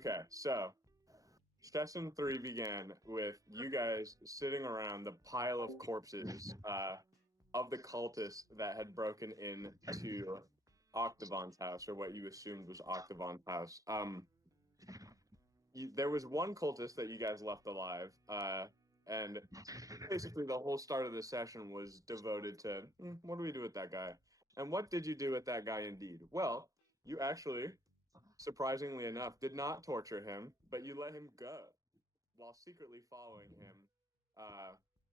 Okay, so session 3 began with you guys sitting around the pile of corpses of the cultists that had broken into Octavon's house, or what you assumed was Octavon's house. There was one cultist that you guys left alive, and basically the whole start of the session was devoted to, what do we do with that guy? And what did you do with that guy indeed? Well, you actually, surprisingly enough, did not torture him, but you let him go. While secretly following him,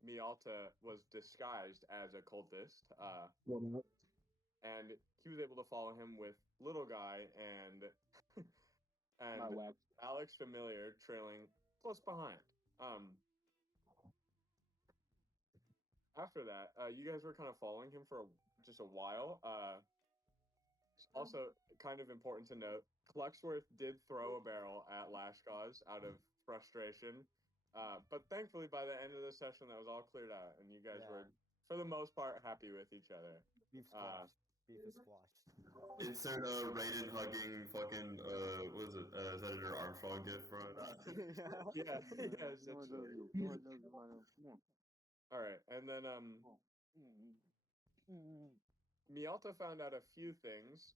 Mialta was disguised as a cultist, and he was able to follow him with little guy and Alex Familiar trailing close behind. After that, you guys were kind of following him for just a while. Also, kind of important to note, Cluxworth did throw a barrel at Lashgaz out of frustration. But thankfully, by the end of the session, that was all cleared out, and you guys were, for the most part, happy with each other. Beef squashed. Beef is squashed. Insert Raiden hugging fucking what is it? Senator Armstrong gift for it. Yeah, essentially. All right, and then Mialta found out a few things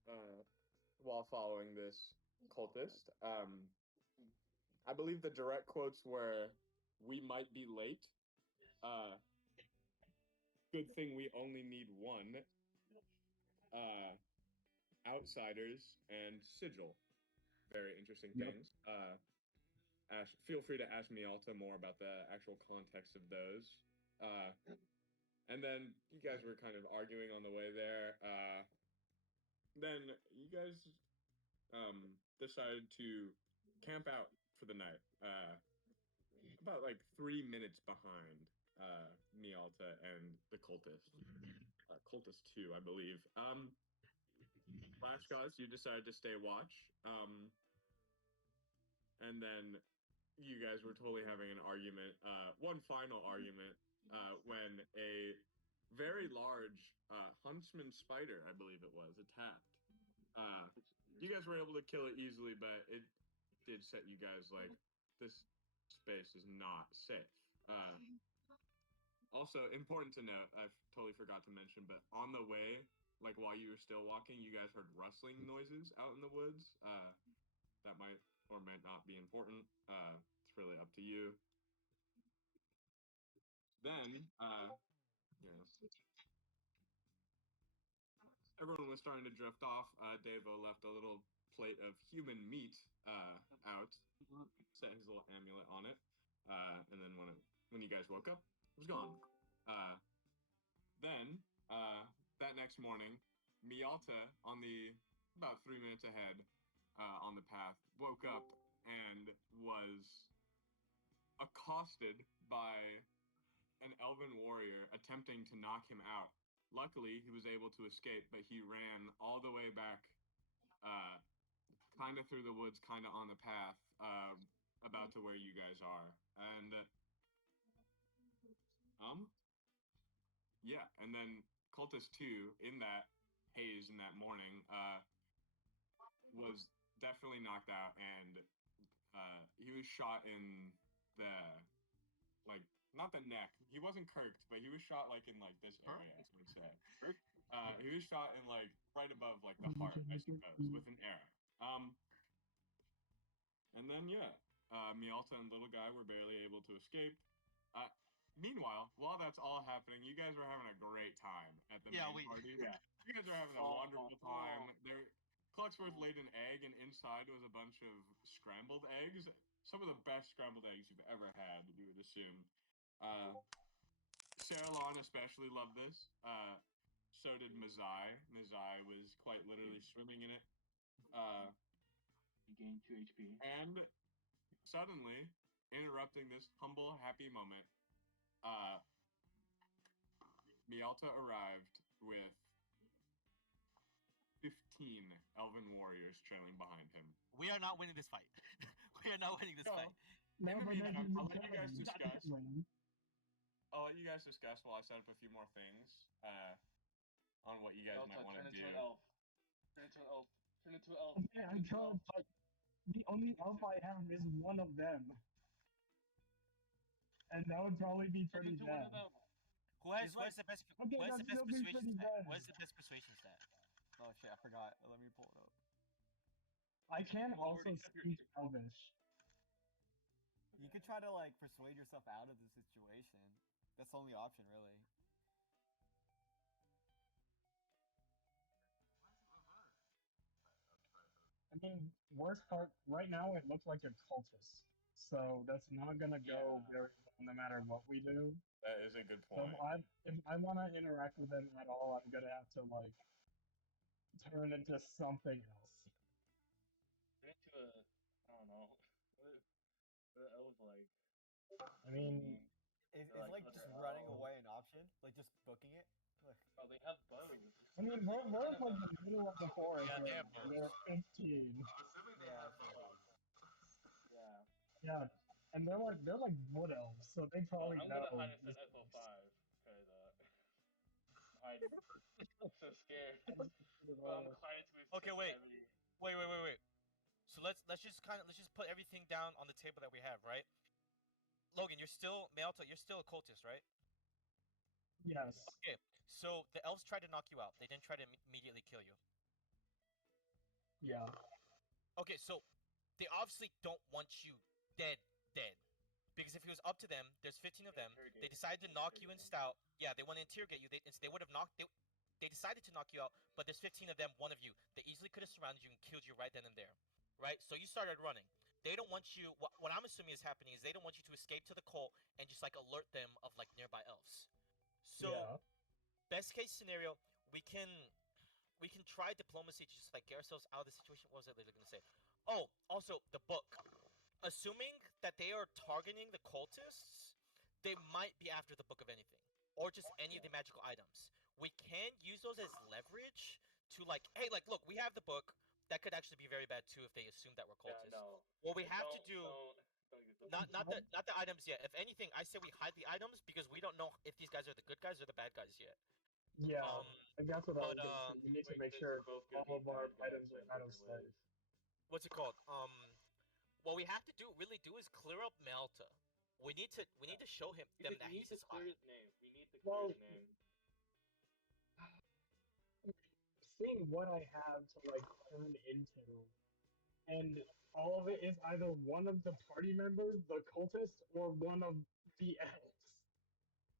while following this cultist. I believe the direct quotes were, "We might be late. Good thing we only need one. Outsiders and sigil." Very interesting things. Feel free to ask Mialta more about the actual context of those. And then you guys were kind of arguing on the way there. Then you guys decided to camp out for the night. About like 3 minutes behind Mialta and the cultist. Cultist 2, I believe. Lashgaz, you decided to stay watch. And then you guys were totally having an argument. One final argument when a very large huntsman spider, I believe it was, attacked. You guys were able to kill it easily, but it did set you guys like, this space is not safe. Also, important to note, I totally forgot to mention, but on the way, like while you were still walking, you guys heard rustling noises out in the woods. That might or might not be important. It's really up to you. Then, everyone was starting to drift off. Devo left a little plate of human meat out, set his little amulet on it, and then when you guys woke up, it was gone. Then, that next morning, Mialta, about 3 minutes ahead on the path, woke up and was accosted by an elven warrior attempting to knock him out. Luckily, he was able to escape, but he ran all the way back, kind of through the woods, kind of on the path, about to where you guys are. And, yeah, and then Cultist 2, in that haze in that morning, was definitely knocked out, and he was shot in the, like, not the neck. He wasn't kirked, but he was shot, like, in, like, this area, I would say. He was shot in, like, right above, like, the heart, I suppose, with an arrow. And then, Mialta and Little Guy were barely able to escape. Meanwhile, while that's all happening, you guys were having a great time at the main party. Yeah. You guys are having a wonderful time. Cluxworth laid an egg, and inside was a bunch of scrambled eggs. Some of the best scrambled eggs you've ever had, you would assume. Sarah Lawn especially loved this. So did Mazai. Mazai was quite literally swimming in it. He gained 2 HP. And suddenly, interrupting this humble, happy moment, Mialta arrived with 15 elven warriors trailing behind him. We are not winning this fight. We are not winning this fight. I'll let you guys discuss. I'll let you guys discuss while I set up a few more things on what you guys might want to do. Turn into an elf. Turn into an elf. Okay, I told, like, the only elf I have is one of them. And that would probably be pretty bad. Who has the best? Okay, Who has that's the best still be persuasion pretty stat? bad. What is the best persuasion stat? Oh shit, I forgot. Let me pull it up. I can also speak Elvish. You could try to like persuade yourself out of the situation. That's the only option, really. I mean, worst part, right now it looks like a cultist. So that's not gonna go very well no matter what we do. That is a good So point. if I want to interact with them at all, I'm gonna have to like turn into something else. Into a, I don't know. What elves like? I mean, Is They're like like just other running elves. away an option? Like just booking it? Like, Oh, they have bows. I mean, we're like in the middle of the forest. Yeah, they right have now. bows. They're 15. Assuming they Yeah, have so- bows. Yeah. Yeah, and they're like wood elves, so they probably I'm know. gonna hide us this at place. FO5 because I'm so scared. But I'm quiet to Okay, wait. Wait. So let's just put everything down on the table that we have, right? Logan, Mealta, you're still a cultist, right? Yes. Okay. So the elves tried to knock you out. They didn't try to immediately kill you. Yeah. Okay, so they obviously don't want you dead. Because if it was up to them, there's 15 of them. They decided to knock you in stout. Yeah, they want to interrogate you. They would have knocked. They decided to knock you out, but there's 15 of them, one of you. They easily could have surrounded you and killed you right then and there, right? So you started running. They don't want you. What I'm assuming is happening is they don't want you to escape to the cult and just like alert them of like nearby elves. So Yeah. best case scenario, we can try diplomacy to just like get ourselves out of the situation. What was I literally gonna say? Oh, also the book. Assuming that they are targeting the cultists, they might be after the book of anything, or just any of the magical items. We can use those as leverage to like, hey, like, look, we have the book. That could actually be very bad too if they assume that we're cultists. Yeah, no. What we have to do, Don't use the not the items yet. If anything, I say we hide the items because we don't know if these guys are the good guys or the bad guys yet. Yeah. And that's what I but, was gonna say. We need to wait, make this sure is both gonna all be of our bad guys items are in out of different sight. ways. What's it called? What we have to really do is clear up Malta. We need to show them We that need he's to a clear spy. his name. We need to clear Well, his name. seeing what I have to like turn into, and all of it is either one of the party members, the cultist, or one of the elves.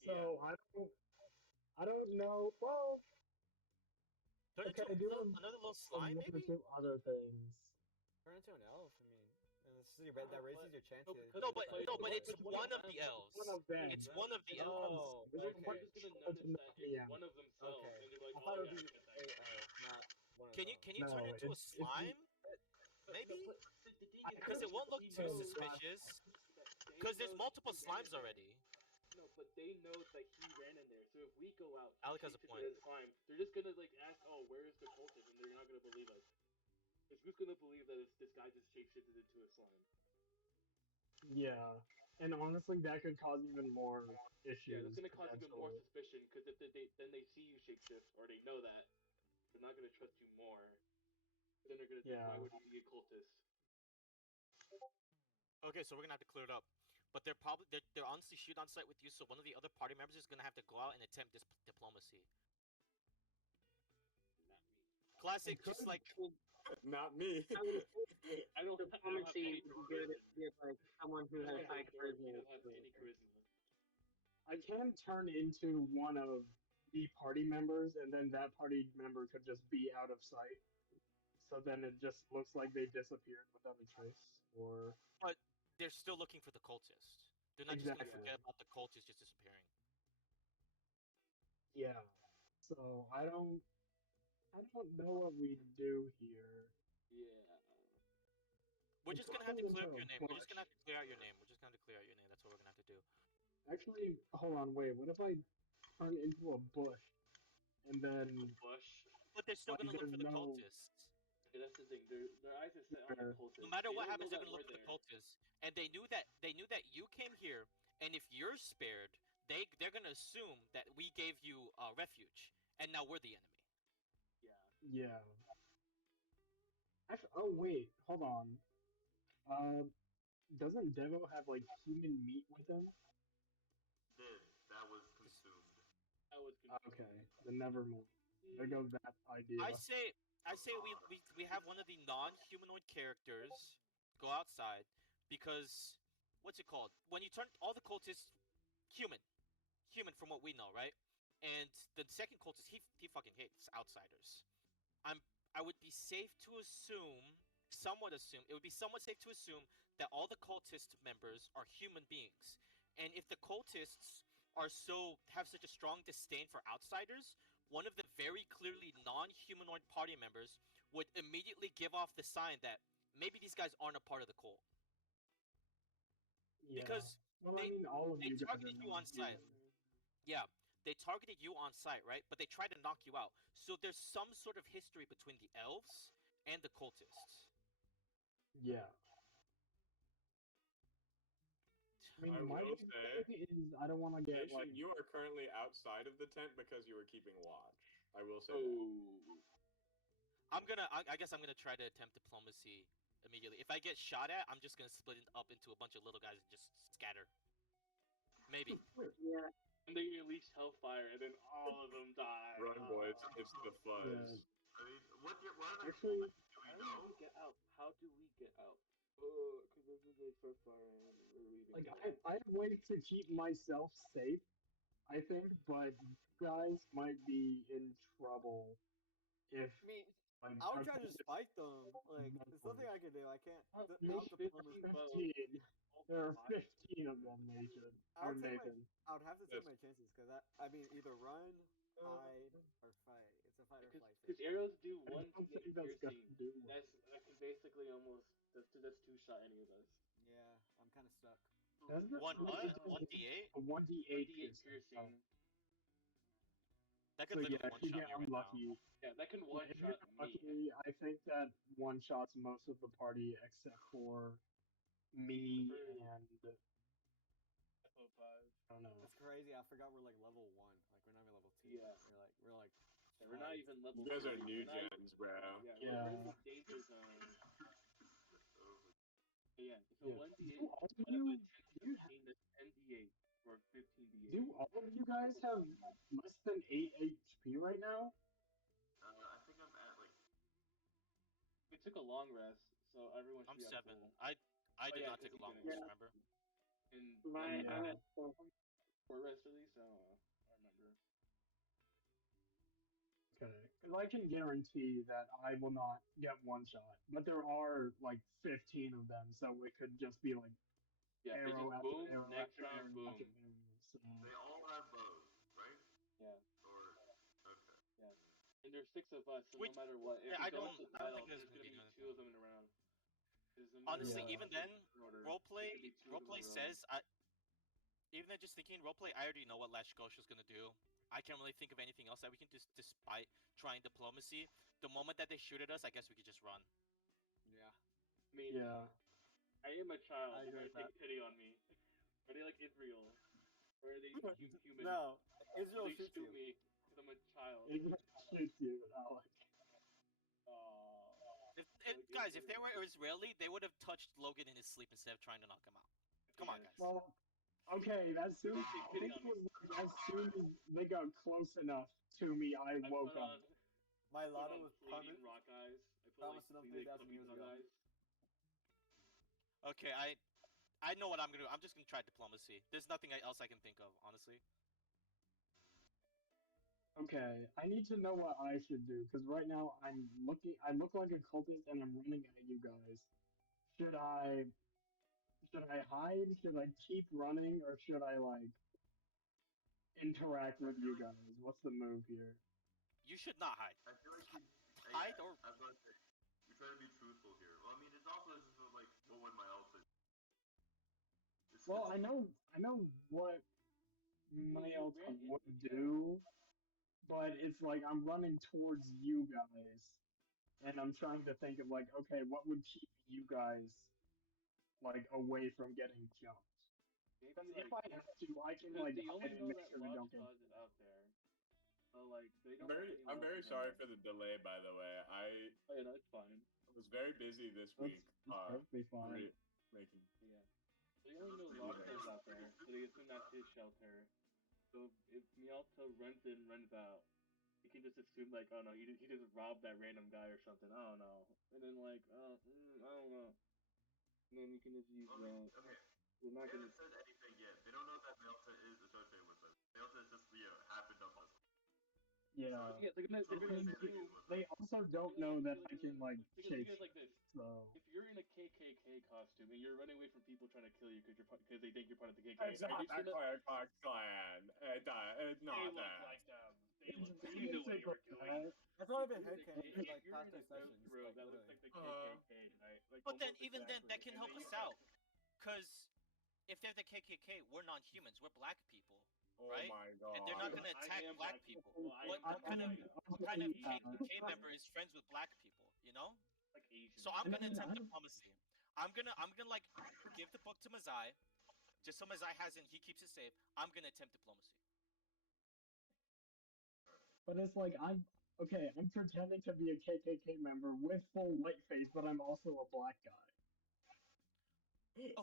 So I don't know. Well, Turn okay, into I do another little have slime, one or maybe? two other things. turn into an elf. I mean, that raises your chances. No, but it's But one of the elves. One of them. It's one of the Oh, elves. We're okay. just gonna Try to notice knock that me it's out. one of themselves, Okay. and you're like, I thought it oh would yeah, be a elf, not one of Can you those. turn No, into a it's slime? Maybe? The thing I is, Because it won't look too So, suspicious. they Because there's know multiple he ran slimes in there. already. No, but they know that he ran in there. So if we go out, Alec has a chase point. into the slime, they're just gonna like ask, oh, where is the cultist, and they're not gonna believe us. Because who's gonna believe that this guy just shapeshifted into a slime? Yeah, and honestly, that could cause even more issues. Yeah, that's gonna cause even more potentially. suspicion. Because if they see you shapeshift, or they know that, they're not gonna trust you more. Then they're gonna think, Yeah. why would he be a cultist? Okay, so we're gonna have to clear it up. But they're honestly shoot on site with you, so one of the other party members is gonna have to go out and attempt this diplomacy. Classic, just like Not me. I don't have Diplomacy any would be good with like someone who has high charisma. You don't have any charisma. I can turn into one of the party members, and then that party member could just be out of sight. So then it just looks like they disappeared without a trace. Or But they're still looking for the cultist. They're not just Exactly. gonna forget about the cultist just disappearing. yeah. So I don't know what we do here. Yeah. We're just gonna have to clear up your Into a name. We're just bush. gonna have to clear out your name. We're just gonna have to clear out your name. That's what we're gonna have to do. Actually, hold on, wait. What if I turn into a bush, and then Bush. But they're still Like, gonna look for the there's no- cultists. Yeah, that's the thing. Their eyes are set on the cultist. No matter They what don't happens, know they're that gonna look for we're the cultists. And they knew that you came here, and if you're spared, they're gonna assume that we gave you refuge, and now we're the enemy. Yeah. yeah. Actually, oh wait, hold on. Doesn't Devo have like human meat with him? That was consumed. I was Okay, then never mind. There goes that idea. I say we have one of the non-humanoid characters go outside because what's it called? When you turn all the cultists human from what we know, right? And the second cultist he fucking hates outsiders. I would be safe to assume, it would be somewhat safe to assume that all the cultist members are human beings. And if the cultists have such a strong disdain for outsiders, one of the very clearly non-humanoid party members would immediately give off the sign that maybe these guys aren't a part of the cult. Yeah. Because well, I mean, all of they you guys targeted are you on site. Yeah, they targeted you on site, right? But they tried to knock you out. So there's some sort of history between the elves and the cultists. Yeah. I mean, my will big say, thing is I don't want to get Nation, like. you are currently outside of the tent because you were keeping watch. I will say. I guess I'm gonna try to attempt diplomacy immediately. If I get shot at, I'm just gonna split it up into a bunch of little guys and just scatter. Maybe. Yeah. And then you unleash hellfire, and then all of them die. Run, boys! It's the fuzz. Yeah. I mean, what other Actually, do we How know? do we get out? How do we get out? Because this is a first fire, and we're leaving. like I have ways to keep myself safe, I think, but you guys might be in trouble if. I mean, Like, I would I try to think spike them. Like, there's nothing I can do. I can't. There's diplomacy. 15. There are 15 of them, Nation. I Or would take Nathan. I would have to take Yes. my chances because I mean either run, hide, or fight. It's a fight or flight Because thing. arrows do I one don't to get think that's piercing. gonna do it. That can basically almost that's two shot any of us. Yeah, I'm kind of stuck. Doesn't it One really what? just 1d8? a 1d8 piercing. piercing. That So could yeah, literally if you one-shot get me right now. unlucky, Yeah, that can one if you're shot me. unlucky, I think that one shots most of the party except for me and FO5. I don't know. It's crazy. I forgot we're like level 1. Like we're not even level 2. Yeah. We're like. Yeah, we're not even level. You guys are 3. new We're not- gens, bro. Yeah, Yeah. we're in the danger zone. Yeah, so Yeah. 1d8 Do all of out of you, a 10 that's 10d8 or 15d8. do all of you guys have less than 8 HP right now? I think I'm at like. We took a long rest, so everyone should I'm be at 7. full. I did yeah, not take a 'cause long you rest, didn't. remember? And I'm at 4. short rest at least, I remember. Okay. Because I can guarantee that I will not get one shot. But there are like 15 of them, so it could just be like Yeah, it's arrow just after boom, arrow next after round, arrow boom. after arrow. So They all have bows, right? Yeah. Or okay. And there's 6 of us, so Which- no matter what, if yeah, we I go don't- into I don't battle, think there's there's gonna gonna be be 2 of them in a round. Honestly, Yeah. even then, roleplay says says even then just thinking roleplay, I already know what Lashkosha's gonna do. I can't really think of anything else that we can do despite trying diplomacy. The moment that they shoot at us, I guess we could just run. Yeah. I mean, yeah. I am a child. I They're agree gonna with take pity on me. Are they like Israel? Or are they human? No, Israel They shoots shoot you. me because I'm a child. It shoots you, Alec. Guys, if they were Israeli, they would have touched Logan in his sleep instead of trying to knock him out. Come on, guys. Well, okay, as soon as they got close enough to me, I woke up. My Put lotto on was flaming punished. rock eyes. I put Promised like them flaming 3,000 years rock ago. eyes. Okay, I know what I'm gonna do. I'm just gonna try diplomacy. There's nothing else I can think of, honestly. Okay, I need to know what I should do because right now I look like a cultist and I'm running at you guys. Should I hide? Should I keep running or should I like interact with you guys? What's the move here? You should not hide. I feel like you. Hide or I was about to say, you're trying to be truthful here. Well, I mean, it's also just like what would my ult say? Well, I know what my ult would do, but it's like I'm running towards you guys, and I'm trying to think of like, okay, what would keep you guys like away from getting jumped? Because if I have to, I can like they only hide and know make that sure we don't get. Lodge is out there. So like they don't. I'm very sorry for the delay, by the way. Oh yeah, that's fine. was very busy this That's, week. that's perfectly fine. Making. Yeah. So you only know Lobster's out there, so they assume that's his shelter. So if Mialta runs in, runs out, you can just assume like, oh no, he just robbed that random guy or something. I don't know. And then like, I don't know. And then you can just use that. Okay. They're not They gonna. haven't said anything yet. They don't know that Melta is associated with us. Melta is just happened up us. Yeah. Yeah, they're gonna assume. They also don't know that I can like Because shape. it's like this. So If you're in a KKK costume and you're running away from people trying to kill you because they think you're part of the KKK, It's not that clan. It's not they look that. like them. You knew what you were doing. That's why I've been If headcanon for like you're past in a two sessions. group Like, that looks literally. like the KKK, right? Like, But then almost even then, that exactly. can And help then us you out. Because if they're the KKK, we're non-humans. We're black people, Oh right? my god. And they're not gonna I attack am black black people. people. Well, What kind of KKK member is friends with black people? You know? like Asian. So I'm gonna attempt diplomacy. I'm gonna like give the book to Mazai, just so Mazai has it. He keeps it safe. I'm gonna attempt diplomacy. But it's like I'm pretending to be a KKK member with full white face, but I'm also a black guy.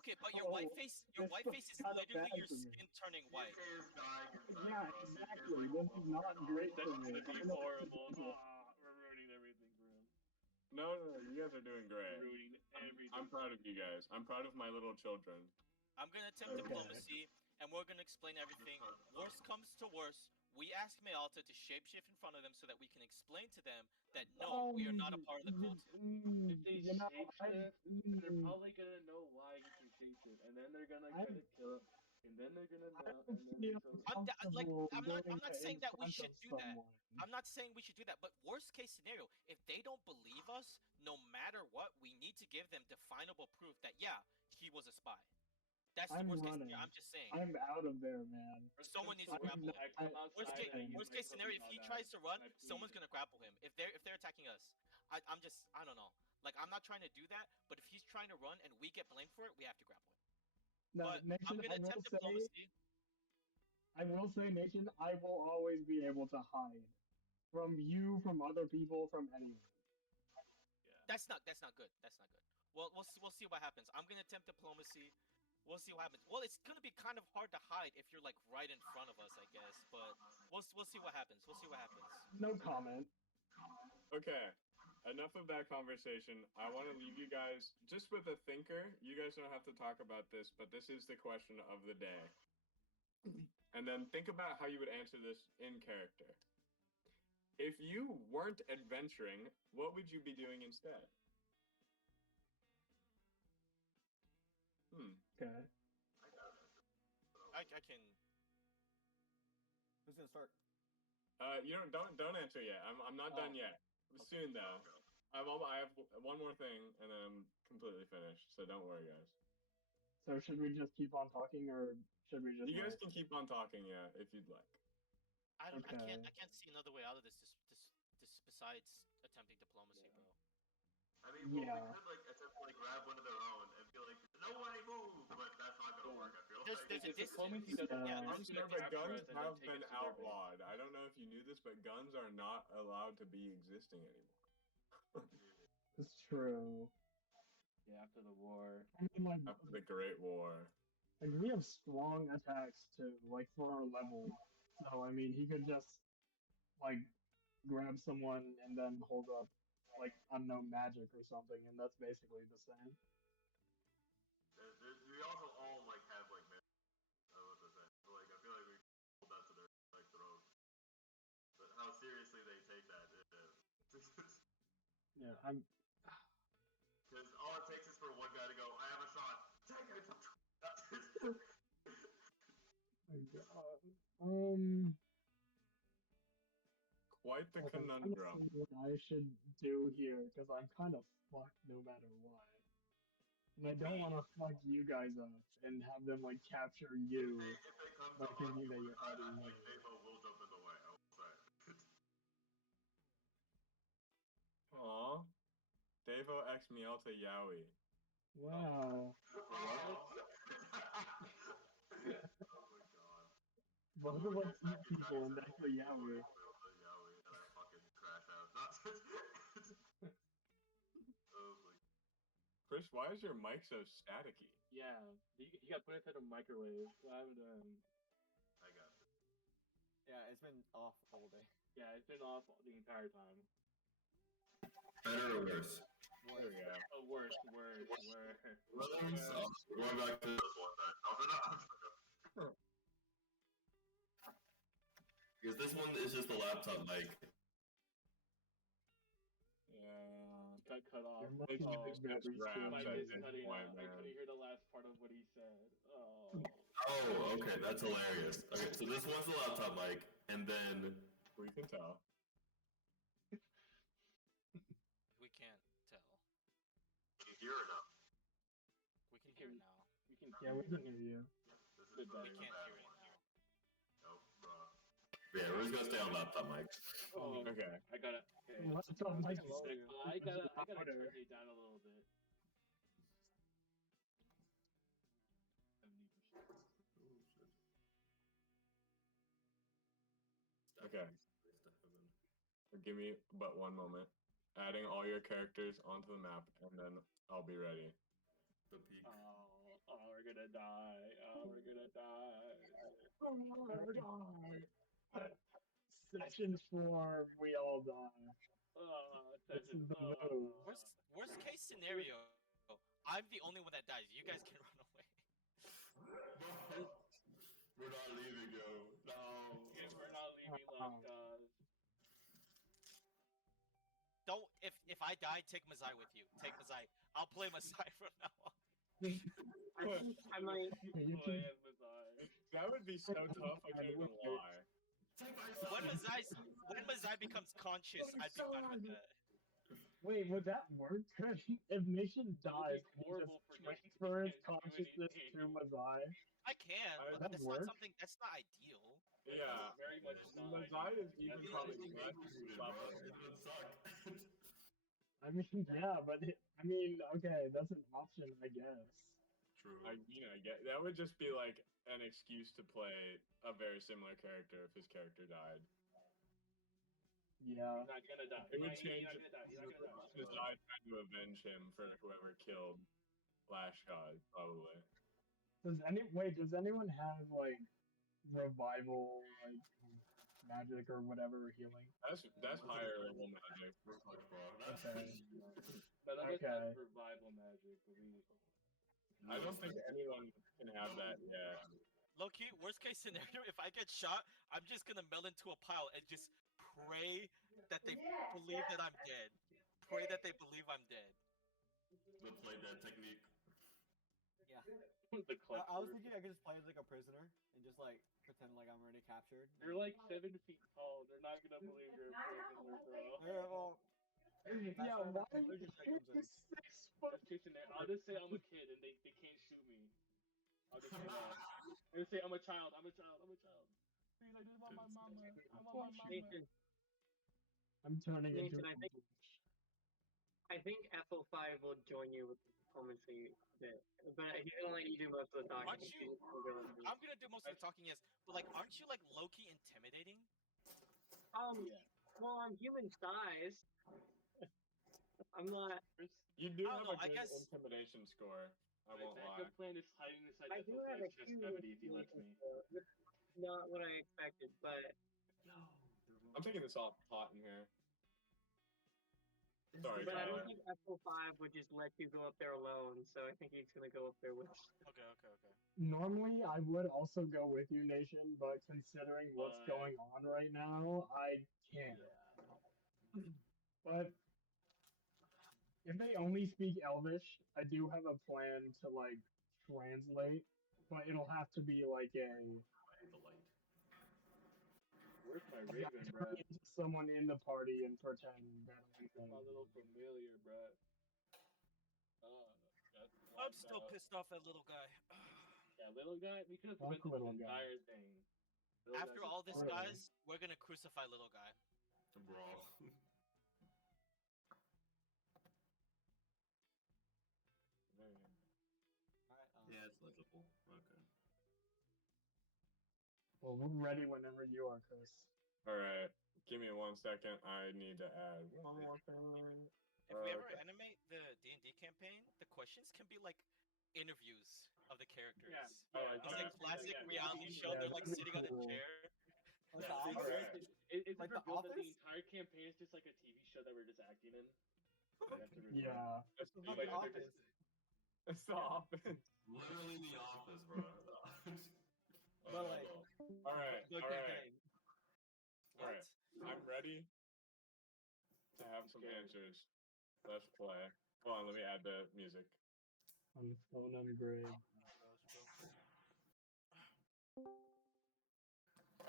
Okay, but your white face is This literally looks kinda bad your for me. skin turning white. Yeah, exactly. This is not great for me. That's gonna be horrible. We're ruining everything for him. No, you guys are doing great. Ruining everything. I'm proud of you guys. I'm proud of my little children. I'm gonna attempt diplomacy, and we're gonna explain everything. Worst comes to worst, we ask Mayalta to shapeshift in front of them so that we can explain to them that no, we are not a part of the cult. If they You know, shapeshift, they're probably gonna know why you can shapeshift, and then they're gonna try to kill it, and then they're gonna know, and then I'm not saying that we should do that. I'm not saying we should do that, but worst case scenario, if they don't believe us, no matter what, we need to give them definable proof that yeah, he was a spy. That's the worst case scenario. I'm just saying. I'm out of there, man. Someone needs to grapple him. Worst case scenario, if he tries to run, someone's gonna grapple him. If they're attacking us, I don't know. Like I'm not trying to do that, but if he's trying to run and we get blamed for it, we have to grapple him. No, But Nation, I'm gonna attempt diplomacy. I will say, Nation, I will always be able to hide from you, from other people, from anyone. That's not good. That's not good. Well, we'll see what happens. I'm gonna attempt diplomacy. We'll see what happens. Well, it's gonna be kind of hard to hide if you're like right in front of us, I guess. But we'll see what happens. We'll see what happens. No comment. Okay, enough of that conversation. I want to leave you guys just with a thinker. You guys don't have to talk about this, but this is the question of the day. And then think about how you would answer this in character. If you weren't adventuring, what would you be doing instead? Okay. I can. Who's gonna start? You don't answer yet. I'm not done yet. Soon though. I have one more thing, and then I'm completely finished. So don't worry, guys. So should we just keep on talking, or should we just? You guys can keep on talking, yeah, if you'd like. I can't see another way out of this besides attempting diplomacy, bro. I mean, we could like attempt to like grab one of their own and be like, nobody move, but that's not gonna work. I feel There's a distance. I'm sure the guns have been outlawed. I don't know if you knew this, but guns are not allowed to be existing anymore. It's true. Yeah, after the war. I mean, like after the Great War. Like we have strong attacks too, like for our level. So I mean, he could just like grab someone and then hold up like unknown magic or something, and that's basically the same. We also all like have like what to say. So, like I feel like we hold that to their like throats. But how seriously they take that is. Yeah, I'm. Because all it takes is for one guy to go, I have a shot. Take it. My God. Quite the I'm trying to conundrum. see what I should do here because I'm kind of fucked no matter what. And I don't want to fuck you guys up and have them like capture you. If they come By to thinking that you're hiding like me. Davo will jump in the way, I will say. Aw. Davo X Mialta Yowie. Wow. Both of us eat people and that's a yaoi. And I fucking crash out. Chris, why is your mic so staticky? Yeah, he got put inside a microwave. What happened to him? I got this. Yeah, it's been off all day. Yeah, it's been off the entire time. Better or worse? There we go. Oh, worse. Rhythms. We're going back to this one then. Because this one is just the laptop mic. Yeah. Cut off. Your mic It's is just very raps Mike at is this cutting point, out. I man. couldn't hear the last part of what he said. Oh. Oh, okay, that's hilarious. Okay, so this one's the laptop mic, and then We can tell. We can't tell. Can you hear it now? We can hear it now. We can. Yeah, we can hear you. This is Good the We can't bad hear it one. now. Nope, bruh. yeah, we're just gonna stay on laptop mic. Oh, Okay. I gotta. Okay. Laptop mic is I gotta louder. turn it down a little bit. 70%. Okay. Give me but one moment. Adding all your characters onto the map, and then I'll be ready. The peak. Oh, we're gonna die. We're gonna die. Session 4, we all die. This is the move. Worst case scenario, I'm the only one that dies. You guys can run away. We're not leaving, yo. No. We're not leaving Lost Cause. Don't if I die, take Mazai with you. Take Mazai. I'll play Mazai from now on. I might. You can- That would be so tough, I can't even lie. When Mazai becomes conscious, I'd be fine with that. Wait, would that work? If Nation dies, can you horrible just for Nation. transfer his Can't do consciousness anything. to Mazai? I can, but That that's work? not something. That's not ideal. Yeah. Very much not. Mazai is even That's probably not- less level. It would suck. I mean, yeah, but okay, that's an option, I guess. True. I get that would just be like an excuse to play a very similar character if his character died. Yeah. He's not gonna die. It would He's change not gonna die. He's not gonna die. Mazai trying to avenge him for whoever killed Flash God, probably. Does anyone have like revival, like magic or whatever healing? That's higher level magic. We're much more. Okay. But I guess Okay. that's revival magic. But I don't think anyone can have that yet. Low key, worst case scenario, if I get shot, I'm just gonna melt into a pile and just pray that they believe that I'm dead. Pray that they believe I'm dead. The play dead technique. Yeah. the clutch. I was thinking I could just play as like a prisoner and just like pretend like I'm already captured. You're like 7 feet tall. They're not gonna believe you're a prisoner, bro. Yeah, well, Yeah, where why the are you confusion comes in. 6 foot? Just chasing there. I'll just say I'm a kid and they can't shoot me. I'll just say that. I'll just say I'm a child. I'm a child. I'm a child. Please, I just want my mama. I want my mama. Nathan, I'm turning into Nathan, a I think FO5 will join you with diplomacy a bit, but he's gonna let you do most of the talking. Aren't you? I'm gonna do most of the talking, yes. But like, aren't you like low-key intimidating? Well, I'm human size. I'm not. You do I have don't know, a I good guess- intimidation score. I My won't lie. backup plan is hiding inside I the do have a chest huge cavity if he lets me. Not what I expected, but I'm taking this off hot in here. Sorry, I don't Tyler. think FO5 would just let you go up there alone. So I think he's gonna go up there with. Okay. Normally, I would also go with you, Nation, but considering what's going on right now, I can't. But if they only speak Elvish, I do have a plan to like translate, but it'll have to be like a. The light. Where's my I gotta raven, turn bro? into someone in the party and pretend that I'm My little familiar, bro. I'm still pissed off at little guy. Yeah, little guy. We could have Fuck prevented little the guy. entire thing. Little After guy's all this, Really? guys, we're gonna crucify little guy. Bro. Yeah, it's legible. Okay. Well, we're ready whenever you are, Chris. All right, give me 1 second. I need to add one more thing. If we ever Okay. animate the D&D campaign, the questions can be like interviews of the characters. Yeah. I like It's like that. classic Yeah. reality show. Yeah, They're like that'd be sitting on a cool. chair. Like The It's Office? it's Like The revealed that the Office? entire campaign is just like a TV show that we're just acting in. That's the reveal. Yeah. That's It's the like The Like, Office. It's the office. Literally the office, bro. But like, All right. the All right. campaign. All right. I'm ready to have some answers. Let's play. Hold on. Let me add the music. On phone upgrade.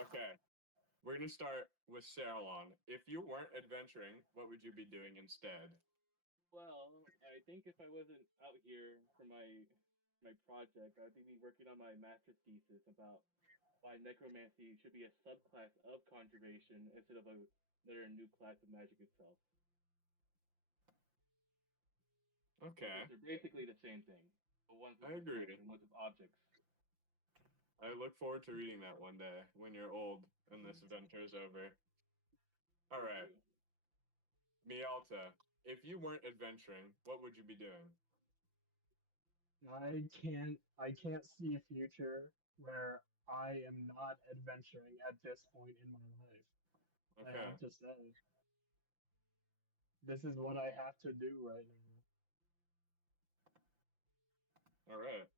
Okay. We're gonna start with Saralon. If you weren't adventuring, what would you be doing instead? Well, I think if I wasn't out here for my project, I'd be working on my master's thesis about why necromancy should be a subclass of conjuration instead of another new class of magic itself. Okay. They're basically the same thing, but one's I with agree. and one's with objects. I look forward to reading that one day when you're old and this adventure is over. All right. Mialta, if you weren't adventuring, what would you be doing? I can't see a future where I am not adventuring at this point in my life. I Okay. have to say. This is what I have to do right now. All right.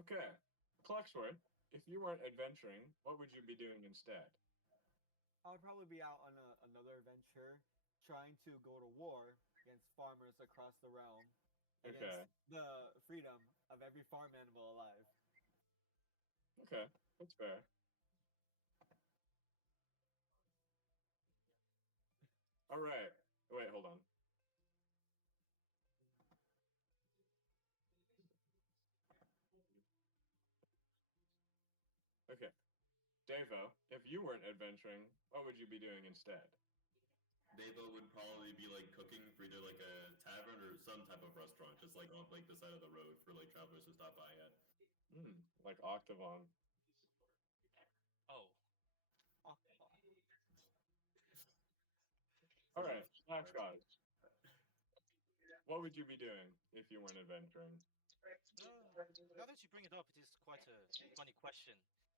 Okay. Cluxworth, if you weren't adventuring, what would you be doing instead? I would probably be out on another adventure, trying to go to war against farmers across the realm, against Okay. the freedom of every farm animal alive. Okay. That's fair. All right. Wait, hold on. Okay. Devo, if you weren't adventuring, what would you be doing instead? Devo would probably be like cooking for either like a tavern or some type of restaurant, just like on like the side of the road for like travelers to stop by at. Like Octavon. Oh. All right. Last guys. What would you be doing if you weren't adventuring? Now that you bring it up, it is quite a funny question,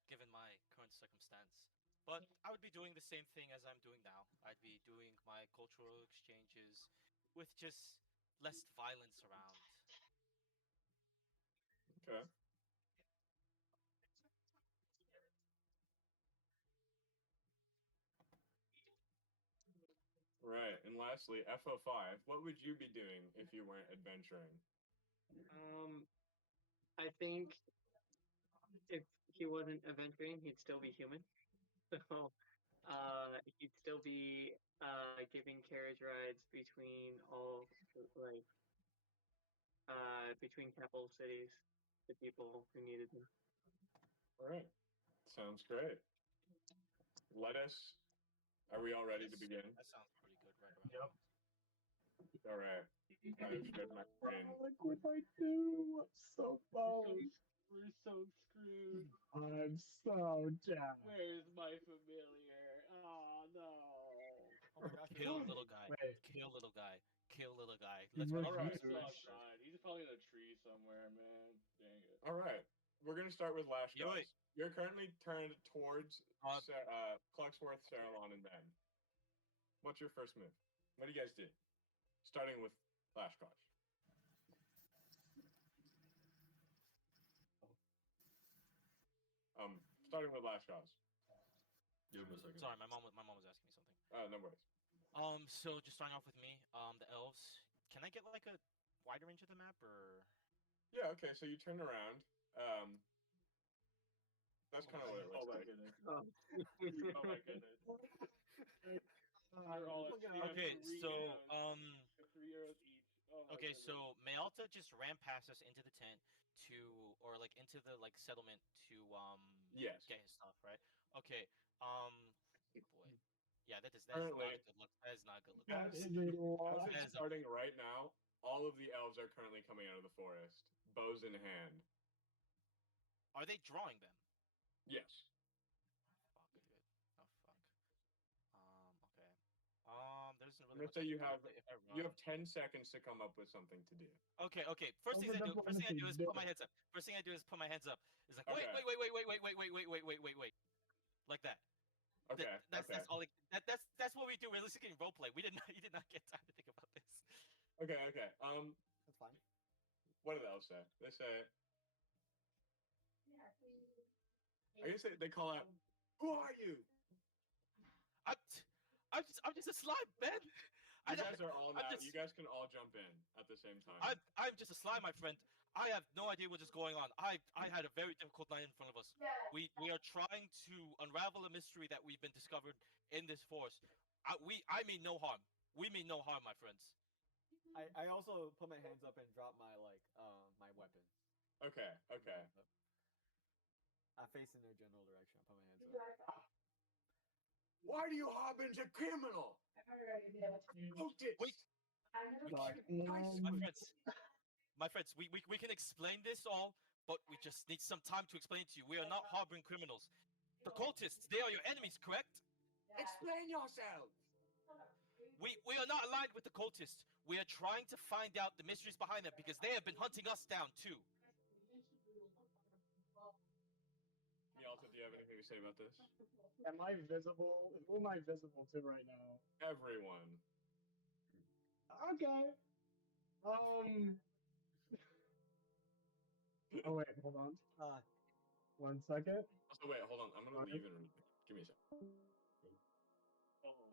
given my current circumstance. But I would be doing the same thing as I'm doing now. I'd be doing my cultural exchanges with just less violence around. Okay. Right. And lastly, FO5, what would you be doing if you weren't adventuring? I think if he wasn't adventuring, he'd still be human. So, he'd still be giving carriage rides between all like between capital cities to people who needed them. All right. Sounds great. Are we all ready to begin? That sounds pretty good right around Yep. now. All right. I've shared my screen. Alec, what I do? I'm so boned. We're so screwed. I'm so down. Where's my familiar? Oh no. Oh my gosh. Kill little guy. Wait. Kill little guy. Kill little guy. He's Let's right make here. He's this outside. He's probably in a tree somewhere, man. Dang it. All right. We're going to start with Lash You Guys. You're currently turned towards Cluxworth, Saralon, and Ben. What's your first move? What do you guys do? Starting with Lash Guys. Starting with Lash Guys. Give him a second. Sorry, my mom was asking me something. No worries. So just starting off with me, the elves. Can I get like a wider range of the map, or? Yeah, okay, so you turn around. That's kind of what it Oh looks my like. goodness. Oh. Oh my goodness. They're all at Okay, so 3 arrows each. Oh my okay, goodness. so Mayalta just ran past us into the tent or like into the like settlement to Yes. get his stuff, right? Okay. Boy. Yeah, that is not Currently- a good look. That is not a good look. That As is a lot. it's starting right now, all of the elves are currently coming out of the forest, bows in hand. Are they drawing them? Yes. Fuck, dude. Oh fuck. I'm gonna say you have If I run. 10 seconds to come up with something to do. Okay. First thing I do is put my hands up. First thing I do is put my hands up. It's like Okay. wait. Like that. Okay. That's all. That's what we do realistically in roleplay. You did not get time to think about this. Okay. That's fine. What did they all say? They say. I guess they call out. Who are you? I'm just a slime, man. You guys are all now. You guys can all jump in at the same time. I'm just a slime, my friend. I have no idea what is going on. I had a very difficult night in front of us. We are trying to unravel a mystery that we've been discovered in this forest. I mean no harm. We mean no harm, my friends. I also put my hands up and drop my my weapon. Okay. I face in their general direction. I put my hands up. Why do you harbinge a criminal? Wait. My friends, we can explain this all, but we just need some time to explain to you. We are not harboring criminals. The cultists, they are your enemies, correct? Explain yourselves. We are not aligned with the cultists. We are trying to find out the mysteries behind them because they have been hunting us down too. Yalta, do you have anything to say about this? Am I visible? Who am I visible to right now? Everyone. Okay. Oh wait, hold on. 1 second. So wait, hold on. I'm gonna leave and give me a second.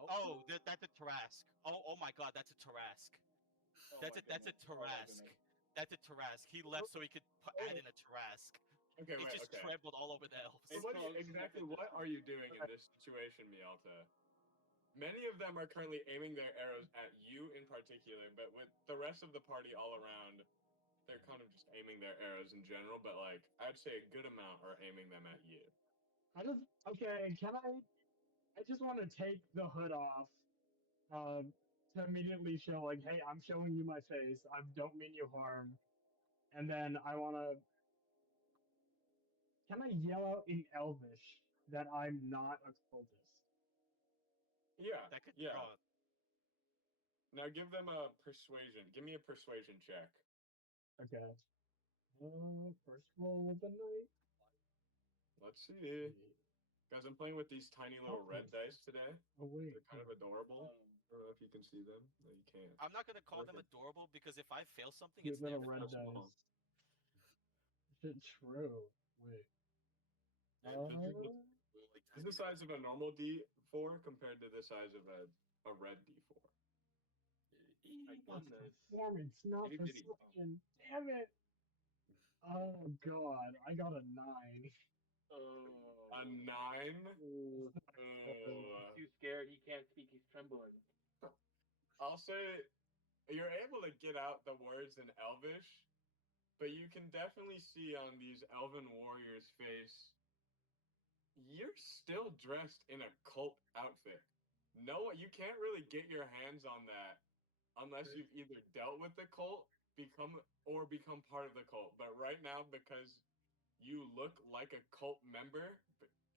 Oh, that's a Tarask. Oh my God, that's a Tarask. That's a Tarask. That's a Tarask. He left so he could add in a Tarask. Okay, He just trampled all over the elves. Exactly what are you doing in this situation, Mialta? Many of them are currently aiming their arrows at you in particular, but with the rest of the party all around, they're kind of just aiming their arrows in general, but like, I'd say a good amount are aiming them at you. I just want to take the hood off to immediately show, like, hey, I'm showing you my face. I don't mean you harm. And then I want to... Can I yell out in Elvish that I'm not a cultist? Yeah, That could yeah. Now give them a persuasion. Give me a persuasion check. Okay. First roll of the night. Let's see. Guys, I'm playing with these tiny little red dice today. Oh, wait. They're kind of adorable. I don't know if you can see them. No, you can't. I'm not gonna call them adorable because if I fail something, Cute it's little their red fault. dice. Is it true? Wait. This is the size of a normal D4 compared to the size of a red D4. Performance, not perception. Damn it! Oh God, I got a 9. A 9? He's too scared. He can't speak. He's trembling. I'll say you're able to get out the words in Elvish, but you can definitely see on these elven warriors' face, you're still dressed in a cult outfit. No, you can't really get your hands on that unless you've either dealt with the cult, become part of the cult. But right now, because you look like a cult member,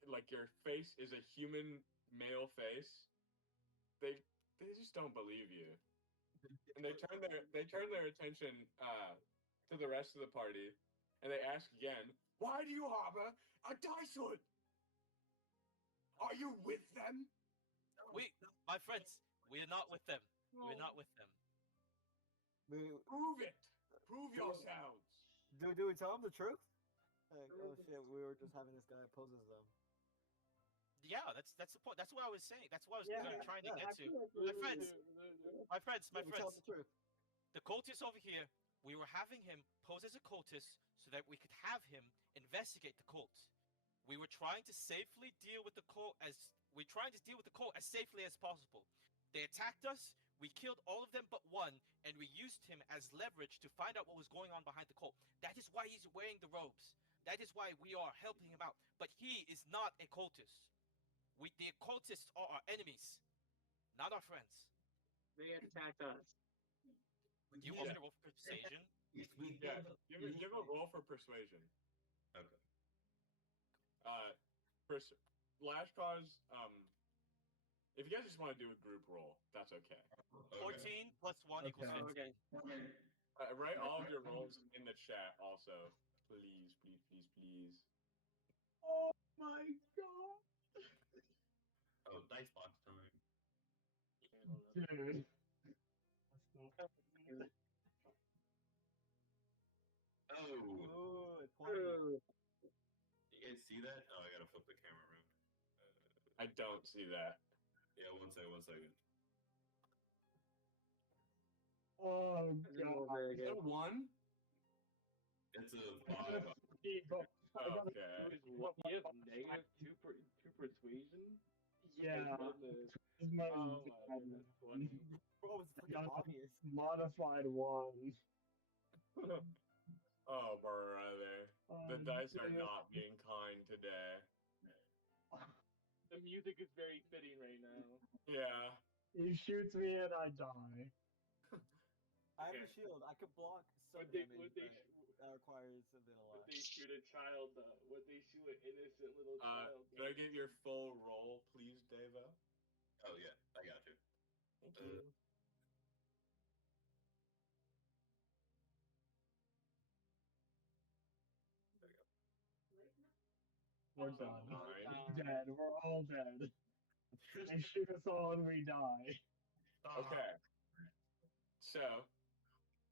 like your face is a human male face, they just don't believe you. And they turn their attention to the rest of the party, and they ask again, "Why do you harbor a dice hood? Are you with them?" My friends, we are not with them. We're not with them. Prove it. Prove yourselves. Do we tell them the truth? Like, oh shit, we were just having this guy pose as them. Yeah, that's the point. That's what I was saying. That's what I was trying to get to. My friends. We tell them the truth. The cultist over here, we were having him pose as a cultist so that we could have him investigate the cult. We were trying to safely deal with the cult as safely as possible. They attacked us. We killed all of them but one, and we used him as leverage to find out what was going on behind the cult. That is why he's wearing the robes. That is why we are helping him out. But he is not a cultist. The cultists are our enemies, not our friends. They attacked us. Do you want me to roll for persuasion? Yeah, give a roll for persuasion. Okay. Lashkaw's If you guys just want to do a group roll, that's okay. 14 plus 1 equals Okay. 15. Okay. Write all of your rolls in the chat also. Please, please, please, please. Oh my god. Oh, dice box time. Dude. That's not Oh, Ooh, 20. Ooh. you guys see that? Oh, I gotta flip the camera around. I don't see that. Yeah, one second. Oh Doesn't roll god. very Is good. that a 1? It's a I got 5. a 3, but I got a Okay. He has negative two persuasion. Yeah. Goodness. It's my Oh my bad goodness, one. 20. Bro, it's I fucking got a obvious. modified 1. Oh, brother. The dice are not being kind today. The music is very fitting right now. Yeah. He shoots me and I die. I have a Okay. shield. I can block some Would they- damage, would they but that requires a bit of Would luck. they shoot a child though? Would they shoot an innocent little child? Can I get your full roll, please, Devo? Oh yeah, I got you. Thank you. We're done. Fine. Dead. We're all dead. They shoot us all and we die. Okay. So,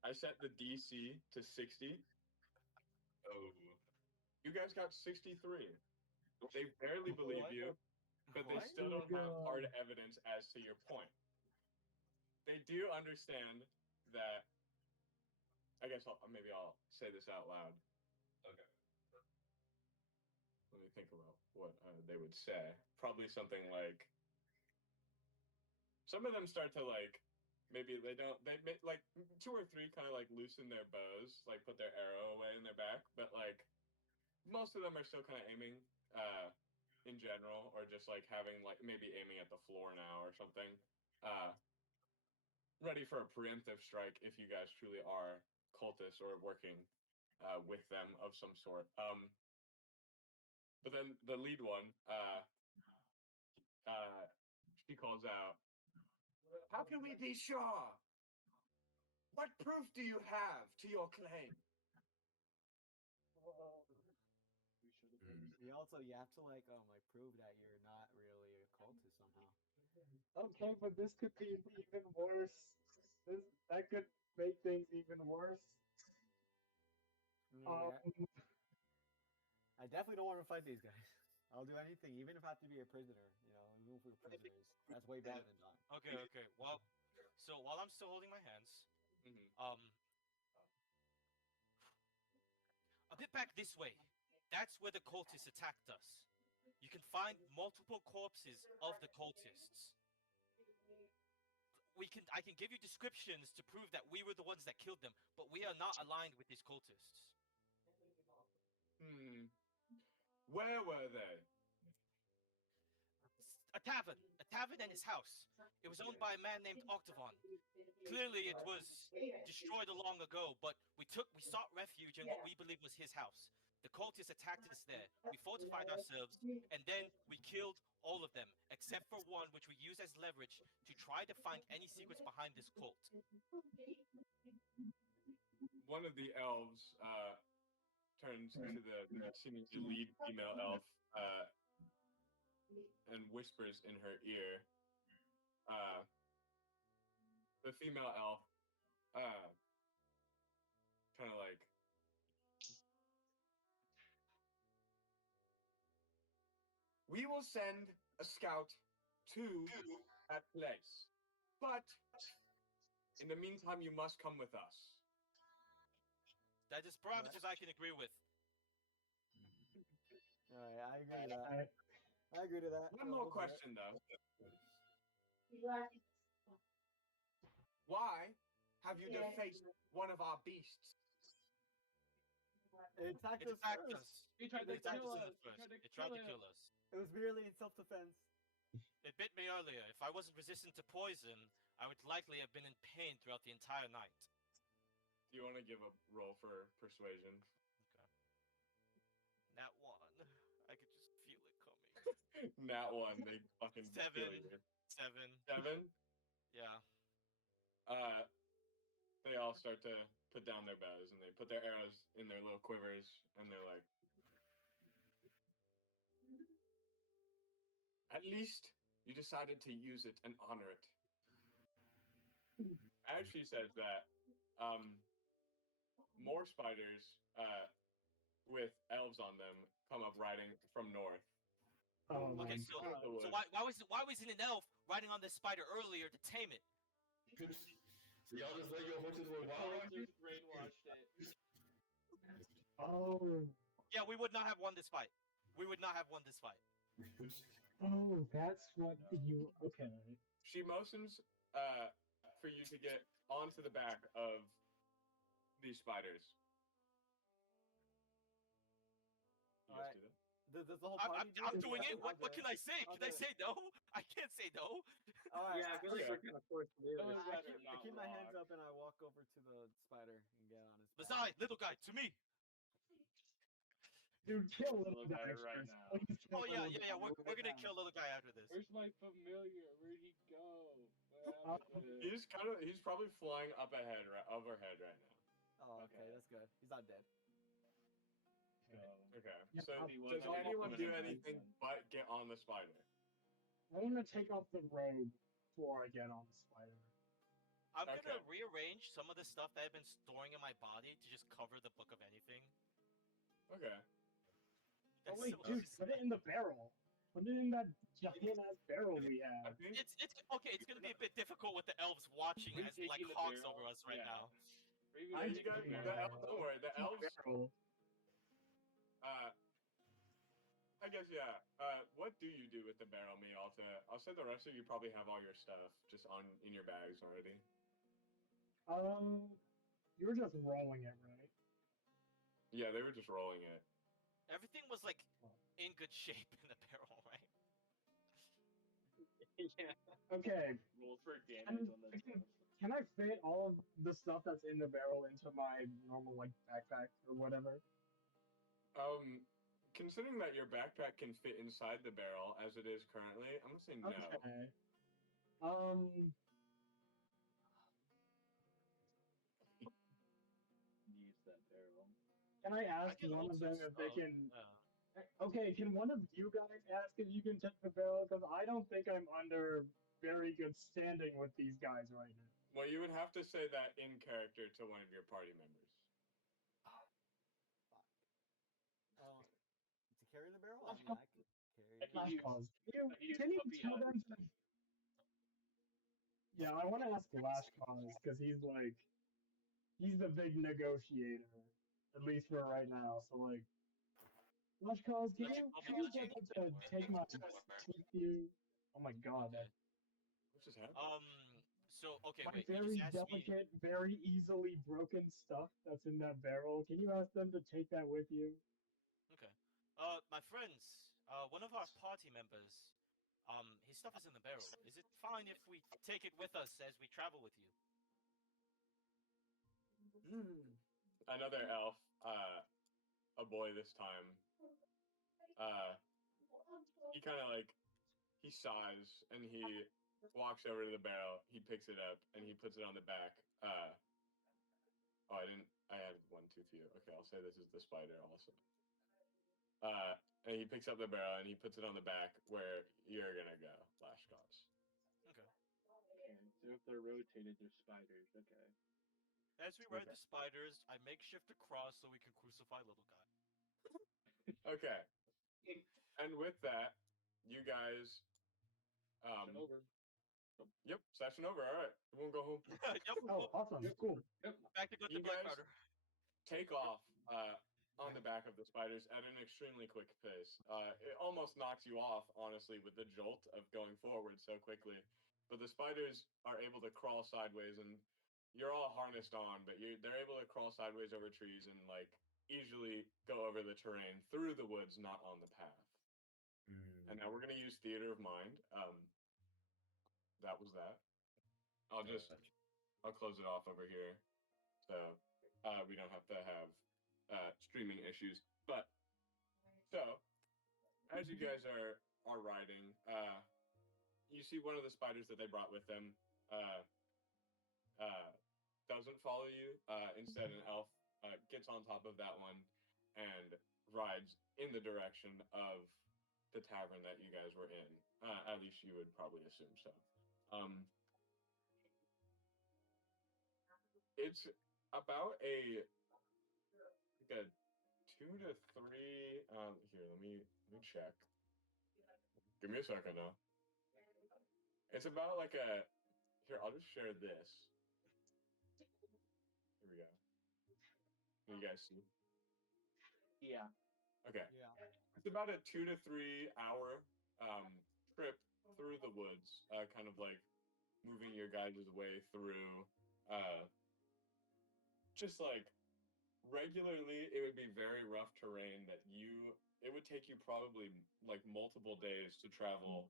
I set the DC to 60. Oh. You guys got 63. They barely believe What? you, but they What? still don't have hard evidence as to your point. They do understand that. I guess maybe I'll say this out loud. Okay. Let me think about what they would say. Probably something like. Some of them start to like. Maybe they don't. They like 2 or 3 kind of like loosen their bows, like put their arrow away in their back, but like most of them are still kind of aiming. In general, or just like having like maybe aiming at the floor now or something. Ready for a preemptive strike if you guys truly are cultists or working with them of some sort. But then the lead one, she calls out, "How can we be sure? What proof do you have to your claim?" You have to like prove that you're not really a cultist somehow. Okay, but this could be even worse. That could make things even worse. I definitely don't want to fight these guys. I'll do anything, even if I have to be a prisoner. Even if we're prisoners, that's way better than dying. Okay. Well, so while I'm still holding my hands, a bit back this way. That's where the cultists attacked us. You can find multiple corpses of the cultists. I can give you descriptions to prove that we were the ones that killed them, but we are not aligned with these cultists. Where were they? A tavern and his house. It was owned by a man named Octavon. Clearly, it was destroyed long ago, but we sought refuge in what we believe was his house. The cultists attacked us there. We fortified ourselves, and then we killed all of them, except for one, which we used as leverage to try to find any secrets behind this cult. One of the elves turns to the seemingly lead female elf and whispers in her ear. The female elf kind of like we will send a scout to that place, but in the meantime you must come with us. That is parameters I can agree with. Alright, I agree to that. I agree to that. One more question though. Why have you defaced one of our beasts? It attacked us first. He tried to kill us. It tried to kill us. It was merely in self-defense. It bit me earlier. If I wasn't resistant to poison, I would likely have been in pain throughout the entire night. Do you want to give a roll for persuasion? Okay. That one. I could just feel it coming. Nat 1, they fucking kill you. 7. 7? Yeah. They all start to put down their bows and they put their arrows in their little quivers and they're like, at least you decided to use it and honor it. As she says that, more spiders with elves on them come up riding from north. Oh my Okay, so god. why wasn't an elf riding on this spider earlier to tame it? So y'all just let your horses run wild? Just brainwashed it. Oh. Yeah, we would not have won this fight. We would not have won this fight. Oh, that's what you. Okay. She motions for you to get onto the back of these spiders. You guys Alright. do that? Does the whole party I'm doing it. I'll What do can I say? I'll Can I do it. say no? I can't say no. Alright. Yeah, I feel like Okay. we're kind of forced to do That this. was I rather keep, I not keep my hands walk. up and I walk over to the spider and get on his back. Mazai, little guy, to me. Dude, kill Little little guy guy right first. now. Please kill Oh yeah, little yeah, yeah. guy. We're gonna kill little guy after this. Where's my familiar? Where'd he go? What happened to him? He's probably flying up ahead, overhead right now. Oh, okay, Okay. that's good. He's not dead. So, Okay. Yeah, So he does was anyone coming do in anything then. but get on the spider? I want to take off the robe before I get on the spider. I'm gonna Okay. rearrange some of the stuff that I've been storing in my body to just cover the book of anything. Okay. Oh That's wait, so dude, easy. put it in the barrel. Put it in that giant ass barrel we I have. think It's okay. It's gonna be a bit difficult with the elves watching We're as like taking the hawks barrel? over us right Yeah. now. Or even yeah, like you guys. taking Don't worry. The elves. Barrel. I guess yeah. What do you do with the barrel, me? I'll say the rest of you probably have all your stuff just in your bags already. You were just rolling it, right? Yeah, they were just rolling it. Everything was like in good shape in the barrel, right? Yeah. Okay. roll for damage on the Can I fit all of the stuff that's in the barrel into my normal like backpack or whatever? Considering that your backpack can fit inside the barrel as it is currently, I'm gonna say no. Okay. use that barrel. Can I I ask can one of also them if they stuff. can? Okay, can one of you guys ask if you can take the barrel? Because I don't think I'm under very good standing with these guys right now. Well, you would have to say that in character to one of your party members. To carry the barrel? I mean, I could carry it. Flash calls. Can you puppy tell eyes. them to... Yeah, I want to ask Lash Cause because he's the big negotiator, at least for right now. So like, Lash Cause, can you get them to take my stuff with you? Oh my god, that What's just happened? So okay, my wait. You very just asked me. delicate, very easily broken stuff that's in that barrel. Can you ask them to take that with you? Okay. My friends. One of our party members. His stuff is in the barrel. Is it fine if we take it with us as we travel with you? Another elf, a boy this time. He kind of he sighs and he walks over to the barrel. He picks it up and he puts it on the back. I had one too few. Okay, I'll say this is the spider also. And he picks up the barrel and he puts it on the back where you're gonna go, Flash Goss. Okay. Okay, so if they're rotated, they're spiders. Okay. As we ride the spiders, I make shift across so we can crucify little guy. Okay. And with that, you guys. Turn over. Yep, session over. All right, we won't go home. Yep. Oh, awesome, cool. Yep. Back to go to You Black guys Powder. take off on the back of the spiders at an extremely quick pace. It almost knocks you off, honestly, with the jolt of going forward so quickly. But the spiders are able to crawl sideways, and you're all harnessed on, but they're able to crawl sideways over trees and easily go over the terrain through the woods, not on the path. And now we're gonna use theater of mind. That was that. I'll close it off over here, so we don't have to have streaming issues. But so as you guys are are riding, you see one of the spiders that they brought with them doesn't follow you. Instead, an elf gets on top of that one and rides in the direction of the tavern that you guys were in. At least you would probably assume so. It's about a 2 to 3. Here, let me check. Give me a second now. It's about like a. Here, I'll just share this. Here we go. Can you guys see? Yeah. Okay. Yeah. It's about a 2 to 3 hour trip through the woods, kind of like moving your guys' way through. Just like regularly, it would be very rough terrain that it would take you probably like multiple days to travel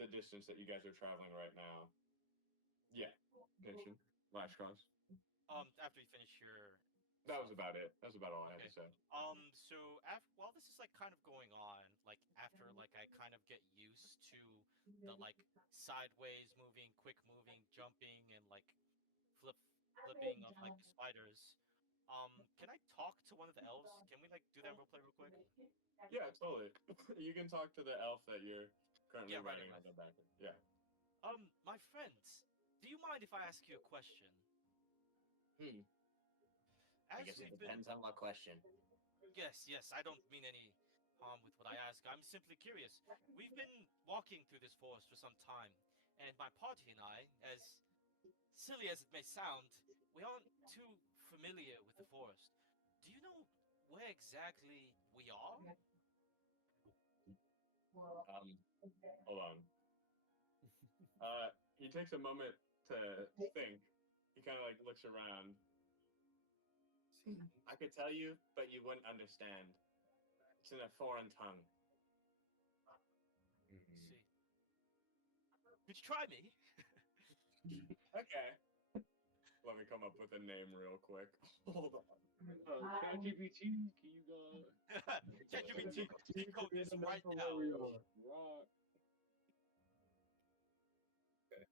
the distance that you guys are traveling right now. Yeah. Nation. Last cross. After you finish your. That was about it. That's about all I had to say. So while this is like kind of going on, like after like I kind of get used to the like sideways moving, quick moving, jumping, and like flipping of like the spiders. Can I talk to one of the elves? Can we like do that roleplay real quick? Yeah, totally. You can talk to the elf that you're currently riding riding on with. the back. Yeah. My friends, do you mind if I ask you a question? I guess it depends on what question. Yes, I don't mean any harm with what I ask. I'm simply curious. We've been walking through this forest for some time, and my party and I, as silly as it may sound, we aren't too familiar with the forest. Do you know where exactly we are? Hold on. He takes a moment to think. He kind of like looks around. I could tell you, but you wouldn't understand. It's in a foreign tongue. See. Could you try me? Okay. Let me come up with a name real quick. Hold on. ChatGPT, can you go? ChatGPT, decode this right now. Right. Okay.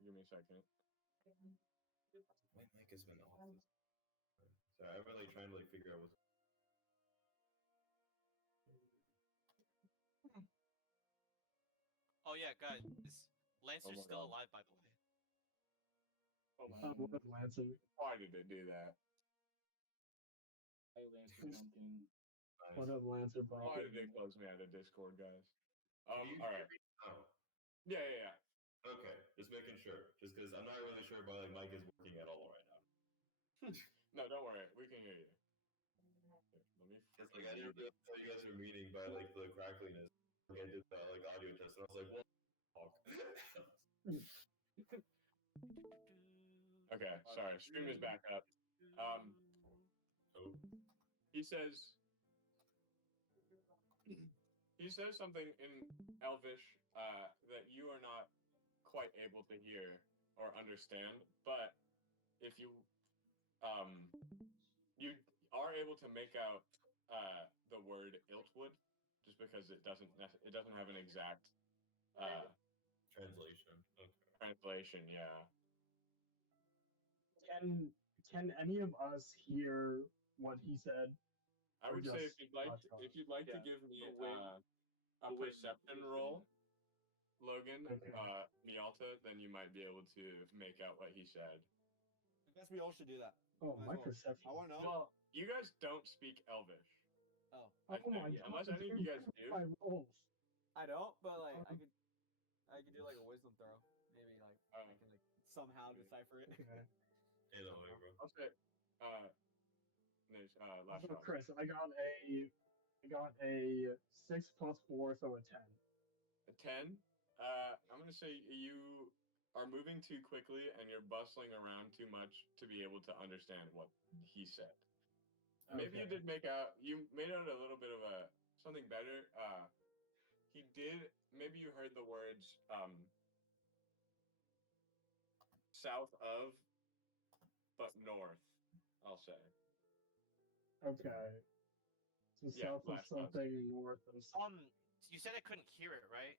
Give me a second. My mic has been off. So I'm really trying to like figure out what's. Oh yeah, guys, Lancer's my still God. alive, by the way. What up, Lancer? Why did it do that? Hey, Lancer Pumpkin. What up, Lancer? Why did it close me out of Discord, guys? Can you All hear right. me now? Yeah. Okay, just making sure. Just because I'm not really sure if my mic is working at all right now. No, don't worry. We can hear you. Here, let me. It's like I didn't realize how you guys were meeting by like the crackliness. Like I did the like audio test, and I was like, "What?" Okay, sorry. Stream is back up. He says something in Elvish that you are not quite able to hear or understand, but if you you are able to make out the word Iltwood, just because it doesn't have an exact Translation. Okay. translation. Yeah. Can any of us hear what he said? I Or would say just if you'd like to Yeah. give me The wind. a The wind. perception roll, Logan, Okay. Mialta, then you might be able to make out what he said. I guess we all should do that. Oh, Might my as well. perception. I want to know. Well, you guys don't speak Elvish. Oh, I Oh my think, god! unless any of you guys do. My rolls. I don't, but like I could do like a wisdom throw. Maybe like I can like somehow decipher it. Okay. Either way, bro. I'll say, last So round. Chris, I got a 6 plus 4, so a 10. A 10. I'm gonna say you are moving too quickly and you're bustling around too much to be able to understand what he said. Maybe you Okay. did you made out a little bit of something better. He did, maybe you heard the words, south of, but north, I'll say. Okay. So Yeah, south of last house. something, north of something. You said I couldn't hear it, right?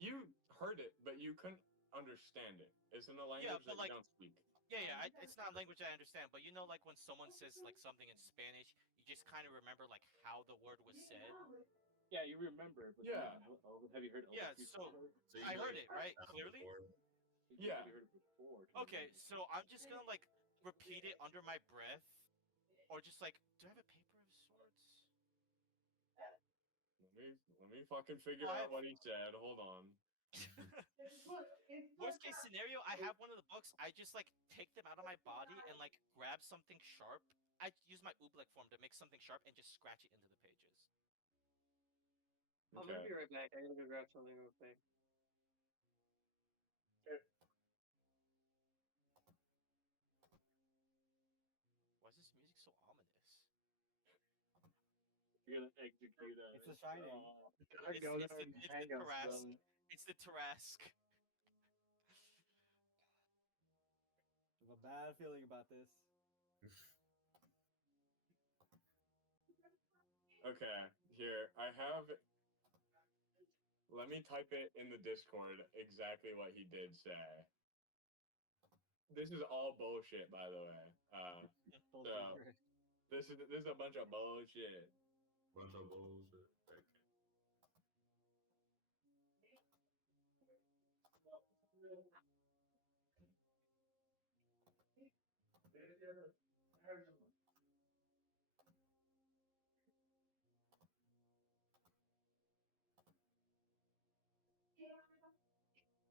You heard it, but you couldn't understand it. It's in a language but that like- you don't speak. Yeah. It's not a language I understand, but you know, like when someone says like something in Spanish, you just kind of remember like how the word was said. Yeah, you remember. But Yeah. Have you heard? Yeah, Elvis so before? So you I heard like it, right? that Clearly? before. Yeah. Have you heard it before? Okay, so I'm just gonna like repeat it under my breath, or just like, do I have a paper of sorts? Let me fucking figure Well, out what he said. Hold on. Worst case scenario, I have one of the books. I just like take them out of my body and like grab something sharp. I use my oobleck form to make something sharp and just scratch it into the pages. I'm gonna be right back. I gotta go grab something real quick. Why is this music so ominous? You're gonna execute a. It's The Shining. Gotta go there and It's hang the us, Tarrasque. brother. It's the Tarrasque. I have a bad feeling about this. Okay, here I have. Let me type it in the Discord exactly what he did say. This is all bullshit, by the way. Told So you. this is a bunch of bullshit. Bunch of bullshit. Okay.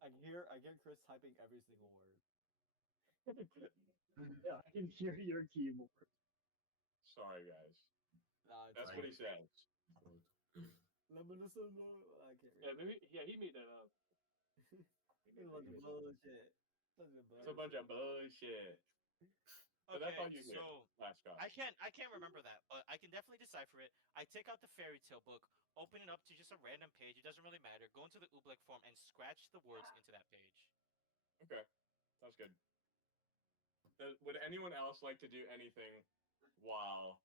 I hear Chris typing every single word. Yeah, I can hear your keyboard. Sorry, guys. Nah, it's That's fine. what he said. I can't Yeah, read. maybe. Yeah, he made that up. It's a bunch of bullshit. It's a bunch of bullshit. So that's all you get. Last guy. I can't remember that, but I can definitely decipher it. I take out the fairy tale book, open it up to just a random page. It doesn't really matter. Go into the oobleck form and scratch the words into that page. Okay, sounds good. Would anyone else like to do anything while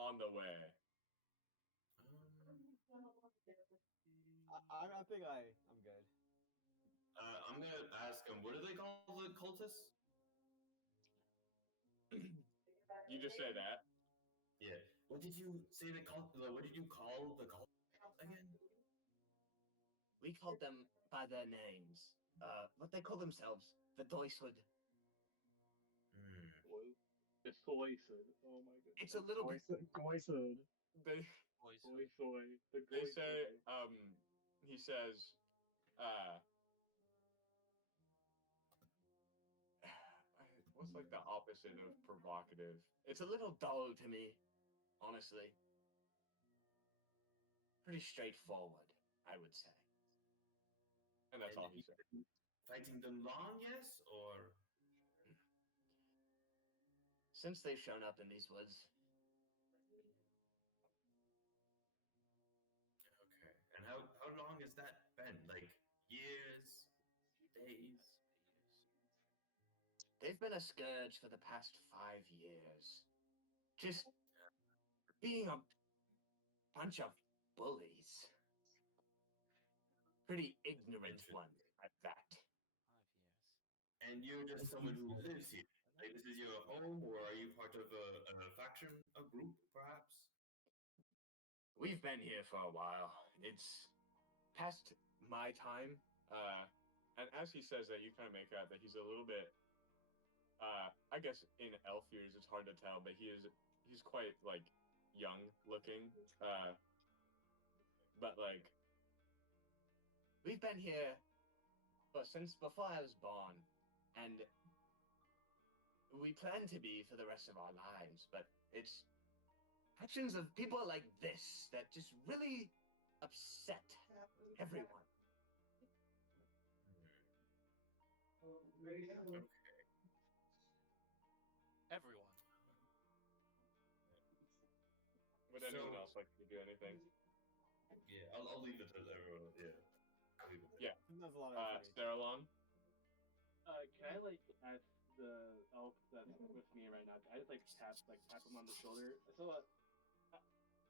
on the way? I think I'm good. I'm gonna ask him. What do they call the cultists? You just say that. Yeah. What did you say the cult? What did you call the cult again? We called them by their names. What they call themselves? The Doicehood. The soy food. Oh my god. It's a little bit. Goisood. They Soy. The they goy say soy. he says what's like the opposite of provocative? It's a little dull to me, honestly. Pretty straightforward, I would say. And that's And all he said. Fighting them long, yes, or Since they've shown up in these woods, okay. And how long has that been? Like years, days? they've been a scourge for the past 5 years. Just being a bunch of bullies. Pretty ignorant ones at that. 5 years. And you're just someone who lives here. Like this is your home, or are you part of a faction, a group, perhaps? We've been here for a while. It's past my time. And as he says that, you kind of make out that he's a little bit I guess in elf years it's hard to tell, but he's quite like young looking. But like We've been here since before I was born, and we plan to be for the rest of our lives, but it's actions of people like this that just really upset everyone. Everyone. would anyone So- else like to do anything? Yeah, I'll leave it to everyone. Yeah. Yeah. That's a lot of effort. Saralon? Can I like ask the elf that's with me right now? I just like tap him on the shoulder. I saw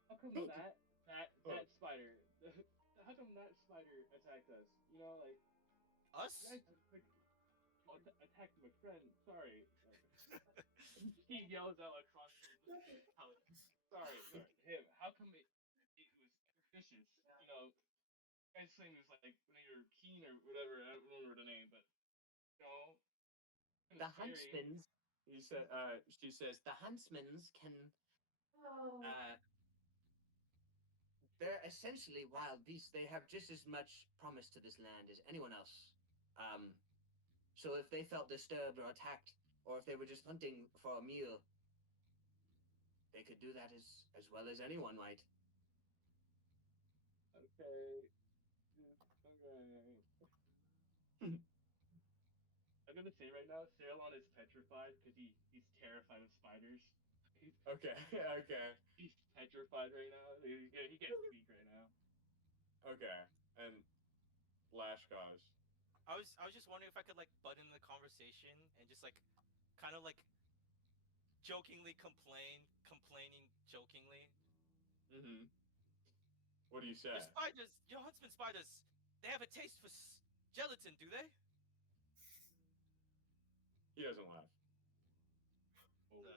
How come Hey, that spider? How come that spider attacked us? You know, like you Us? guys like attacked my friend. Sorry. He yells out across the pallet. Sorry, him. How come it was vicious? You know, guy's name is like one of your Keen or whatever. I don't remember the name, but you know, kind the of scary. huntsmans, she says, the huntsmans can, they're essentially wild beasts. They have just as much promise to this land as anyone else. So if they felt disturbed or attacked, or if they were just hunting for a meal, they could do that as well as anyone might. Okay. Okay. I'm gonna say right now, Ceylon is petrified because he's terrified of spiders. Okay, okay, He's petrified right now. He can't speak right now. okay. And Lashkaz. I was just wondering if I could like butt into the conversation and just like kind of like jokingly complaining jokingly. Mm-hmm. What do you say? Your spiders, your huntsman spiders, they have a taste for gelatin, do they? He doesn't laugh. Uh,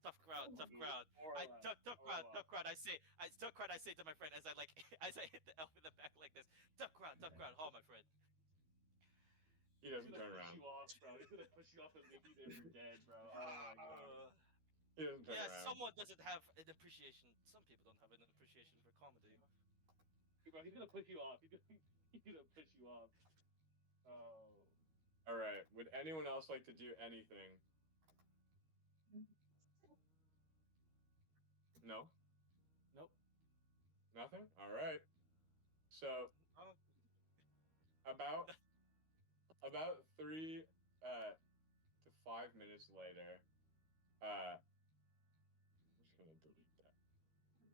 tough crowd, tough crowd. Or Tough crowd, tough crowd. Tough crowd. I say to my friend as I like as I hit the elf in the back like this. Tough crowd, oh my friend. He He's doesn't gonna turn push around. you off, bro. He's gonna push you off and leave you there for dead, bro. Oh my god. He doesn't turn Yeah, around. someone doesn't have an appreciation. Some people don't have an appreciation for comedy. Bro, he's gonna push you off. He's gonna push you off. Oh. All right. Would anyone else like to do anything? No. Nope. Nothing. All right. So Oh, about 3 to 5 minutes later, I'm just gonna delete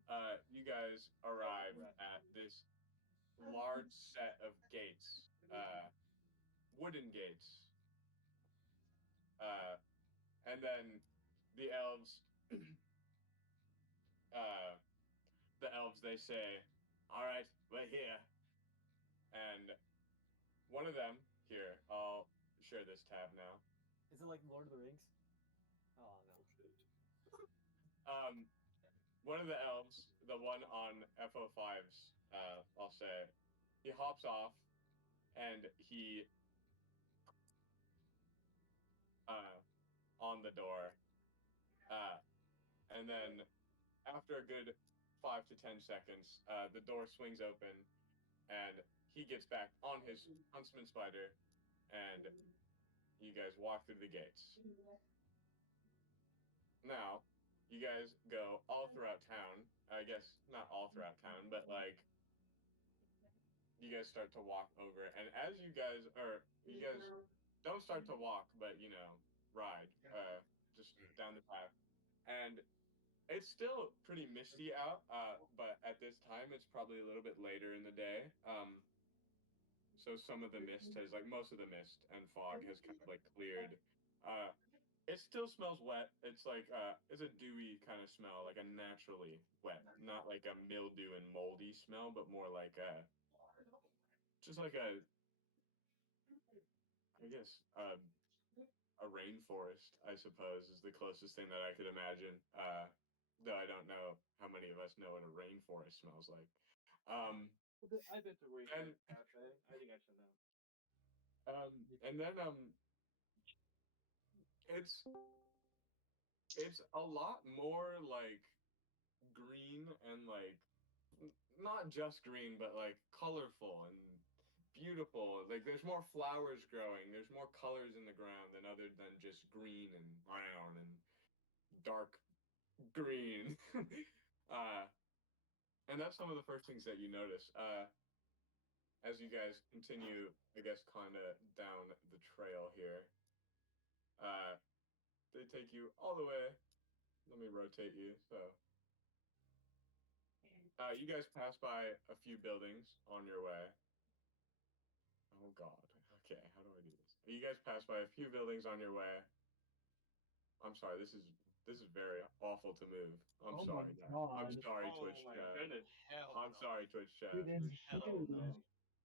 that. You guys arrive at this large set of gates, wooden gates, and then the elves, they say, "All right, we're here," and one of them here. I'll share this tab now. Is it like Lord of the Rings? Oh no. One of the elves, the one on FO5's, I'll say, he hops off and he on the door, and then after a good 5 to 10 seconds, the door swings open and he gets back on his huntsman spider, and you guys walk through the gates. Now, you guys go all throughout town. I guess not all throughout town, but like you guys start to walk over, and as you guys don't start to walk, but ride, just down the path, and it's still pretty misty out, but at this time it's probably a little bit later in the day. So some of the mist has, like, most of the mist and fog has kind of like cleared. Uh, it still smells wet. It's like it's a dewy kind of smell, like a naturally wet, not like a mildew and moldy smell, but more like just like I guess a rainforest, I suppose, is the closest thing that I could imagine. Though I don't know how many of us know what a rainforest smells like. I've been to And Rainforest Cafe. I think I should know. and then it's a lot more like green and like not just green, but like colorful and beautiful. Like there's more flowers growing. There's more colors in the ground than other than just green and brown and dark green. uh, and that's some of the first things that you notice. As you guys continue, I guess, kind of down the trail here, they take you all the way. Let me rotate you. So, you guys pass by a few buildings on your way. Oh God. Okay, how do I do this? You guys pass by a few buildings on your way. I'm sorry, this is This is very awful to move. I'm Oh sorry, my guys. I'm God. sorry, Oh Twitch my chat. goodness. Hell I'm no. sorry, Twitch chat. Dude, it's Hell huge. no.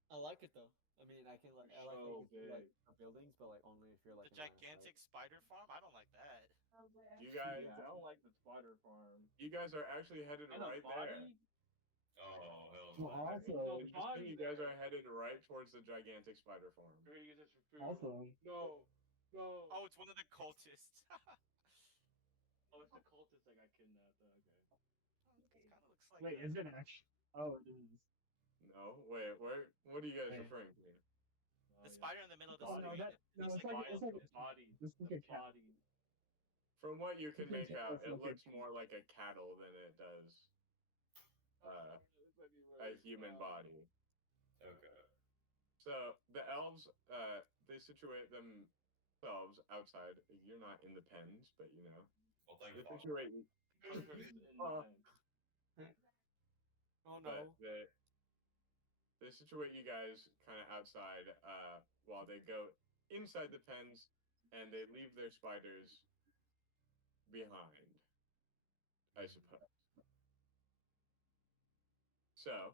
I like it though. I mean, I can like I like So making like big. the buildings, but like only if you're like The in line of sight. gigantic spider farm? I don't like that. You guys, Yeah, I don't like the spider farm. you guys are actually headed And right a body? there. Oh, hell Well, no. also, Interesting, you guys are headed right towards the gigantic spider farm. We're gonna use this for food. also, No. No. Oh, it's one of the cultists. Oh, it's the cultist that got kidnapped. Oh, okay. Kind of looks like wait, that. is it actually? Oh, it is. No, wait, where? What are you guys Wait. referring to? Oh, The yeah. spider in the middle of the Oh no, screen. that no, Looks it's like like a it's like The body. this is like The a cat. body. From what you can Okay, make out, let's it look at looks more like a cattle than it does This might be a right. human body. Okay. So the elves, they situate themselves outside. You're not in the pens, but you know, Well, thank they fuck. situate. First person's in the Uh, pen. Oh But no. they situate you guys kind of outside, while they go inside the pens, and they leave their spiders behind, I suppose. So,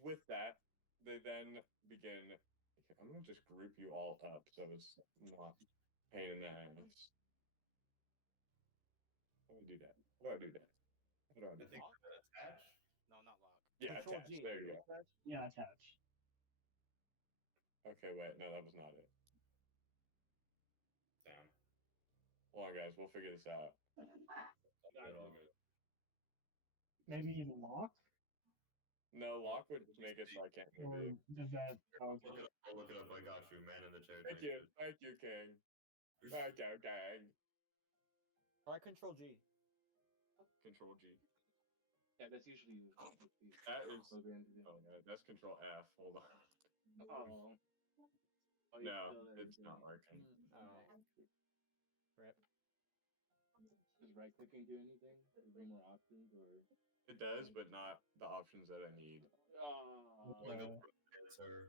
with that, they then begin. Okay, I'm gonna just group you all up so it's not pain in the ass. How do I do that? How do I do that? How do I I do think that? we're gonna attach. No, not lock. Yeah, Control attach. G. There you go. Yeah, attach. Okay, wait. No, that was not it. Damn. Hold on, guys. We'll figure this out. Good, all good. Maybe even lock, No, lock would just make it so I can't move or you. does that? Oh, Look it up. I'll look it up. I got you, man in the chair. Thank you. Thank you, King. Thank you, King. Try Control G. Control G. Yeah, that's usually That is. programmed to do. Oh, yeah, that's Control F. Hold on. Oh. Oh, you're No, still there, it's you're not still working. Oh. Rip. Does right clicking do anything? Does it give more options or? It does, but not the options that I need. Like a answer.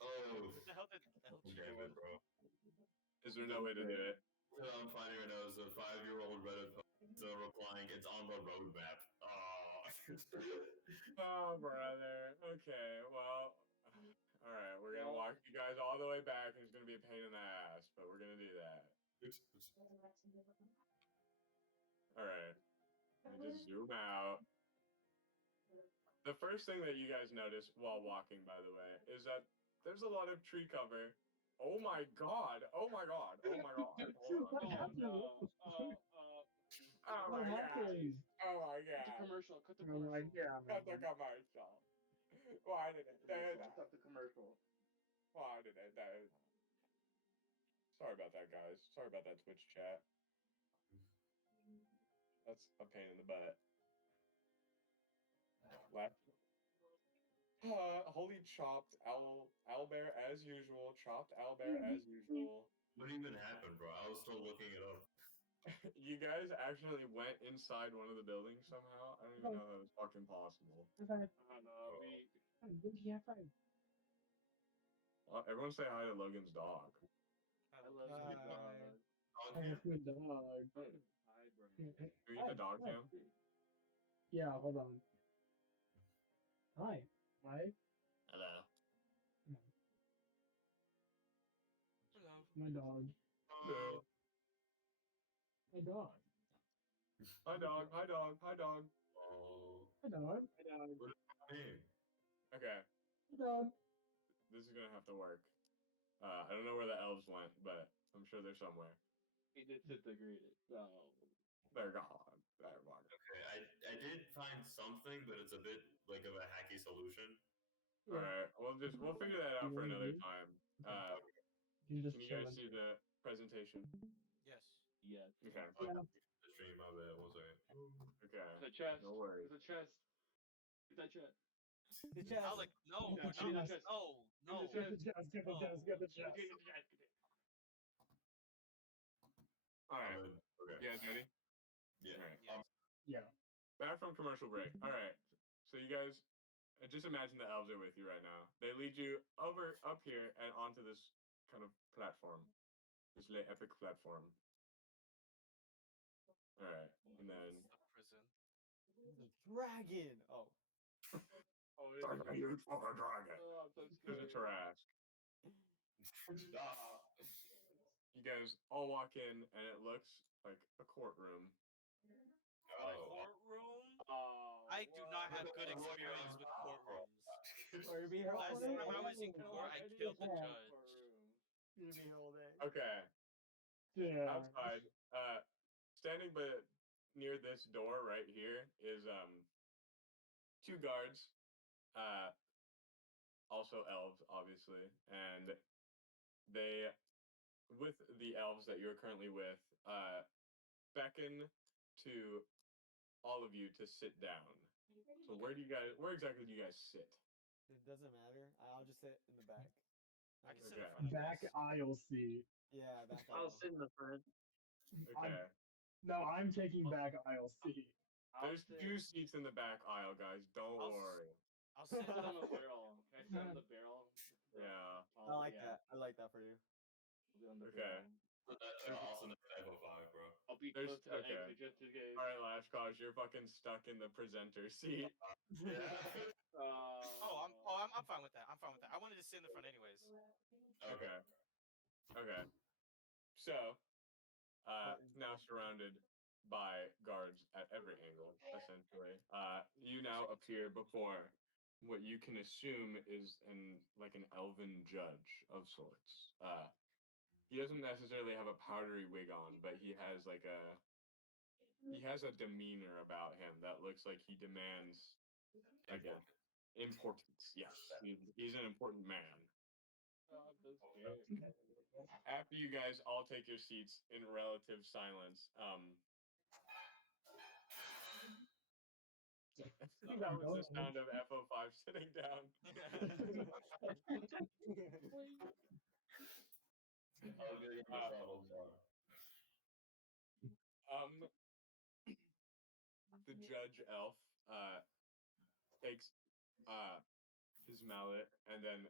Oh. What the hell did L Damn it, bro. Is there no way to do it? What I'm finding right now is a 5-year-old Reddit post replying, it's on the roadmap. Oh. Oh, brother. Okay, well. All right, we're gonna walk you guys all the way back, and it's gonna be a pain in the ass, but we're gonna do that. All right. Let me just zoom out. The first thing that you guys notice while walking, by the way, is that there's a lot of tree cover. Oh my god! Oh my god! Oh my god! Hold What on. happened? Oh What my god! happened? Oh my Cut the god! commercial. Cut the Oh my commercial. god. Cut the commercial. Why did it do that? Cut the commercial. Why did it do that? Sorry about that, guys. Sorry about that Twitch chat. That's a pain in the butt. Left. Holy chopped owlbear as usual. Chopped owlbear as usual. What even happened, bro? I was still looking it up. You guys actually went inside one of the buildings somehow? I don't even know that was fucking possible. I don't know. Everyone say hi to Logan's dog. I love you, dog. Oh, it's my dog. Hi, bro. Can we get the dog cam? Yeah, hold on. Hi. Hi. Hello. My dog. Hello. My dog. Hi dog. Hi dog. Hi dog. Oh. Hi dog. What does that mean? Okay, Hi dog. this is gonna have to work. I don't know where the elves went, but I'm sure they're somewhere. He disintegrated, so. They're gone. They're gone. Okay, I did find something, but it's a bit like of a hacky solution. All right, we'll figure that out for another time. You Can just you chill guys it. see the presentation? Yes. Yes. Okay. Yeah. The stream, my bad, one second. Okay. There's a chest. No worries. There's a chest. Get that chest. The chest. Alec, no, Yeah, we're not. chest. No, no. Get the chest. Get the chest. Get the chest. Get the chest. All right. Okay. You guys ready? Yeah. All right. Yes. Yeah. Back from commercial break. All right. So you guys, just imagine the elves are with you right now. They lead you up here and onto this kind of platform. This lay epic platform. All right, and then Prison. The dragon. Oh. Oh, There's a huge fucking dragon. Oh, I'm so There's a scared. Tarrasque. Ah. You guys all walk in, and it looks like a courtroom. Oh. Courtroom? Oh, I do not have good experience with courtrooms. Last time I was in court, I killed the judge. You're gonna be here all day. Okay, Yeah. outside, standing but near this door right here is two guards, also elves, obviously, and they, with the elves that you're currently with, beckon to all of you to sit down. So where exactly do you guys sit? It doesn't matter. I'll just sit in the back. I can sit Okay. in front, I Back guess. aisle seat. Yeah, back. I'll aisle. sit in the front. Okay. No, I'm taking back aisle seat. There's two seats in the back aisle, guys. Don't I'll s- worry. I'll sit Sit on on the barrel. Can I sit on the barrel? Yeah. I like that. I like that for you. I'll be on the Okay. barrel. Also, no 505, bro. I'll be There's- close to the okay. exit just in case. All right, Lashclaws, you're fucking stuck in the presenter seat. Yeah. I'm fine with that. I'm fine with that. I wanted to sit in the front anyways. Okay. Okay. So, now surrounded by guards at every angle, essentially. You now appear before what you can assume is an elven judge of sorts. He doesn't necessarily have a powdery wig on, but he has a demeanor about him that looks like he demands importance. Yes, he's an important man. Oh, I'm so scared. After you guys all take your seats in relative silence, that was the sound of FO5 sitting down. I'll get you a bottle more. The judge elf takes his mallet and then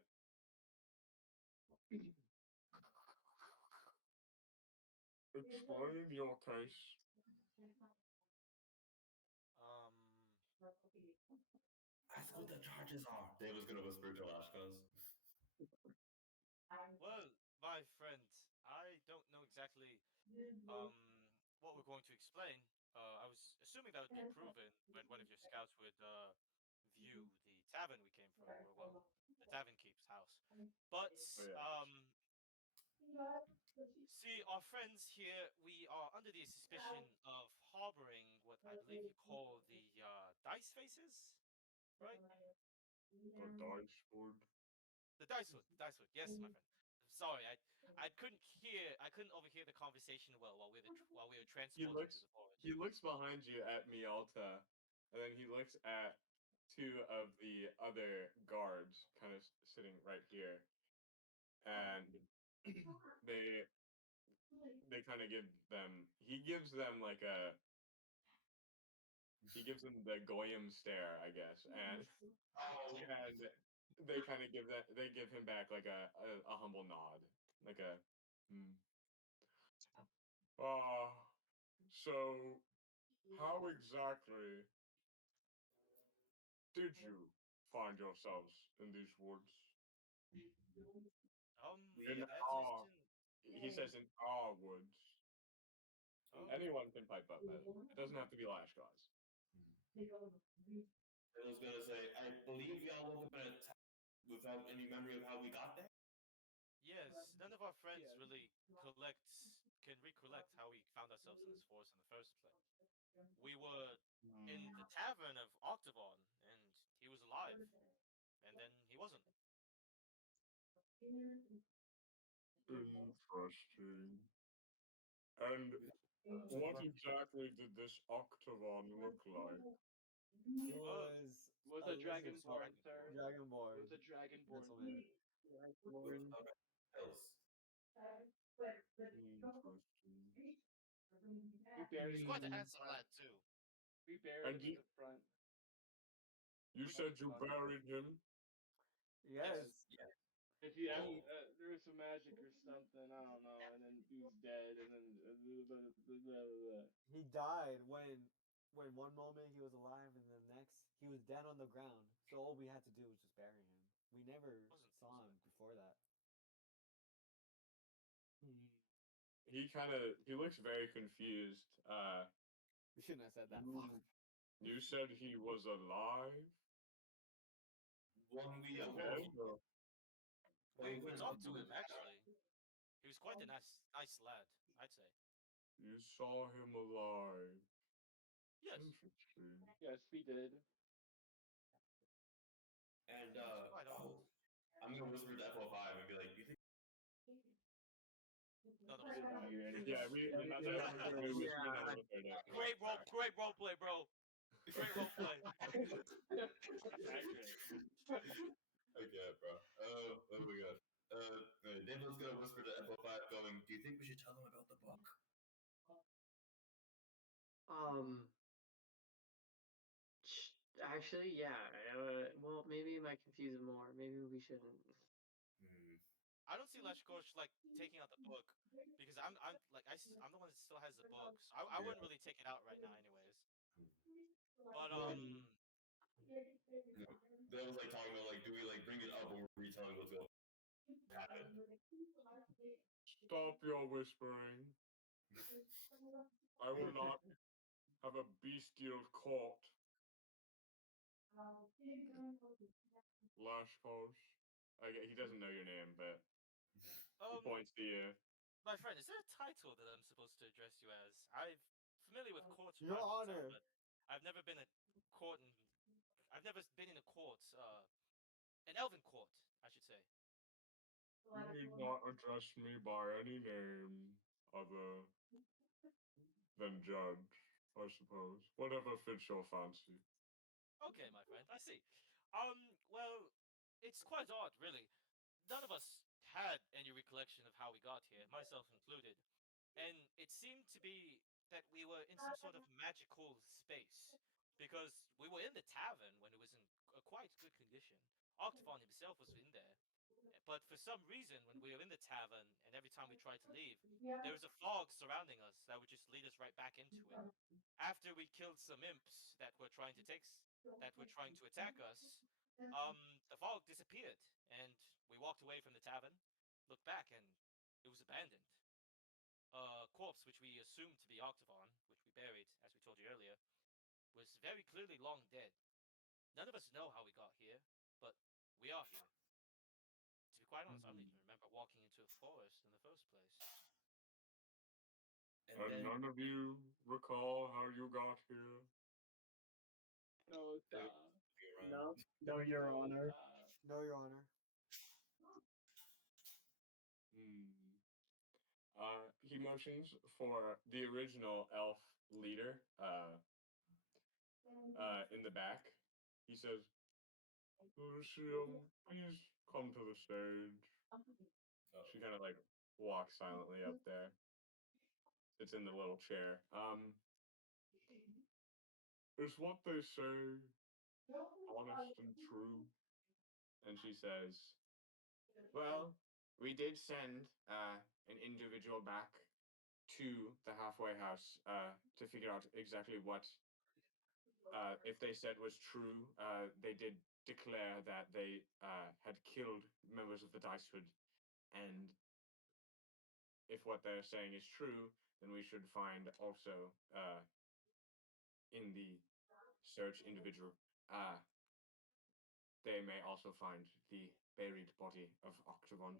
explain your case. Ask what the charges are. Dave was gonna whisper to Lashkaz. Well, my friend, I don't know exactly what we're going to explain. I was assuming that would be proven when one of your scouts would view the tavern we came from, or well, the tavern keep's house. But see, our friends here, we are under the suspicion of harboring what I believe you call the dice faces, right? The dice wood. The dice wood, yes, my friend. Sorry, I couldn't overhear the conversation well while we were transporting through the forest. He looks behind you at Mialta, and then he looks at two of the other guards kind of sitting right here, and they kind of he gives them the Goyim stare, I guess, and they kind of give him back like a humble nod, like a so how exactly did you find yourselves in these woods? He says in our woods. Anyone can pipe up, by the way. It doesn't have to be Lashclaws. I was gonna say, I believe y'all woke up in a without any memory of how we got there. Yes, none of our friends really can recollect how we found ourselves in this forest in the first place. We were in the tavern of Octavon, and he was alive, and then he wasn't. Interesting. And what exactly did this Octavon look like? He was a dragonborn, sir. Dragonborn. It was a dragonborn. Gentleman. We buried He's him quite a in the handsome front. lad too. We buried him in the front. You said you buried him? Yes. His he, there was some magic or something. I don't know. And then he was dead. And then He died when one moment he was alive and the next he was dead on the ground. So all we had to do was just bury him. We never saw him before that. He looks very confused. We shouldn't have said that. You said he was alive? One we Dead, or- We talked to him actually. He was quite a nice lad, I'd say. You saw him alive. Yes. Interesting. yes, he did. And It's quite odd. I'm gonna whisper to FO5 and be like, "Do you think?" None of I us. did not hear anything. Yeah, Great role play, bro. Great role play. Accurate. Okay, bro. Oh my god. David's gonna whisper to FO5 going, "Do you think we should tell him about the book?" Actually, yeah. Well, maybe it might confuse him more. Maybe we shouldn't. I don't see Leshkosh like taking out the book because I'm the one that still has the book. So I wouldn't really take it out right now, anyways. But That was like talking about like, do we like bring it up when we're retelling what's going to happen? Stop your whispering. I will not have a bestial court. Lashkosh. He doesn't know your name, but he points to you. my friend, is there a title that I'm supposed to address you as? I'm familiar with courts, Your around Honor. Town, but I've never been I've never been in a court, an elven court, I should say. You need not address me by any name other than Judge, I suppose. Whatever fits your fancy. Okay, my friend, I see. Well, it's quite odd, really. None of us had any recollection of how we got here, myself included. And it seemed to be that we were in some sort of magical space. Because we were in the tavern when it was in a quite good condition. Octavon himself was in there. But for some reason, when we were in the tavern and every time we tried to leave, there was a fog surrounding us that would just lead us right back into it. After we killed some imps that were trying to attack us, the fog disappeared, and we walked away from the tavern, looked back, and it was abandoned. A corpse, which we assumed to be Octavon, which we buried, as we told you earlier, was very clearly long dead. None of us know how we got here, but we are here. To be quite honest, I don't even remember walking into a forest in the first place. And none of you recall how you got here? No, stop. No, no, Your Honor. No, Your Honor. He motions for the original elf leader in the back. He says, Lucio, please come to the stage. She kind of like walks silently up there. Sits in the little chair. Is what they say honest and true? And she says, well, we did send an individual back to the halfway house to figure out exactly what, if they said was true. They did declare that they had killed members of the Dice Hood, and if what they're saying is true, then we should find also in the search individual, they may also find the buried body of Octavon.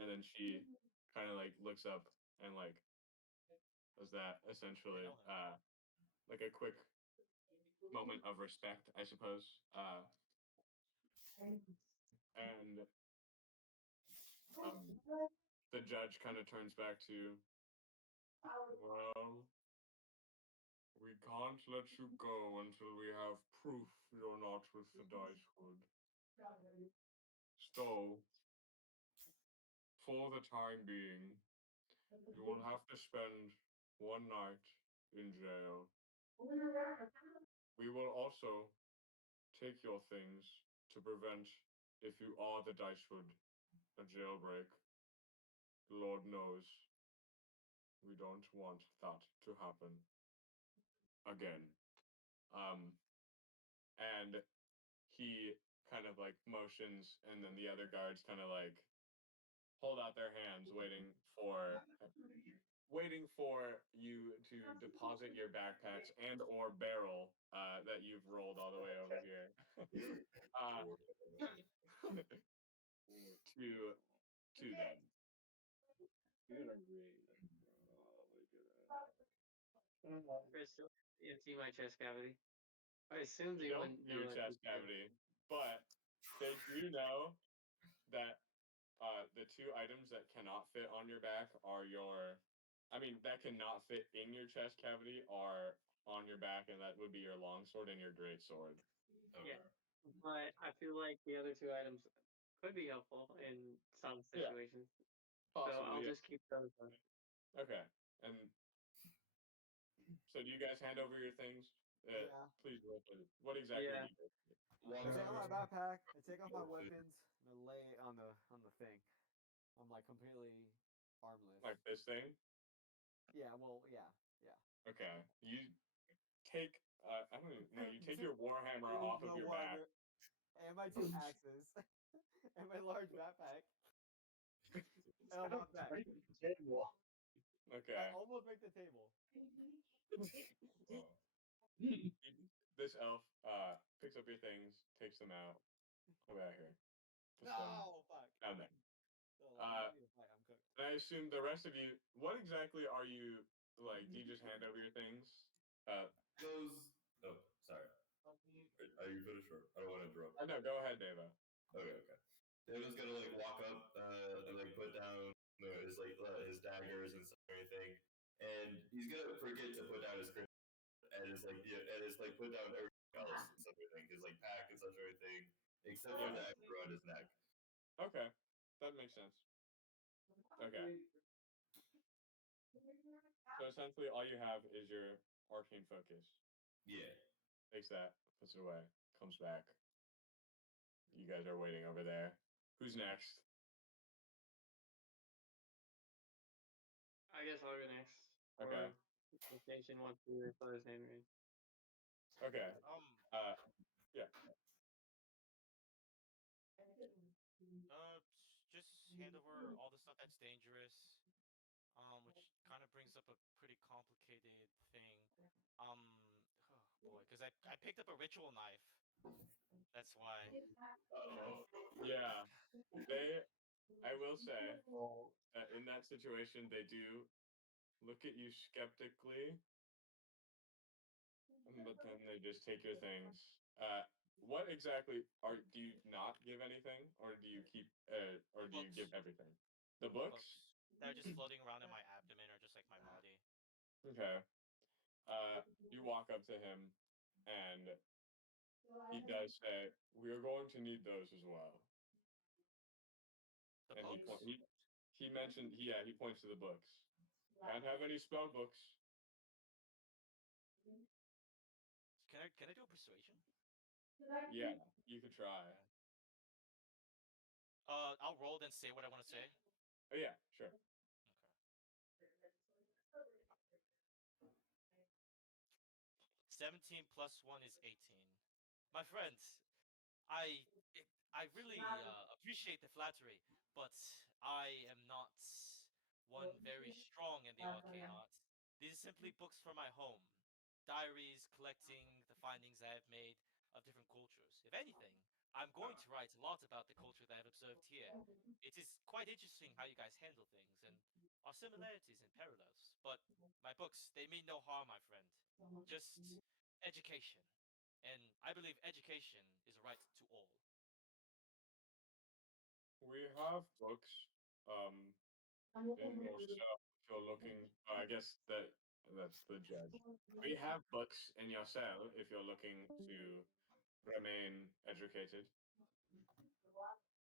And then she kind of like looks up and like does that essentially, like a quick moment of respect, I suppose. And the judge kind of turns back to, well, we can't let you go until we have proof you're not with the Dice Hood. So, for the time being, you will have to spend one night in jail. We will also take your things to prevent if you are the Diceford, a jailbreak, Lord knows we don't want that to happen again. And he kind of like motions, and then the other guards kind of like hold out their hands, waiting for you to deposit your backpacks and or barrel that you've rolled all the way over here to them. You're gonna read. Oh my god. Chris, you see my chest cavity. I assume You they don't wouldn't see know your that chest we did. cavity, but they do know that the two items that cannot fit on your back are that cannot fit in your chest cavity are on your back, and that would be your longsword and your greatsword. Yeah, but I feel like the other two items could be helpful in some Yeah. situations. So Possibly. I'll Yeah. just keep those on. Okay. And so do you guys hand over your things? Yeah. Please roll for it. What exactly Yeah. do you do? I take off my backpack. I take off my weapons. And I lay it on the thing. I'm like completely armless. Like this thing? Yeah. Well. Yeah. Yeah. Okay. You take I don't even know. You take your warhammer off of your back. And my two axes. And my large backpack. And I'm on back. Table. Okay. I almost break the table. This elf picks up your things, takes them out. Come back here. Puts them No, fuck. down there. So I need to fight. I'm cooked. And I assume the rest of you. What exactly are you like? Do you just hand over your things? Goes. Oh, sorry. Are you finished? Or I don't want to interrupt. No, go ahead, Deva. Okay. Deva's gonna like walk up and like put down his daggers and stuff and everything, and he's gonna forget to put down his and it's like put down everything else and stuff and everything, his like pack and such and everything, except for the extra on his neck. Okay, that makes sense. Okay. So essentially, all you have is your arcane focus. Yeah. Takes that, puts it away, comes back. You guys are waiting over there. Who's next? I guess I'll go next. Okay. Or if Nation wants to reply his hand raised. Okay. Yeah. Just hand over all the stuff that's dangerous. Which kind of brings up a pretty complicated thing. Oh boy, because I picked up a ritual knife. That's why. Yeah. I will say, in that situation, they do look at you skeptically, but then they just take your things. What exactly do you not give anything, or do you keep, or do you give everything? The books? They're just floating around in my abdomen or just like my body. Okay. You walk up to him, and he does say, "We are going to need those as well." The And books? he mentioned, he points to the books. Can't have any spell books. Can I do a persuasion? Yeah, you could try. I'll roll then say what I want to say. Oh yeah, sure. Okay. 17 plus 1 is 18. My friends, I really appreciate the flattery, but I am not one very strong in the arcane arts. These are simply books for my home. Diaries collecting the findings I have made of different cultures. If anything, I'm going to write a lot about the culture that I've observed here. It is quite interesting how you guys handle things, and our similarities and parallels. But my books, they mean no harm, my friend. Just education. And I believe education is a right to all. We have books, in yourself if you're looking. I guess that's the judge. We have books in your cell if you're looking to remain educated.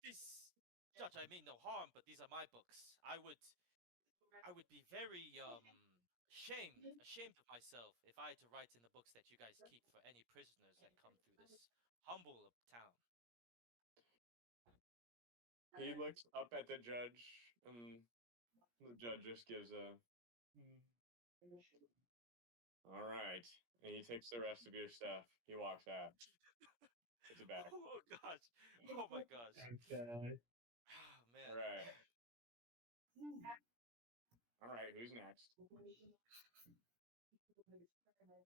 This, Judge, I mean no harm, but these are my books. I would be very ashamed of myself if I had to write in the books that you guys keep for any prisoners that come through this humble town. He looks up at the judge, and the judge just gives a. All right, and he takes the rest of your stuff. He walks out. It's a bag. Oh gosh. Oh my gosh. Okay. Oh man. All right. All right. Who's next?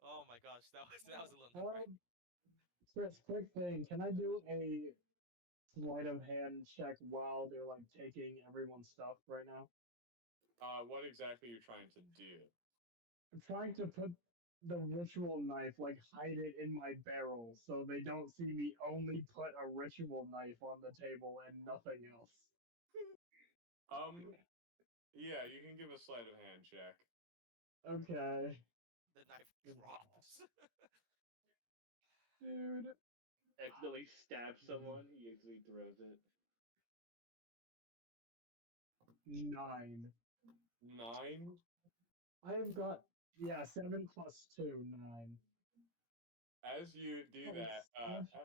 Oh my gosh. That was a little nerve. Chris, quick thing. Can I do a sleight of hand check while they're like taking everyone's stuff right now? What exactly are you trying to do? I'm trying to put the ritual knife, like hide it in my barrel so they don't see me only put a ritual knife on the table and nothing else. Yeah, you can give a sleight of hand check. Okay. The knife drops. Dude. Accidentally stabs someone, he usually throws it. 9. 9? I have got 7 plus 2, 9. As you do Oh, that,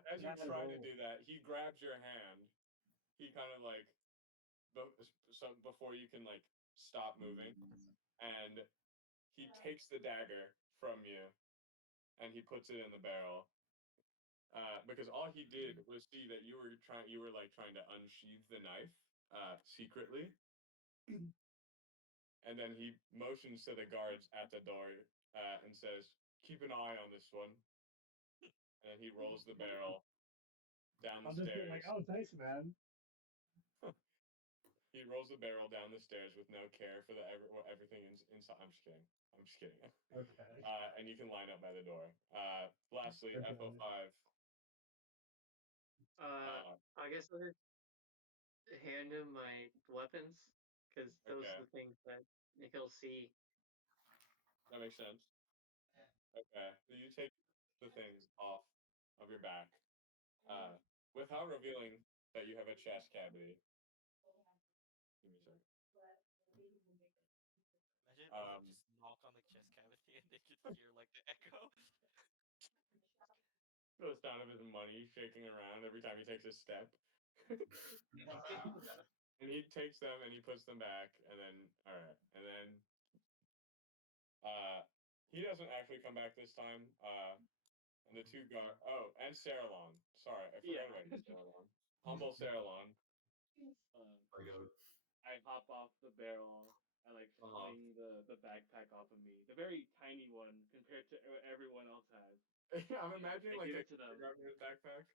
as you bad try to roll. do that, he grabs your hand. He kind of like, so before you can like stop moving, and he takes the dagger from you, and he puts it in the barrel. Because all he did was see that you were trying to unsheath the knife, secretly, and then he motions to the guards at the door, and says, "Keep an eye on this one." And he rolls the barrel down the I'll just be like, stairs. oh, thanks, man. He rolls the barrel down the stairs with no care for everything inside. I'm just kidding. I'm just kidding. Okay. And you can line up by the door. Lastly, Okay. FO5. I guess I'll just hand him my weapons because those Okay. are the things that he'll see. That makes sense. Okay. So you take the things off of your back, without revealing that you have a chest cavity. Give me a second. Imagine if you just knock on the chest cavity and they could hear like the echo. The sound of his money shaking around every time he takes a step. And he takes them and he puts them back, and then and then he doesn't actually come back this time. And the two guard and Saralon. Sorry, I forgot about you, Saralon. Humble Saralon. I hop off the barrel and like fling the backpack off of me. The very tiny one compared to what everyone else has. I'm imagining I like give a it to them. kindergartner's backpack.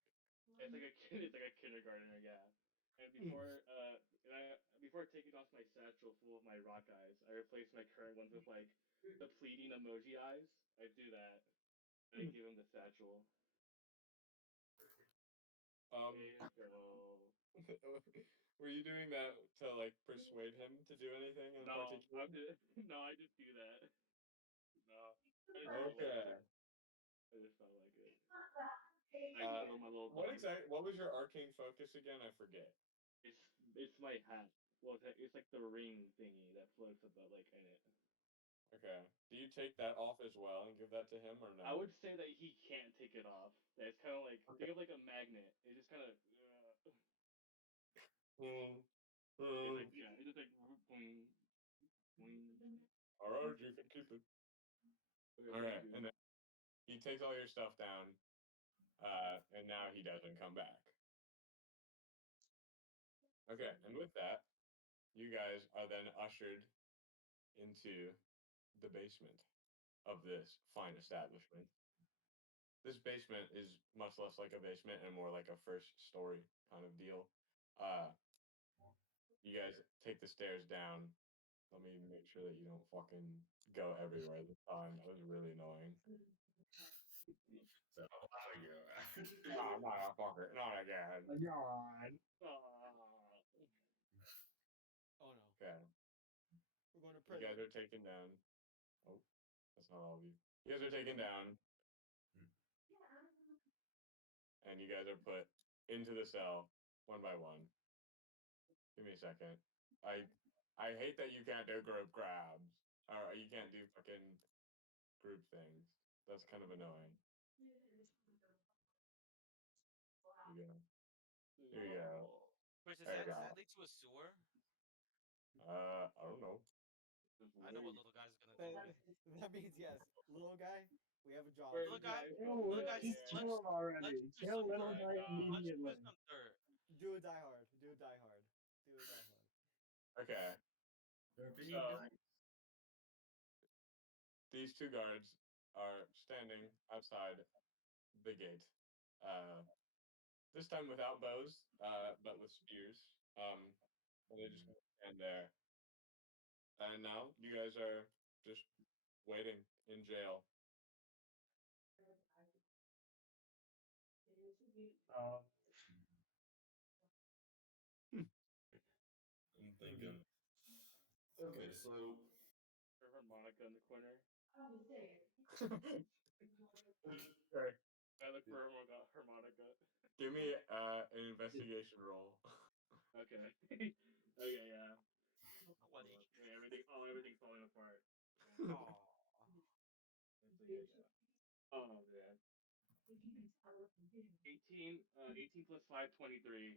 It's like a kindergartner, yeah. And before taking off my satchel full of my rock eyes, I replace my current ones with like the pleading emoji eyes. I do that. And I give him the satchel. Were you doing that to like persuade him to do anything in particular? No, I just do that. No. Okay. I just felt like it. I put on my little What was your arcane focus again? I forget. It's my hat. Well, it's like the ring thingy that floats about like in it. Okay. Do you take that off as well and give that to him, or no? I would say that he can't take it off. That it's kind of like think of like a magnet. It just kind of. It's just like boing, boing. All right, you can keep it. All right, and then he takes all your stuff down, and now he doesn't come back. Okay, and with that, you guys are then ushered into the basement of this fine establishment. This basement is much less like a basement and more like a first story kind of deal. You guys take the stairs down. Let me make sure that you don't fucking go everywhere this time. That was really annoying. So, No, not a fucker. Not again. God. Oh no. Okay. We're going to You prison. guys are taken down. Oh, that's not all of you. You guys are taken down. And you guys are put into the cell one by one. Give me a second. I hate that you can't do group grabs. Or you can't do fucking group things. That's kind of annoying. Here you go. Here you go. Wait, Chris, There you does go. that lead to a sewer? I don't know. I know what little guy's gonna do. That means yes, little guy. We have a job. Where Little the guy- little guys, Just let's- kill him already. let's do Kill some little dirt. guy Let's Let's do immediately. some dirt. Do a die hard. Do a die hard. Do a die hard. Okay. RPG So- dice. These two guards are standing outside the gate. This time without bows, but with spears. And they just stand there. And now you guys are just waiting in jail. Uh, I'm thinking. Okay, so Her harmonica in the corner. Okay. I look for her harmonica. Give me an investigation roll. Okay. Okay, yeah. What? Okay, everything's falling apart. Aw. Yeah, yeah. Oh man. 18 plus 5, 23.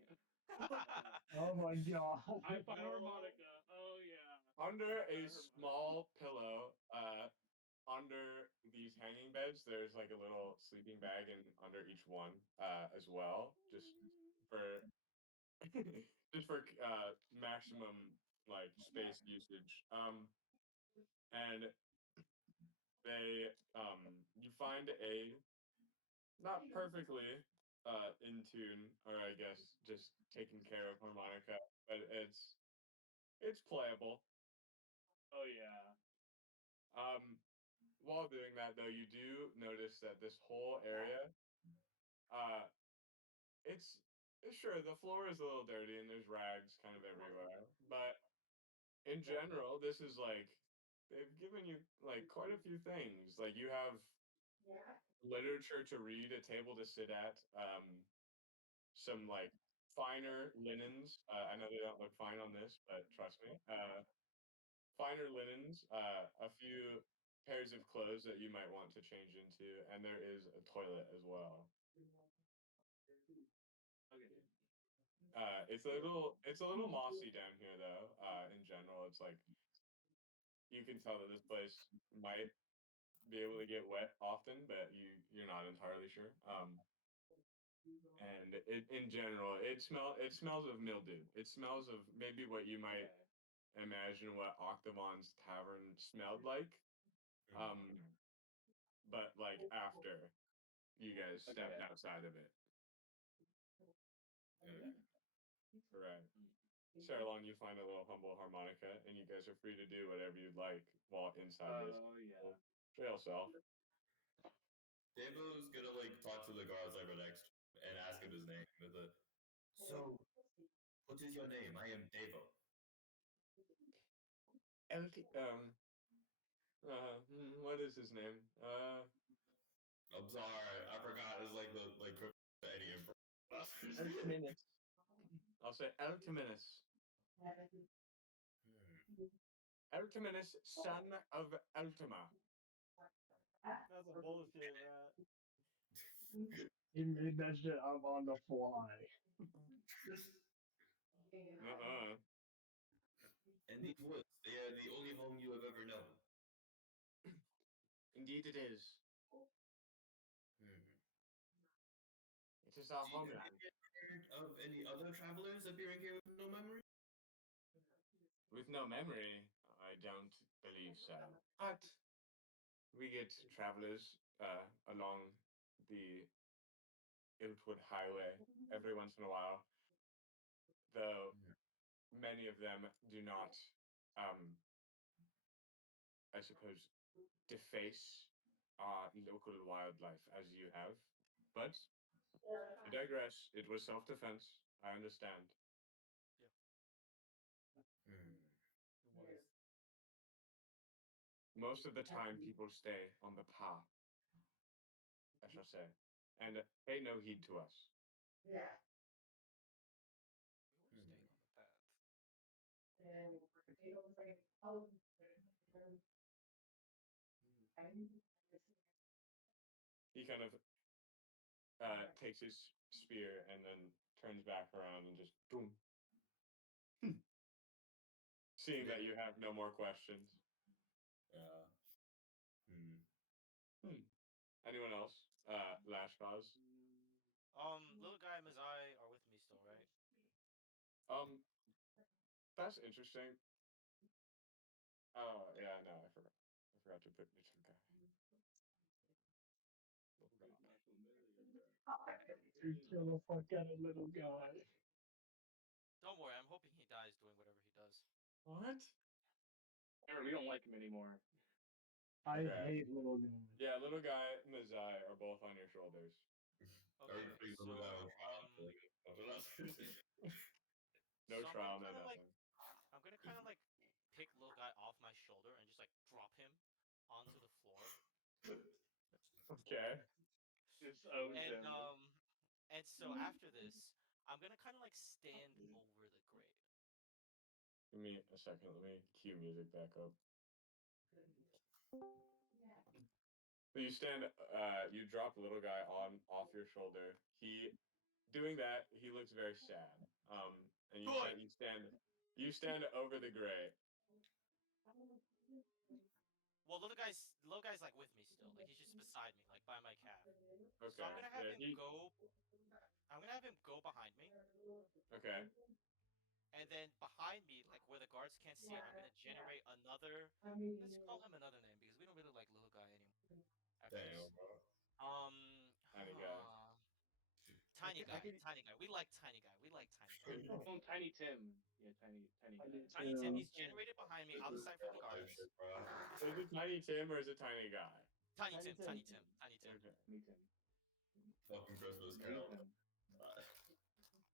oh my god. I find harmonica. Oh yeah. Under a small pillow, under these hanging beds, there's like a little sleeping bag and under each one, as well, just for maximum like space usage. And you find a not perfectly in tune, or I guess just taking care of harmonica, but it's playable. Oh yeah. While doing that, though, you do notice that this whole area, uh, it's sure the floor is a little dirty and there's rags kind of everywhere, but in general, this is like they've given you like quite a few things. Like you have literature to read, a table to sit at, some like finer linens. I know they don't look fine on this, but trust me. Finer linens, a few pairs of clothes that you might want to change into, and there is a toilet as well. Okay. It's a little mossy down here though. In general, it's like you can tell that this place might be able to get wet often, but you're not entirely sure. And in general, it smells of mildew. It smells of maybe what you might imagine what Octavon's tavern smelled like. But like after you guys stepped outside of it. Correct. Sherlon, you find a little humble harmonica, and you guys are free to do whatever you'd like while inside this Oh yeah. jail cell. Devo's gonna like talk to the guards that were next and ask him his name. So, what is your name? I am Devo. What is his name? I'm sorry, I forgot. It's like the any info. Eltiminus. I'll say Eltiminus. Eltiminus, son of Eltima. That's a bullshit, bro. He made that shit up on the fly. And these woods, they are the only home you have ever known. Indeed it is. Hmm. It is our Do you homeland. have heard of any other travelers appearing here with no memory? With no memory, I don't believe so. But we get travelers along the Iltwood Highway every once in a while, though many of them do not, I suppose, deface local wildlife as you have. But I digress. It was self-defense. I understand. It was. Most of the time, people stay on the path, I shall say, and pay no heed to us. Staying on the path. He kind of takes his spear and then turns back around and just boom, Seeing that you have no more questions. Yeah. Anyone else? Lash cause. Little guy Mazai are with me still, right? That's interesting. Oh yeah, no, I forgot. I forgot to put Nation guy. You kill the fuck out of little guy. Don't worry, I'm hoping he dies doing whatever he does. What? We don't like him anymore. I Okay. hate little guy. Yeah, little guy and Mazai are both on your shoulders. Okay, so No so trial, no I'm nothing. gonna kind of like pick little guy off my shoulder and just like drop him onto the floor. Okay. Just owns And him. and so after this, I'm gonna kind of like stand over the grate. Give me a second. Let me cue music back up. So you stand. You drop little guy off your shoulder. Doing that. He looks very sad. And you stand over the grate. Well, little guy's like with me still. Like he's just beside me, like by my calf. Okay. So I'm gonna have Yeah, him go. I'm gonna have him go behind me. Okay. And then behind me, like where the guards can't see it, I'm gonna generate another. Let's call him another name because we don't really like little guy anymore. After Damn, this. bro. Tiny guy. Tiny guy. Tiny guy. We like tiny guy. We like tiny guy. Oh, Tiny Tim. Yeah, Tiny guy. Tiny Tim. He's generated behind me, out of sight from the guards. Is it Tiny Tim or is it Tiny Guy? Tiny Tim. Tiny Tim. Tiny Tim. Okay. Tiny Tim. Fucking Christmas Tiny Carol. Tim.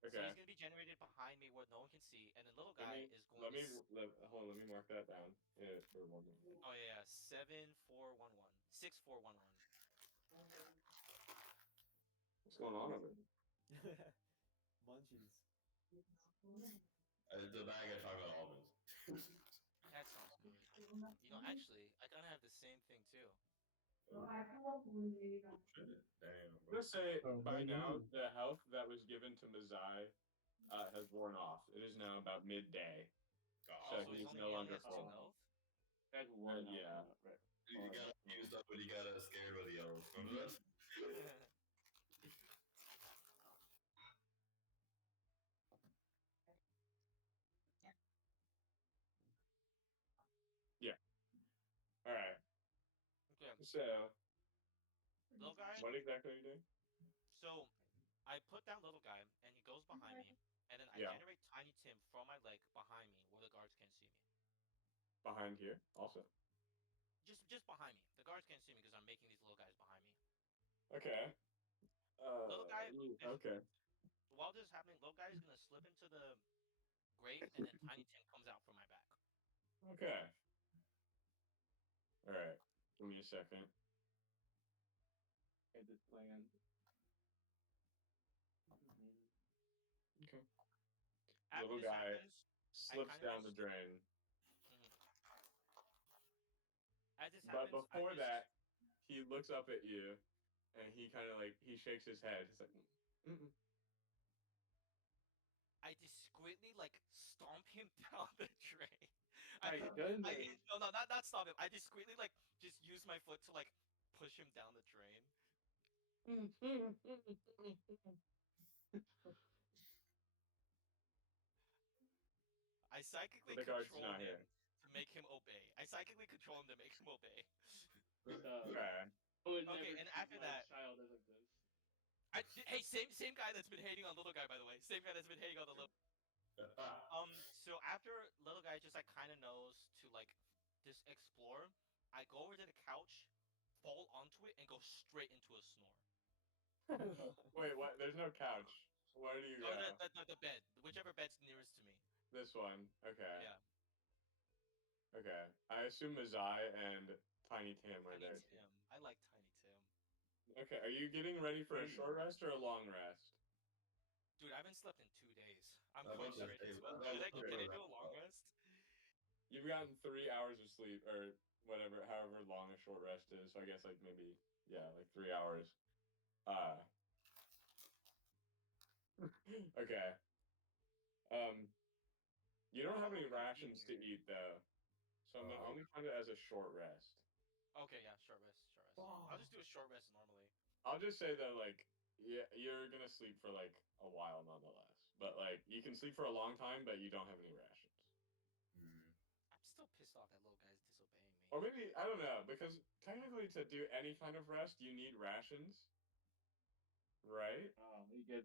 So Okay. he's gonna be generated behind me where no one can see, and then little Let guy me, is going let to. me hold on, let me mark that down. Yeah, for 1 minute. Oh yeah, 7411. 6411. What's going on over there? Munchies. The bag of chocolate almonds. That sounds good. You know, actually, I kind of have the same thing too. Damn, I'm bro. gonna say Oh, by my now God. the health that was given to Mazai has worn off. It is now about midday. Oh, So so he's he no only longer has 2 full. health. That's one. Yeah. Right. You got used up when you got scared by the yellows. Remember that? All right. Okay. So Little guy. what exactly are you doing? So I put down little guy, and he goes behind me, and then I Yeah. generate Tiny Tim from my leg behind me where the guards can't see me. Behind here, also. Just behind me. The guards can't see me because I'm making these little guys behind me. Okay. Little guy. Okay. While this is happening, little guy is gonna slip into the grate, and then Tiny Tim comes out from my back. Okay. All right. Give me a second. Okay, this plan. Okay. After Little this guy happens, slips kinda down the just- drain. As this But happens, before that, he looks up at you, and he kind of like he shakes his head. He's like, mm-mm. I discreetly like stomp him down the drain. No, not stomp him. I discreetly like just use my foot to like push him down the drain. I psychically The guard's control not him here. to make him obey. I psychically control him to make him obey. Okay. Okay, and after that, child isn't this. hey, same guy that's been hating on little guy, by the way. Same guy that's been hating on the little. So after little guy just like kind of knows to like just explore, I go over to the couch, fall onto it, and go straight into a snore. Wait, what? There's no couch. Where do you go? The bed, whichever bed's nearest to me. This one. Okay. Yeah. Okay. I assume Mazai and Tiny Tim are Tiny there. Tim. I like Tiny Tim. Okay. Are you getting ready for a short rest or a long rest? Dude, I haven't slept in 2 days. I'm That quite was ready just- as well. that was Can I pretty do a long rest? You've gotten 3 hours of sleep, or whatever, however long a short rest is. So I guess like maybe, yeah, like 3 hours. Okay. You don't have any rations to eat though, so I'm gonna only count it as a short rest. Okay, yeah, short rest, short rest. I'll just do a short rest normally. I'll just say that like yeah, you're gonna sleep for like a while nonetheless. But like you can sleep for a long time, but you don't have any rations. I'm still pissed off that little guy's disobeying me. Or maybe I don't know because technically to do any kind of rest, you need rations, right? You get.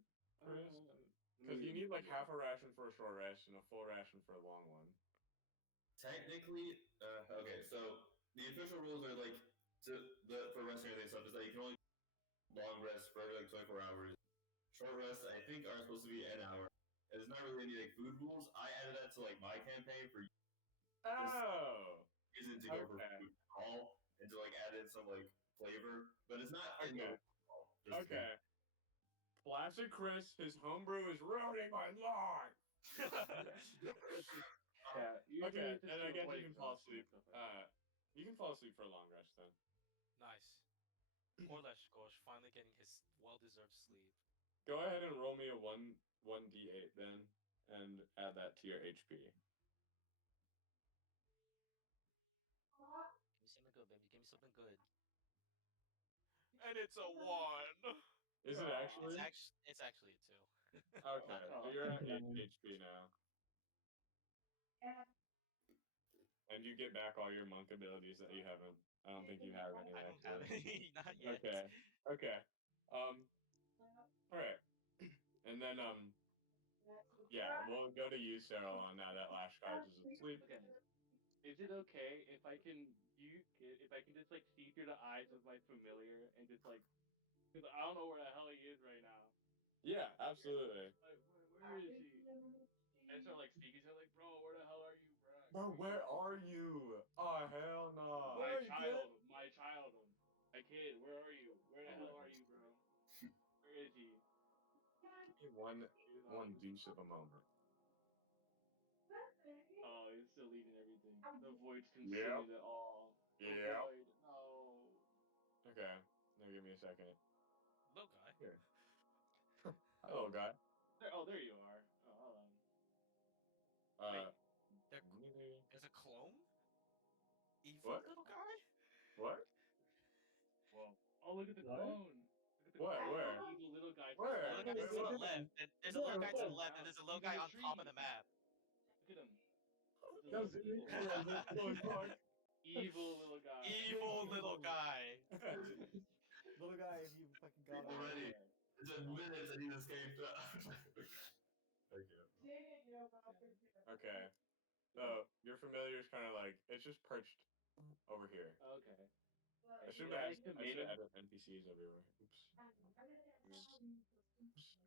Because you need like half a ration for a short rest and a full ration for a long one. Technically, okay, so the official rules are like for resting and stuff is that you can only long rest for like 24 hours. Short rests, I think, are supposed to be an hour. There's not really any like food rules. I added that to like my campaign for Oh, isn't to go for food at all and to like add in some like flavor, but it's not in the just okay. Classic Chris, his homebrew is ruining my life. Okay, and I guess you can fall asleep. You can fall asleep for a long rest then. Nice. Poor Leshkosh finally getting his well-deserved sleep. Go ahead and roll me a 1d8 then, and add that to your HP. Give me something good, baby. Give me something good. And it's a 1. Is it actually? It's actually a 2. Okay, so you're at 8 HP now. And you get back all your monk abilities that you haven't. I don't think you have any. I don't have any, not yet. Okay. Alright. And then, yeah, we'll go to you, Cyril, on now that Lash Guards is asleep. Okay. Is it okay if I can just like see through the eyes of my familiar and just like, because I don't know where the hell he is right now. Yeah, absolutely. Like, where is he? And start like speaking to him, like, bro, where the hell are you, bro? Bro, where are you? Oh, hell no. My child. My kid, where are you? Where the hell are you, bro? Where is he? Give me one deuce of a moment. Oh, he's still leading everything. The void's consuming it all. Yeah. Void, no. Okay, now give me a second. Little guy. Here. Hi, little guy. There you are. Oh, hold on. There's a clone? Evil What? little guy? What? Whoa. Oh, look at the clone. What? Where? Evil little guy. Where? Little guy to the left. There's a little guy to the left, and there's a little guy on top of the map. Look at him. Evil little guy. Evil little guy. Little guy, if you fucking got already. It's a minute that he escaped. Okay. So your familiar is kind of like it's just perched over here. Okay. I should have added NPCs everywhere. Oops.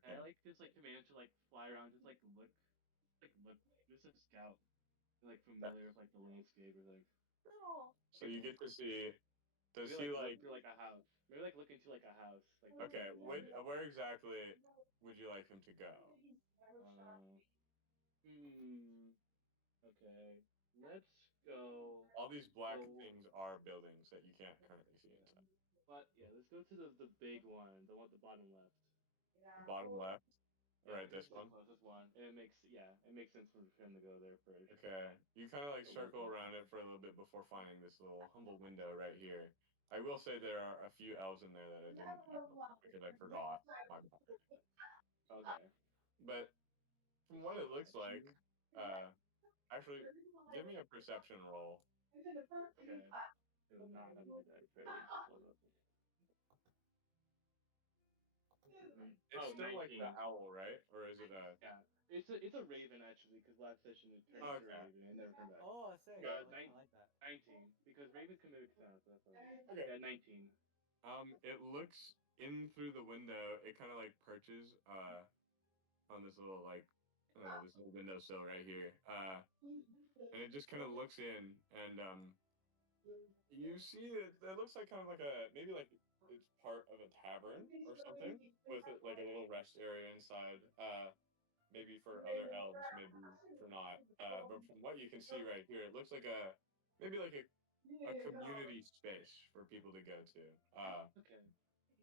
I like just like command to like fly around, just like look, just a scout, like familiar with like the landscape or like. So you get to see. Does he like through like a house? Maybe like look into like a house. Like. Okay. Where exactly would you like him to go? Okay. Let's go. All these black things are buildings that you can't currently see inside. But yeah, let's go to the big one, the one at the bottom left. Bottom left. Right, this one. Closest one. And it makes sense for him to go there first. Okay. You kind of like circle around it for a little bit before finding this little humble window right here. I will say there are a few elves in there that I didn't because I forgot. Okay. But from what it looks like, actually, give me a perception roll. Okay. Do not have my dice ready. It's still 19. Like the owl, right? Or is it a? Yeah, it's a raven actually, because last session it turned into a raven and never come back. Oh, I say. I like that. 19, because raven can mimic sounds. So that's why. Okay. Yeah, 19. It looks in through the window. It kind of like perches on this little like this little windowsill right here. And it just kind of looks in, and you see it. It looks like kind of like maybe like it's part of a tavern or something with like a little rest area inside. Maybe for other elves, maybe for not. But from what you can see right here, it looks like maybe like a community space for people to go to. Okay.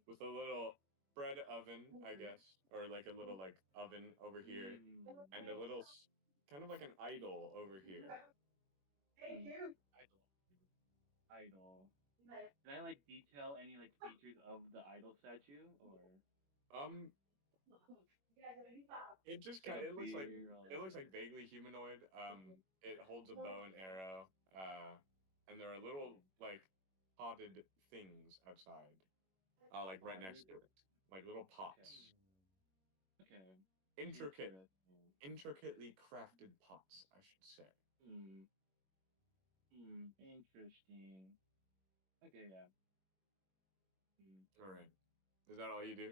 With a little bread oven, I guess, or like a little like oven over here, and a little kind of like an idol over here. Idol. Idol. Can I like detail any like features of the idol statue or? Um, it just Like kind a it looks like beard or it looks like vaguely humanoid. It holds a bow and arrow. And there are little like potted things outside. Like right next to it, like little pots. Okay. Intricate, Interesting. intricately crafted pots, I should say. Hmm. Interesting. Okay, yeah. All right. Is that all you do?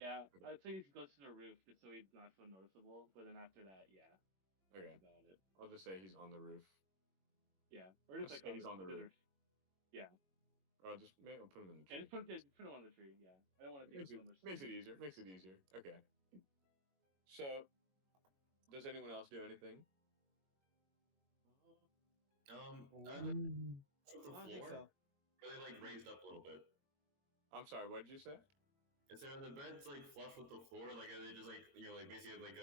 Yes. Yeah, I'd say he goes to the roof just so he's not so noticeable. But then after that, yeah, Okay. that's about it. I'll just say he's on the roof. Yeah, or just Just like say he's on the roof. Yeah, Or I'll just maybe I'll put him in the and tree. put him on the tree. Yeah, I don't want to take so much. Makes it easier. Makes it easier. Okay. So, does anyone else do anything? I the I think floor so. really like raised up a little bit. I'm sorry. What did you say? Is there the beds like flush with the floor? Like are they just like like basically like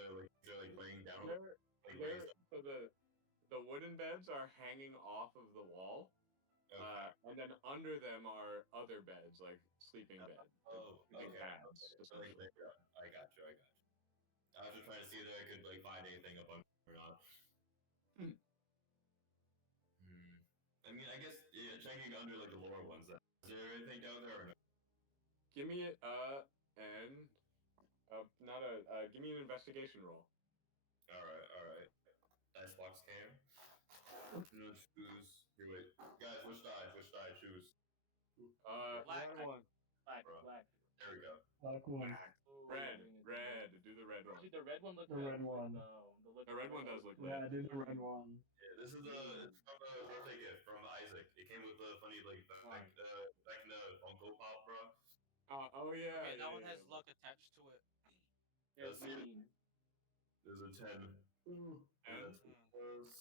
they're like laying down like raised up? So the wooden beds are hanging off of the wall. Okay. And then under them are other beds, like sleeping beds. Sleeping Okay. pads, So like essentially. I got you. I was just trying to see if I could like find anything up on or not. I mean, I guess yeah, checking under like the lower ones. Then. Is there anything down there or no? Give me give me an investigation roll. All right. Dice box cam. No shoes. Here, wait, guys, which die? Choose. Black. One. Black. There we go. Black one. Red. Do the red one. Actually, the red one looks The red one. The red one does look Yeah, red. do the red one. Yeah, this is it's from a birthday gift from Isaac. It came with a funny like back in the Funko Pop, bro. Oh yeah. Okay, that yeah, one yeah. has luck attached to it. Yeah, Let's see. green. There's a 10. Ooh, that's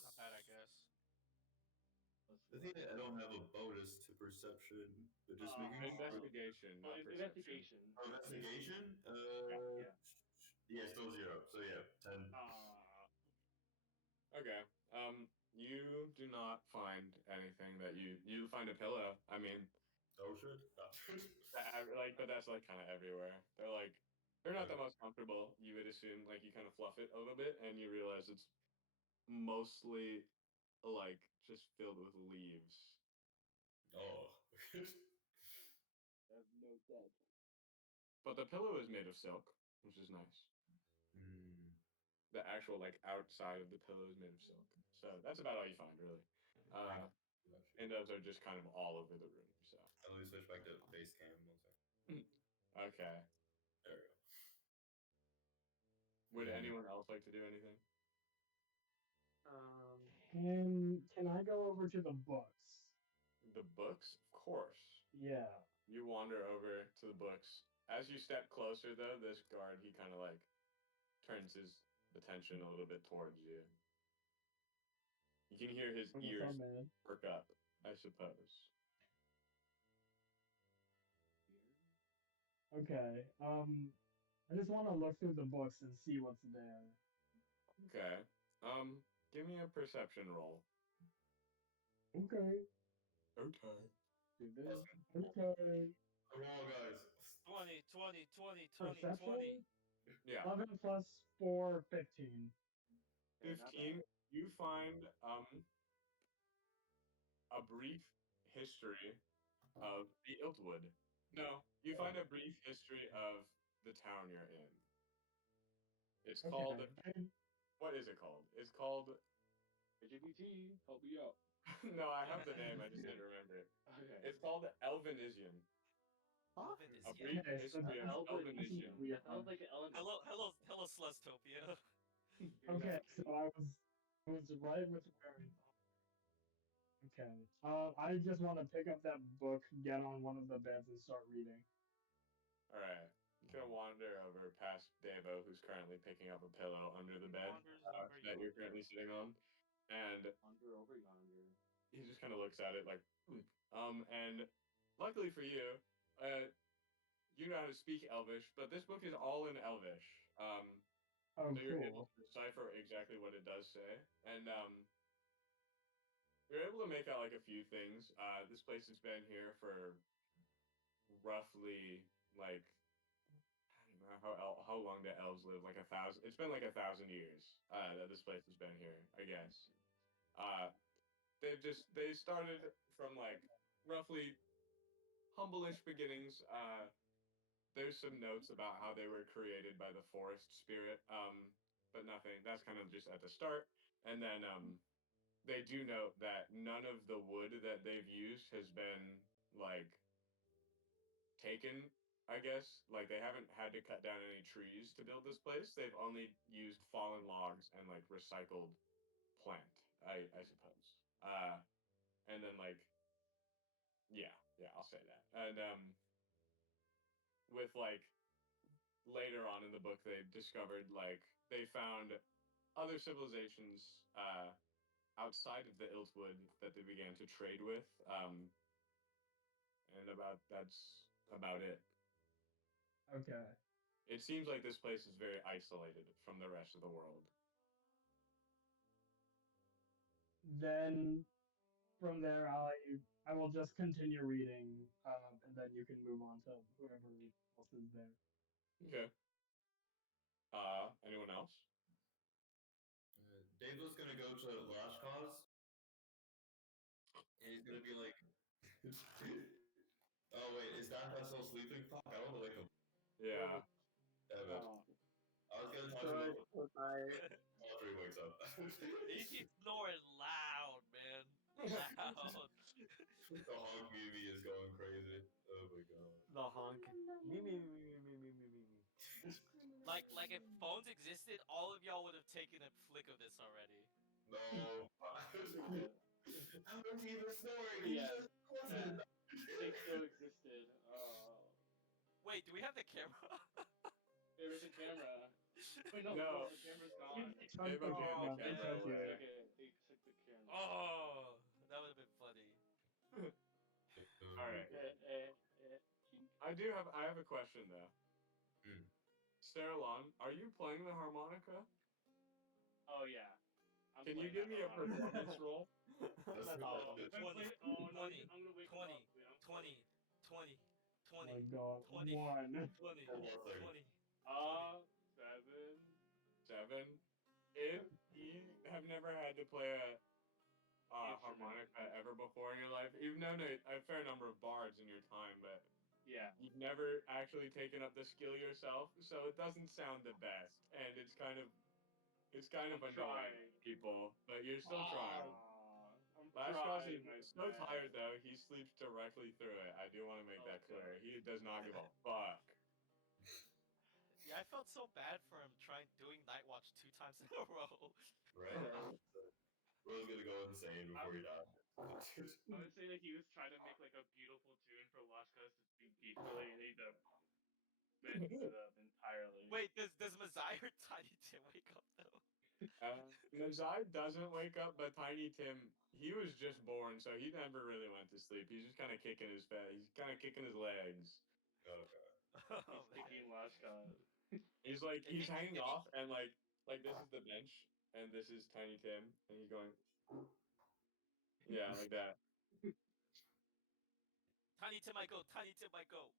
Not bad, I guess. I think I don't have a bonus to perception, but just making sure. Investigation, not perception. Investigation. Oh, investigation? Yeah. Yeah, still 0. So yeah, 10. Okay. You do not find anything that you find a pillow. I mean, Oh shit. but that's like kind of everywhere. They're not the most comfortable. You would assume like you kind of fluff it a little bit, and you realize it's mostly like just filled with leaves. Oh. I have no dead. But the pillow is made of silk, which is nice. The actual like outside of the pillow is made of silk. So that's about all you find, really. And those are just kind of all over the room. So. Let me switch back to face cam. Okay. There we go. Would anyone else like to do anything? Can I go over to the books? The books? Of course. Yeah. You wander over to the books. As you step closer, though, this guard, he kind of like turns his attention a little bit towards you. You can hear his ears perk up, I suppose. Okay. I just want to look through the books and see what's there. Okay. Give me a perception roll. Okay. Okay. Okay. Come on, guys. 20. Perception? Yeah. 11 plus 4, 15. 15. You find a brief history of the Iltwood. No, you find a brief history of the town you're in. It's called. What is it called? It's called. LGBT, help me out. No, I have the name. I just didn't remember it. Okay. It's called Elvenision. Huh? A brief history of Elvenision. That sounds like an Hello, Celestopia. Okay, so I was right with where. Okay. I just want to pick up that book, get on one of the beds, and start reading. All right. You can wander over past Devo, who's currently picking up a pillow under the bed that you're currently sitting on, and over yonder. he just kind of looks at it like, and luckily for you, you know how to speak Elvish, but this book is all in Elvish. Oh, So you're able cool. to decipher exactly what it does say, and you're able to make out like a few things. This place has been here for roughly like I don't know how long the elves live, like 1,000. It's been like 1,000 years that this place has been here, I guess. Uh, they started from like roughly humble-ish beginnings. There's some notes about how they were created by the forest spirit, but nothing. That's kind of just at the start, and then they do note that none of the wood that they've used has been like taken, I guess. Like they haven't had to cut down any trees to build this place. They've only used fallen logs and like recycled plant, I suppose. And then like yeah, I'll say that. And with like later on in the book they discovered like they found other civilizations outside of the Iltwood that they began to trade with. And that's about it. Okay. It seems like this place is very isolated from the rest of the world. Then from there, I will just continue reading, and then you can move on to whoever else is there. Okay. Anyone else? Dave was gonna go to Last Cause, and he's gonna be like, "Oh wait, is that still sleeping? Fuck, I don't like him." Yeah. Damn it. Oh, I was gonna talk So about I after he wakes up. He's snoring loud, man. Loud. The honk BB is going crazy. Oh my god. The honk. Me. Like if phones existed, all of y'all would have taken a flick of this already. No. How is he even snoring? He Yeah, just wasn't. they still existed. Oh, Wait, do we have the camera? there was a camera. Wait, no, No. the camera's gone. It took the They've camera. abandoned the It camera took away. it. They took the camera. Oh, that would have been funny. All right. I have a question though. Hmm. Sterlon, are you playing the harmonica? Oh yeah. Can you give me a performance roll? That's That's awesome. awesome. 20, Oh no, 20, I'm gonna wake 20, him up. Wait, I'm 20, 20, Oh 20, my god. 20, 1. 20, Hold on a second. 20. 7. 7. If you have never had to play a Instrument. harmonica ever before in your life, you've known a fair number of bards in your time, but Yeah. you've never actually taken up the skill yourself, so it doesn't sound the best, and it's kind of I'm annoying trying. people, but you're still trying. I'm Lashkos trying is my so best. tired though, he sleeps directly through it. I do want to make that Okay. clear. He does not give a fuck. Yeah, I felt so bad for him doing Night Watch 2 times in a row. Right? Will's gonna go insane before he dies. I would say that he was trying to make like a beautiful tune for Lashka to speak peacefully, and he just messed it up entirely. Wait, does Mazai or Tiny Tim wake up though? Nazai doesn't wake up, but Tiny Tim, he was just born, so he never really went to sleep. He's just kind of kicking his he's kind of kicking his legs. Okay. Oh, He's kicking Lashka. He's like If he's he- hanging if he- off, and like this is the bench, and this is Tiny Tim, and he's going, yeah, like that. Tiny Tim might go, Tiny Tim might go.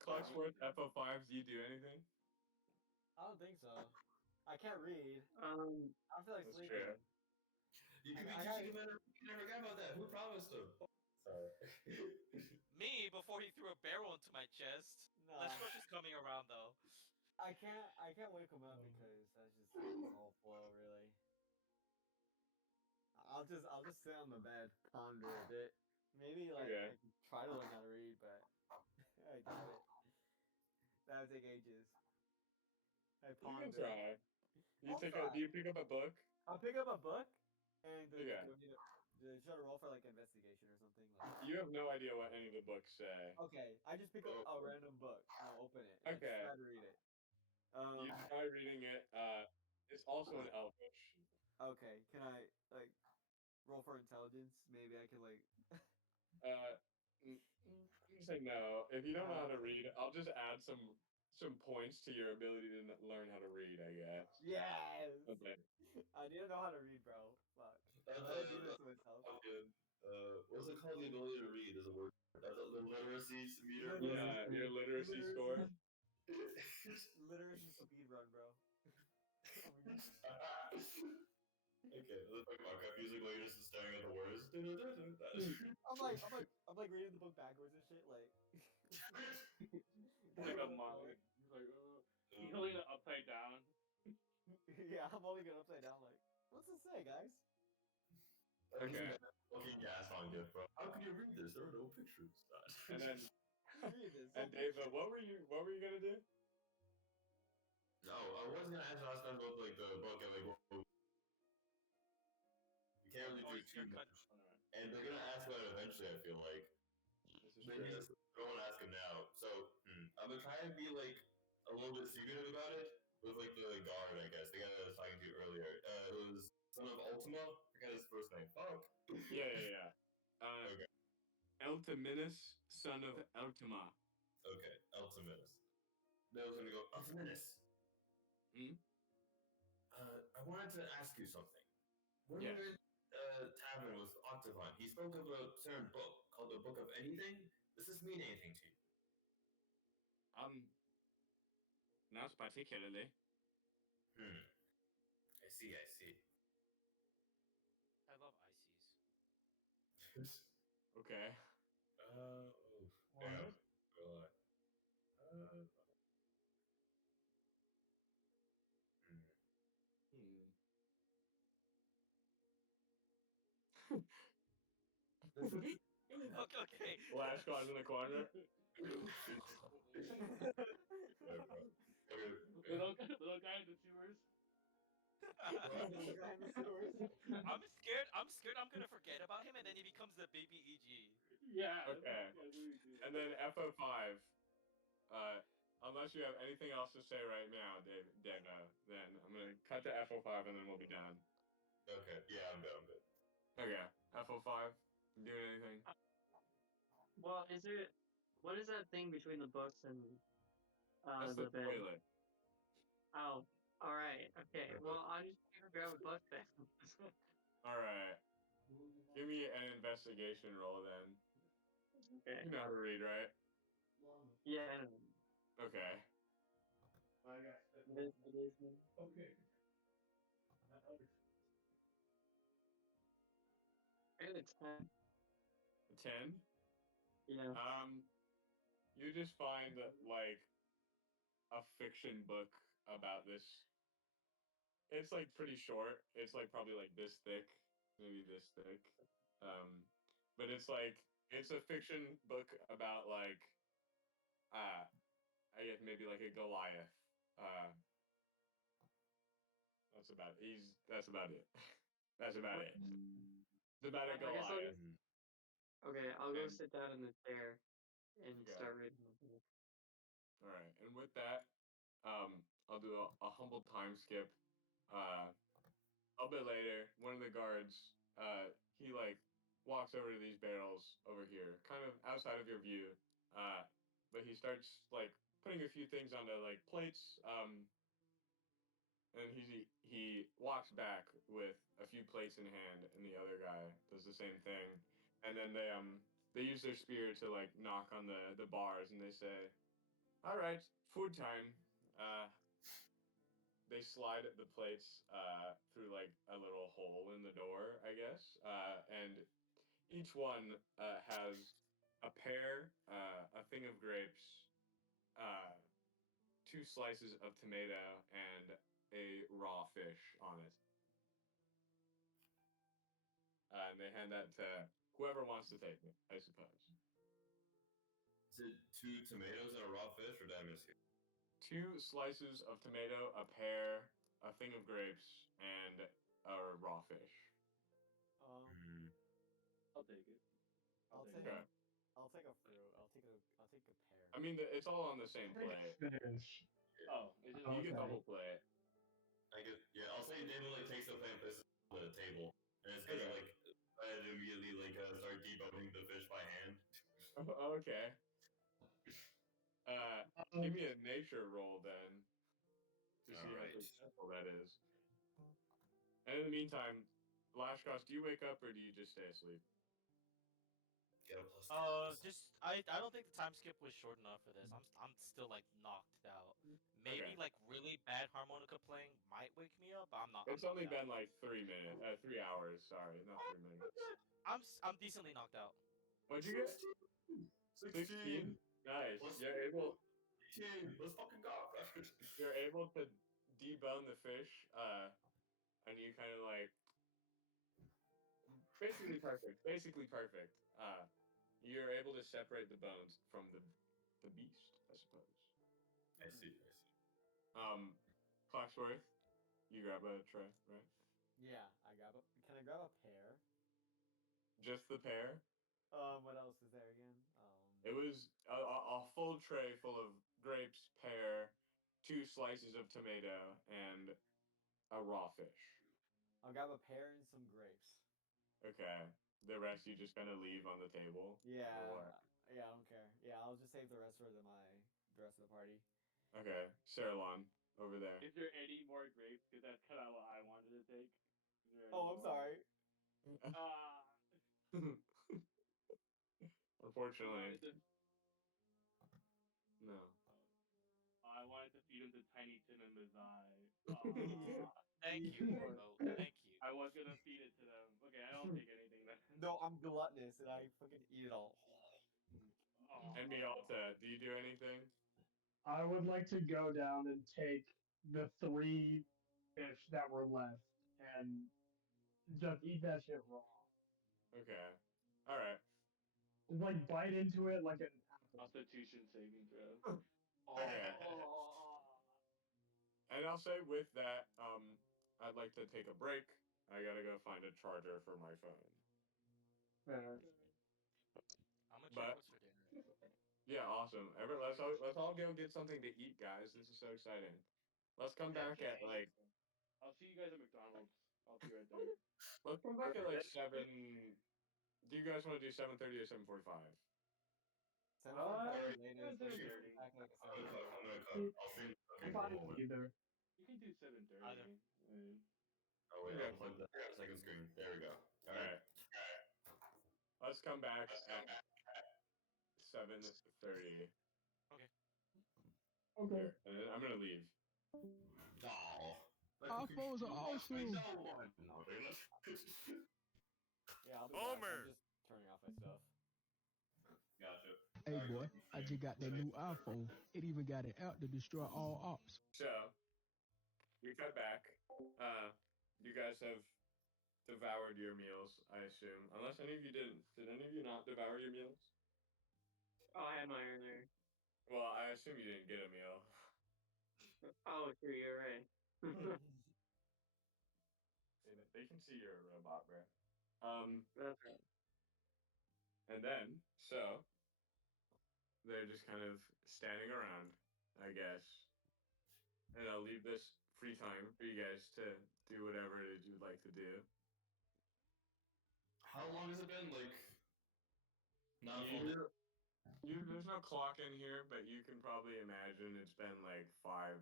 Cluxworth FO5s, do you do anything? I don't think so. I can't read. I feel like That's sleeping. true. You could be I teaching him how to read. I forgot about that. Who promised him? Sorry. Me before he threw a barrel into my chest. Nah. Lashkosh is coming around though. I can't wake him up because that's just his whole flow, really. I'll just sit on the bed, ponder a bit. Maybe like Okay. I can try to learn how to read, but I doubt it. That would take ages. I You ponder. can try. I'll try. Do you pick up a book? I'll pick up a book and Yeah. should I roll for like investigation or something? Like, You have no idea what any of the books say. okay, I just pick up a random book and I'll open it. And Okay. try to read it. You try reading it. It's also in Elvish. Okay, can I like roll for intelligence? Maybe I can like. I'm gonna say no. If you don't know how to read, I'll just add some some points to your ability to learn how to read, I guess. Yes. Okay. I didn't know how to read, bro. Fuck. I didn't do this to myself. What's it called? The ability to read is a word. That's a literacy meter. Yeah, your literacy score. Literacy speed run, bro. Okay, let's talk about confusing while you're just staring at the words. I'm like reading the book backwards and shit. Like, Like a monk. He's like, he's holding it upside down. yeah, I'm holding it upside down. Like, what's it say, guys? Okay. Fucking gas on gift, bro. How could you read this? There are no pictures. And then, Read this. and Dave, what were you gonna do? No, I was gonna ask last time about like the book and like you can't really do too much. And they're gonna ask about it eventually, I feel like. This is But true. yes, I don't wanna ask him now. So I'm gonna try and be like a little bit secretive about it with like the guard, I guess. The guy that I was talking to earlier. It was son of Ultima. I forgot his first name. Fuck. Yeah. Okay. Eltiminus, son of Eltima. Okay, Ultimus. Then I was gonna go, Ultimus. I wanted to ask you something. When Yes. we were in tavern with Octavon, he spoke of a certain book called the Book of Anything. Does this mean anything to you? Not particularly. I see. I love ICs. Okay. Yeah. Okay. Last card in the corner. Little guy in the sewers. I'm scared I'm gonna forget about him and then he becomes the baby EG. Yeah. Okay. And then FO5. Unless you have anything else to say right now, Dego, then I'm gonna cut to FO5 and then we'll be done. Okay. Yeah, I'm good. Okay. FO5. You doing anything? Well, what is that thing between the books and That's the the bed? toilet. Oh, all right. Okay. Well, I'll just grab a book then. All right. Give me an investigation roll then. Okay. You know how to read, right? Yeah. I know. Okay. Investigation. Okay. I got a 10. 10? Yeah. You just find like a fiction book about this. It's like pretty short. It's like probably like this thick, maybe this thick. But it's a fiction book about like I guess maybe like a Goliath. That's about it. That's about it. That's about it. It's about a I guess I'll Goliath. Okay, I'll go And- sit down in the chair and Okay. start reading the book. All right, and with that, I'll do a humble time skip. A bit later, one of the guards, he like walks over to these barrels over here, kind of outside of your view. But he starts like putting a few things onto like plates. And he walks back with a few plates in hand, and the other guy does the same thing. And then they use their spear to like knock on the bars, and they say, "All right, food time." They slide the plates through like a little hole in the door, I guess, and each one has a pear, a thing of grapes, uh, two slices of tomato, and a raw fish on it. And they hand that to whoever wants to take it, I suppose. Is it 2 tomatoes and a raw fish, or did I miss you? 2 slices of tomato, a pear, a thing of grapes, and a raw fish. I'll take it. I'll take Okay. I'll take a fruit. I'll take a pear. I mean, it's all on the same plate. Fish. Oh, is it You get the Okay. whole plate. I'll say David like takes the plant and places it on the table, and it's gonna Okay. like try to immediately like start deboning the fish by hand. Okay. Give me a nature roll then to see how Alright. successful that is. And in the meantime, Lashkos, do you wake up or do you just stay asleep? Get a plus. I don't think the time skip was short enough for this. I'm still like knocked out. Maybe Okay. like really bad harmonica playing might wake me up, but I'm not. It's only been like 3 hours. Sorry, not 3 minutes. I'm decently knocked out. What'd you get? 16. Nice. Let's fucking go. You're able to debone the fish, and you kind of like basically perfect. You're able to separate the bones from the beast, I suppose. I see. Clocksworth, you grab a tray, right? Yeah, I grab a. Can I grab a pear? Just the pear. What else is there again? It was a full tray full of grapes, pear, 2 slices of tomato, and a raw fish. I'll grab a pear and some grapes. Okay. The rest you just kind of leave on the table? Yeah. Or what? Yeah, I don't care. Yeah, I'll just save the rest for the rest of the party. Okay. Saralon, over there. Is there any more grapes? Because that's kind of what I wanted to take. Oh, I'm sorry. Unfortunately. No. I wanted to feed him to Tiny Tim and Mazai. Thank you, Mo. Thank you. I was gonna feed it to them. Okay, I don't take anything then. No, I'm gluttonous and I fucking eat it all. And Mialta, do you do anything? I would like to go down and take the 3 fish that were left and just eat that shit raw. Okay. Alright. Like bite into it like an apple. Constitution saving throw. Okay. And I'll say with that, I'd like to take a break. I gotta go find a charger for my phone. Fair. How much But- what's for dinner? Yeah, awesome. Let's all go get something to eat, guys. This is so exciting. Let's come back at like. I'll see you guys at McDonald's. I'll be right there. Let's come back at like 7. Do you guys want to do 7:30 or 7:45? 7:45 latest. do Let's 7:30. act like a I'm 7:30. gonna cut. I'll see. I'm fine with either. You can do 7:30. Either. Oh wait, Okay. I'll plug that second screen. There we go. Alright. Let's come back at 7:30. Okay. Here, and then I'm gonna leave. Our phones are awesome. Yeah, I'll be Homer! back. I'm just turning off my stuff. Gotcha. Hey boy, I just got that new iPhone. It even got an app to destroy all ops. So, we cut back. You guys have devoured your meals, I assume. Unless any of you didn't. Did any of you not devour your meals? Oh, I had my earlier. Well, I assume you didn't get a meal. Oh, true, you're right. They can see you're a robot, bro. That's right. And then, so, they're just kind of standing around, I guess. And I'll leave this free time for you guys to do whatever it is you'd like to do. How long has it been? Like, not full. There's no clock in here, but you can probably imagine it's been like 5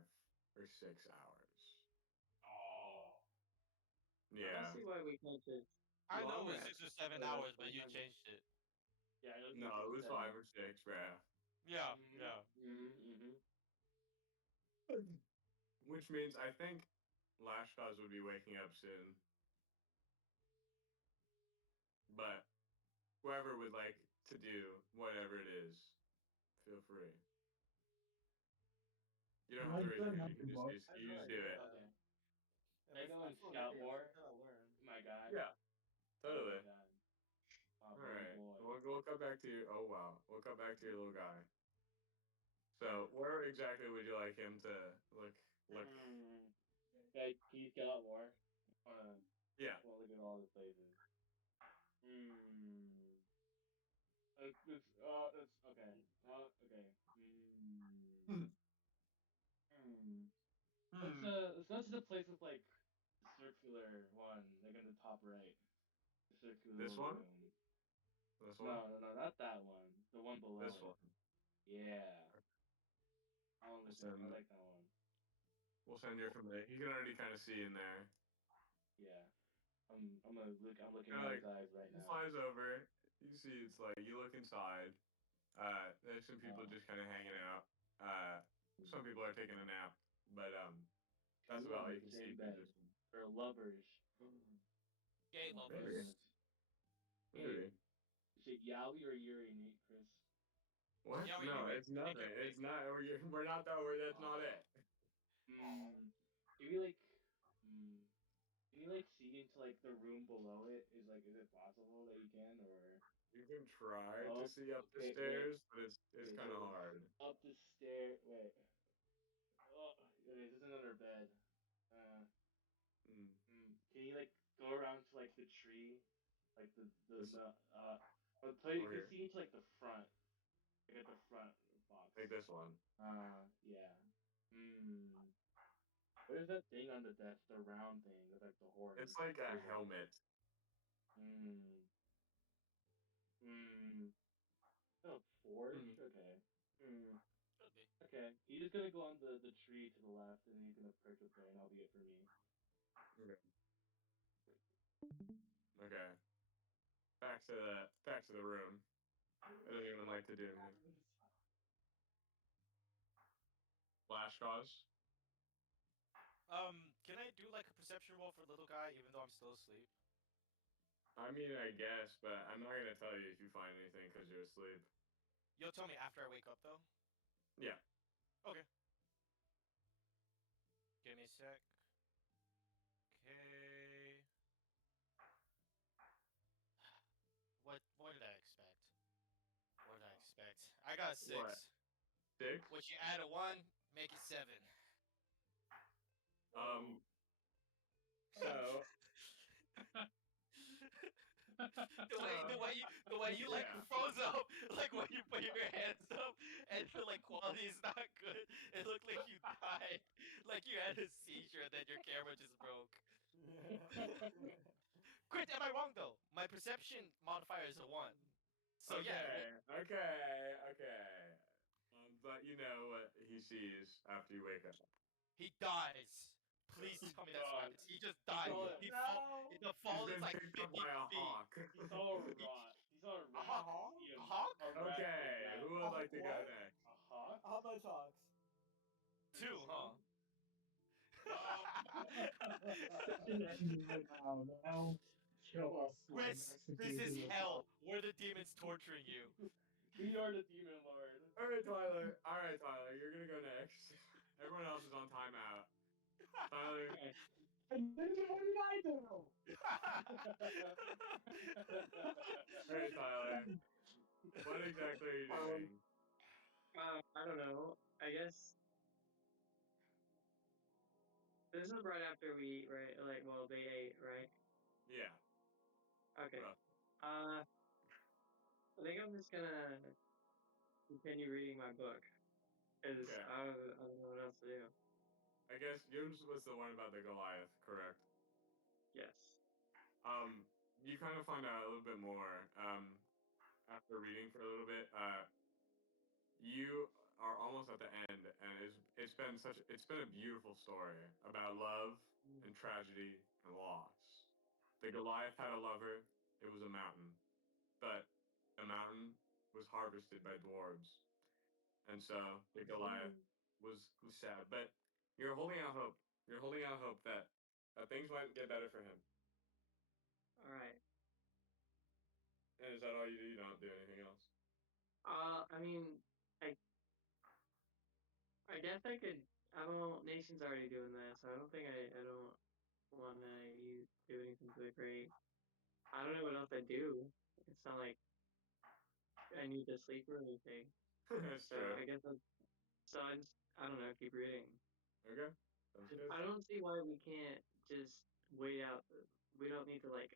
or 6 hours. Oh. I Yeah. see why we can't just. I know longer. it was 6 or 7 hours, but you changed it. Yeah, No, it was 5 or 6, bruh. Yeah, yeah. Which means I think Lashkaz would be waking up soon. But whoever would like to do whatever it is, feel free. You don't have to raise your hand. You can just do it. Okay. Can I go and scout more? My guy. Yeah, totally. Oh, All right. boy. We'll come back to you. Oh wow, we'll come back to your little guy. So, where exactly would you like him to look? Okay, can you scout more? Yeah. Well, look at all the places. It's okay. Okay. Let's the place with like circular one, like in the top right. The circular This one? room. This one? No, not that one. The one below. This it. one. Yeah. I understand. I like that one. We'll send you from there. You can already kind of see in there. Yeah. I'm looking Kinda at like, his eyes right He now. flies over. You see, it's like you look inside. There's some people just kind of hanging out. Some people are taking a nap, but that's Two about all in you the can see. same bed. They're lovers. Gay Oh my lovers. goodness. Maybe. Is it Yowie or Yuri, Nate, Chris? What? Yeah, No, Yuri. it's nothing. It's not. We're not that. That's not it. Can you like, can you like see into like the room below it? Is it possible that you can, or? You can try Oh, to see up the wait. stairs, but it's Okay, kind of so hard. Up the stair. Wait. Oh, okay, this is another bed. Mm. Can you like go around to like the tree, like This- so you over can here. see into like the front, like at the front box. Like this one. Yeah. What is that thing on the desk? The round thing with like the horn. It's like a helmet. Oh, forge. Okay. Okay. You're just gonna go on the tree to the left, and he's gonna perch up there, and that'll be it for me. Okay. Back to the room. I don't even like to do anything. Flash cause. Can I do like a perception roll for little guy even though I'm still asleep? I mean, I guess, but I'm not gonna tell you if you find anything because you're asleep. You'll tell me after I wake up though? Yeah. Okay. Give me a sec. Okay. What did I expect? What did I expect? I got a 6. What? 6? Which you add a 1, make it 7. So. the way you like froze up, like when you put your hands up, and the like quality is not good. It looked like you died, like you had a seizure, and then your camera just broke. Quit. Am I wrong though? My perception modifier is a 1. So okay. yeah. Okay. But you know what he sees after you wake up. He dies. Please tell me that's not. He just died. He falls like 50 feet. Hawk. He saw a rot. He saw a rat. A hawk? Okay. Who would like to go next? A hawk? How much hawks? 2, huh? Such an ending right now. Now kill us. Chris, this is hell. We're the demons torturing you. We are the demon lord. Alright, Tyler. You're gonna go next. Everyone else is on timeout. Tyler. What did I do? Alright, Tyler. What exactly are you doing? I don't know. I guess this is right after we eat, right? Like, well, they ate, right? Yeah. Okay. Rough. I think I'm just gonna continue reading my book, cause Okay. I don't know what else to do. I guess yours was the one about the Goliath, correct? Yes. You kind of find out a little bit more after reading for a little bit. You are almost at the end, and it's been a beautiful story about love and tragedy and loss. The Goliath had a lover. It was a mountain, but the mountain was harvested by dwarves, and so the Goliath was sad. But you're holding out hope. You're holding out hope that things might get better for him. All right. And is that all you do? You don't do anything else? I mean, I guess I could. I don't. Nation's already doing that, so I don't think I don't want to do anything too great. I don't know what else I do. It's not like I need to sleep or anything. That's So true. I guess I don't know. Keep reading. Okay. Sounds good. I don't see why we can't just wait out. We don't need to like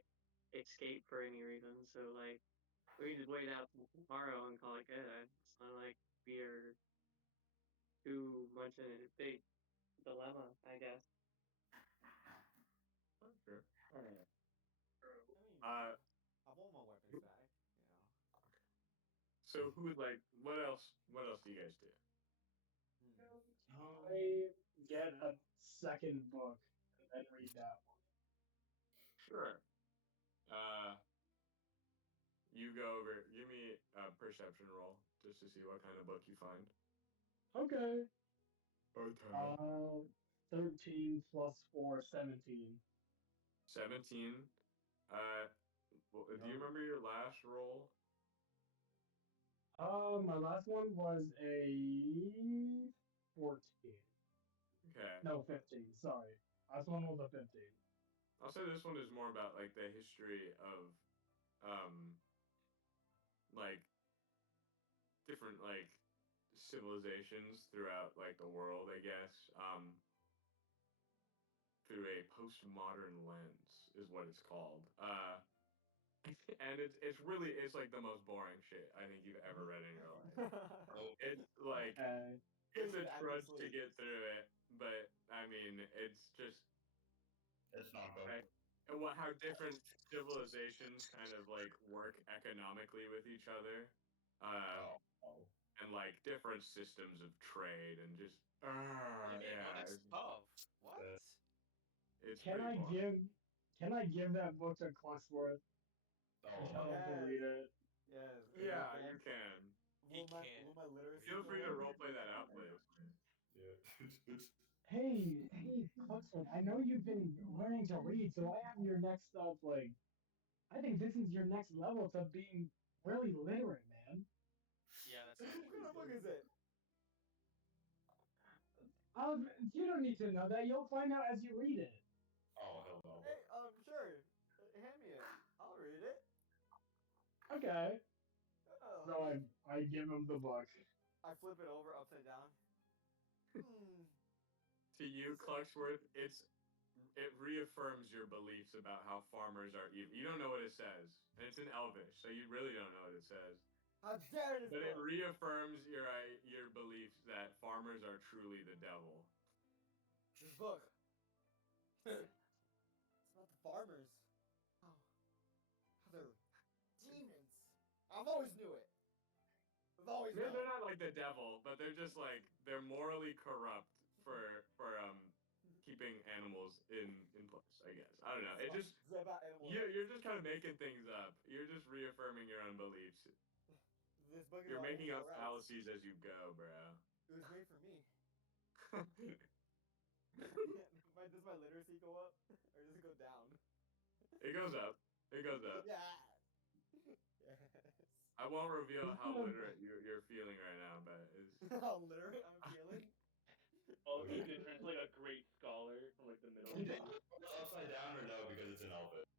escape for any reason. So like we can just wait out till tomorrow and call it good. It's not like we are too much in a big dilemma, I guess. Sure. I mean, I want my weapons back. So who would like? What else? What else do you guys do? I get a second book and then read that one? Sure. You go over. Give me a perception roll just to see what kind of book you find. Okay. Okay. 13 plus 4, 17. 17. Do you remember your last roll? My last one was a 14. Okay. No, 15. Sorry. Last one was a 15. I'll say this one is more about like the history of, like different like civilizations throughout like the world, I guess. Through a postmodern lens is what it's called. And it's really it's like the most boring shit I think you've ever read in your life. It's like it's a trudge to get through it, but I mean it's just It's not good. right. And what how different civilizations kind of like work economically with each other, and like different systems of trade and just That's tough. What? it's Can I pretty boring. give that book to Cluxworth? Oh, Tell him to read it. Yes. Yeah, you can. Will my literacy Feel free go to up? roleplay that out, please. Yeah. Hey, Cluxworth, I know you've been learning to read, so I have your next up, like, I think this is your next level to being really literate, man. Yeah, that's What kind of book is it? You don't need to know that. You'll find out as you read it. Oh, hell no. Hey, sure. Hand me it. I'll read it. Okay. Oh. So I give him the book. I flip it over upside down. To you, Cluxworth, it reaffirms your beliefs about how farmers are evil. You don't know what it says, and it's in Elvish, so you really don't know what it says. How dare this But it book? reaffirms your beliefs that farmers are truly the devil. This book. It's not the farmers. Oh. They're demons. I've always knew it. They're not like the devil, but they're just like they're morally corrupt for keeping animals in place. I guess I don't know. It just you're just kind of making things up. You're just reaffirming your own beliefs. This book is You're about making up animal rights. fallacies as you go, bro. It was made for me. Does my literacy go up or does it go down? It goes up. It goes up. Yeah. Yes. I won't reveal how literate you're feeling right now, but it's how literate I'm feeling. Oh, he did turn like a great scholar from like the middle. Upside down or no, because it's an Elvish?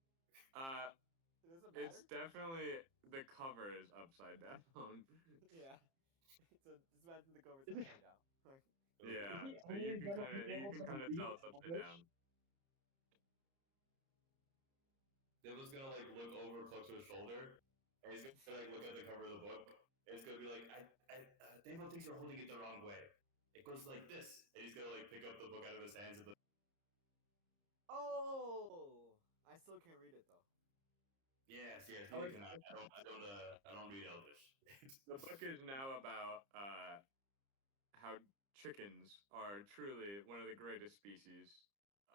It's definitely the cover is upside down. Yeah. So just imagine the cover's upside down. Yeah. So you can kind of tell it's upside down. It was gonna like look over Cluxworth's shoulder, and he's gonna like look at the cover of the book, and it's gonna be like, Damo thinks you're holding it the wrong way. It goes like this, and he's gonna like pick up the book out of his hands and Oh, I still can't read it though. Yes, no, you cannot. I don't read Elvish. The book is now about how chickens are truly one of the greatest species,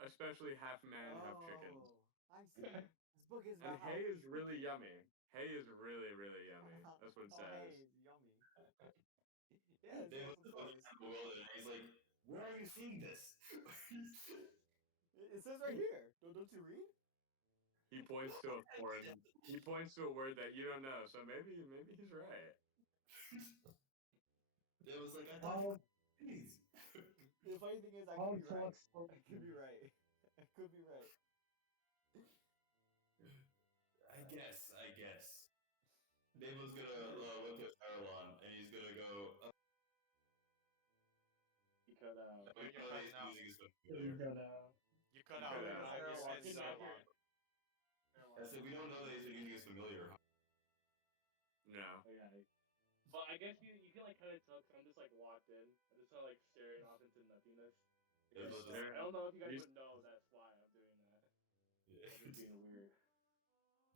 especially half man, half chickens. I see. This book is And about hay is really yummy. Hay is really, really yummy. That's what it says. Hay is yummy. Yeah, They was looking at the world and he's like, "Where are you seeing this?" It says right here. Don't you read? He points to a foreign. He points to a word that you don't know. So maybe he's right. It was like I thought. Please. The funny thing is, I could be right. I could be right. I could be right. I guess. Damon's gonna look at Farallon and he's gonna go. He cut out. We know that he's using his You cut out. You cut out. He's not here. I said we don't know that he's using his familiar. No. Okay. But I guess you can like cut it so I'm just like locked in. I'm just kind of like staring off into nothingness. I don't know if you guys would know that's why I'm doing that. Yeah. I'm just being weird.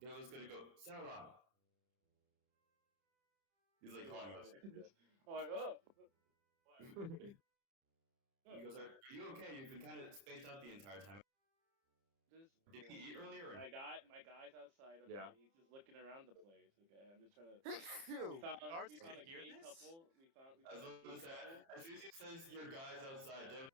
Damon's gonna go, Sarah. He's like calling us. I'm like, oh. Yeah. And he's just looking around the place. Okay, I'm just trying to. Ew. Guards We can found a hear gay this? couple. We found I was a going gay to say, couple. as soon as he says your guys outside, don't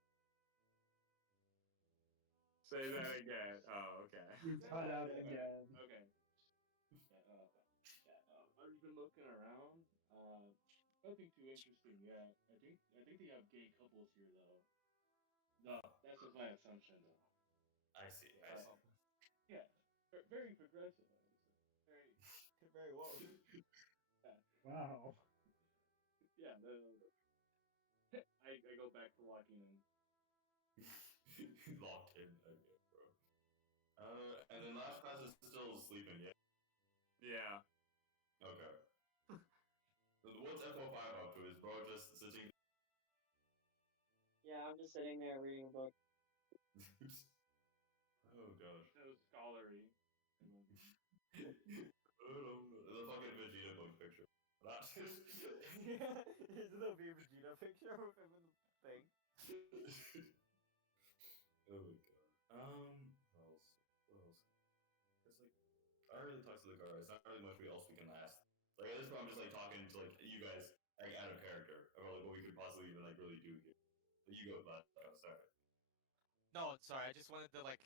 Say that again. Oh, okay. You cut out again. Okay. Yeah. I've just been looking around. Nothing too interesting yet. I think they have gay couples here though. No, that's just my assumption though. I see. I But, see. yeah, very progressive. I would say. Very well. Wow. Yeah. I go back to locking in. Locked in. Okay, bro. And then last class is still sleeping, yeah? Yeah. Okay. So what's FO5 up to? Is bro just sitting Yeah, I'm just sitting there reading a book. Oh gosh. So scholarly. The fucking Vegeta book picture. Yeah, here's a little Vegeta picture of him in the thing. Oh my god. What else? What else? It's like I already talked to the guards. Not really much else we can ask. Like at this point, I'm just like talking to like you guys like out of character about like what we could possibly even like really do here. But you go, Vlad. Oh, sorry. No, sorry. I just wanted to like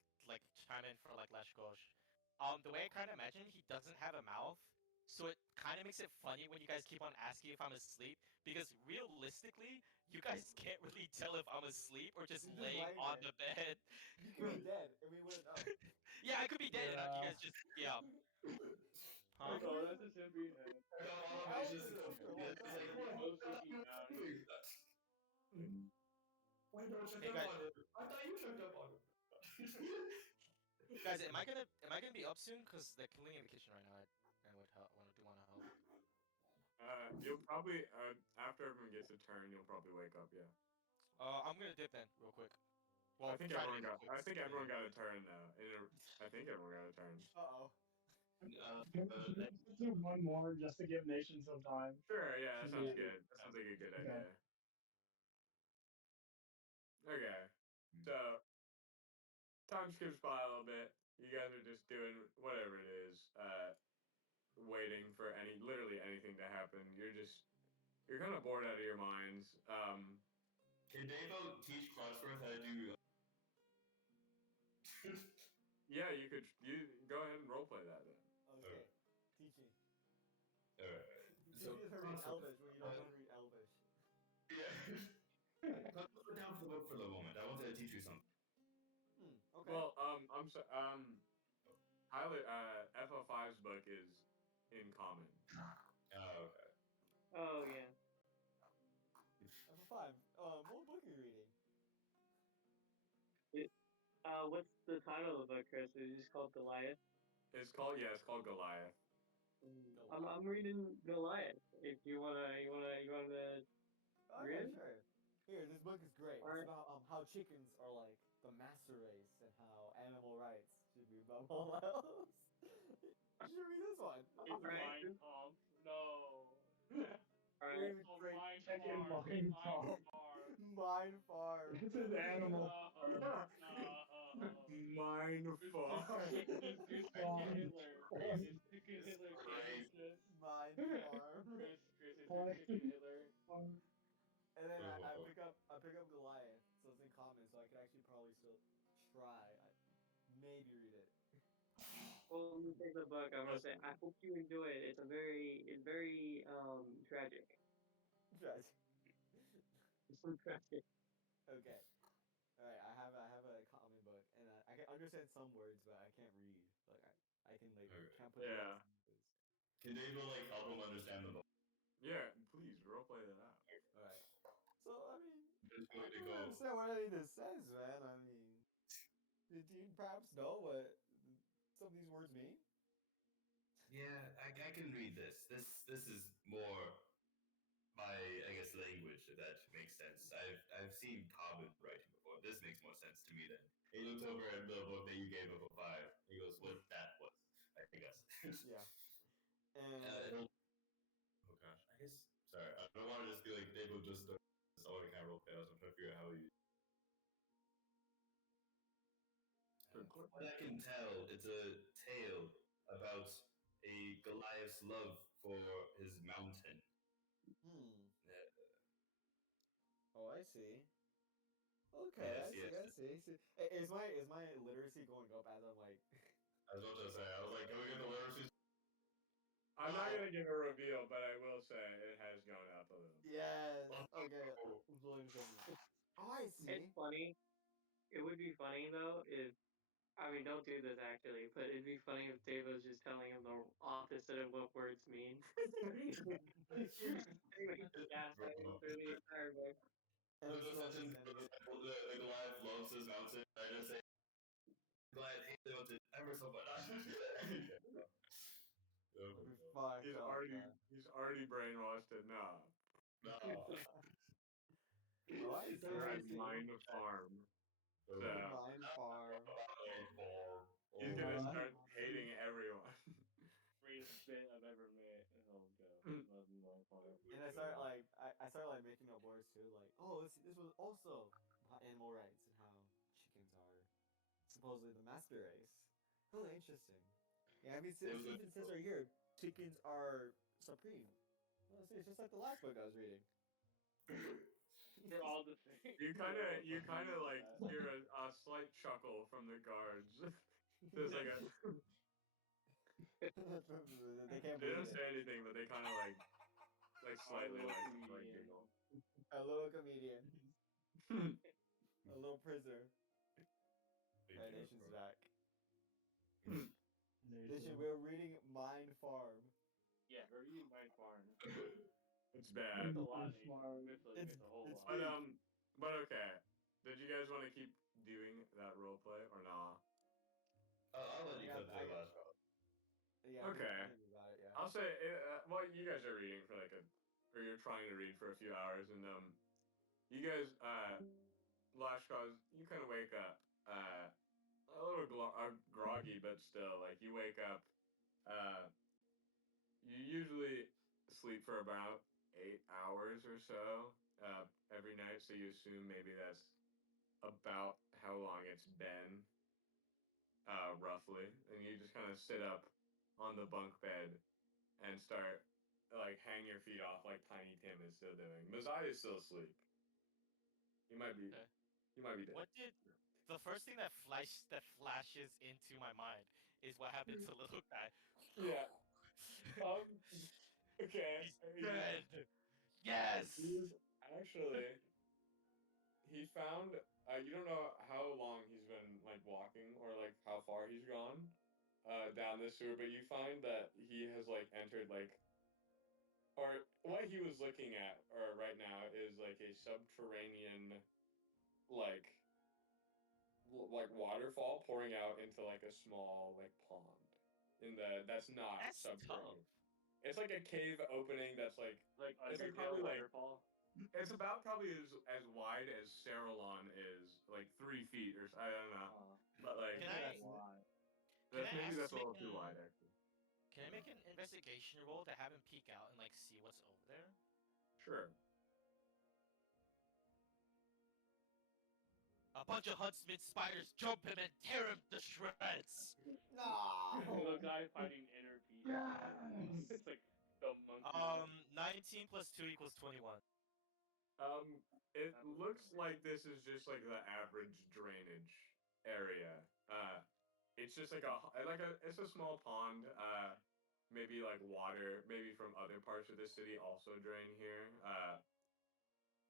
chime in for like Lashkosh. The way I kind of imagine, he doesn't have a mouth, so it kind of makes it funny when you guys keep on asking if I'm asleep. Because realistically, you guys can't really tell if I'm asleep or just You're just laying laying on there. the bed. You could be dead, and we wouldn't know. Yeah, I could be dead, and you guys just yeah. Huh? No, that's just him being head. I was in the sleeper the whole time. Mostly being down. Why don't check Hey, up guys. on him? I thought you checked up on him. Guys, am I gonna be up soon? Cause they're cleaning in the kitchen right now. I would help. Want to help. You'll probably after everyone gets a turn, you'll probably wake up. Yeah. I'm gonna dip then real quick. Well, I think try to everyone make it got. quick. I think everyone got a turn now. I think everyone got a turn. Uh-oh. Let's do one more just to give Nation some time. Sure. Yeah, that sounds Yeah. good. That sounds like a good Okay. idea. Okay. So time skips by a little bit. You guys are just doing whatever it is, waiting for literally anything to happen. You're kind of bored out of your minds. Can Davo teach Crossworth how to do? Yeah, you go ahead and roleplay that then. Okay. Teaching. Alright. You So can read Crossworth. Elvish when you don't know how to read Elvish. Yeah. Let's put down for the book for the moment. I wanted to teach you something. Okay. Well, I'm so Tyler, FO5's book is in common. Oh, okay. Oh yeah. F5. What book are you reading? What's the title of the book, Chris? Is it just called Goliath? It's called Goliath. I'm reading Goliath. If you wanna Oh, read yeah, it? sure. Here, this book is great. Alright. It's about how chickens are like the master race and how animal rights should be above all else. You should read this one. Alright. Mein Kampf. No. Alright. Oh, Great. Mein Chicken Farm. Mein Mein Kampf. Farm. Mine farm. This is Animal No. Mine farm. You're sticking Hitler. You're sticking Hitler, Great. Chris. Mine farm. Chris, you're sticking Hitler. And then I pick up Goliath, so it's in common, so I could actually probably still try. Maybe read it. Well, let me take the book. I'm gonna say I hope you enjoy it. It's very tragic. Tragic. Tragic. Okay. Alright, I have a common book, and I can understand some words, but I can't read. Like I can like Okay. can't put the Yeah. words in place. Can Davo like help him understand the book? Yeah, please roleplay that out. Alright. So I mean, Just I going to don't go. understand what any of this says, man. I mean, do you perhaps know what some of these words mean? Yeah, I can read this. This is more my language, if that makes sense. I've seen Cobbin writing before. This makes more sense to me then. He looks over at the book that you gave him for 5. He goes, "What that was?" I guess. Yeah. And oh gosh, I guess. Sorry, I don't want to just be like Davo just. Oh, I can't roll fails. I'm trying to figure out how you. What I can tell, it's a tale about a Goliath's love for his mountain. Oh, I see. Okay, Yes, I see. yes. I see. Is my literacy going up as I'm like? I was about to say, I was like, can we get the literacy? I'm not gonna give a reveal, but I will say it has gone up a little. Yes. Okay. William showed me. Oh, I It's see. funny. It would be funny though if I mean don't do this actually, but it'd be funny if Dave was just telling him the opposite of what words mean. Anyway, gaslighting him through the entire book. And Just still mention understanding it. the Goliath loves his mountain. I just say Goliath hates the mountain ever so much. Oh my God. He's already brainwashed enough. No. Oh, I see. We're I at see. Mine Farm. So Mine farm. he's gonna Oh, start hating everyone. Greatest bit I've ever made. Oh god. Love you, my father. And I started like I started like making up words too, like this was also about animal rights and how chickens are supposedly the master race. Really interesting. Yeah, I mean it even says right here, chickens are supreme. Well, it's just like the last book I was reading. They're all the same. You kind of like hear a slight chuckle from the guards. There's like a. They can't They believe don't it. say anything, but they kind of like slightly like giggle. A little comedian, a little prisoner. Right, Nation's back. Nation, we're reading Mind Farm. Yeah, we're reading my farm. It's bad. It's a lot. It's a whole lot. But okay. Did you guys want to keep doing that role play or not? I'll let you cut the last one. Yeah, Okay. I think about it, yeah. I'll say, well, you guys are reading for or you're trying to read for a few hours, and you guys, Lashkaz, you kind of wake up, a little groggy, but still, like you wake up, you usually sleep for about 8 hours or so, every night, so you assume maybe that's about how long it's been, roughly, and you just kind of sit up on the bunk bed and start like hang your feet off like Tiny Tim is still doing. Mazai is still asleep. He might be. Okay. He might be dead. What did the first thing that flashes into my mind is what happened to little guy. Yeah. Okay. He's dead. Yes. Actually, he found. You don't know how long he's been like walking or like how far he's gone down this sewer, but you find that he has like entered like, or what he was looking at right now is like a subterranean like waterfall pouring out into like a small like pond that's not subterranean. Tough. It's like a cave opening that's like it's like Undertale probably waterfall. it's about probably as wide as Saralon is, like 3 feet or I don't know, but like Can I maybe that's a little make too wide actually. Can I make an investigation roll to have him peek out and like see what's over there? Sure. A bunch of huntsman spiders jump him and tear him to shreds. No. The guy fighting inner peace. Yes. It's like the monkey. 19 plus 2 equals 21. It looks like this is just like the average drainage area. It's just like it's a small pond. Maybe like water, maybe from other parts of the city also drain here.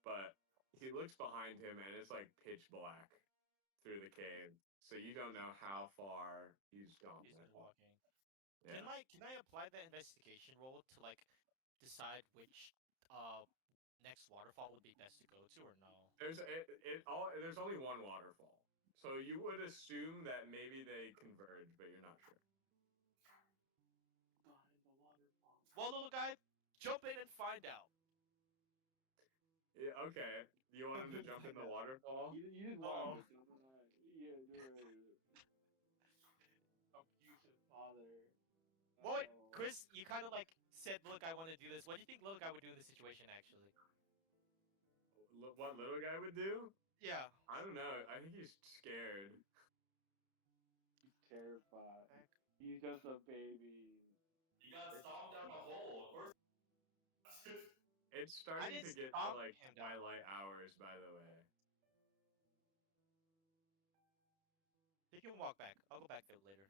But he looks behind him and it's like pitch black through the cave, so you don't know how far he's gone. He's been walking. Yeah. Can I apply that investigation roll to like decide which next waterfall would be best to go to or no? There's only one waterfall, so you would assume that maybe they converge, but you're not sure. Well, little guy, jump in and find out. Yeah, okay. You want him to jump in the waterfall? You just want him to. Yeah, abusive father. Well, Chris, you kind of like said, "Look, I want to do this." What do you think little guy would do in this situation, actually? What little guy would do? Yeah. I don't know. I think he's scared. He's terrified. He's just a baby. He got stomped down a hole. Of course. It's starting to didn't get to stomp like him down. twilight hours, by the way. You can walk back. I'll go back there later.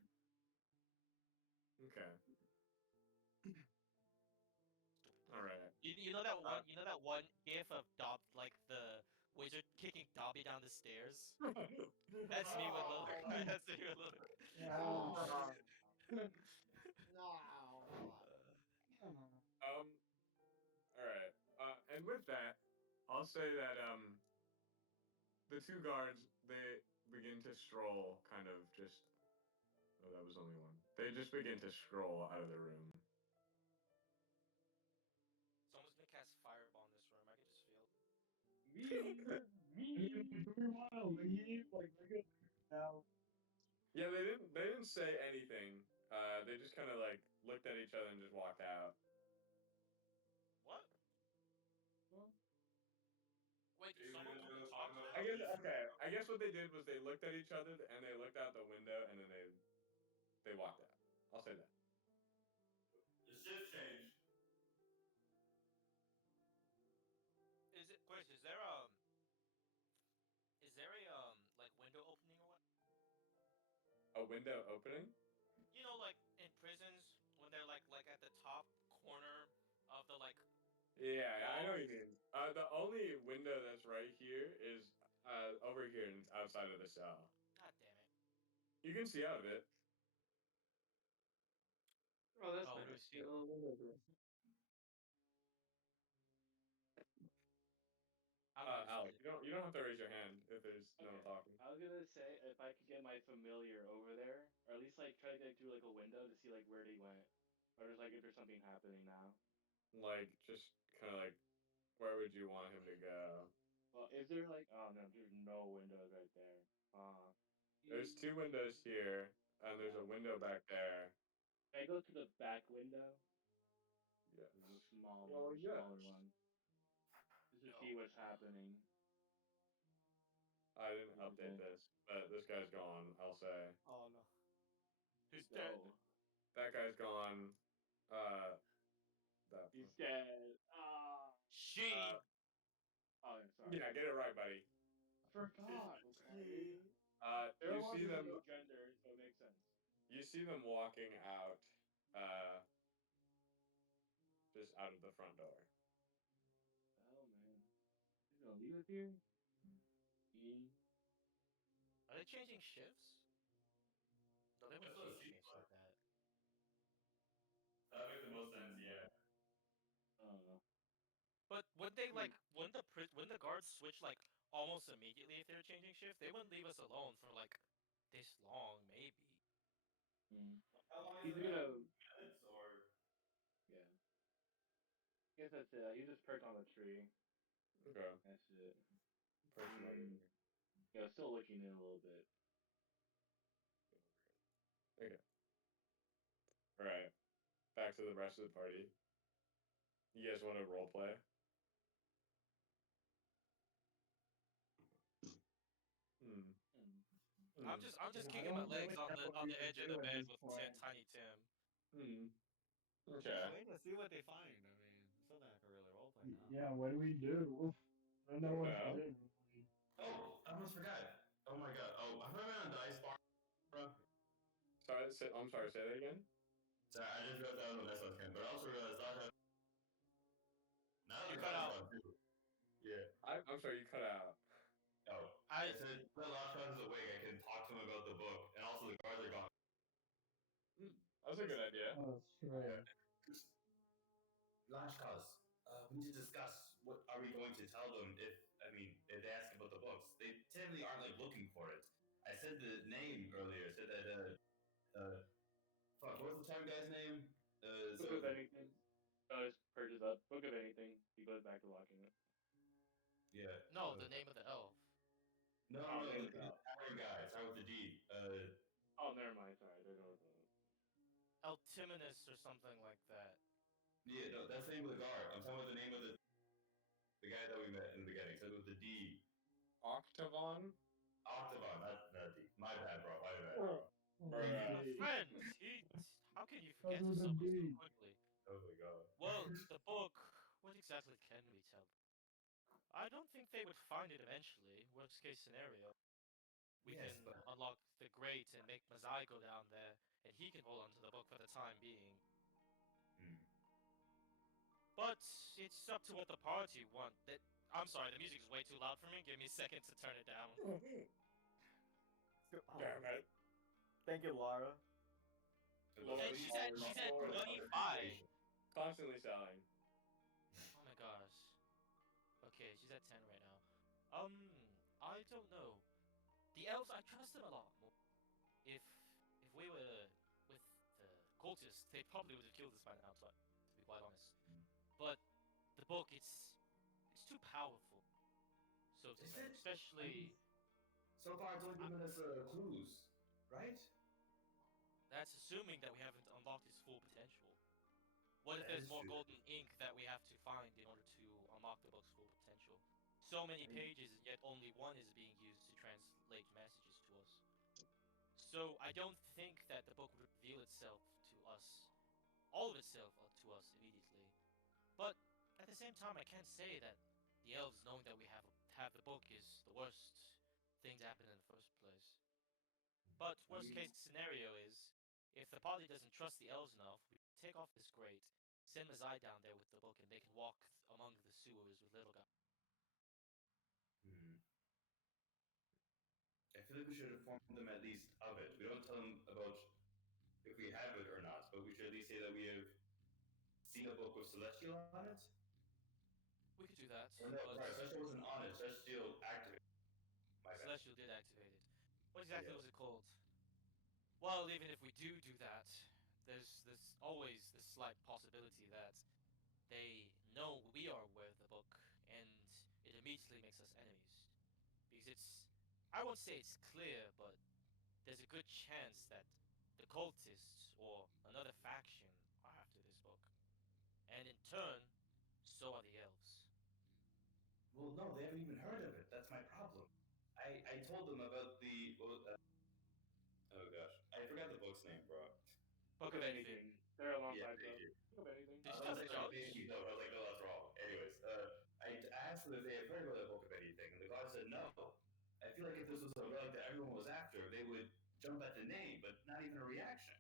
Okay. All right. You know that one gif of like the wizard kicking Dobby down the stairs? That's me with Logan. That's me with Logan. All right. And with that, I'll say that the two guards they begin to stroll, kind of just. Oh, that was only one. They just begin to stroll out of the room. Someone's gonna cast fireball in this room. I can just feel it. Do we want to leave? Like, we're good now. Yeah, they didn't say anything. They just kind of like looked at each other and just walked out. What? Wait, did someone come and talk to them? I guess okay. I guess what they did was they looked at each other and they looked out the window and then they walked out. I'll say that. The shift changed. Is there like window opening or what? A window opening? You know, like in prisons when they're like at the top corner of the like. Yeah, I know what you mean. The only window that's right here is over here and it's outside of the cell. God damn it. You can see out of it. Oh, that's Oh, nice. let me see. Alec, you don't have to raise your hand if there's no one talking. I was gonna say if I could get my familiar over there, or at least like try to get through like a window to see like where they went, or just like if there's something happening now. Like just kind of like, where would you want him to go? Well, is there like oh no, there's no windows right there. There's two windows here, and there's a window back there. Can I go to the back window? Yeah. The small Well, one, yes. smaller one. Just to see what's happening. I didn't update this, but this guy's gone, I'll say. Oh no. He's dead. That guy's gone. He's dead. Ah. She. Oh, yeah, sorry. Yeah, get it right, buddy. Forgot. Okay. You see them. No gender, so it makes sense. You see them walking out. Just out of the front door. Oh man, he's gonna leave us here. Are they changing shifts? No, they wouldn't change shifts like that. That makes the most sense, yeah. I don't know. But would they like wouldn't the guards switch like almost immediately if they're changing shifts? They wouldn't leave us alone for like this long, maybe. How long He's is it? gonna. Minutes or? Yeah. I guess that's it. He just perched on the tree. Okay. That's it. Personally. Yeah, still looking in a little bit. Okay. Alright. Back to the rest of the party. You guys want to roleplay? I'm just kicking my legs on the edge of the bed with Tiny Tim. Okay. Wait to see what they find. I mean, it's not like a really roleplay now. Yeah, what do we do? I don't know what to do. Oh, I almost forgot. Oh my god. Oh, I'm running on dice bar. I'm sorry, say that again? Sorry, I just wrote that on the dice last game, but I also realized now You the cut dice out. bar too. Yeah. I'm sorry, you cut out. Oh. I said the last class is awake, I can talk to him about the book, and also the guards are gone. That's a good idea. Oh, that's true. Launch class. We need to discuss what are we going to tell them if they ask about the books. They typically aren't like looking for it. I said the name earlier. I said that fuck, what was the time guy's name? Book of anything. Just purges up. Book of anything. He goes back to watching it. Yeah. No, the name of the elf. No, the tavern guy. Start with the D. Oh, never mind. Sorry, I don't know what that is. Altiminus or something like that. Yeah, no, that's the name of the guard. I'm talking about the name of the guy that we met in the beginning. Started with the D. Octavon? Octavon, not D. My bad, bro. My bad. We're friends. He can you That forget was something so indeed. quickly? Oh my god. Well, the book. What exactly can we tell? I don't think they would find it eventually. Worst case scenario. We Yes, can but unlock the grate and make Mazai go down there, and he can hold on to the book for the time being. hmm. But it's up to what the party want. I'm sorry, the music is way too loud for me. Give me a second to turn it down. Damn it. Thank you, Laura. And she's at 25. Constantly selling. Oh my gosh. Okay, she's at 10 right now. I don't know. The elves, I trust them a lot more. If we were with the cultists, they probably would have killed us by now, but to be quite honest. But the book, it's too powerful. So to Is say, it? especially So far, it's only given us clues, right? that's assuming that we haven't unlocked its full potential. What if That there's is more true. golden ink that we have to find in order to unlock the book's full potential? So many pages, and yet only one is being used to translate messages to us. So I don't think that the book would reveal itself to us, all of itself to us immediately. But at the same time, I can't say that the elves knowing that we have the book is the worst thing to happen in the first place. But worst case scenario is, if the party doesn't trust the elves enough, we take off this grate, send Mazai down there with the book, and they can walk among the sewers with little guy. Hmm. I feel like we should inform them at least of it. We don't tell them about if we have it or not, but we should at least say that we have seen a book with Celestial on it. We could do that, Or no, but sorry, Celestial wasn't on it. Celestial activated. My bad. Celestial did activate it. What exactly Yeah. was it called? Well, even if we do that, there's always this slight possibility that they know we are aware of the book, and it immediately makes us enemies. Because I won't say it's clear, but there's a good chance that the cultists or another faction are after this book. And in turn, so are the elves. Well, no, they haven't even heard of it. That's my problem. I told them about the. Oh gosh, I forgot the book's name, bro. Book of anything. They're Yeah, alongside thank them. you. Book of anything. Did I you was tell the gonna say judge? maybe no. I was like, no, that's wrong. Anyways, I asked them if they had heard about that book of anything, and the guy said no. I feel like if this was a relic that everyone was after, they would jump at the name, but not even a reaction.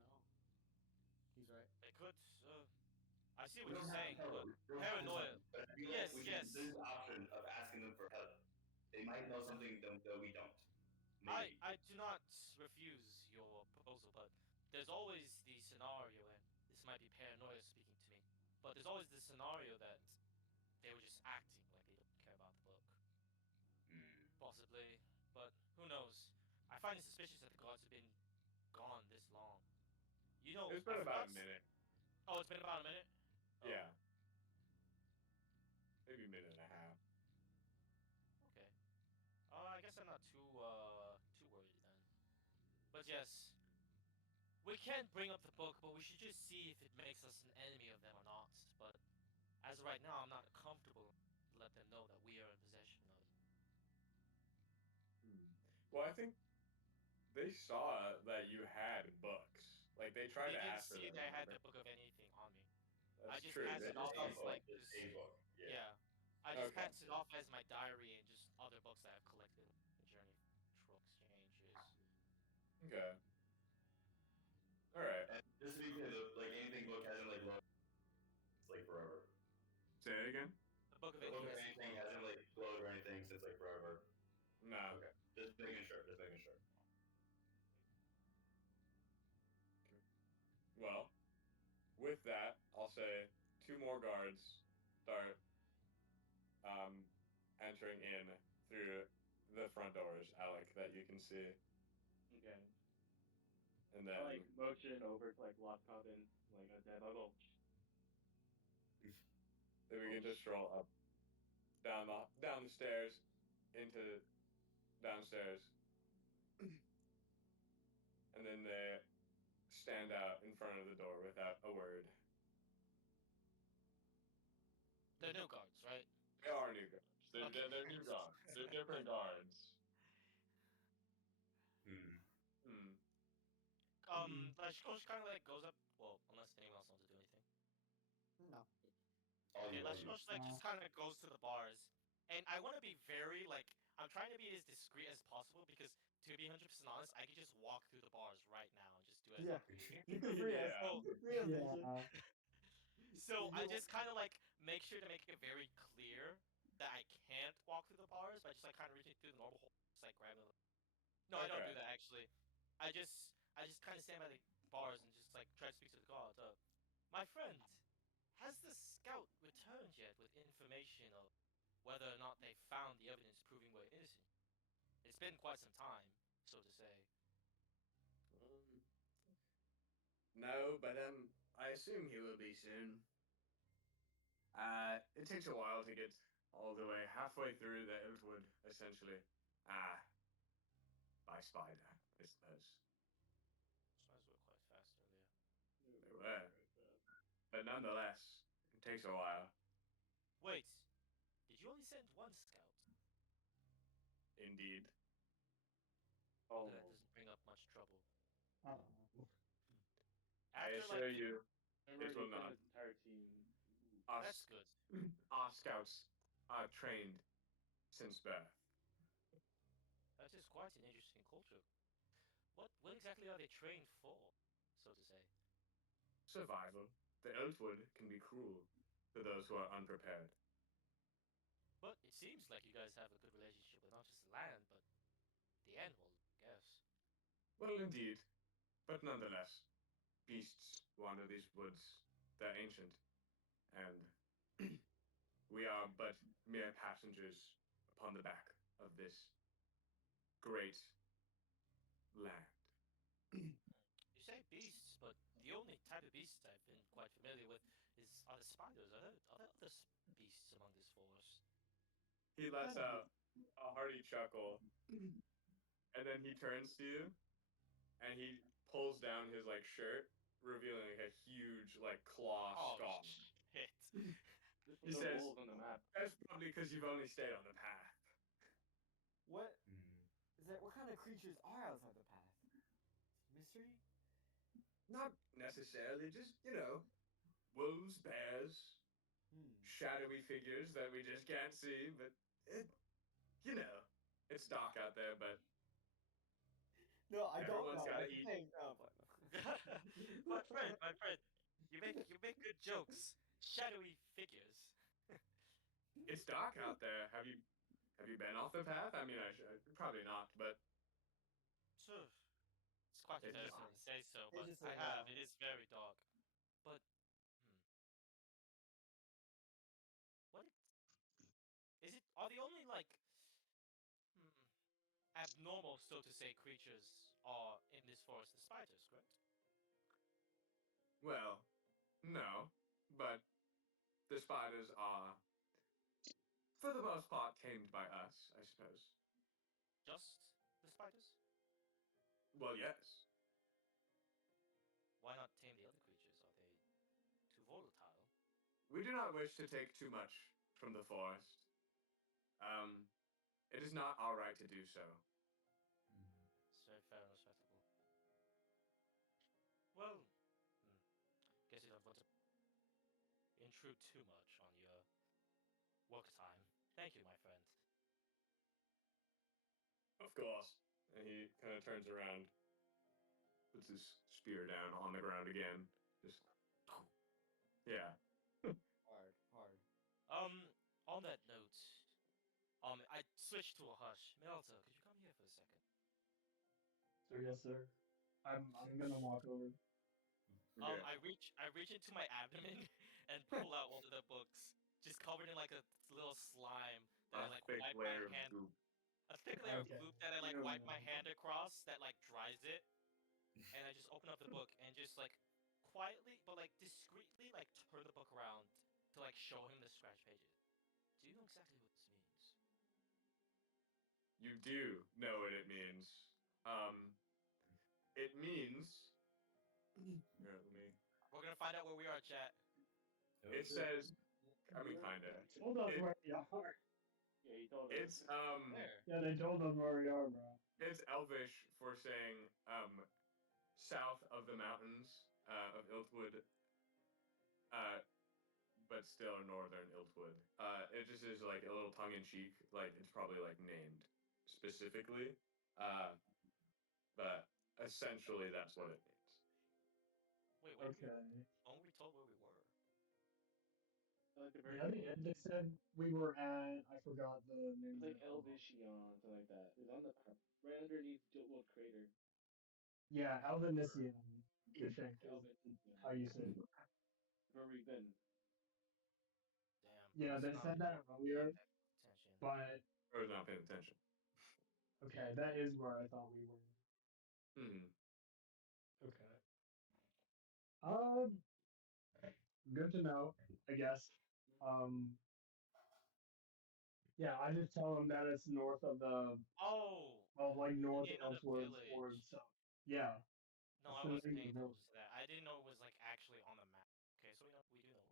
No. He's right. They could. I see We what don't you're have saying, to tell but them. We don't have to tell paranoia. them. But I feel Yes, like we should yes. consider the option of asking them for help. They might know something that we don't. Maybe. I do not refuse your proposal, but there's always the scenario, and this might be paranoia speaking to me, but there's always the scenario that they were just acting like they don't care about the book. Hmm. Possibly, but who knows? I find it suspicious that the gods have been gone this long. You know, It's been I about forgot a minute. Oh, it's been about a minute? Oh, Yeah. Maybe a minute and a half. okay. I guess I'm not too worried then. But yes, we can bring up the book, but we should just see if it makes us an enemy of them or not. But as of right now, I'm not comfortable to let them know that we are in possession of it. Well, I think they saw that you had books. Like they tried They to did ask for see them. that I had the remember? book of anything on me. That's I just true. passed They it off just as saw like the this. same book. Yeah. I just Okay. passed it off as my diary and just other books that I've collected in the journey through exchanges. Okay. All right. And just to be clear, like anything book hasn't like glowed. It's like forever. Say it again. The book of The book of anything. anything hasn't like glowed or anything since like forever. No. Okay. Just making sure. Just making sure. Well, with that, I'll say 2 more guards start entering in through the front doors, Alec, that you can see. Okay. And then I like motion over to like lock cabin, like a dead level. they begin to stroll up down the stairs into downstairs. And then they stand out in front of the door without a word. They're new guards, right? They are new guards. They're, Okay. they're new guards. They're different guards. Hmm. Hmm. Lashkosh kind of like goes up. Well, unless anyone else wants to do anything. No. Okay, Lashkosh like just kind of goes to the bars, and I want to be very like I'm trying to be as discreet as possible because to be 100% honest, I could just walk through the bars right now and just do it. Yeah. You can free us. Free us, Nation. So I just kind of like make sure to make it very clear that I can't walk through the bars by just like kind of reaching through the normal hole, just like grabbing. No, I don't do that actually. I just kind of stand by the bars and just like try to speak to the guards. My friend, has the scout returned yet with information of whether or not they found the evidence proving we're innocent? It's been quite some time, so to say. No, but I assume he will be soon. It takes a while to get all the way halfway through the Eltwood, essentially. By spider, I suppose. Spiders were quite fast earlier. They were. But nonetheless, it takes a while. Wait, did you only send one scout? Indeed. Oh. That doesn't bring up much trouble. I assure you, it will not. Entire team. That's good. Our scouts are trained since birth. That is quite an interesting culture. What exactly are they trained for, so to say? Survival. The Eltwood can be cruel to those who are unprepared. But it seems like you guys have a good relationship with not just the land, but the animal, I guess. Well, indeed. But nonetheless, beasts wander these woods. They're ancient. And we are but mere passengers upon the back of this great land. You say beasts, but the only type of beasts I've been quite familiar with are the spiders. Are there other beasts among this forest? He lets out a hearty chuckle, and then he turns to you, and he pulls down his like shirt, revealing like a huge like claw stalk. Shit. He says, on the map. That's probably because you've only stayed on the path. What is that? What kind of creatures are outside the path? Mystery? Not necessarily, just, wolves, bears, shadowy figures that we just can't see, but it's dark out there, but no, I don't know. Everyone's gotta eat. My friend, you make good jokes. Shadowy figures. It's dark out there. Have you been off the path? I mean, probably not, but Sure. It's quite interesting to say so, but just I like, have. It is very dark. But what is it? Are the only like abnormal, so to say, creatures are in this forest the spiders, correct? well, no, but the spiders are, for the most part, tamed by us, I suppose. Just the spiders? Well, yes. Why not tame the other creatures? Are they too volatile? We do not wish to take too much from the forest. It is not our right to do so. It's very fair and respectable. Well, guess you don't want to intrude too much on your work time. Thank you, my friend. Of course. And he kind of turns around, puts his spear down on the ground again. Just, yeah. Hard. On that note, I switched to a hush. Melta, could you come here for a second? So yes, sir. I'm gonna walk over. Okay. I reach into my abdomen and pull out one of the books, just covered in like a little slime that I like thick wipe my layer of hand. goop. A thick layer Okay. of goop that I like wipe my hand across that like dries it, and I just open up the book and just like quietly but like discreetly like turn the book around to like show him the scratch pages. Do you know exactly what this means? You do know what it means. It means. Here, let me. We're gonna find out where we are, chat. It says. I mean, kinda. Told us where we are. Yeah, he told us. It's Where? Yeah, they told us where we are, bro. It's Elvish for saying south of the mountains of Iltwood, but still northern Iltwood. It just is like a little tongue in cheek, like it's probably like named specifically, but essentially that's what it means. Wait, Okay. aren't we told where we were? Yeah, they said we were at. I forgot the name. It's like of it. Elvision, something like that. It's on the right underneath Jotwood Crater. Yeah, Alvanisian. I think is Elvision. how you say it. Where we've been. Damn. Yeah, it's they not said that earlier, attention. but I was not paying attention. okay, that is where I thought we were. Hmm. Okay. Good to know, I guess. Um, yeah, I just tell them that it's north of the, Oh, like north name of the Elseworlds village. or south. Yeah. No, That's I the wasn't name of paying the attention village. to that. I didn't know it was like actually on the map. Okay, so we do know.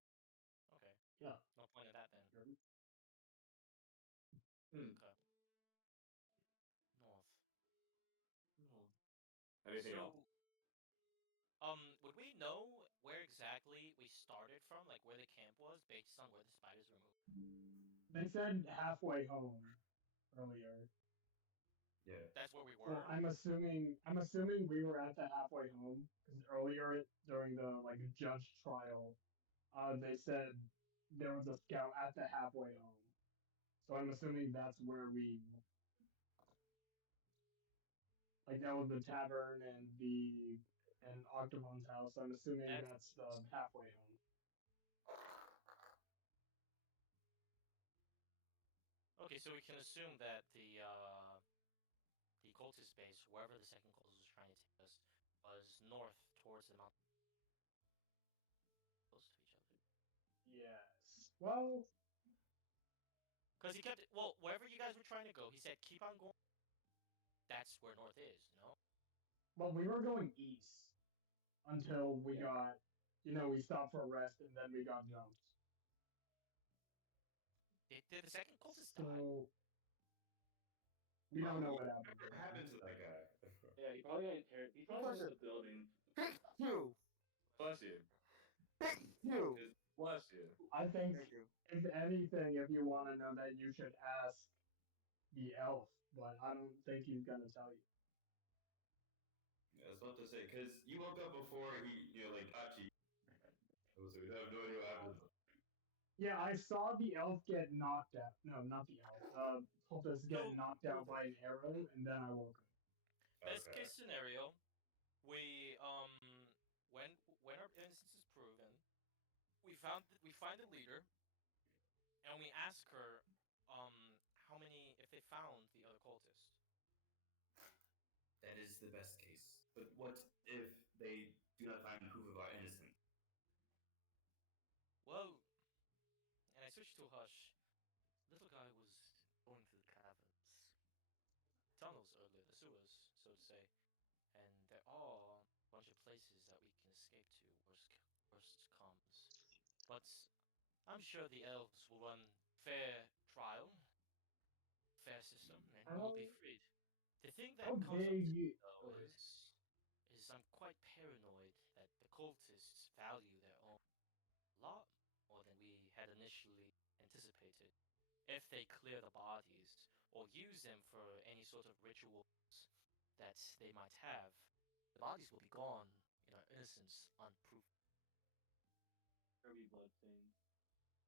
Okay, Yeah. no point in that then. Hmm. Okay. North. Anything So, else? would we know where exactly we started from, like where the camp was, based on where the spiders were moving? They said halfway home earlier. Yeah. That's where we were. Well, I'm assuming we were at the halfway home because earlier during the like judge trial, they said there was a scout at the halfway home. So I'm assuming that's where we like that was the tavern and Octomon's house. I'm assuming that's the halfway home. Okay, so we can assume that the cultist base, wherever the second cultist was trying to take us, was north towards the mountain. Close to each other. Yes. Well, because he kept wherever you guys were trying to go, he said keep on going. That's where north is, you know. well, we were going east until we got, we stopped for a rest and then we got jumped. Did the second cultist So die? we don't know what happened. What happened to that guy? Yeah, he probably got interrogated. He probably was in the building. You. Bless you. You. Bless you. I think, Thank you. if anything, if you want to know that, you should ask the elf, but I don't think he's gonna tell you. I was about to say, because you woke up before he, like, got to you. So we have no idea what happened. Yeah, I saw the elf get knocked out. No, not the elf. Cultist get knocked out by an arrow, and then I woke up. Best case scenario, we when our innocence is proven, we find the leader, and we ask her how many if they found the other cultist. That is the best case. But what if they do not find proof of our innocence? Well, and I switched to a hush. Little guy was going through the caverns, tunnels earlier, the sewers, so to say, and there are a bunch of places that we can escape to. Worst comes, but I'm sure the elves will run fair trial, fair system, and we'll be freed. The thing that comes up to me, though, is I'm quite paranoid that the cultists value their own a lot more than we had initially anticipated. If they clear the bodies or use them for any sort of rituals that they might have, the bodies will be gone in our innocence unproven. Kirby blood thing.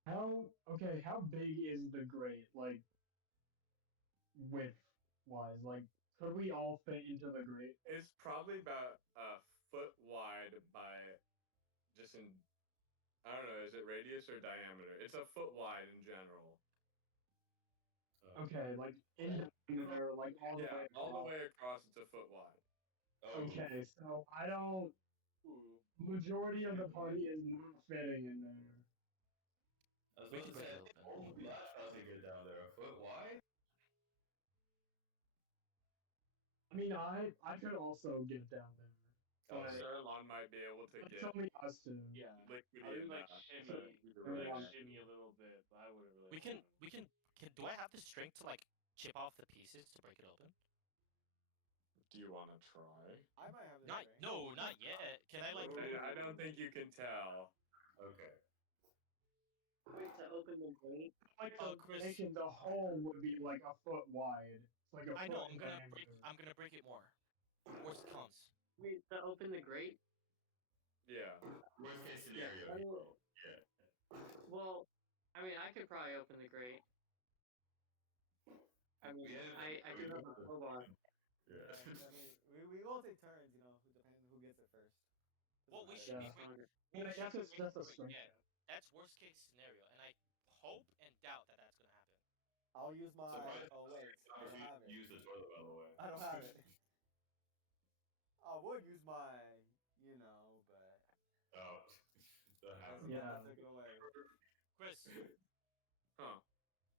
How big is the grate, like, width wise? Like, could we all fit into the grate? It's probably about a foot wide by just in, I don't know, is it radius or diameter? It's a foot wide in general. Okay, like in diameter, like all the way across. All the way across, it's a foot wide. Okay, so I don't. Majority of the party is not fitting in there. I was about to say, I think old Black can get down there. A foot wide? I mean, I could also get down there. But Sirlon might be able to it's get only us two. Yeah. liquidy I would enough. shimmy a little bit, but I wouldn't really. We can. Do I have the strength to like chip off the pieces to break it open? Do you want to try? I might have the Not strength. no, not yet. Can I like? I don't think you can tell. Okay. Wait, to open the gate? Like the Chris. thinking the hole would be like a foot wide. It's like a I foot know. in diameter. I'm gonna break it more. Worst comes. Wait, to open the grate? Yeah. Worst case Yeah. scenario. Yeah. Well, I mean, I could probably open the grate. I mean, I do have a crowbar. Yeah. I mean, we all take turns, depending who gets it first. Well, we Doesn't should matter. be. I mean, I guess it's just a Wait, strength yeah, check. that's worst case scenario, and I hope and doubt that that's gonna happen. I'll use my. Surprised Oh wait, I don't have it. use the toilet, by the way. I don't have it. I would use my, but Oh. that's Yeah. took it away. Chris, Huh.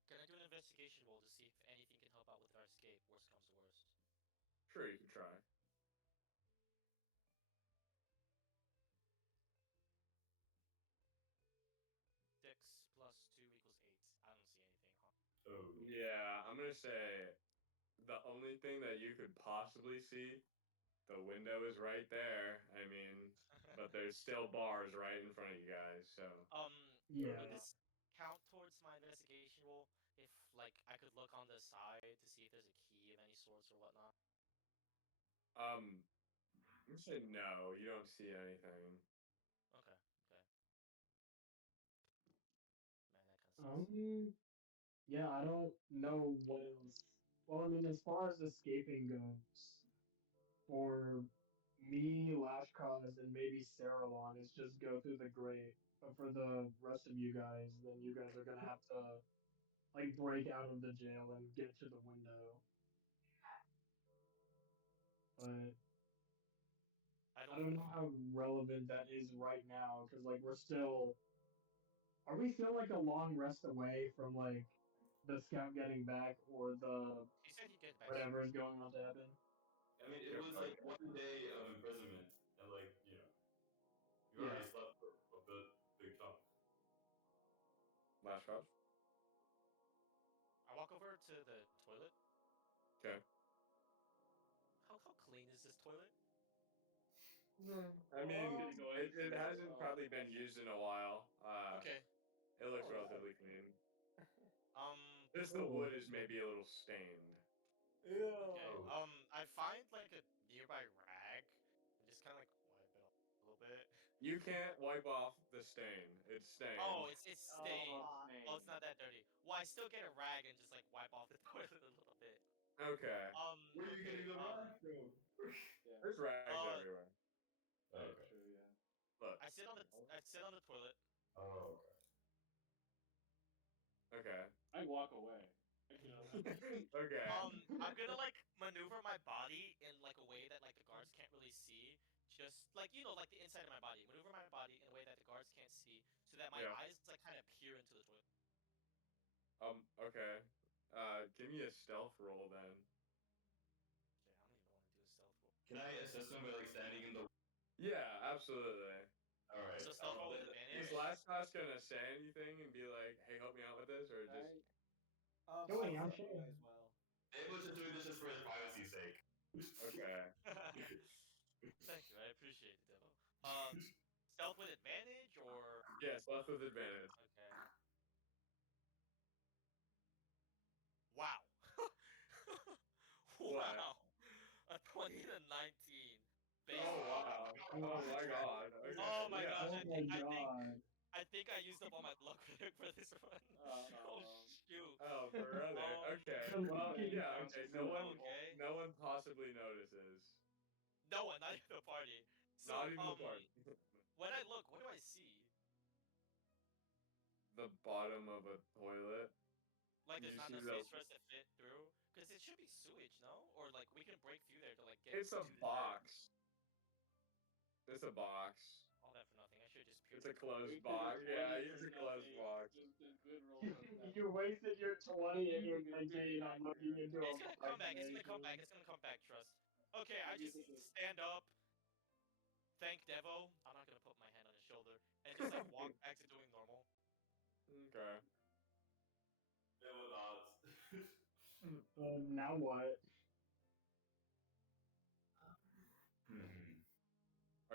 can I do an investigation roll to see if anything can help out with our escape? Worst comes to worst. Sure, you can try. Six plus 2 equals 8. I don't see anything, huh? Oh. Yeah, I'm gonna say the only thing that you could possibly see, the window is right there. I mean, but there's still bars right in front of you guys, so. Yeah. Would this count towards my investigation roll? If like I could look on the side to see if there's a key of any sorts or whatnot. I'm gonna say no. You don't see anything. Okay. Man, that kind of sucks. Yeah, I don't know what else. Well, I mean, as far as escaping goes, for me, Lashkaz, and maybe Saralon, it's just go through the grate. But for the rest of you guys, then you guys are gonna have to like break out of the jail and get to the window. But I don't know how relevant that is right now, because like we're still. Are we still like a long rest away from like the scout getting back or the He said he'd get back. whatever is going on to happen? I mean, it was like 1 day of imprisonment, and like, you already slept for a big chunk. Last card. I walk over to the toilet. Okay. How clean is this toilet? I mean, it hasn't probably been used in a while. Okay. It looks relatively clean. Um. Just the wood is maybe a little stained. Ew. Okay. I find like a nearby rag and just kind of like wipe it off a little bit. You can't wipe off the stain. It's stained. Oh, it's stained. Oh, Oh, it's not that dirty. Well, I still get a rag and just like wipe off the toilet a little bit. Okay. Where are you getting the rag from? There's rags everywhere. Okay. True, yeah. Look. I sit on the toilet. Oh, okay. Okay. I walk away. Okay. I'm gonna like maneuver my body in like a way that like the guards can't really see. Just like like the inside of my body. Maneuver my body in a way that the guards can't see, so that my eyes like kind of peer into the toilet. Okay. Give me a stealth roll then. Okay, I don't even want to do a stealth roll. Can I assist him by like standing in the? Yeah, absolutely. All right. So stealth roll with advantage. Is last class gonna say anything and be like, "Hey, help me out with this," or just? Doing I'm our shit. as well. Maybe we're just doing this just for his privacy's sake. Okay. Thank you, I appreciate it, Devo. Stealth with advantage or? Yeah, stealth with advantage. Okay. Wow. What? Wow. A 20 to 19. Base. Oh wow. Oh my god. Okay. Oh my Yeah. gosh, Oh my god. I think I used up all my luck for this run. Oh shoot. Oh, brother. Okay. Well, yeah. Okay. No one possibly notices. No one, not even the party. So, Not even the party. when I look, what do I see? The bottom of a toilet. Like You there's not see enough the- space for us to fit through? Because it should be sewage, no? Or like we can break through there to like get. It's a to the box. It's a box. All that for nothing. I should just. It's a closed box. Yeah, it's a closed box. You wasted your 20 and you're gonna gain on looking into a It's gonna come back. It's gonna come back. It's gonna come back. Trust. Okay, I just stand up. Thank Devo. I'm not gonna put my hand on his shoulder and just like walk back to doing normal. Okay. Devil odds. Now what?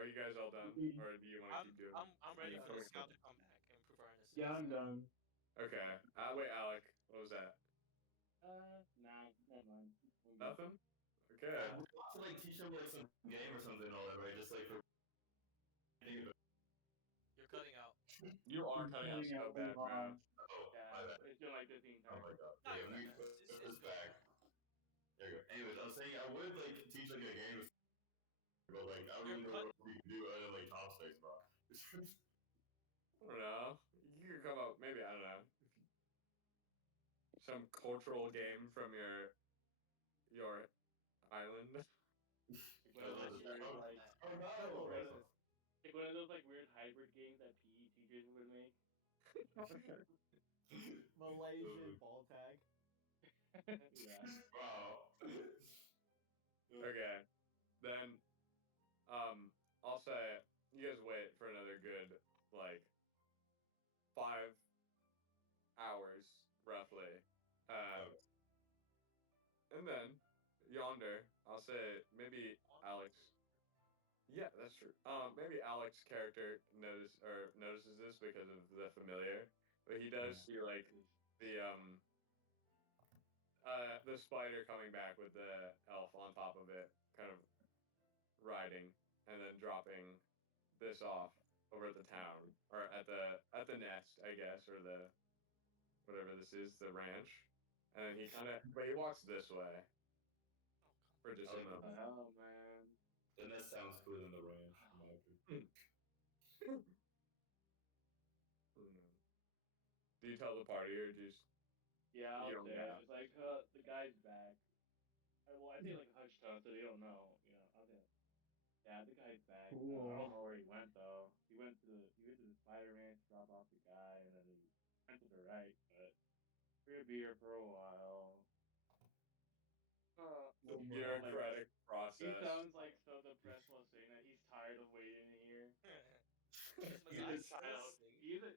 you guys all done, or do you want to keep doing? I'm ready Yeah, for the okay. scout to come back and improve our innocence. Yeah, I'm done. Okay. Wait, Alec, what was that? Nah, never mind. Nothing. Okay. We want to like teach him like some game or something, all that, right? Just like for. You're cutting out. You are cutting out so bad, bro. Oh, Yeah, my bad. it's been like this the Oh entire my god. No, Okay, you're let me good. put this back. There you go. Anyways, I was saying I would like teach like a game, but like I don't even know what we can do other than like top space, bro. I don't know. You could come up, maybe, I don't know. Some cultural game from your island. One of those weird, like, Oh no! Racist. like one of those like weird hybrid games that PE teachers would make. Malaysian ball tag. Yeah. Wow. Okay. Then, I'll say, you guys wait for another good, like, 5 hours, roughly. And then, yonder, I'll say, maybe Alex. Yeah, that's true. Maybe Alex's character notices this because of the familiar, but he does see like the spider coming back with the elf on top of it, kind of riding, and then dropping this off over at the town or at the nest, I guess, or the whatever this is, the ranch. And then he but he walks this way for just a moment. Oh man. The nest sounds cooler than the ranch, in my opinion. Do you tell the party or just? Yeah, I'll You don't say know. it's like the guy's back. Well, I say like hush tone, so they don't know. You know, I'll say, yeah, the guy's back. I Cool. don't know where he went though. He went to the spider ranch, drop off the guy, and then he went to the right. But we're gonna be here for a while. The bureaucratic He process. sounds like so depressed while saying that. He's tired of waiting here. He's He's a child. He is a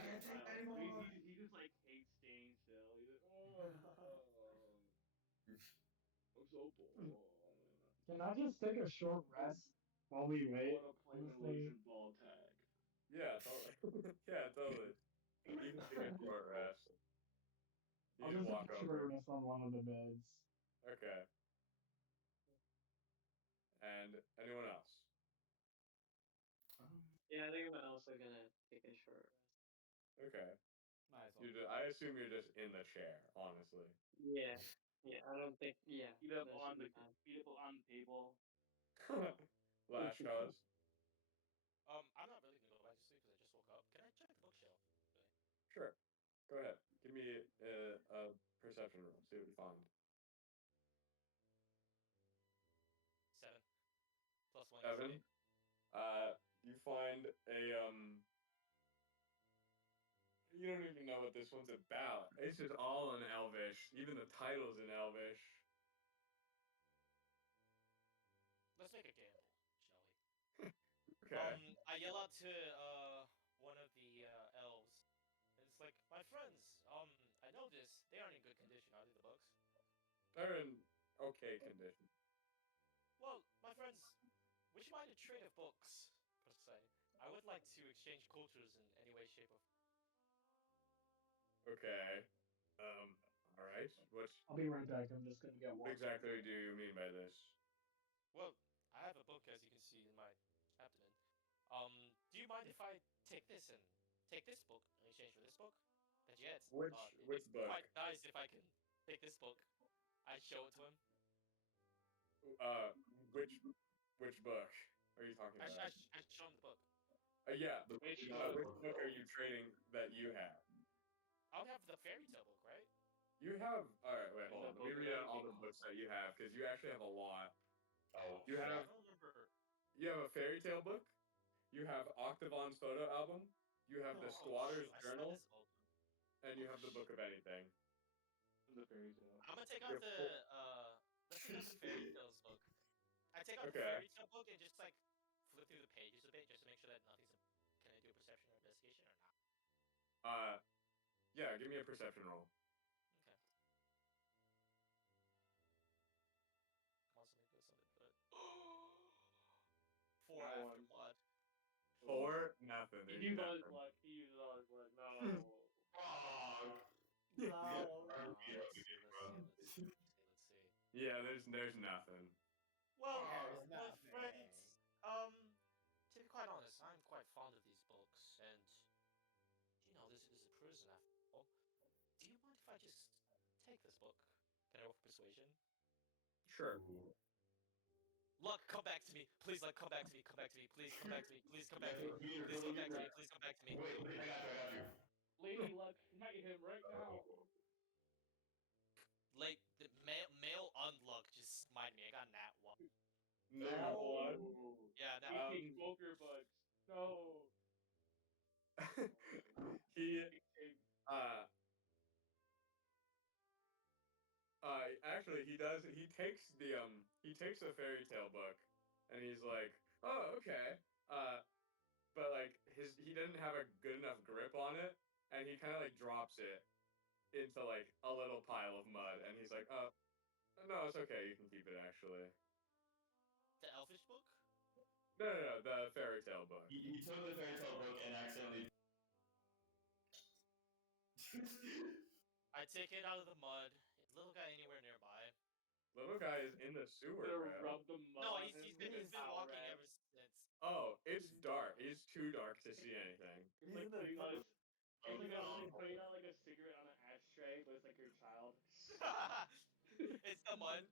can't take child. anymore. He just like hates staying still. He's like, I'm so bored. Can I just take a short rest while we I wait? wanna play on this thing? Malaysian ball tag. Yeah, totally. Yeah, totally. You can take a short rest. I'll You can just walk take a short over. rest on one of the beds. Okay. And anyone else? Yeah, I think I'm also gonna take a short rest. Okay. Nice I assume you're just in the chair, honestly. Yeah. Yeah, I don't think. Yeah. Feet up that on should the be fine. table. Last cause. I'm not really gonna go back to sleep because I just woke up. Can I check the bookshelf? Really? Sure. Go ahead. Give me a perception roll. See what you find. 7 plus 1 Evan. is 8. You find a You don't even know what this one's about. It's just all in Elvish. Even the title's in Elvish. Let's make a gamble, shall we? Okay. I yell out to one of the elves. It's like, my friends, I know this. They aren't in good condition, are they, the books? They're in okay condition. Well, my friends, would you mind a trade of books, per se? I would like to exchange cultures in any way, shape, or Okay. Alright. I'll be right back. I'm just gonna get What one. exactly do you mean by this? Well, I have a book, as you can see, in my abdomen. Do you mind if I take this book in exchange for this book? That yet, Which it's book? quite nice if I can take this book. I show it to him. Which book are you talking I about? show him the book. Yeah. Which Which book are you trading that you have? I would have the fairy tale book, right? You have. Alright, wait, hold on. The Let me book read out of all the books that you have, because you actually have a lot. Oh, You have I don't remember. You have a fairy tale book. You have Octavon's photo album. You have the Squatter's I Journal, this old. and you have the Book of Anything. The fairy tale. I'm gonna take You out have the let's take out the fairy tales book. I take out the Okay. fairy tale book and just like flip through the pages a bit, just to make sure that nothing's. Can I do a perception or investigation or not? Yeah. Give me a perception roll. Okay. Come on, something good, something good. 4 after 1. nothing. He There's used all his nothing. luck. He used all his luck. No. Fuck. No. Let's see. Yeah, there's nothing. Well, There's my nothing. friend, to be quite honest, I'm quite fond of these books, and this is a prison after all. Do you mind if I just take this book? Can I roll for persuasion? Sure. Luck, come back to me. Please, Luck, come back to me. Come back to me. Please, come back to me. Please, come back to me. Please, come back to me. Please, come back to me. Wait, I got you. Lady Luck, smite him right now. Like, the male unluck just smite me. I got nat 1. No. One. Yeah, nat He 1. takes both your bugs. No. he actually he does he takes the fairy tale book and he's like, oh, okay. But like he didn't have a good enough grip on it and he kind of like drops it into like a little pile of mud and he's like, oh, no, it's okay, you can keep it actually. The elfish book? No, the fairy tale book. He took the fairy tale book and accidentally. I take it out of the mud. Is little guy anywhere nearby? Little guy is in the sewer, Gonna bro. rub the mud No, on he's him. been walking ever since. Oh, it's dark. It's too dark to see anything. He's like putting on putting on like a cigarette on an ashtray, but it's like your child. It's the mud.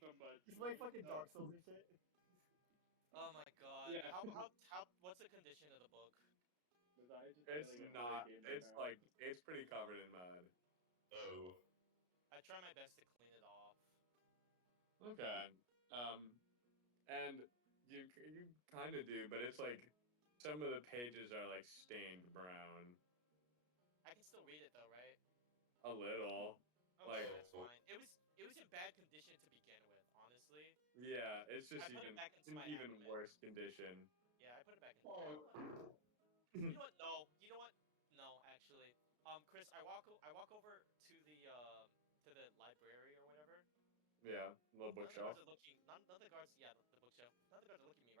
The mud. He's like fucking Dark Souls and shit. Oh my god. Yeah. How what's the condition of the book? It's not. It's like it's pretty covered in mud. Oh. I try my best to clean it off. Okay. And you kind of do, but it's like some of the pages are like stained brown. I can still read it though, right? A little. Okay, Like that's fine. It was in bad condition to begin with, honestly. yeah, it's just I put it back into in my even abdomen. worse condition. Yeah, I put it back in. You know what? No. You know what? No, actually. Chris, I walk over to the library or whatever. Yeah, little bookshelf. None of the guards. Yeah, the bookshelf. None of the guards are looking at me,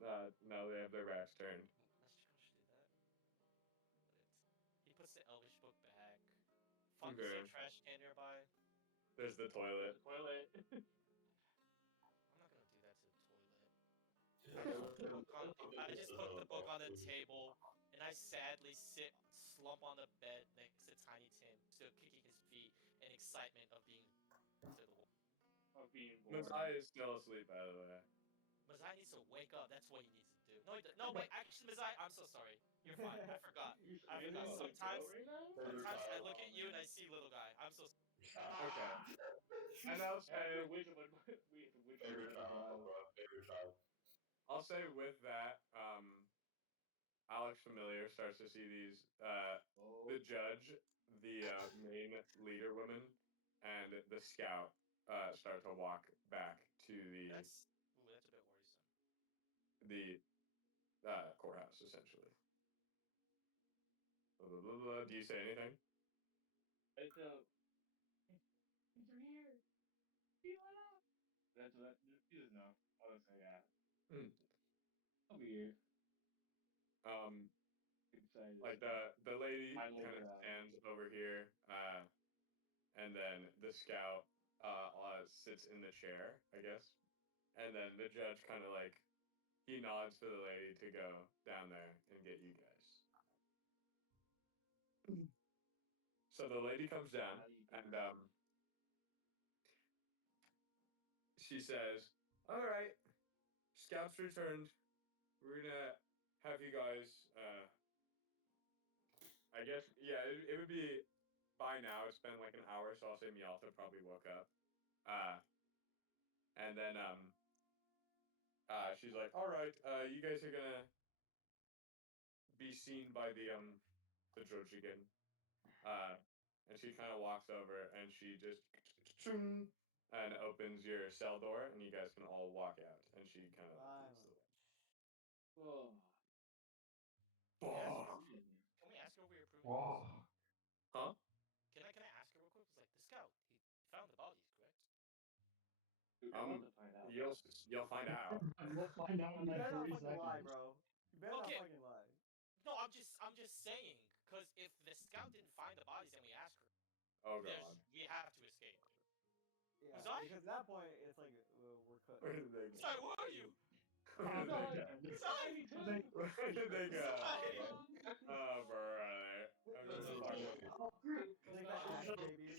right? No, they have their backs turned. He puts the elvish book back. Fuck, is Okay. there a trash can nearby? There's the toilet. I'm not gonna do that to the toilet. I just put the book on the table, and I sadly slump on the bed next to Tiny Tim, still kicking his feet in excitement of being to the wall. Masai is still asleep, by the way. Mazai needs to wake up. That's what he needs to do. No, wait. Actually, Mazai, I'm so sorry. You're fine. I forgot. Sometimes I look at you and I see little guy. I'm so sorry. Okay. And I'll say Favorite child, bro. Favorite child. I'll say with that, Alex Familiar starts to see these the judge, the main leader woman, and the scout start to walk back to That's a bit worrisome. the courthouse, essentially. Do you say anything? I tell. He's here. Feel it up. That's what. He doesn't know. I'll just say yeah. I'll be here. Excited. Like the lady kind of stands over here, and then the scout sits in the chair, I guess, and then the judge kind of like he nods to the lady to go down there and get you guys. So the lady comes down and she says, "All right, scouts returned. We're gonna have you guys." I guess yeah, it would be by now. It's been like an hour, so I'll say Mialta probably woke up. And then she's like, "All right, you guys are gonna be seen by the judge again." And she kind of walks over and she just and opens your cell door, and you guys can all walk out. And she kind of leads the way. Oh. Can we ask her what you're approving? Huh? Can I ask her real quick? It's like the scout. He found the bodies, correct? Dude, I want to find out. You'll find out. And we'll find out in You like better not 3 fucking lie, seconds. bro. You better not Okay. fucking lie. No, I'm just saying, because if the scout didn't find the bodies and we ask her, Oh god. we have to escape. Yeah, Was I? because at that point it's like we're cooked. Where did they go? Sorry, where are you? Where did they go? Sorry. Where did they go? Sorry. Oh, brother. I'm That's just okay. fucking. It's like that ass baby.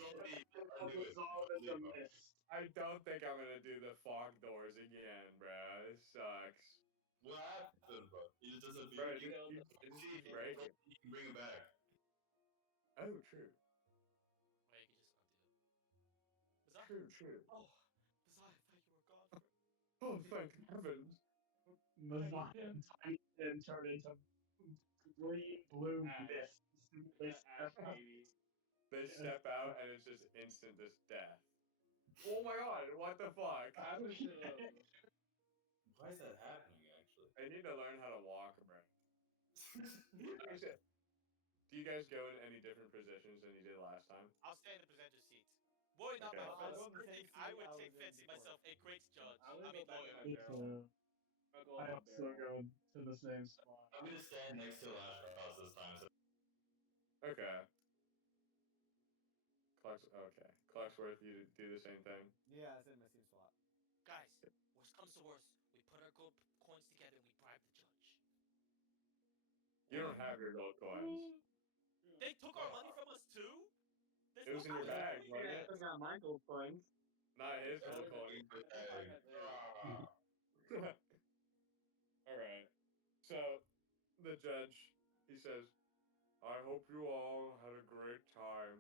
was all in the mist. I don't think I'm gonna do the fog doors again, bro. This sucks. What happened, bro? He just Bro, disappeared. it just keeps breaking. You can bring him back. Oh, true. Wait, you just undo it. Was that? True. Oh, Bazai, I thought you were gone for. Oh, thank heavens. Messiah and turn into green, blue mist. Ash baby. They step out and it's just instant this death. Oh my god, what the fuck? Why Why is that happening, actually? I need to learn how to walk, bro. Do you guys go in any different positions than you did last time? I'll stay in the presenter seats. Boy, not Okay. my I'll go first in the same critic. I seat would I say was in fancy before. myself a great judge. I'm gonna go back in my Me barrel. too. I'll go I in my also barrel. go to the same spot. I'm gonna stand next to Lashhouse this time. So Okay. Clarksworth, you do the same thing? Yeah, it's in my same spot. Guys, worst comes to worst, we put our gold coins together and we bribe the judge. You don't have your gold coins. They took our money from us too? There's It was in your bag, wasn't Yeah, it? I got my gold coins. Not his gold coin. Alright. So, the judge, he says, I hope you all had a great time.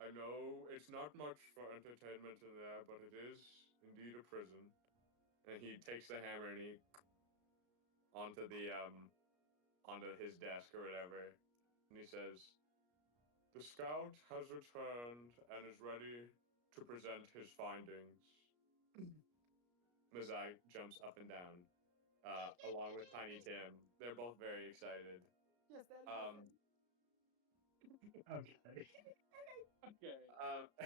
I know it's not much for entertainment in there, but it is indeed a prison. And he takes the hammer and he onto his desk or whatever. And he says, the scout has returned and is ready to present his findings. Mazai jumps up and down, along with Tiny Tim. They're both very excited. Yes, Daddy. Okay. Okay.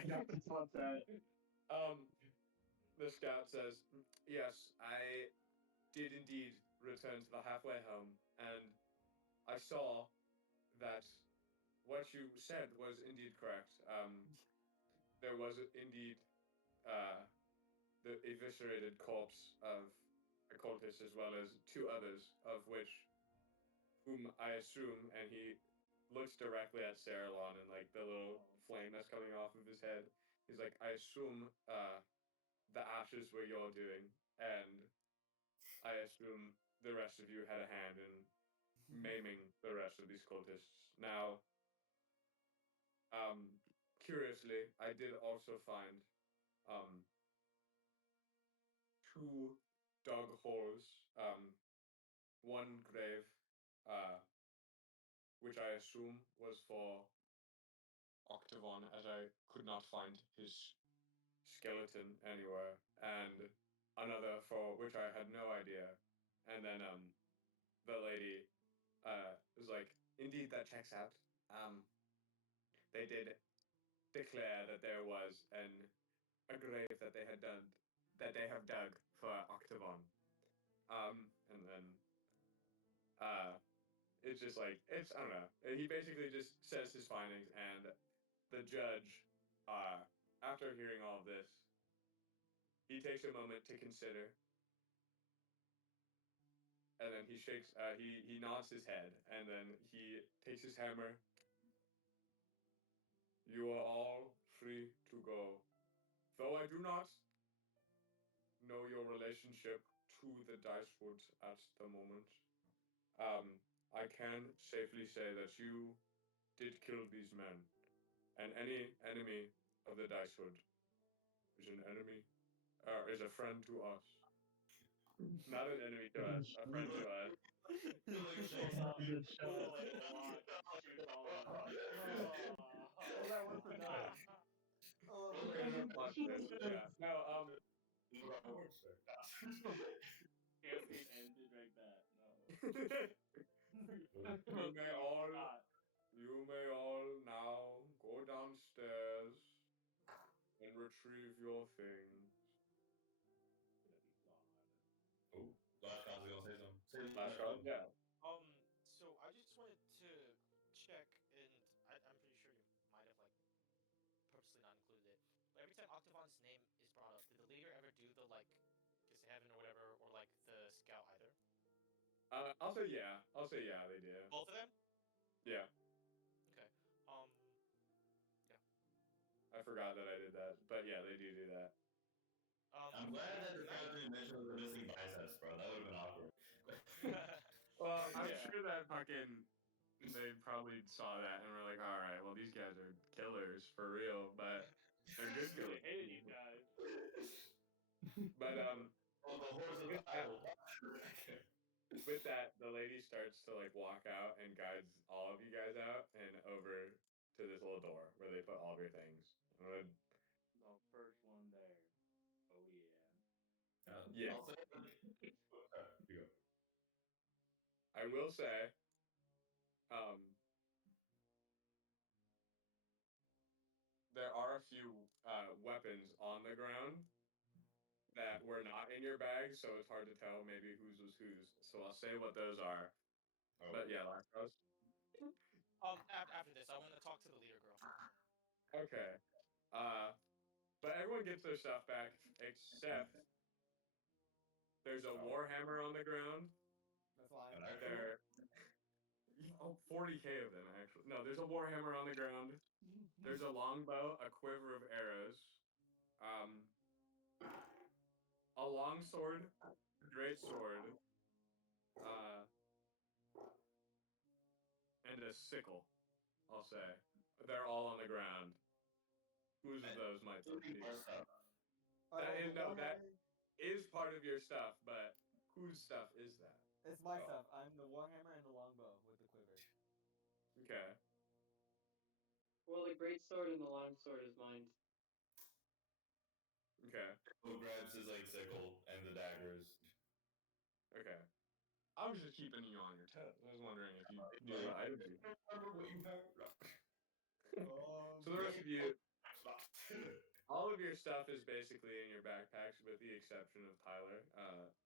You have to taunt that. The scout says, yes, I did indeed return to the halfway home, and I saw that what you said was indeed correct. There was indeed the eviscerated corpse of a cultist as well as two others, of whom I assume, and he looks directly at Saralon and like the little flame that's coming off of his head. He's like, I assume the ashes were your doing, and I assume the rest of you had a hand in maiming the rest of these cultists. Now, curiously, I did also find two dug holes, one grave, which I assume was for Octavon, as I could not find his skeleton anywhere, and another for which I had no idea. And then the lady was like, indeed, that checks out. They did declare that there was a grave that they have dug for Octavon. And then it's just like, I don't know. He basically just says his findings, and the judge, after hearing all of this, he takes a moment to consider, and then he shakes, he nods his head, and then he takes his hammer. You are all free to go. Though I do not know your relationship to the Dicewoods at the moment, I can safely say that you did kill these men, and any enemy of the Dicewood is an enemy, is a friend to us. Not an enemy to us, a friend to us. Good shot. Oh, that was the night. Oh, We're gonna plot this, yeah. No, Campaign ended like that. you may all now go downstairs and retrieve your things. Oh, Lashhouse is gonna say something. Lashhouse? Yeah. So I just wanted to check, and I'm pretty sure you might have like purposely not included it. But every time Octavon's name is brought up, did the leader ever do the like kiss of heaven or whatever, or like the scout either? I'll say yeah. I'll say yeah. They did. Both of them? Yeah. Okay. Yeah. I forgot that I did that, but yeah, they do that. I'm glad that the scout didn't mention the missing biceps, bro. That would have been awkward. Well, I'm Yeah. sure that fucking they probably saw that and were like, all right, well, these guys are killers for real, but they're good Really killers. hated these guys. But Oh, the horse of the Bible. with that, the lady starts to like walk out and guides all of you guys out and over to this little door where they put all of your things. And The first one there. Oh yeah. yeah, I'll say. You go. I will say, there are a few weapons on the ground that were not in your bag, so it's hard to tell maybe whose was whose. So I'll say what those are. Oh. But yeah, last roast. After this, I want to talk to the leader girl. Okay. But everyone gets their stuff back except there's a warhammer on the ground. That's why. There. Oh, 40k of them actually. No, there's a warhammer on the ground. There's a longbow, a quiver of arrows, a longsword, a great sword, and a sickle. I'll say they're all on the ground. Whose of those might those be? That is part of your stuff, but whose stuff is that? It's my stuff. I'm the warhammer and the longbow with the quiver. Okay. Well, the great sword and the long sword is mine. Okay. Who grabs his like sickle and the daggers? Okay. I was just keeping you on your toes. I was wondering if you knew what items you had. Remember what you have? So the rest of you, all of your stuff is basically in your backpacks, with the exception of Tyler,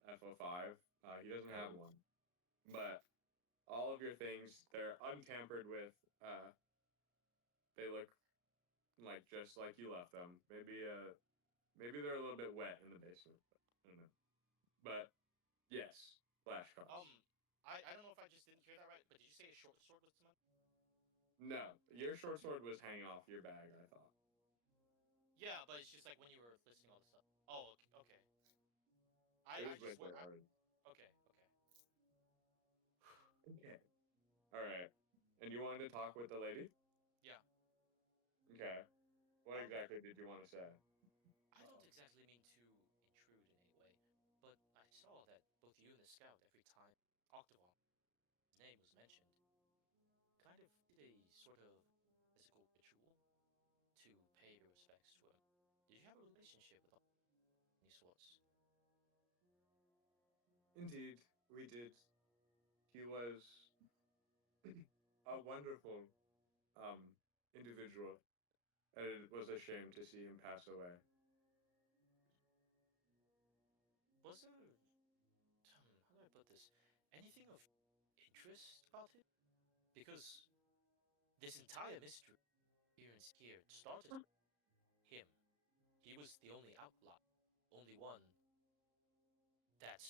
FO5. He doesn't have one, but all of your things, they're untampered with. They look like just like you left them. Maybe they're a little bit wet in the basement. I don't know. But yes, flashcards. I don't know if I just didn't hear that right, but did you say a short sword was mine? No, your short sword was hanging off your bag, I thought. Yeah, but it's just like when you were listing all the stuff. Oh, okay. It was with it already. Okay. Okay. All right. And you wanted to talk with the lady? Yeah. Okay. What exactly did you want to say? I don't exactly mean to intrude in any way, but I saw that both you and the scout, every time Octavon's name was mentioned, kind of did a sort of physical ritual to pay your respects to him. Did you have a relationship with any sorts? Indeed, we did. He was a wonderful individual, and it was a shame to see him pass away. Was there, how do I put this, anything of interest about him? Because this entire mystery here in Skier started with him. He was the only outlaw, only one that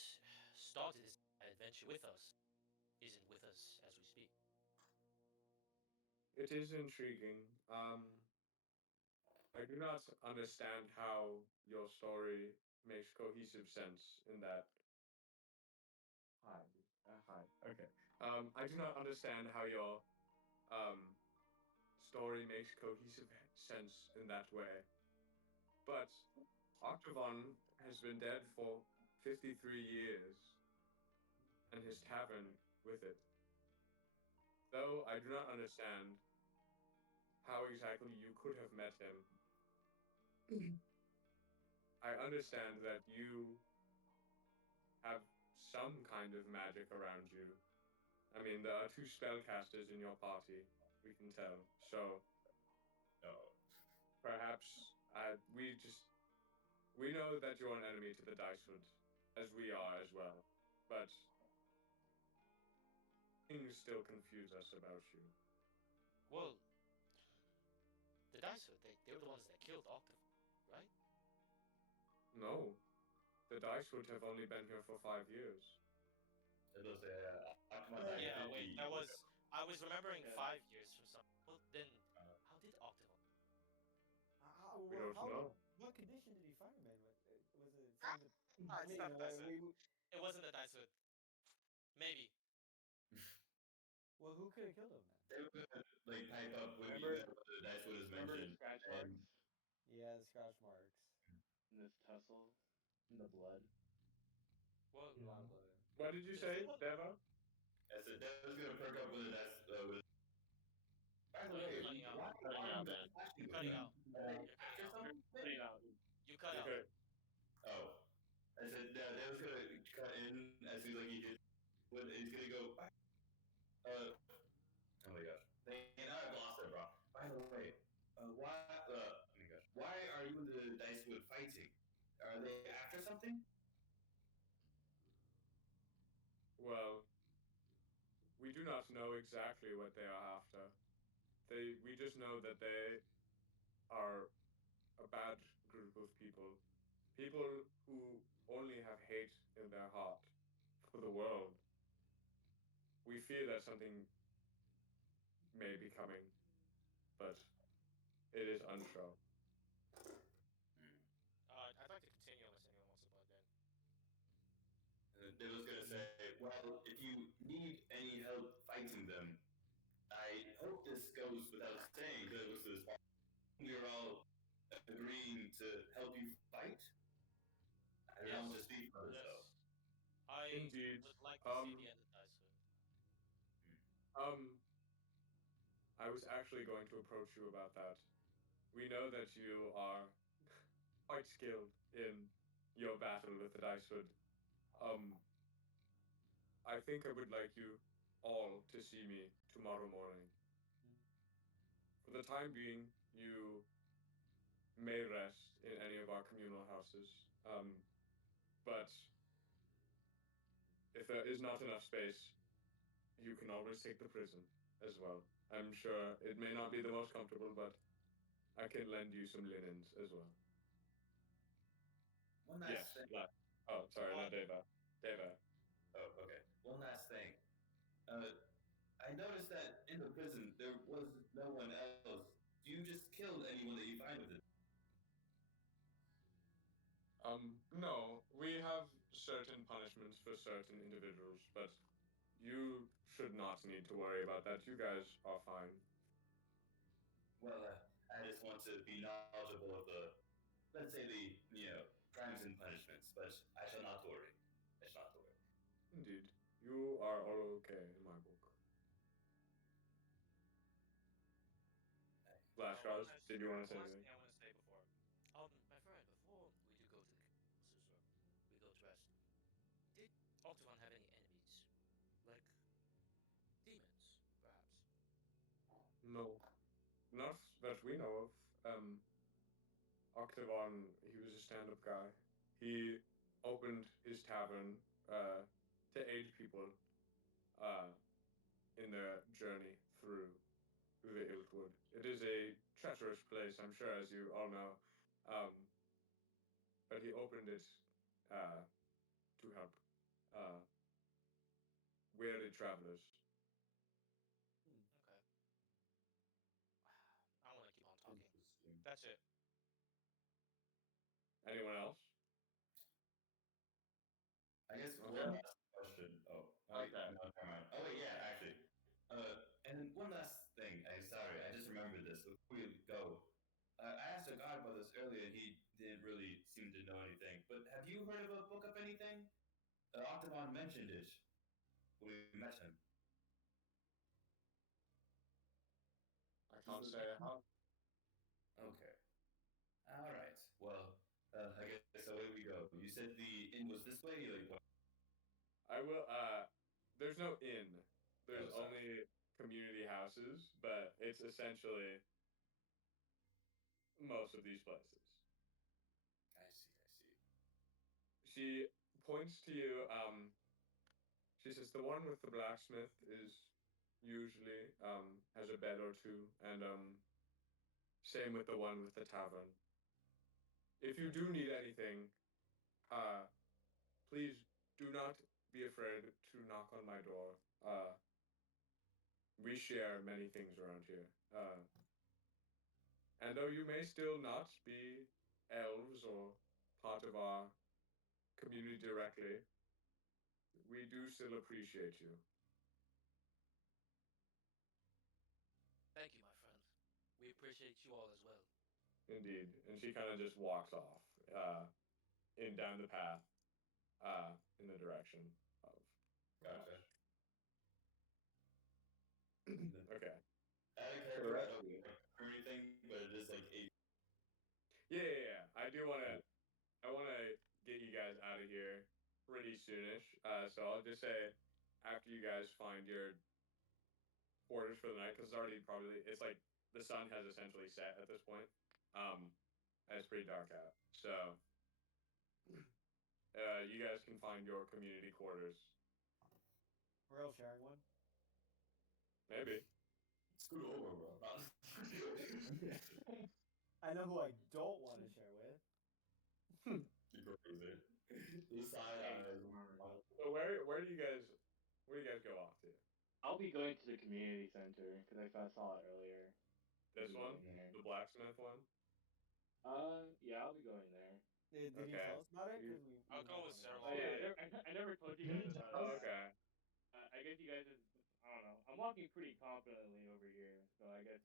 started this adventure with us, isn't with us as we speak. It is intriguing. I do not understand how your story makes cohesive sense in that. Hi. Hi. Okay. I do not understand how your story makes cohesive sense in that way. But Octavon has been dead for 53 years, and his tavern with it. Though I do not understand how exactly you could have met him, I understand that you have some kind of magic around you. I mean, there are two spellcasters in your party, we can tell. So, perhaps we know that you're an enemy to the Dicewood, as we are as well. But things still confuse us about you. Well, the dice they were the ones that killed Octavon, right? No, the dice would have only been here for 5 years. It was Yeah, wait, that was I was remembering Yeah. 5 years from some. Well, then how did Octavon? We don't know. What condition did he find him in? Was it something? It's mean, not the dice hood. we- It wasn't the dice hood. Maybe. well, who could have killed him then? They were gonna like pipe up when Remember- the dice would have Remember the mentioned. scratch and- marks Yeah, the scratch marks. and this tussle and the blood? Well, A lot of blood. What did you say, Deva? I said that was gonna perk up with the dice. By the way, Cutting out. why Cutting are out, you man. flashing with Cutting them? out. Are they You're after cutting out. something? Put it out. You cut out. Okay. Oh, I said that was gonna cut in as soon as like he did. When he's gonna go. Oh my gosh. Man, I've lost it, bro. By the way, why? Oh my gosh. Why are you and the dice wood fighting? Are they after something? Well, we do not know exactly what they are after. We just know that they are a bad group of people. People who only have hate in their heart for the world. We fear that something may be coming, but it is unsure. I'd like to continue unless anyone wants to butt in. And they was gonna say, well, if you need any help fighting them, I hope this goes without saying, because it was this. We're all agreeing to help you fight. I don't know what to speak for this though. I Indeed. would like to see the end of dice hood. I was actually going to approach you about that. We know that you are quite skilled in your battle with the dice hood. I think I would like you all to see me tomorrow morning. For the time being, you may rest in any of our communal houses. But if there is not enough space, you can always take the prison as well. I'm sure it may not be the most comfortable, but I can lend you some linens as well. One last Yes. thing. Oh, sorry, not Deva. Deva. Oh, okay. One last thing. I noticed that in the prison there was no one else. Do you just kill anyone that you find with it? No, we have certain punishments for certain individuals, but you should not need to worry about that. You guys are fine. Well, I just want to be knowledgeable of the, let's say the, crimes and punishments, but I shall not worry. I shall not worry. Indeed. You are all okay in my book. Flashcards, did you want to say Last anything? thing I want to say before. My friend, before we do go to the council's room, we go to rest. Did Octavon have any enemies? Like demons, perhaps? No. Not that we know of. Octavon, he was a stand-up guy. He opened his tavern to aid people in their journey through the Iltwood. It is a treacherous place, I'm sure, as you all know. But he opened it to help weary travelers. Okay. I want to keep on talking. That's it. Anyone else? I guess Okay. one last question. Oh, wait, Okay. no, never mind. Oh wait, yeah, actually. And then one last thing. I'm sorry, I just remembered this before we go. I asked a guard about this earlier, and he didn't really seem to know anything. But have you heard of a book of anything? Octavon mentioned it when we met him. I can't say I have. Okay. All right. Well, I guess so. Away we go. You said the inn was this way. Like what? I will. There's no inn. There's Oh, sorry. only community houses, but it's essentially most of these places. I see. She points to you. She says the one with the blacksmith is usually has a bed or two, and same with the one with the tavern. If you do need anything, please do not be afraid to knock on my door. We share many things around here. And though you may still not be elves or part of our community directly, we do still appreciate you. Thank you, my friend. We appreciate you all as well. Indeed. And she kind of just walks off in down the path in the direction of. Gotcha. Okay. Add a character, I don't or anything, but it is like 8. Yeah. I do want to. I want to get you guys out of here pretty soonish. So I'll just say, after you guys find your quarters for the night, because it's already it's like the sun has essentially set at this point. And it's pretty dark out. So you guys can find your community quarters. We're all sharing one. Maybe. Scoot over, bro. I know who I don't want to share with. You're crazy. The side eyes. So where do you guys go off to? I'll be going to the community center because I saw it earlier. This one, the blacksmith one. Yeah, I'll be going there. Did you tell us about it? I'll go with Sarah. Oh yeah, I never told you guys about it. Okay. I guess you guys just, I don't know. I'm walking pretty confidently over here, so I guess.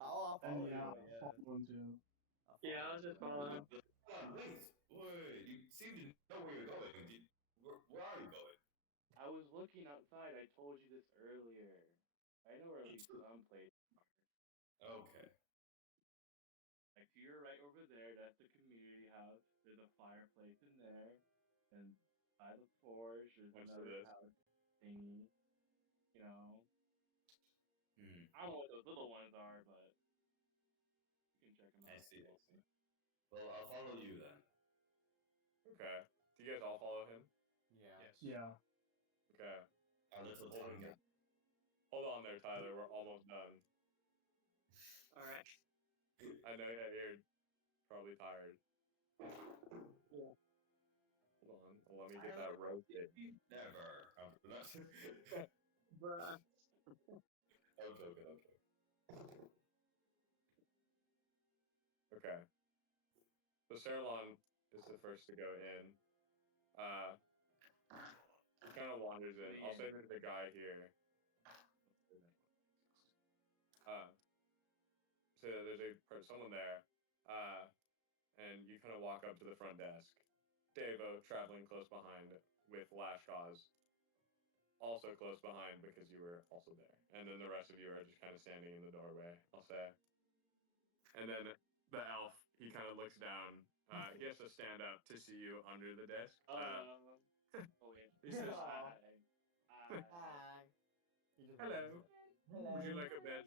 I'll follow Yeah, you. I'll follow him too. Yeah, I'll just follow him. Wait, you seem to know where you're going. Where are you going? I was looking outside. I told you this earlier. I know where at least some places are. Okay. Like to your right over there, that's the community house. There's a fireplace in there, and by the porch, there's another house thingy. You know. I don't know what those little ones are, but you can check them out. I see. Well, I'll follow you then. Okay. Do you guys all follow him? Yeah. Yes. Yeah. Okay. Our little tongue guy. Hold on there, Tyler. We're almost done. All right. I know you're probably tired. Yeah. Hold on. Let me get that roasted. Never. After that. Bruh. I'm joking. Okay. So Sarlon is the first to go in. He kind of wanders in. I'll say there's a guy here. So there's someone there. And you kind of walk up to the front desk. Davo traveling close behind with Lashkaz also close behind because you were also there. And then the rest of you are just kind of standing in the doorway, I'll say. And then the elf, he kind of looks down. He has to stand up to see you under the desk. He says, Hi. hello. Would you like a bed?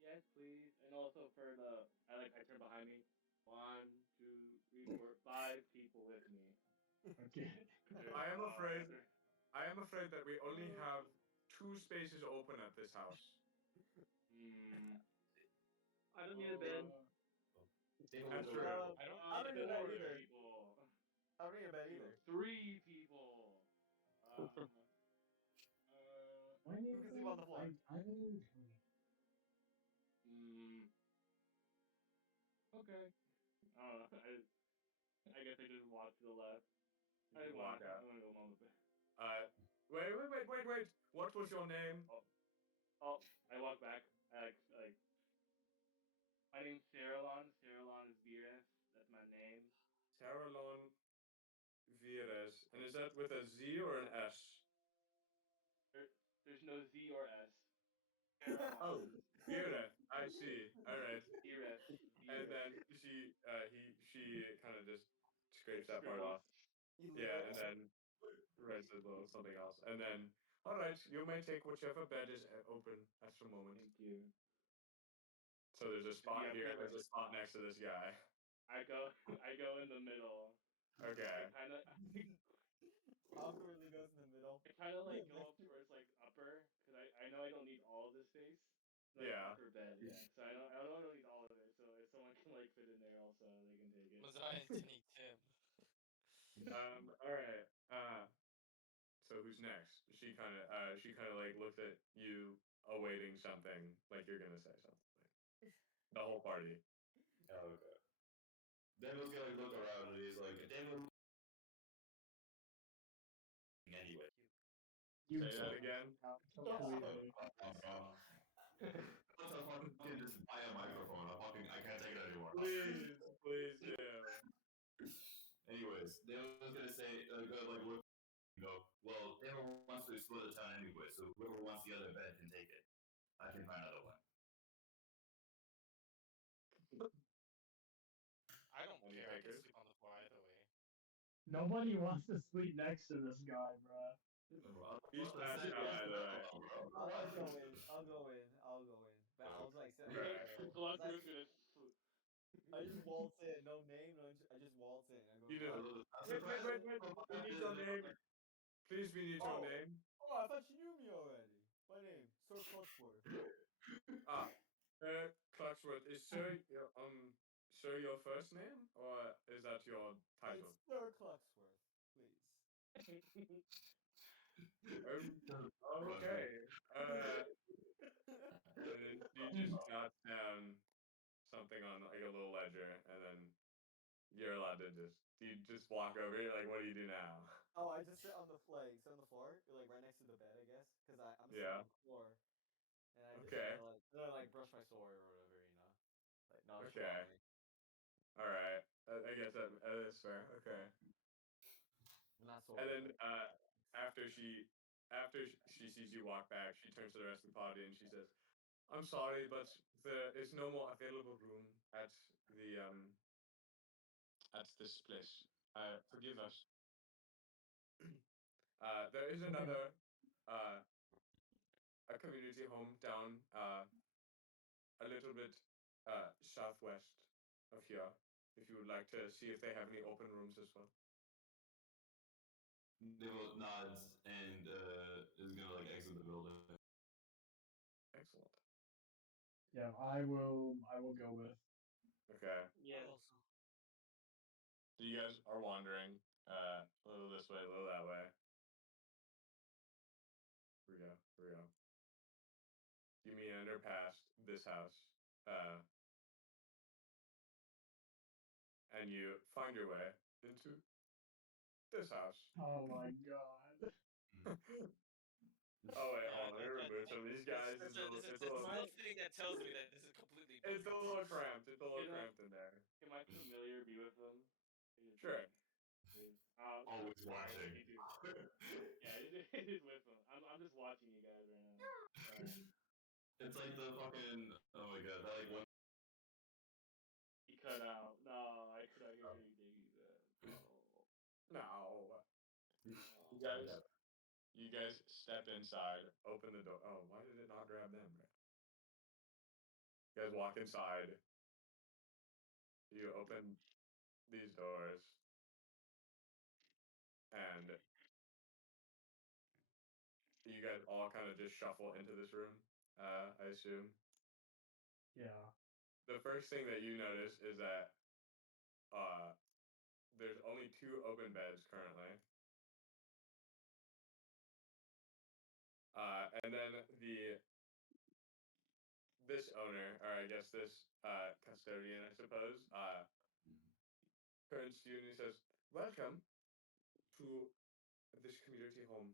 Yes, please. And also for I turn behind me. 1, 2, 3, 4, 5 people with me. Okay. I am afraid that we only have 2 spaces open at this house. I don't need a bed. That's true. I don't need a bed either. I don't need a bed either. 3 people. Why do you can sleep on the floor? Okay. I don't know. I guess I just walk to the left. I just walk out. I'm gonna go on the bed. Wait. What was your name? Oh, I walk back. My name's Saralon. Saralon is Virus. That's my name. Saralon Vires. And is that with a Z or an S? There's no Z or S. Oh, Vires. I see. All right. Virus. And then she kind of just scrapes that part off. Yeah, and then writes a little something else. And then, all right, you may take whichever bed is open at the moment. Thank you. So there's a spot here. There's a spot next to this guy. I go in the middle. Okay. awkwardly goes in the middle. I kind of like go up towards like upper because I know I don't need all of the space. Like Yeah. upper bed, yeah. So I don't need all of it. So if someone can like fit in there, also they can take it. Maziah and Tinny Tim. All right. So who's next? She kind of like looks at you, awaiting something, like you're gonna say something. The whole party. Oh, okay. Daniel's gonna look around and he's like, Daniel. Anyway. You Say that took again. out completely. Once I fucking just buy a microphone, I can't take it anymore. Please do. Anyways, Daniel's gonna say, like, look, go. Well, Daniel wants to explore the town anyway, so whoever wants the other bed can take it. I can find another one. I don't Any care. I can takers? sleep on the floor either way. Nobody wants to sleep next to this guy, bruh. He's passed out either way. I'll go in. I'll go in. But I'll like sit on the Right. floor. Colossus is I just waltz in, no name, I just waltz in. I go. You know. Wait. We need your name. Please, we need your name. Oh, I thought you knew me already. My name, Sir Clutchworth. Clutchworth, is Sir your first name, or is that your title? It's Sir Clutchworth, please. Okay. And then she just jots down something on like a little ledger, and then you're allowed to you just walk over. You're like, what do you do now? Oh, I just sit on the floor, like right next to the bed, I guess, because I'm sitting Yeah. on the floor, and I just Okay. like brush my sword or whatever, like not Okay. All right. I guess that is fair. Okay. Not sword. And then after she sees you walk back, she turns to the rest of the party and she says, "I'm sorry, but there is no more available room at the at this place. Forgive us. There is another a community home down a little bit southwest of here. If you would like to see if they have any open rooms as well." Daniel nods and is gonna like exit the building. Excellent. Yeah, I will go with. Okay. Yes. So you guys are wandering a little this way, a little that way. Here we go. You meander past this house, and you find your way into this house. Oh my god. Oh wait, hold on. Let me remove some of these guys. There's a little thing that tells me that this is completely. It's a little cramped. It's a little cramped in there. Can my familiar be with them? Sure. Always watching. Yeah, it is with them. I'm just watching you guys right now. It's like the fucking. Oh my god, that like one. He cut out. No, I could not hear anything he said. No. You guys step inside, open the door. Oh, why did it not grab them? You guys walk inside. You open these doors, and you guys all kind of just shuffle into this room, I assume. Yeah. The first thing that you notice is that there's only 2 open beds currently. And then this owner, or I guess this custodian, I suppose, turns to you and he says, "Welcome to this community home.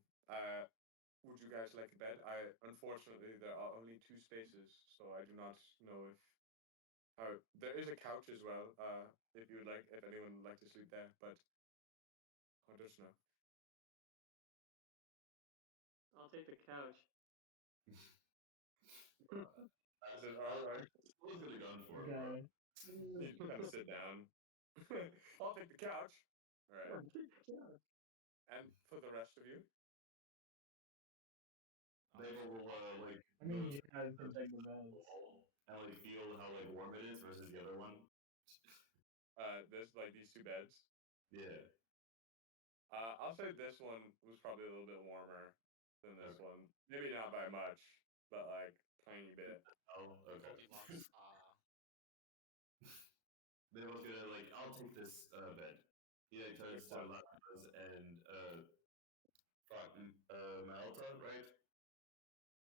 Would you guys like a bed? Unfortunately, there are only 2 spaces, so I do not know if there is a couch as well, if you would like, if anyone would like to sleep there, but I don't know." I'll take the couch. I said, "All right." What could have gone for it, Okay. bro? You kind of sit down. I'll take the couch. All right. And for the rest of you? They will like. I mean, you guys can take the beds. And like feel how like warm it is versus the other one. There's like these 2 beds. Yeah. I'll say this one was probably a little bit warmer than this one. Maybe not by much, but like tiny bit. Oh, okay. Goldilocks. They was gonna like, I'll take this bed. He like turns to Lapis and Malta, right?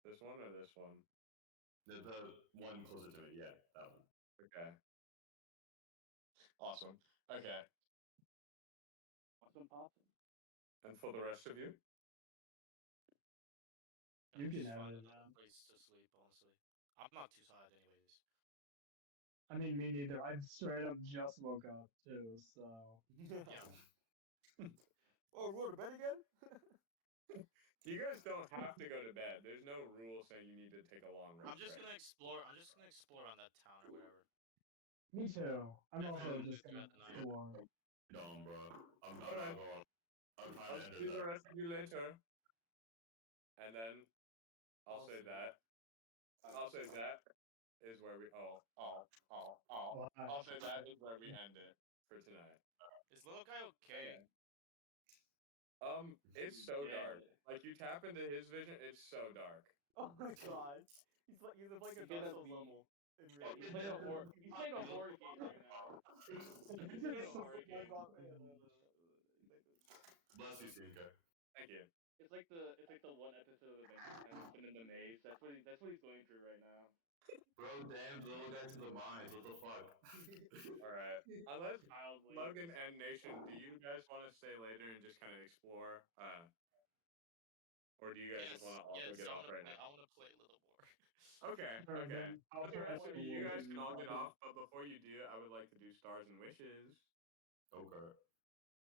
This one or this one? The one closer to it, yeah, that one. Okay. Awesome. Okay. Awesome. And for the rest of you? You can Just have find it, another place to sleep, honestly. I'm not too tired, anyways. I mean, me neither. I straight up just woke up too, so. Yeah. Oh, we're to bed again? You guys don't have to go to bed. There's no rule saying you need to take a long rest. I'm just right? gonna explore. I'm just gonna explore around that town or whatever. Me too. I'm Yeah, also yeah, just throughout gonna the night. explore. Dumb, bro. I'm not Alright. going. I'm trying I'll to see enter the that. rest of you later. And then I'll say that. I'll say that is where we. I'll say that is where we end it for tonight. Is little guy okay? It's so dark. Like you tap into his vision, it's so dark. Oh my god. He's like a He's gonna Dark Souls be- level. In He's real. playing a horror. He's playing a horror game right now. He's playing a horror game. Bless you, Sinka. Thank you. It's like the one episode of Adventure Time that's been in the maze. That's what he's going through right now. Bro, damn, the little guy to the mines. What the fuck? Alright. Unless Child labor. Logan and Nation, do you guys want to stay later and just kind of explore? Or do you guys just want to also get off right now? I wanna play a little more. Okay, Sure, okay. then I'll For the rest of you, you guys can all get explore. off, but before you do, I would like to do stars and wishes. Okay.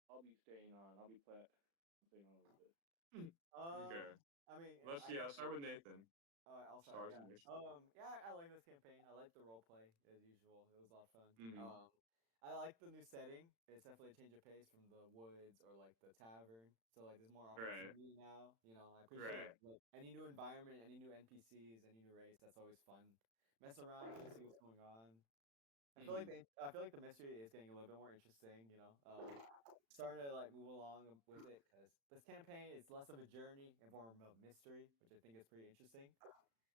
I'll be staying on. I'll be staying on a little bit. Okay. I mean, Let's see. I'll start with Nathan. I'll start. Stars and Yeah. wishes. Yeah, I like this campaign. I like the role play as usual. It was a lot of fun. Mhm. I like the new setting. It's definitely a change of pace from the woods or like the tavern. So like there's more opportunity now. You know, I appreciate like any new environment, any new NPCs, any new race. That's always fun. Mess around, kind of see what's going on. I feel like I feel like the mystery is getting a little bit more interesting. You know, starting to like move along with it because this campaign is less of a journey and more of a mystery, which I think is pretty interesting.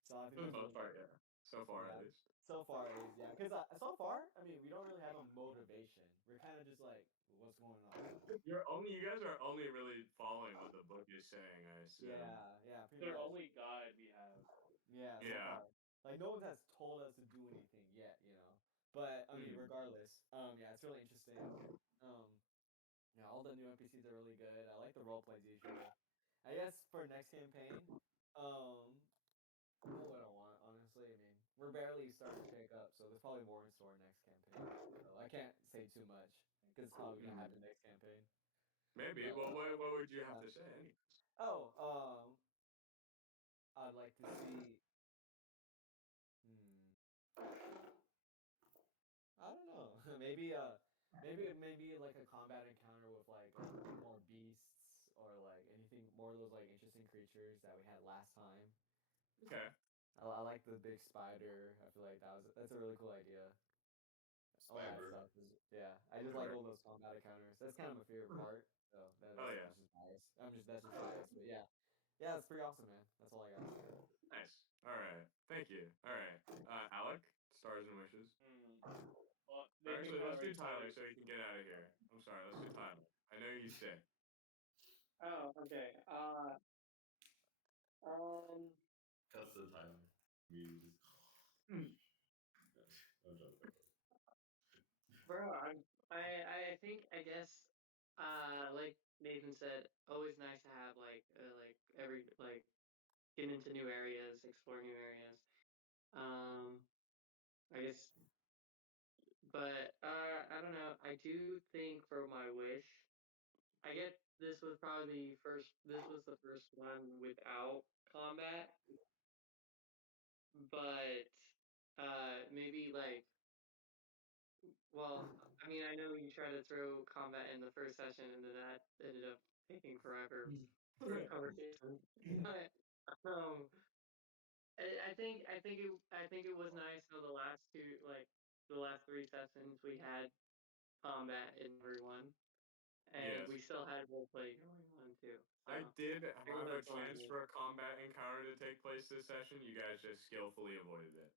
So I think For the that's most part, yeah. So far, yeah. at least. So far, it is, yeah. Because so far, I mean, we don't really have a motivation. We're kind of just like, what's going on? You guys are only really following what the book is saying, I assume. Yeah, pretty Their much. only guide we have. Yeah, so far. Like no one has told us to do anything yet, you know. But I mean, regardless, yeah, it's really interesting. Yeah, all the new NPCs are really good. I like the role plays usual. I guess for next campaign, I don't want, honestly. I mean, we're barely starting to pick up, so there's probably more in store next campaign. So I can't say too much because it's probably gonna happen next campaign. Maybe. Well, what would you have to say? Oh, I'd like to see. I don't know. maybe like a combat encounter with like more beasts or like anything more of those like interesting creatures that we had last time. Okay. I like the big spider. I feel like that's a really cool idea. All that stuff is I just like all those combat encounters. That's kind of my favorite part. So that's just biased. That's just biased. But yeah, it's pretty awesome, man. That's all I got. Nice. All right. Thank you. All right. Alec, stars and wishes. Well, Actually, let's do Tyler so he can get out of here. I'm sorry. Let's do Tyler. I know he's sick. Oh, okay. Cuts the time. Bro, I think I guess like Nathan said, always nice to have like every like get into new areas, explore new areas. I guess, but I don't know. I do think for my wish, I get this was probably the first. This was the first one without combat, but maybe like. Well, I mean, I know you tried to throw combat in the first session, and then that ended up taking forever for a conversation. But I think it was nice how the last three sessions we had combat in everyone, and Yes. we still had roleplay going on too. So I did it have a was fun. chance for a combat encounter to take place this session. You guys just skillfully avoided it.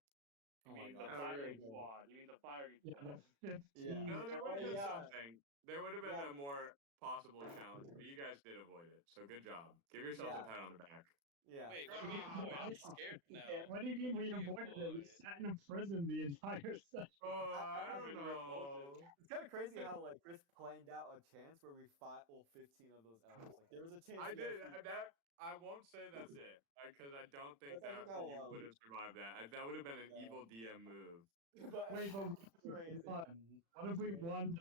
Oh my the god. firing squad. You mean the firing Yeah, squad. the 15. No, there would have been yeah. something. There would have been Yeah. a more possible challenge, but you guys did avoid it. So good job. Give yourself a Yeah. pat on the back. Yeah. Wait, what do you mean? I'm scared now. What do you mean we What do you avoided it? We avoid? sat in a prison the entire session. Oh, I I don't mean, we were know. It's kind of crazy how like Chris planned out a chance where we fought all 15 of those elves. Like there was a chance. I you guys did could- that. I won't say that's it because I don't think That's that how you well. would have survived that. That would have been an No. evil DM move. But Wait, but crazy. what? What if we won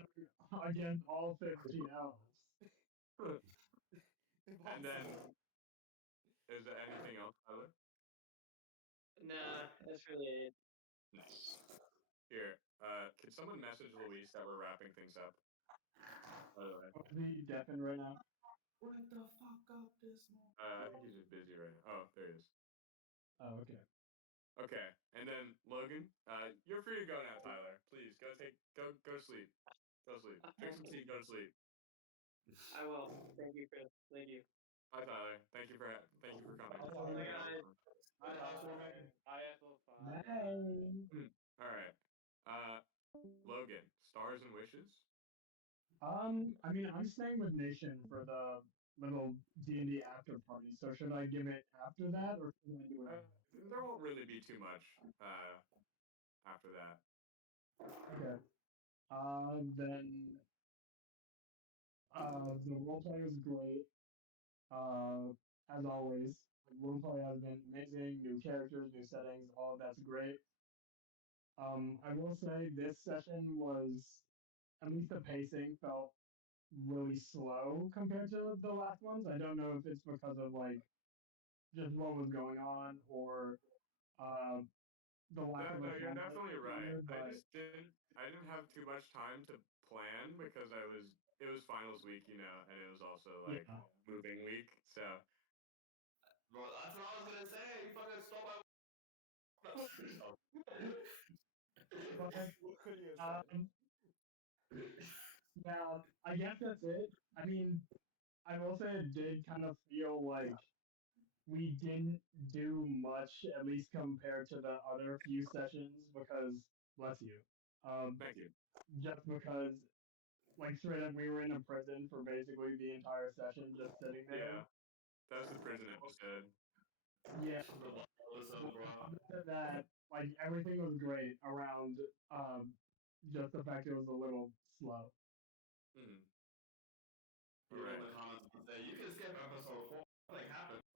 against all 15 elves? And then, is there anything else, Tyler? Nah, that's really it. Nice. Here, can someone message Luis that we're wrapping things up? By the way, Is he deafened right now? What the fuck up this morning? I think he's just busy right now. Oh, there he is. Oh, okay. Okay, and then Logan, you're free to go now, Tyler. Please go sleep. Go sleep. Drink some tea. Go to sleep. I will. Thank you, Chris. Thank you. Hi, Tyler. Thank you for coming. Bye, guys. Hi, housewarming. Hi, Ethelfine. Bye. All right. Logan, stars and wishes. I mean, I'm staying with Nation for the little D&D after party. So should I give it after that, or should I do it? There won't really be too much after that. Okay. Then the roleplay was great. As always, roleplay has been amazing. New characters, new settings, all of that's great. I will say this session was, at least the pacing felt really slow compared to the last ones. I don't know if it's because of like just what was going on or the lack of a No, you're context definitely right. here, but I didn't have too much time to plan because it was finals week, and it was also like yeah. moving week. So Bro, that's what I was gonna say. You fucking stole my. But What could you have said? yeah, I guess that's it. I mean, I will say it did kind of feel like we didn't do much, at least compared to the other few sessions, because bless you. thank you. Just because, like, straight up, we were in a prison for basically the entire session, just sitting there. Yeah, that was the prison episode. Yeah. What's up, bro? Other than that, like, everything was great around just the fact it was a little slow. Hmm. People Alright. in the comments would say, you can skip episode 4. Nothing happened.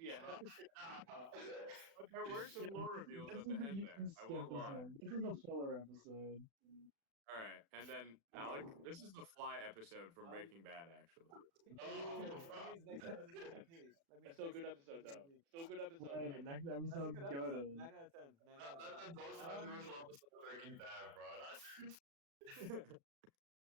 Yeah. But there were some lore reveals at the end there. I won't lie. This is a filler episode. Alright, and then Alec, this is the Fly episode from Breaking Bad, actually. That means next episode is gonna be. It's still a good episode, though. Still a good episode. Wait, next That's a episode's good episode. good. 9 out of 10. 9 out of 10. That's the most controversial episode of Breaking Bad, bro.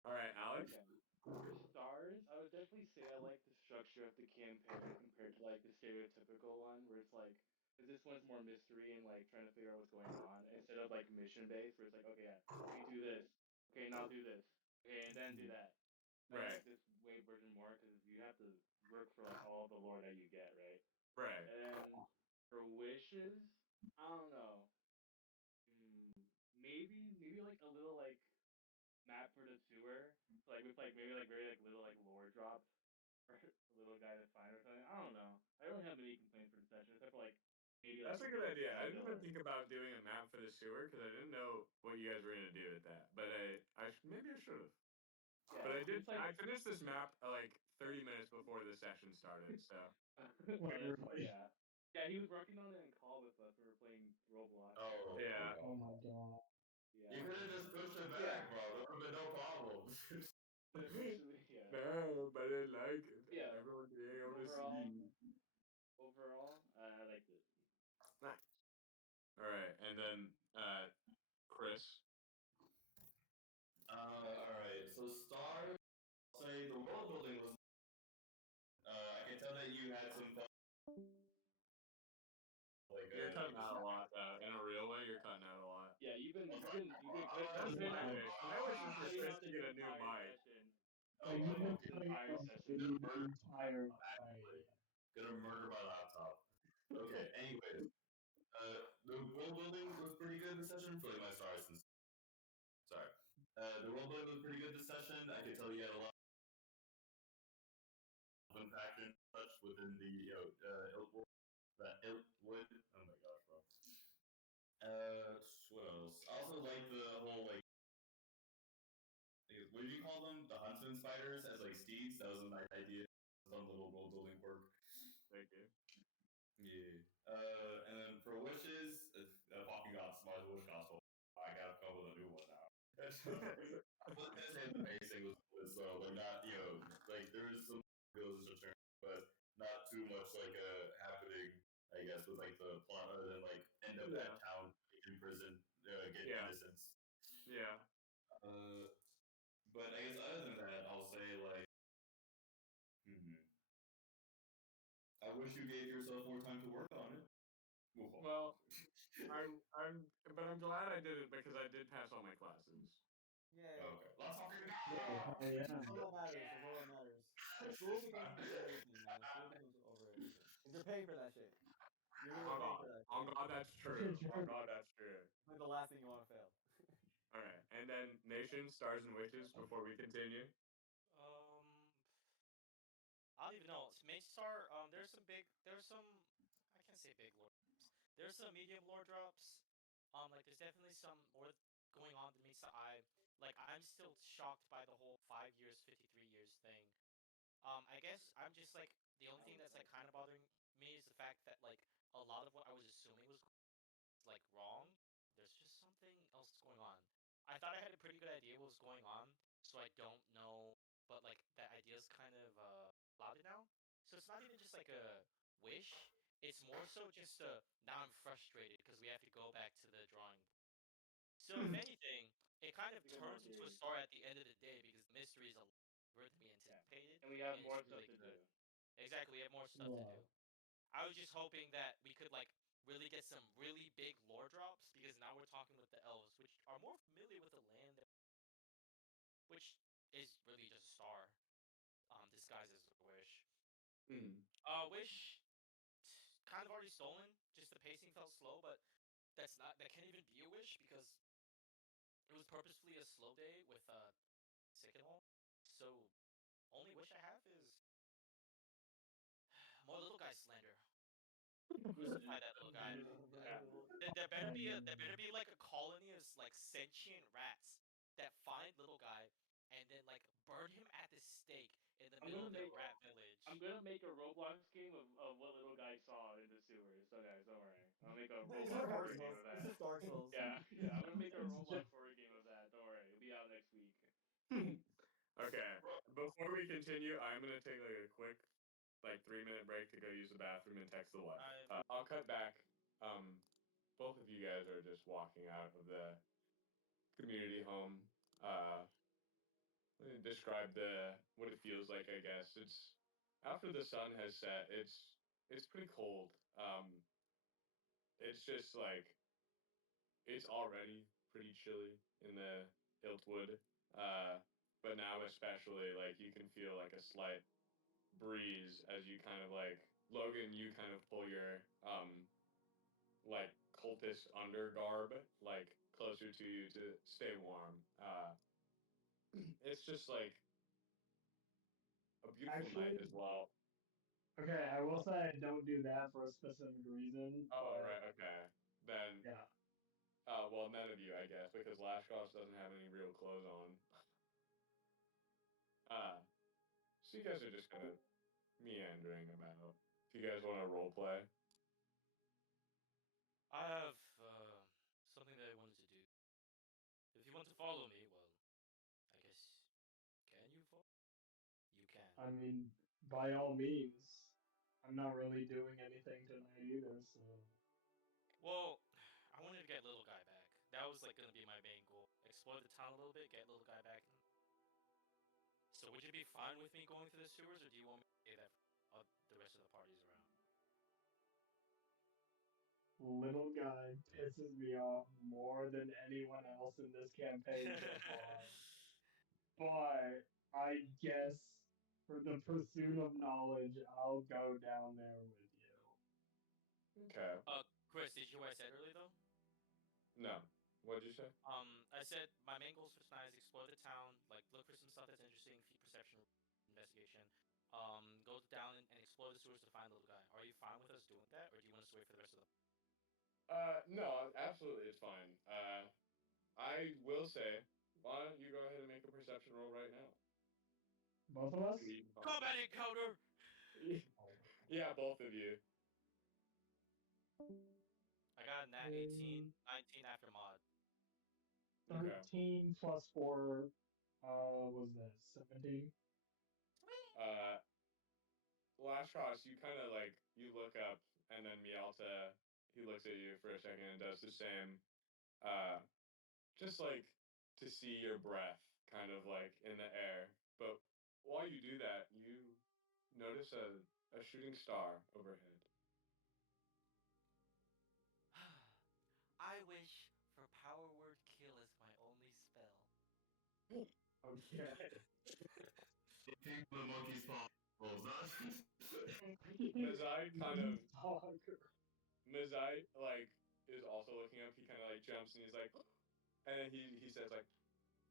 Alright, Alec. Okay. For stars, I would definitely say I like the structure of the campaign compared to like the stereotypical one, where it's like, 'cause this one's more mystery and like trying to figure out what's going on instead of like mission based, where it's like, okay, yeah, okay, do this, okay, now do this, okay, and then do that. I Right. like this way version more because you have to work for like all the lore that you get, right? Right. And for wishes, I don't know. Maybe like a little like map for the sewer, like with like maybe like very like little like lore drops for a little guy to find or something. I don't know. I don't have any complaints for the session except for like maybe. That's like, a good idea. I didn't even villain. think about doing a map for the sewer because I didn't know what you guys were gonna do with that. But maybe I should have. Yeah, But I did. it's like, I finished this map like 30 minutes before the session started. So Wait, really? yeah. Yeah, he was working on it in call with us. We were playing Roblox. Oh, yeah. Oh my god. Yeah. You could have just pushed it back, Yeah. bro. There would have been no problems. Essentially, yeah. No, but I like Yeah. everyone being able to Overall- see. Overall, I liked it. Nice. All right, and then Chris. Alright, so stars, I'll say the world building was. I can tell that you had some fun. Like, You're cutting out a lot. In a real way, you're cutting out a lot. Yeah, you've been good. That's You've been my wish. My wish is for saying Chris that to this get a new entire mic. session. Oh, Like, you've been okay. putting Entire in session. the entire Actually, gonna murder my laptop. Okay. Anyways, the world building was pretty good this session for like my stars. Sorry. The world building was pretty good this session. I can tell you had a lot of faction touch within the Iltwood. Iltwood. Oh my gosh, bro. What else? I also like the whole like what did you call them? The huntsman spiders as like steeds. That was a nice idea. Some little world building quirk. Thank you. Yeah. And then for wishes, fucking got smart wish gospel. I gotta come up with a new one now. I was gonna say the pacing was slow, but not like there was some goes return, but not too much like happening. I guess with like the plot other than like end up at town in prison, get innocence. Yeah. But I guess other than that, I'll say like, I wish you gave yourself more time to work on it. Well, but I'm glad I did it because I did pass all my classes. Yay. Okay. Let's talk about Oh, yeah. That's all that matters. That's all that matters. School becomes everything, man. School becomes over everything. Because you're paying for that shit. You're Oh really paying god. for that shit. Oh god, that's true. Oh god, that's true. Like the last thing you want to fail. Alright, and then Nation, Stars, and Witches before we continue. I don't even know. Main Star, there's some, I can't say big lore drops. There's some medium lore drops. Like there's definitely some more going on that meets the eye. Like I'm still shocked by the whole 5 years, 53 years thing. I guess I'm just like the only thing that's like kind of bothering me is the fact that like a lot of what I was assuming was like wrong. There's just something else going on. I thought I had a pretty good idea what was going on, so I don't know, but like that idea's kind of clouded now. So it's not even just like a wish. It's more so just now I'm frustrated because we have to go back to the drawing. So if anything, it kind of turns into a star at the end of the day because the mystery is a lot deeper than we anticipated. And we have more it's stuff really to good. do. Exactly, we have more stuff to do. I was just hoping that we could like really get some really big lore drops because now we're talking with the elves, which are more familiar with the land, which is really just a star, disguised as a wish. Wish kind of already stolen. Just the pacing felt slow, but that can't even be a wish because it was purposefully a slow day with sick and all. So only wish I have is more little guy slander. Crucify that little guy. There better be like a colony of like sentient rats that find little guy and then like burn him at the stake in the middle of the rat village. I'm gonna make a Roblox game of what little guy saw in the sewers. So guys, don't worry. I'll make a Roblox horror game of that. This is Dark Souls. Yeah, I'm gonna make a Roblox horror game of that. Don't worry, it'll be out next week. Okay, before we continue, I'm gonna take like a quick, like 3-minute break to go use the bathroom and text the wife. I'll cut back. Both of you guys are just walking out of the community home. Describe what it feels like. I guess it's after the sun has set. It's pretty cold. It's just like it's already pretty chilly in the Iltwood. But now especially like you can feel like a slight breeze as you kind of like Logan, you kind of pull your like cultist undergarb like closer to you to stay warm. It's just like a beautiful night as well. Okay, I will say I don't do that for a specific reason. Oh, but, right, okay. Then, yeah. Well, none of you, I guess, because Lashkosh doesn't have any real clothes on. So you guys are just kind of meandering about. If you guys want to role play. I have something that I wanted to do. If you want to follow me, well, I guess can you follow? You can. I mean, by all means. I'm not really doing anything tonight either, so. Well, I wanted to get little guy back. That was like gonna be my main goal. Explore the town a little bit, get little guy back. So would you be fine with me going through the sewers, or do you want me to say that the rest of the party's around? Little guy pisses me off more than anyone else in this campaign so far. But I guess for the pursuit of knowledge, I'll go down there with you. Okay. Chris, did you hear what I said earlier though? No. What'd you say? I said my main goals for tonight is explore the town, like look for some stuff that's interesting, feed perception, investigation. Go down and explore the sewers to find the little guy. Are you fine with us doing that, or do you want us to wait for the rest of the? No, absolutely, it's fine. I will say, why don't you go ahead and make a perception roll right now? Both of us? Combat encounter! Yeah, both of you. I got a nat 18, 19 after mod. 13 plus 4, was that 17? Lashcross, you kind of like, you look up, and then Mialta, he looks at you for a second and does the same. Just like to see your breath kind of like in the air. But while you do that, you notice a shooting star overhead. I wish for power word kill as my only spell. Okay. The monkey's paw. Mizai kind of. Mizai like is also looking up. He kind of like jumps and he's like, and he says like,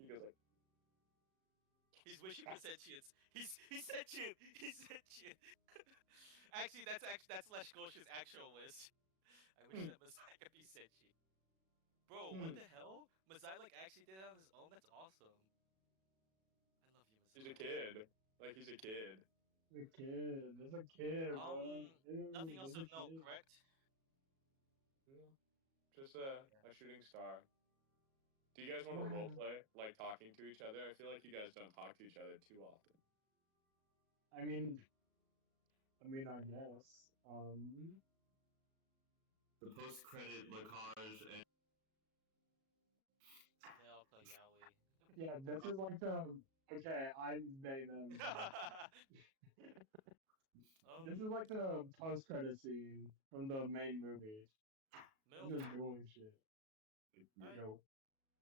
he goes like. He's wishing for sentience. He's sentient. He's sentient. that's Lesh Gosha's actual wish. I wish that Mizai could be sentient. Bro, what the hell? Mizai like actually did that on his own. That's awesome. I love you, Mizai. He's a kid. Like he's a kid. The kid. There's a kid, bro. Dude, nothing else there's of note, correct? Yeah. Just a shooting star. Do you guys want to roleplay, like talking to each other? I feel like you guys don't talk to each other too often. I mean, I guess. The post-credit Lacage and Yeah, this is like the okay. I'm they them. This is like the post-credit scene from the main movie. I'm just doing shit. Go.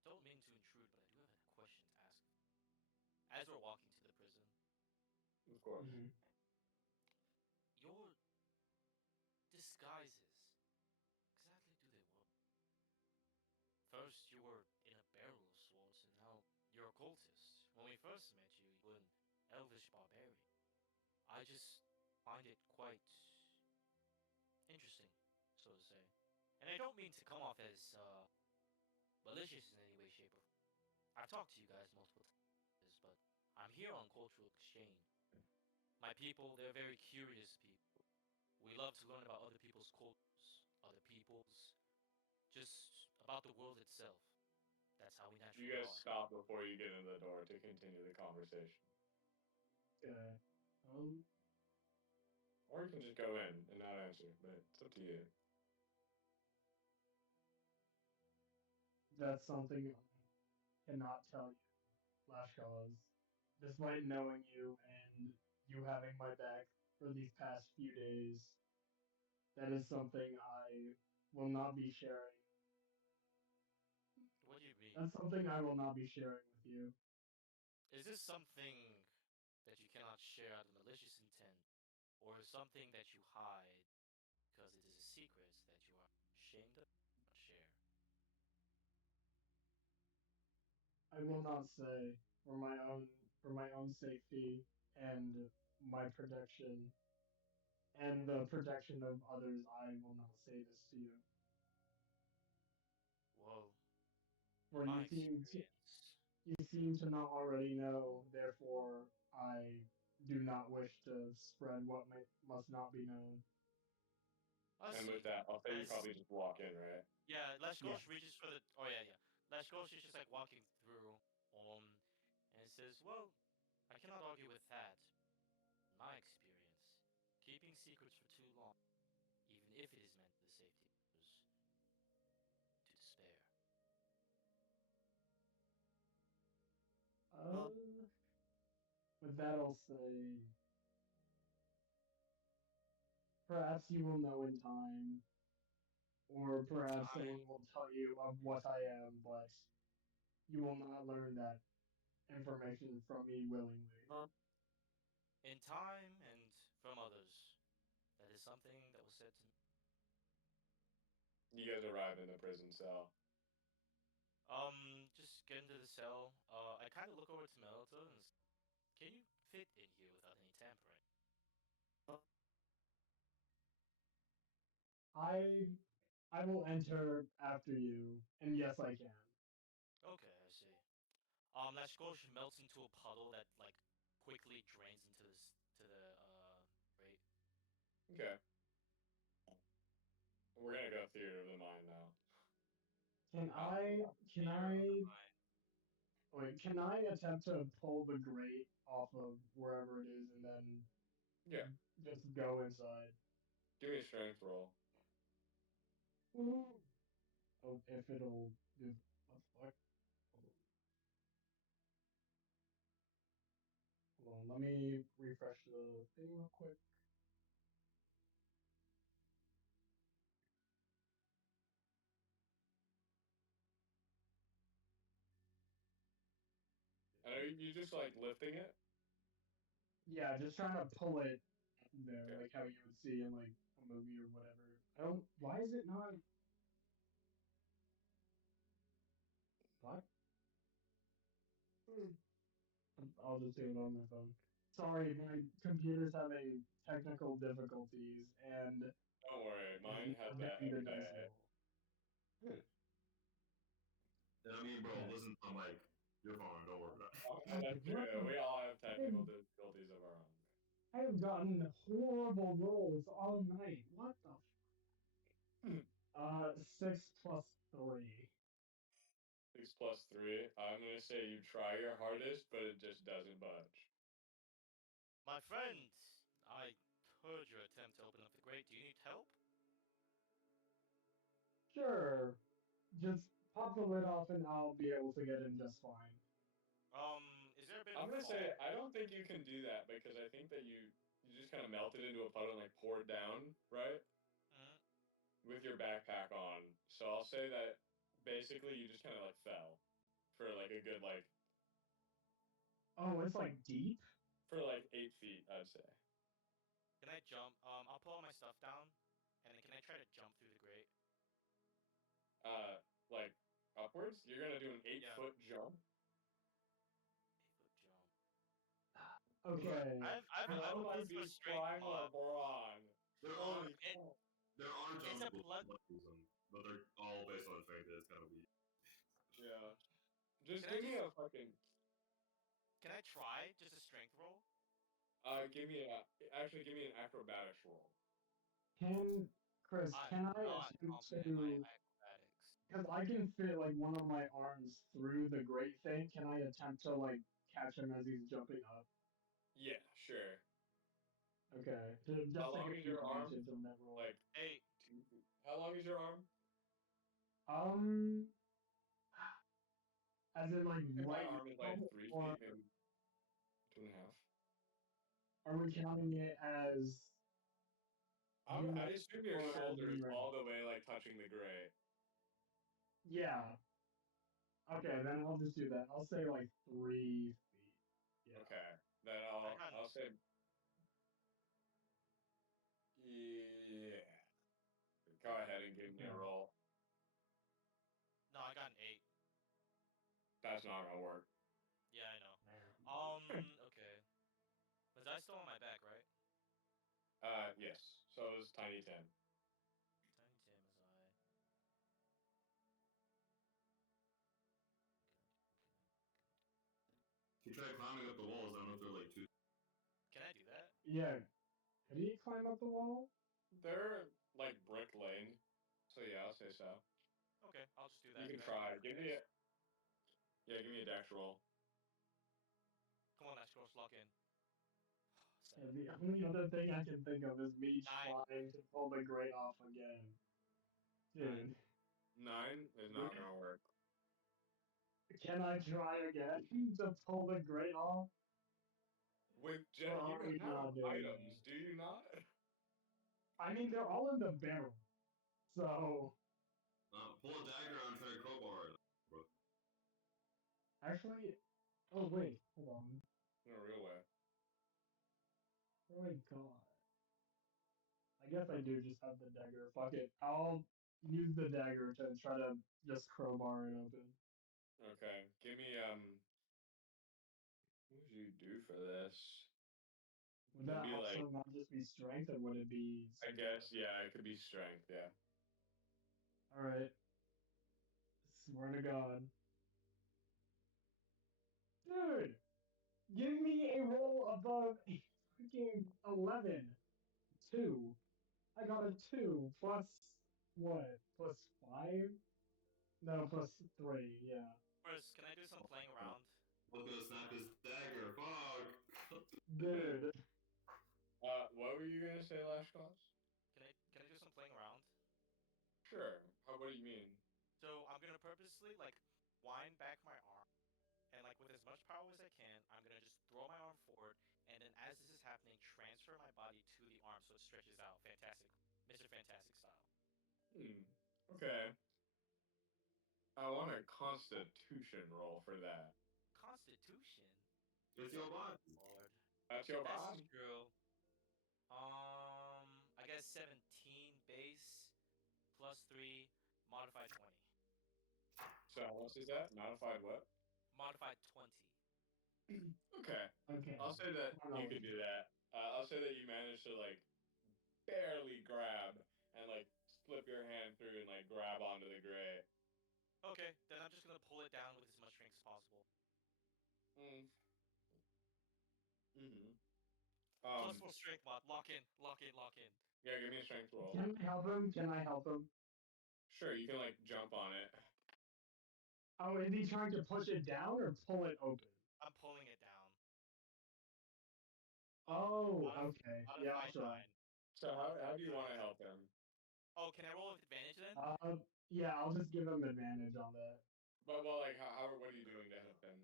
Don't mean to intrude, but I do have a question to ask. As we're walking to the prison, of course, your disguises, exactly do they work? First, you were in a barrel of sorts, and now you're a cultist. When we first met you, you were an elvish barbarian. I just find it quite interesting, so to say. And I don't mean to come off as malicious in any way, shape, or form. I've talked to you guys multiple times, but I'm here on cultural exchange. My people, they're very curious people. We love to learn about other people's cultures, other people's, just about the world itself. That's how we naturally You guys are. stop before you get into the door to continue the conversation. Okay. Or you can just go in and not answer, but it's up to you. That's something I cannot tell you, Lashcause. Despite knowing you and you having my back for these past few days, that is something I will not be sharing. What do you mean? That's something I will not be sharing with you. Is this something that you cannot share out of malicious intent, or something that you hide because it is a secret that you are ashamed of not share? I will not say for my own safety and my protection and the protection of others. I will not say this to you. Whoa. For My experience. you seem to not already know. Therefore, I do not wish to spread what must not be known. And with that, I'll say you probably just walk in, right? Yeah, Lesh Ghosh reaches for the. Oh yeah. Lesh Ghosh is just like walking through, and it says, "Well, I cannot argue with that. In my experience, keeping secrets for too long, even if it is meant for the safety of others, to despair." With that, I'll say, perhaps you will know in time, or perhaps someone will tell you of what I am, but you will not learn that information from me willingly. In time and from others, that is something that was said to me. You guys arrive in the prison cell. Just get into the cell. I kind of look over to Melita and can you fit in here without any tampering? I will enter after you, and yes, I can. Okay, I see. That scroll melts into a puddle that like quickly drains into the grate. Okay. We're gonna go theater of the mind now. Can I attempt to pull the grate off of wherever it is and then just go inside? Give me a strength roll. Oh, if it'll do what the fuck? Hold on, let me refresh the thing real quick. And are you just like lifting it? Yeah, just trying to pull it there, like how you would see in like a movie or whatever. I don't. Why is it not? What? I'll just do it on my phone. Sorry, my computer's having technical difficulties, and don't worry, mine has that the every dice day. roll. I mean, bro, listen to Mike. You're fine. Don't worry about it. That's true. We all have technical difficulties of our own. I have gotten horrible rolls all night. What the? 6 plus 3. 6 plus 3. I'm gonna say you try your hardest, but it just doesn't budge. My friend, I heard your attempt to open up the grate. Do you need help? Sure. Just pop the lid off and I'll be able to get in just fine. Is there a bit I'm of gonna fall? say I don't think you can do that because I think that you just kind of melted into a puddle and like poured down, right? Mm-hmm. With your backpack on. So I'll say that basically you just kind of like fell for like a good like. Oh, it's like deep? For like 8 feet, I'd say. Can I jump? I'll pull all my stuff down, and then can I try to jump through the grate? Like upwards? You're gonna do an 8-foot jump? 8-foot jump. Okay. I've like a these strength prime mod. There LeBron. are It's a jumps blood. but they're all based on the fact that it's kind of weak. Yeah. Just give me a fucking. Can I try just a strength roll? Give me an acrobatics roll. Chris, can I attempt to? Because I can fit like one of my arms through the grate thing. Can I attempt to like catch him as he's jumping up? Yeah, sure. Okay. Just How long is your arm? On that roll. Like 8. How long is your arm? As in like my right arm is like 3 feet, maybe 2.5. Are we counting it as? I assume your shoulder is all the way like touching the grate. Yeah. Okay, then I'll just do that. I'll say like 3 feet. Yeah. Okay. Then I'll say. Yeah. Go ahead and give me a roll. No, I got an 8. That's not gonna work. Yeah, I know. Okay. Was I still on my back, right? Yes. So it was Tiny Tim. Tiny Tim is I. If you try climbing up the walls, I don't know if they're like too. Can I do that? Yeah. Can he climb up the wall? They're like brick lane. So yeah, I'll say so. Okay, I'll just do that. You can try. Give me a dex roll. Come on, that scroll lock in. And the only other thing I can think of is me trying to pull the grate off again. Dude. 9 is not gonna work. Can I try again to pull the grate off? With you have items, do you not? I mean, they're all in the barrel. So. Pull a dagger out and try to crowbar it. Actually, Oh wait, hold on. In a real way. Oh my god. I guess I do just have the dagger. Fuck it. I'll use the dagger to try to just crowbar it open. Okay. Give me what would you do for this? Would that Maybe also like not just be strength, or would it be? I guess yeah, it could be strength, yeah. All right. Swear to God, dude, give me a roll above a freaking 11. 2. I got a 2 plus what? Plus 5? No, plus 3. Yeah. First, can I do some playing around? Look gonna snap his dagger. Fuck. Dude. What were you gonna say, Lashclaws? Can I do some playing around? Sure. What do you mean? So I'm gonna purposely like wind back my arm, and like with as much power as I can, I'm gonna just throw my arm forward, and then as this is happening, transfer my body to the arm so it stretches out. Fantastic, Mr. Fantastic style. Okay. I want a Constitution roll for that. Constitution. It's your body. Lord. That's your That's body. true. I guess 17 base plus 3 modified 20. So how much is that? Modified what? Modified 20. Okay. Okay. I'll say that Wow. you can do that. I'll say that you managed to like barely grab and like slip your hand through and like grab onto the gray. Okay, then I'm just gonna pull it down with as much strength as possible. Plus 4 strength mod. Lock in, lock in, lock in. Yeah, give me a strength roll. Can I help him? Can I help him? Sure, you can like jump on it. Oh, is he trying to push it down or pull it open? I'm pulling it down. Oh, okay. Yeah, I'll try. 9. So how do you want to help him? Oh, can I roll with advantage then? Yeah, I'll just give him advantage on that. But well, like what are you doing to help him?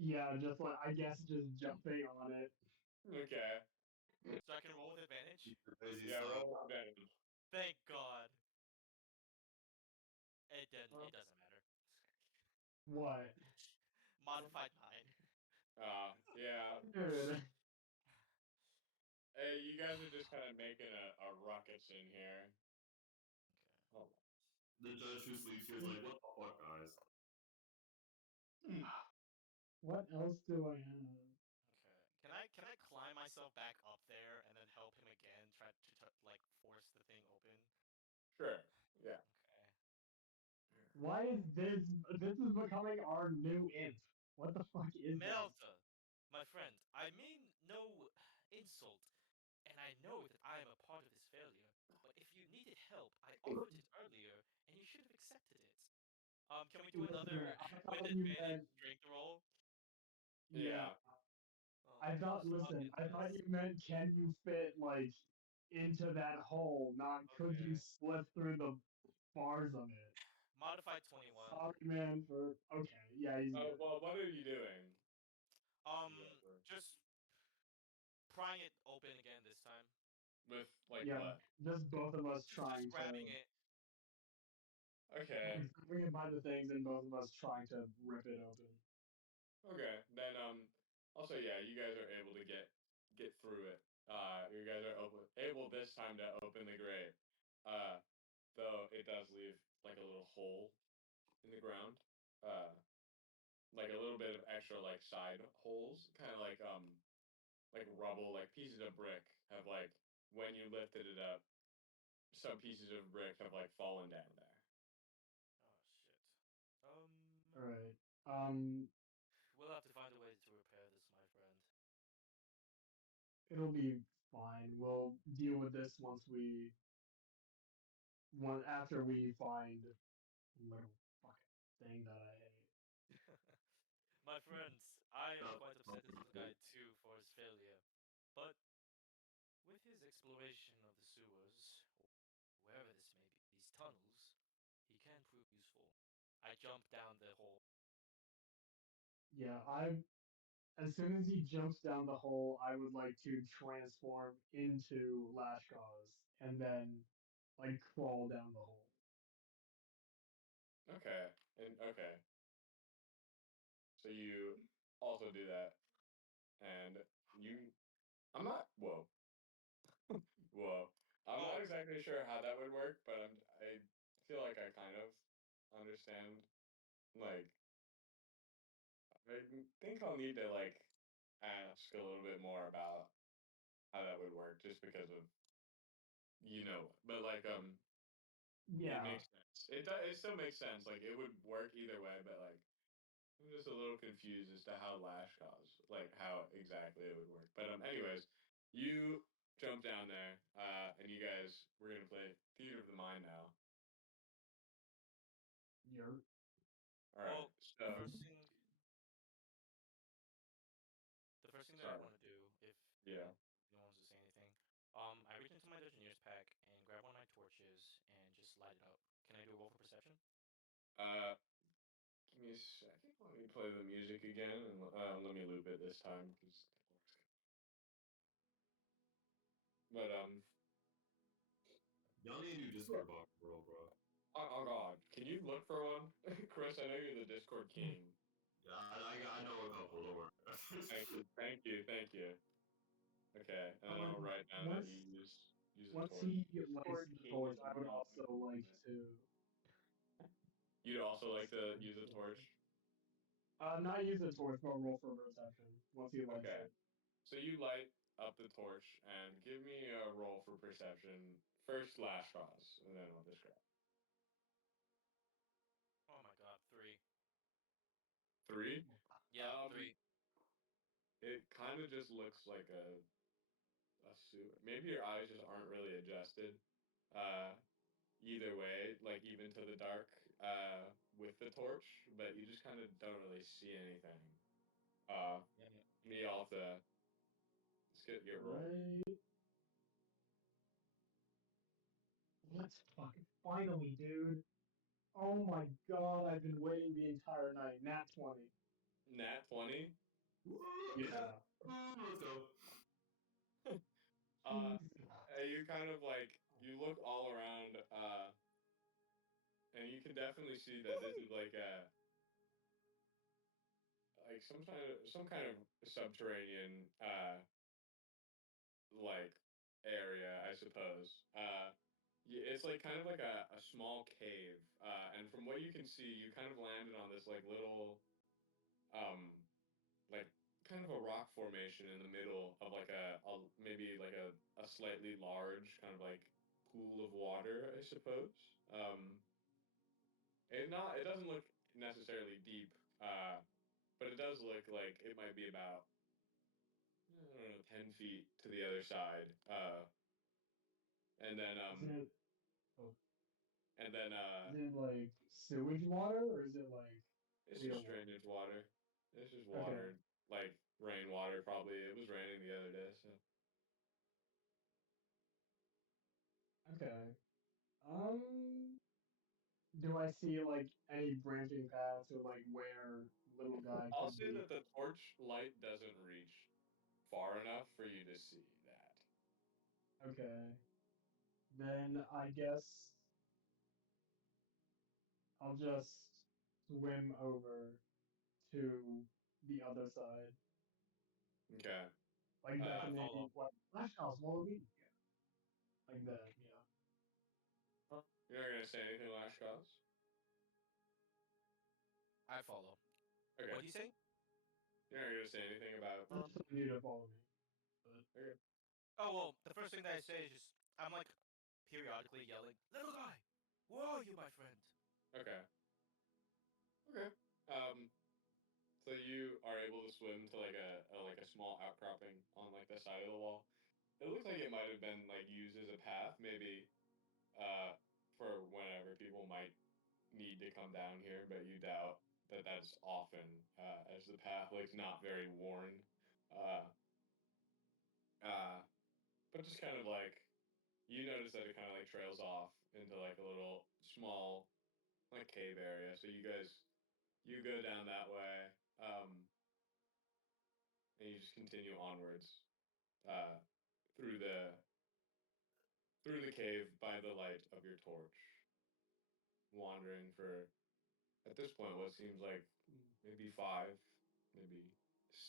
Yeah, just like I guess just jumping on it. Okay. So I can roll with advantage? Yeah, roll with advantage. Thank God. It doesn't matter. What? Modified 9. Yeah. Dude. Hey, you guys are just kind of making a ruckus in here. Okay. Oh. The judge who sleeps here is like, what the fuck, guys? What else do I have? Okay. Can I climb myself back up there and then help him again? Try to like force the thing open. Sure. Yeah. Okay. Why is this? This is becoming our new imp. What the fuck is this? Melta, my friend, I mean no insult, and I know that I am a part of this failure. But if you needed help, I offered it earlier, and you should have accepted it. Can we do another with advantage strength roll? Yeah. Oh, I thought. Listen, I thought you meant can you fit like into that hole? Not could you slip through the bars of it? Modified 21. Sorry, man. For okay, yeah, he's good. Well, what are you doing? Just prying it open again this time. With like yeah, what? just both of us trying Just grabbing to. it. Okay. Bring it by the things and both of us trying to rip it open. Okay. Then also yeah, you guys are able to get through it. You guys are able this time to open the grate. Though it does leave like a little hole in the ground. Like a little bit of extra like side holes, kind of like rubble, like pieces of brick have like when you lifted it up, some pieces of brick have like fallen down there. Oh shit. All right. We'll have to find a way to repair this, my friend. It'll be fine. We'll deal with this after we find little fucking thing that I hate. My friends, I am quite upset at this guy too for his failure. But with his exploration of the sewers, wherever this may be, these tunnels, he can prove useful. I jump down the hole. Yeah, as soon as he jumps down the hole, I would like to transform into Lashcause and then like crawl down the hole. Okay. And okay. So you also do that, and I'm not. Whoa, whoa. I'm not exactly sure how that would work, but I feel like I kind of understand. Like, I think I'll need to like ask a little bit more about how that would work, just because of But like it Yeah. makes sense. It still makes sense. Like it would work either way, but like I'm just a little confused as to how Lash cause, like how exactly it would work. But anyways, you jump down there, and you guys we're gonna play Theater of the Mind now. You're All right. Well, So the first thing that I sorry. want to do, if Yeah. no one's to say anything, I reach into my Dungeoneer's pack and grab one of my torches and just light it up. Can I do a roll for perception? Uh, Give me a second. Let me play the music again, and let me loop it this time, because. But Y'all need to do Discord box roll, bro. oh God, can you look for one, Chris? I know you're the Discord king. Yeah, I know a couple. Don't worry. Thank you. Okay, and then I'll write down that you use a once torch. he lights the torch, I would also like to. You'd also like to use a torch. Not use the torch, but roll for perception once he lights Okay. it. So you light up the torch and give me a roll for perception. First Lash cause, and then I'll describe. Oh my God, 3. 3? Yeah, 3. It kind of just looks like a suit. Maybe your eyes just aren't really adjusted. Uh, Either way, like even to the dark, with the torch, but you just kind of don't really see anything. Me also. Let's get your roll. Right. Let's fucking finally, dude. Oh my god, I've been waiting the entire night. Nat 20. Nat 20. Yeah. Let's go. You kind of like you look all around, and you can definitely see that this is like a like some kind of subterranean like area, I suppose. It's like kind of like a small cave, and from what you can see, you kind of landed on this like little like kind of a rock formation in the middle of like a maybe like a slightly large kind of like pool of water, I suppose. It doesn't look necessarily deep, but it does look like it might be about I don't know 10 feet to the other side. And then Is it, oh, and then is it like sewage water or is it like it's real just water? drainage water. It's just Okay. water, like rainwater. Probably it was raining the other day, so. Okay. Do I see like any branching paths or like where little guy I'll could say be? that the torch light doesn't reach far enough for you to see that. Okay. Then I guess I'll just swim over to the other side. Okay. Like I definitely follow. what Flash House, what would we? Yeah. Like that, yeah. You're not gonna say anything, Lash Cause? I follow. Okay. What did you say? You're not gonna say anything about. Just for you to follow me. But Okay. Oh well, the first thing that I say is just I'm like periodically yelling, "Little guy, where are you, my friend?" Okay. Okay. So you are able to swim to like a small outcropping on like the side of the wall. It looks like it might have been like used as a path, maybe, uh, for whenever people might need to come down here, but you doubt that that's often, as the path like not very worn. Uh, uh, but just kind of like you notice that it kind of like trails off into like a little small like cave area. So you go down that way, and you just continue onwards, uh, through the cave by the light of your torch, wandering for at this point what seems like maybe 5 maybe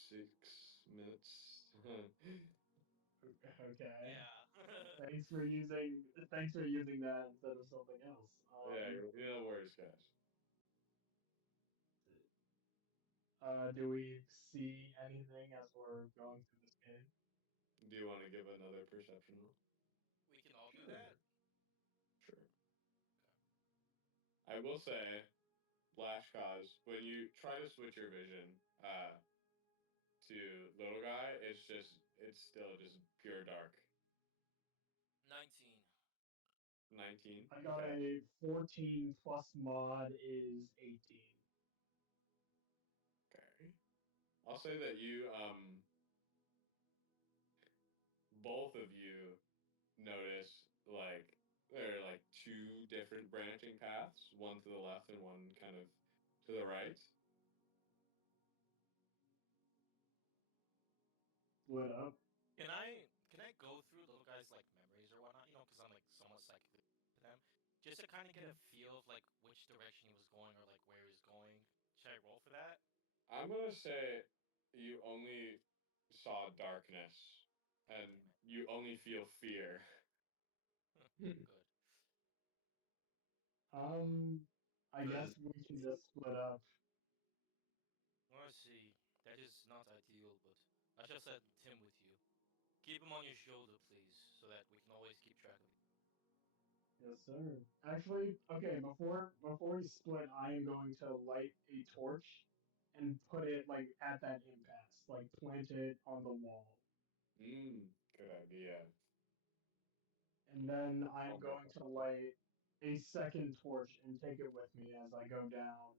6 minutes. Okay. Yeah. Thanks for using that instead of something else. Yeah, no worries, guys. Do we see anything as we're going through this game? Do you want to give another perception roll? We can all do that. Sure. I will say, Flash Cause, when you try to switch your vision to little guy, it's still just pure dark. 19. 19. I got a 14 plus mod is 18. Okay. I'll say that you both of you notice like there are like two different branching paths, one to the left and one kind of to the right. Split up. Can I go through little guys like memories or whatnot? You know, because I'm like somewhat psychically to them, just to kind of get a feel of like which direction he was going or like where he's going. Should I roll for that? I'm gonna say you only saw darkness and Damn it. you only feel fear. Good. I guess we can just split up. Let's see. That is not ideal, but I shall send Tim with you. Keep him on your shoulder, please, so that we can always keep track of you. Yes, sir. Actually, okay, before we split, I am going to light a torch and put it like at that impasse, like plant it on the wall. Good idea. And then I'm going to light a second torch and take it with me as I go down.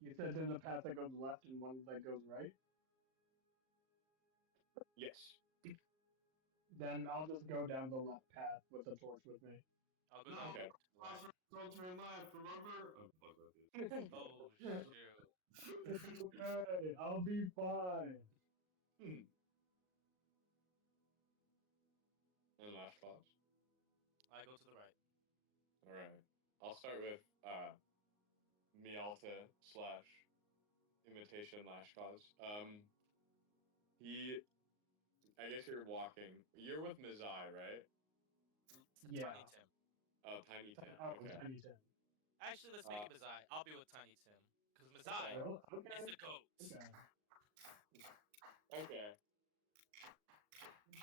You said there's a path that goes left and one that goes right? Yes. Then I'll just go down the left path with the torch with me. I'll go No, down. Okay. don't turn left, remember? Oh, shoot. It's okay. I'll be fine. And last clause. I go to the right. All right. I'll start with Mialta slash imitation lash cause. I guess you're walking. You're with Mizai, right? Yeah. Tiny Tim. Oh, Tiny Tim. Oh, Okay. Tiny Tim. Actually, let's make it Mizai. I'll be with Tiny Tim. Because Mizai Okay. is the goat. Okay.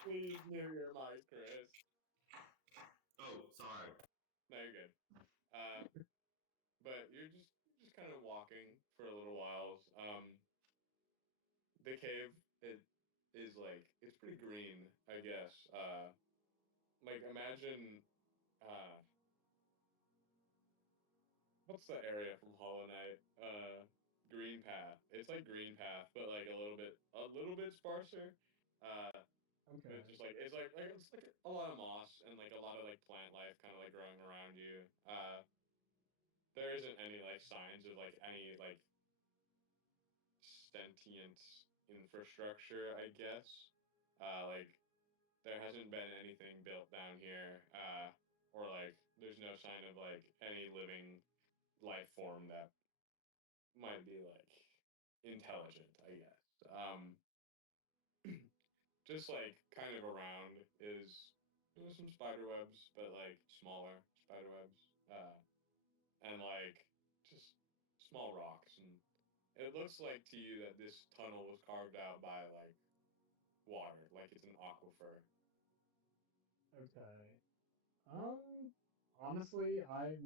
Please mute your mic, Chris. Oh, sorry. No, you're good. But you're just kind of walking for a little while. The cave it is like it's pretty green, I guess. Like imagine what's the area from Hollow Knight? Green Path. It's like Green Path, but like a little bit sparser. Okay. It's just like it's like a lot of moss and like a lot of like plant life kind of like growing around you. There isn't any like signs of like any like sentient infrastructure, I guess. Like there hasn't been anything built down here, or like there's no sign of like any living life form that might be like intelligent, I guess. Just like kind of around is some spider webs, but like smaller spider webs, and like just small rocks, and it looks like to you that this tunnel was carved out by like water, like it's an aquifer. Okay. Honestly, I'll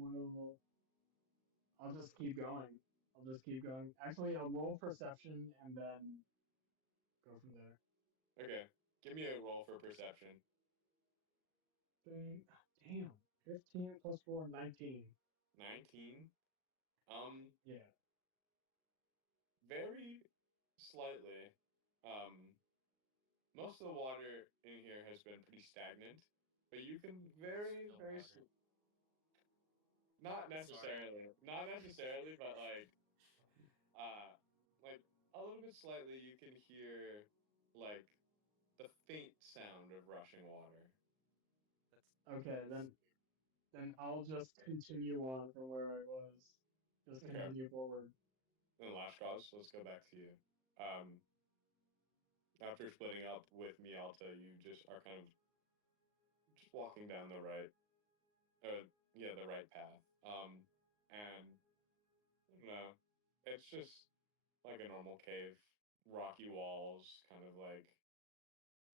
just keep going. I'll just keep going. Actually, I'll roll perception and then go from there. Okay, give me a roll for perception. Damn. 15 plus 4, 19. 19. Yeah. Very slightly. Most of the water in here has been pretty stagnant, but you can not necessarily, but like a little bit slightly, you can hear like the faint sound of rushing water. Okay, then I'll just continue on from where I was. Just Okay. continue forward. Then Lashkaz, let's go back to you. After splitting up with Mialta, you just are kind of just walking down the right, the right path. And I don't know, it's just like a normal cave, rocky walls, kind of like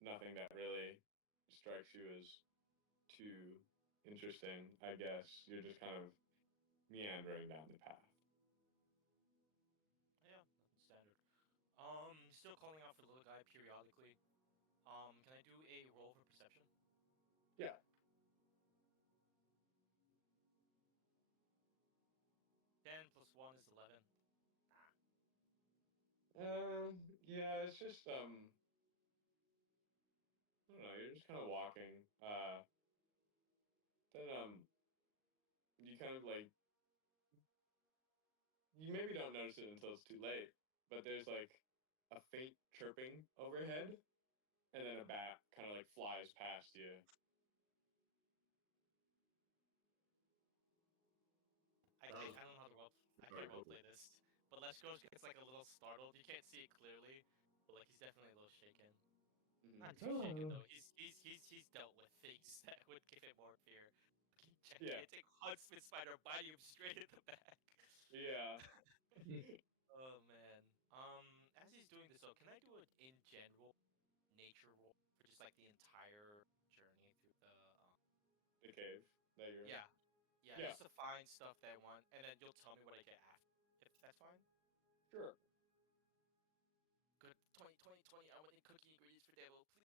nothing that really strikes you as too interesting, I guess. You're just kind of meandering down the path. Yeah, nothing standard. Still calling out for the little guy periodically. Can I do a roll for perception? Yeah. 10 plus 1 is 11. Yeah, it's just I don't know, you're just kind of walking. Then you kind of like you maybe don't notice it until it's too late, but there's like a faint chirping overhead, and then a bat kind of like flies past you. I think I don't know how to I can't roleplay this, but Leshkosh gets like a little startled. You can't see it clearly, but like he's definitely a little shaken. Not too shaken though. He's dealt with things that would give him more fear. Yeah. Gigantic huntsman spider biting him straight in the back. Yeah. Oh man. As he's doing this though, can I do an in general nature roll for just like the entire journey through the cave that you're in? Yeah. Yeah. Just to find stuff that I want, and then you'll tell me what I get after, if that's fine. Sure. Good. 20, 20, 20. I want any cookie ingredients for Devo, please.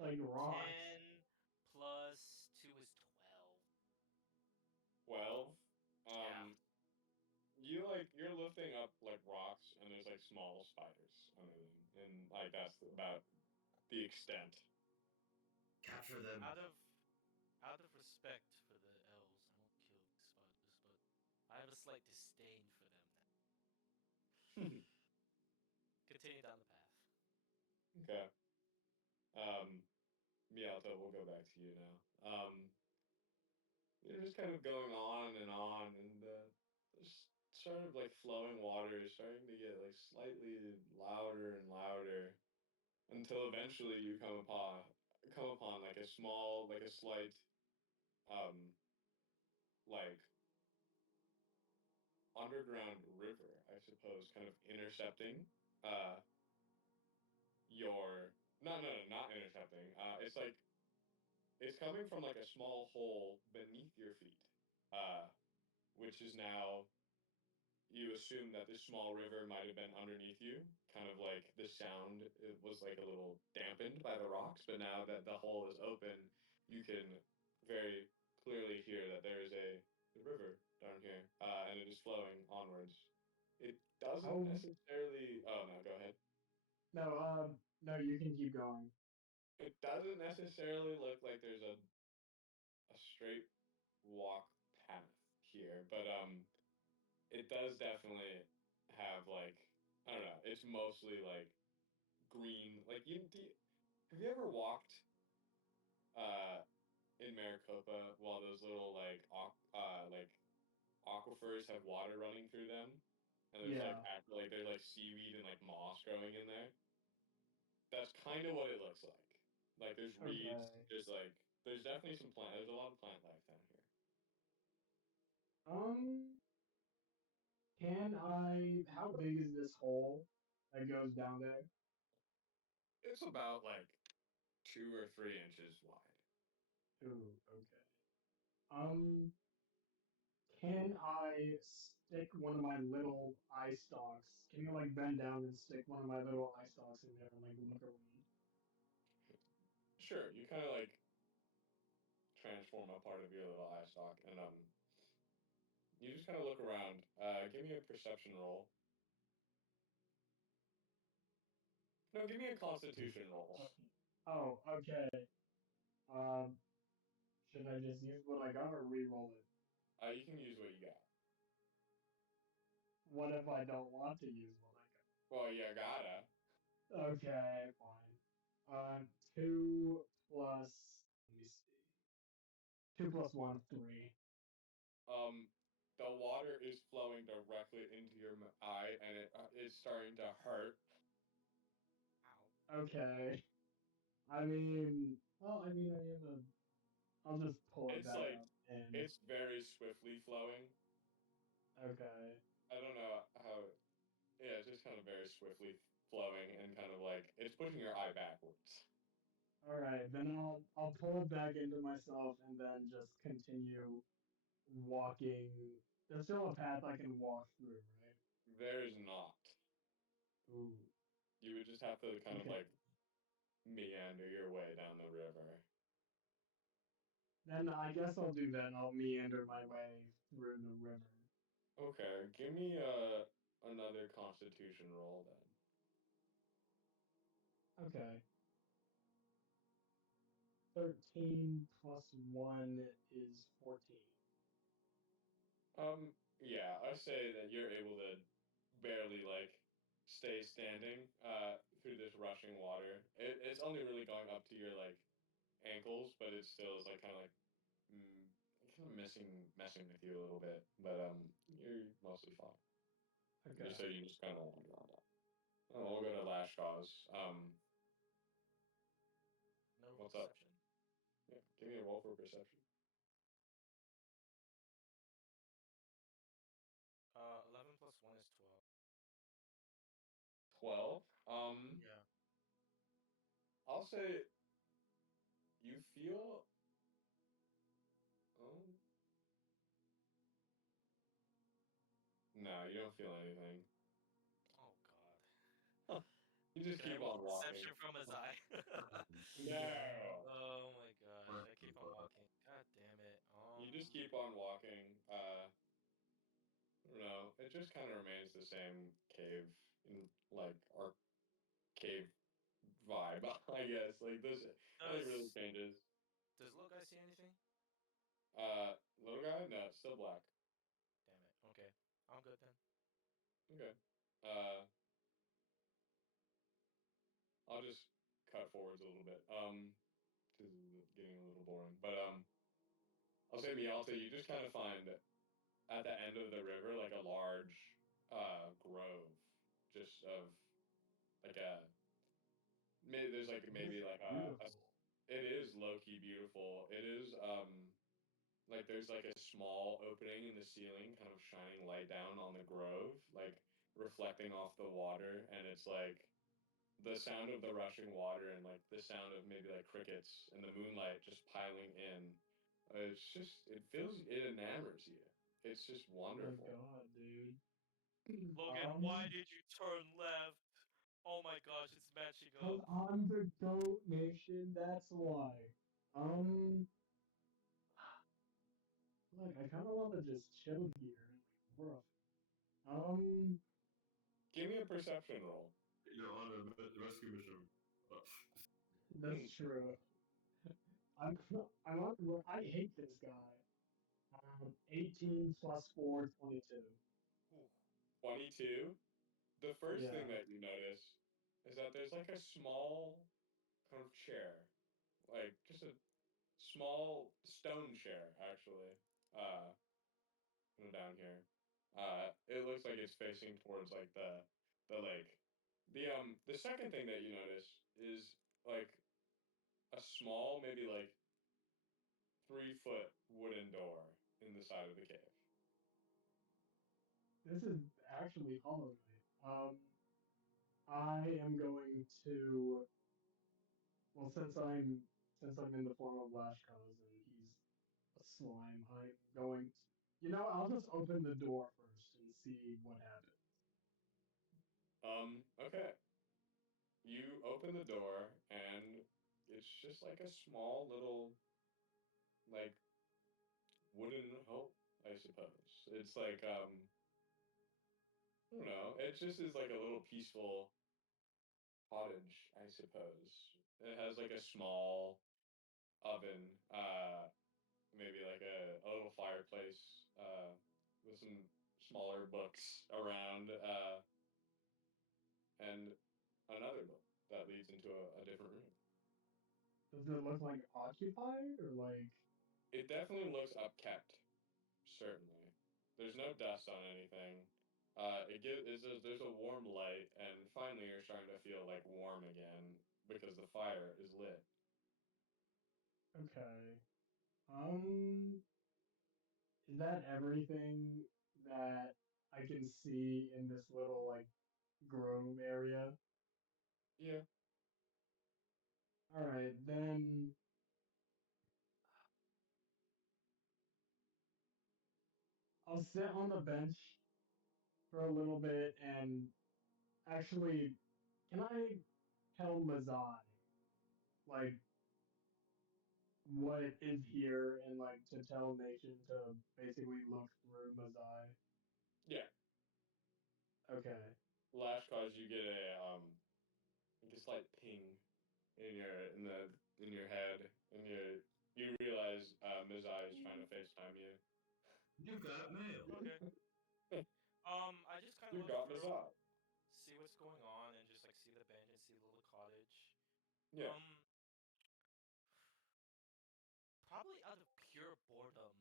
Like rocks. 10 plus 2 is 12. Yeah. You're lifting up like rocks, and there's like small spiders under them, and like that's about the extent. Capture them. Out of respect for the elves, I won't kill these spiders, but I have a slight disdain for them now. Continue down the path. Okay. Mialto, we'll go back to you now. You're just kind of going on, and just sort of like flowing water is starting to get like slightly louder and louder until eventually you come upon like a small, like a slight, like underground river, I suppose, kind of intercepting your not intercepting. It's like it's coming from like a small hole beneath your feet, which is now you assume that this small river might have been underneath you. Kind of like the sound it was like a little dampened by the rocks, but now that the hole is open, you can very clearly hear that there is a river down here, and it is flowing onwards. It doesn't necessarily. Oh no, go ahead. No, you can keep going. It doesn't necessarily look like there's a straight walk path here, but it does definitely have like I don't know. It's mostly like green. Like have you ever walked in Maricopa while those little like aquifers have water running through them, and there's there's like seaweed and like moss growing in there. That's kind of what it looks like. Like there's reeds. There's definitely some plant. There's a lot of plant life down here. How big is this hole that goes down there? It's about like 2 or 3 inches wide. Ooh, okay. Can I stick one of my little eye stalks? Can you like bend down and stick one of my little eye stalks in there and like look around? Sure, you kind of like transform a part of your little eye stalk, and you just kind of look around. Give me a perception roll. No, give me a Constitution roll. Oh, okay. Should I just use what I got or re-roll it? You can use what you got. What if I don't want to use what I got? Well, you gotta. Okay, fine. 2 plus. Let me see. 2 plus 1, 3. the water is flowing directly into your eye, and it is starting to hurt. Okay. I mean, well, I mean, I'll just pull it It's back like up and. it's very swiftly flowing. Okay. I don't know how. Yeah, it's just kind of very swiftly flowing and kind of like it's pushing your eye backwards. All right, then I'll pull it back into myself and then just continue walking. There's still a path I can walk through, right? There is not. Ooh. You would just have to kind of Okay. like meander your way down the river. Then I guess I'll do that. I'll meander my way through the river. Okay, give me another Constitution roll then. Okay. 13 plus 1 is 14. Yeah, I say that you're able to barely like stay standing through this rushing water. It's only really going up to your like ankles, but it still is like kind of like kind of messing with you a little bit. But you're mostly fine. Okay. So you just kind of wander on that. Oh, we'll go to Lashkaw's. No What's up? perception. Yeah, give me a roll for perception. 11 plus 1 is 12. 12. Yeah. I'll say you feel. No, you don't feel anything. Oh god. You just keep on walking. Perception from his eye. No. Oh my gosh. I keep on walking. God damn it. You just keep on walking. I don't know. It just kind of remains the same cave, like our cave vibe, I guess. Like this, nothing really changes. Does little guy see anything? Little guy? No, it's still black. Damn it. Okay. I'm good then. Okay. I'll just cut forwards a little bit. Because it's getting a little boring. But I'll say Mialta, you just kind of find at the end of the river like a large grove, just of like a maybe there's like maybe like a it is low key beautiful. It is like there's like a small opening in the ceiling, kind of shining light down on the grove, like reflecting off the water, and it's like the sound of the rushing water and like the sound of maybe like crickets and the moonlight just piling in. It's just it enamors you. It's just wonderful. Oh my god, dude. Logan, why did you turn left? Oh my gosh, it's matching Cause up. I'm the goat nation, that's why. Look, I kind of want to just chill here and like, bro. Give me a perception roll. You're on a rescue mission. That's true. I'm on. I hate this guy. 18 plus 4, 22. 22. The first Yeah. thing that you notice is that there's like a small kind of chair, like just a small stone chair actually, down here. It looks like it's facing towards like the lake. The second thing that you notice is like a small, maybe like 3 foot wooden door in the side of the cave. This is actually Hollow Knight. I am going to. Well, since I'm in the form of Lashkaz and he's a slime, I'm going. I'll just open the door first and see what happens. Okay. You open the door and it's just like a small little like wooden home, I suppose. It's like I don't know. It just is like a little peaceful cottage, I suppose. It has like a small oven, maybe like a little fireplace, with some smaller books around, and another book that leads into a different room. Does it look like occupied or like? It definitely looks upkept, certainly. There's no dust on anything. There's a warm light, and finally you're starting to feel like warm again because the fire is lit. Okay. Is that everything that I can see in this little like groom area? Yeah. All right, then I'll sit on the bench for a little bit and actually, can I tell Mazai like what is here and like to tell Nation to basically look through Mazai? Yeah. Okay. Lashcause, you get like a slight ping in your head, and you realize Mizai is trying to FaceTime you. You got mail. Okay. I just kind of You look got through, Mizai. see what's going on, and just like see the bench and see the little cottage. Yeah. Probably out of pure boredom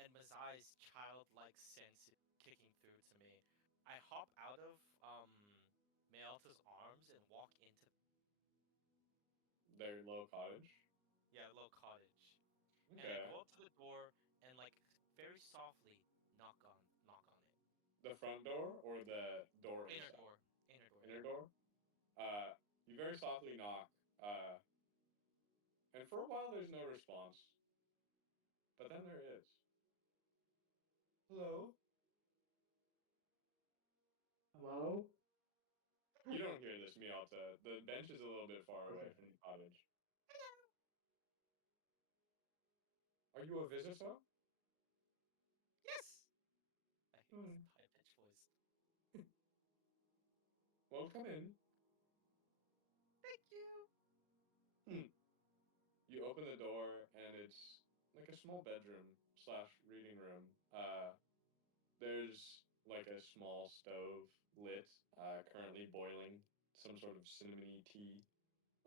and Mazai's childlike sense kicking through to me, I hop out of Mayalta's arms and walk into Their little cottage. the little cottage. And Okay. I go up to the door and like very softly knock on it. The front door or the door Inner inside? door. Inner door. You very softly knock. And for a while there's no response, but then there is. Hello. Hello? You don't hear this, Mialta. The bench is a little bit far away from the cottage. Are you a visitor? Yes. I hate this high pitched voice. Well, come in. Thank you. You open the door, and it's like a small bedroom slash reading room. There's like a small stove lit, currently boiling some sort of cinnamony tea.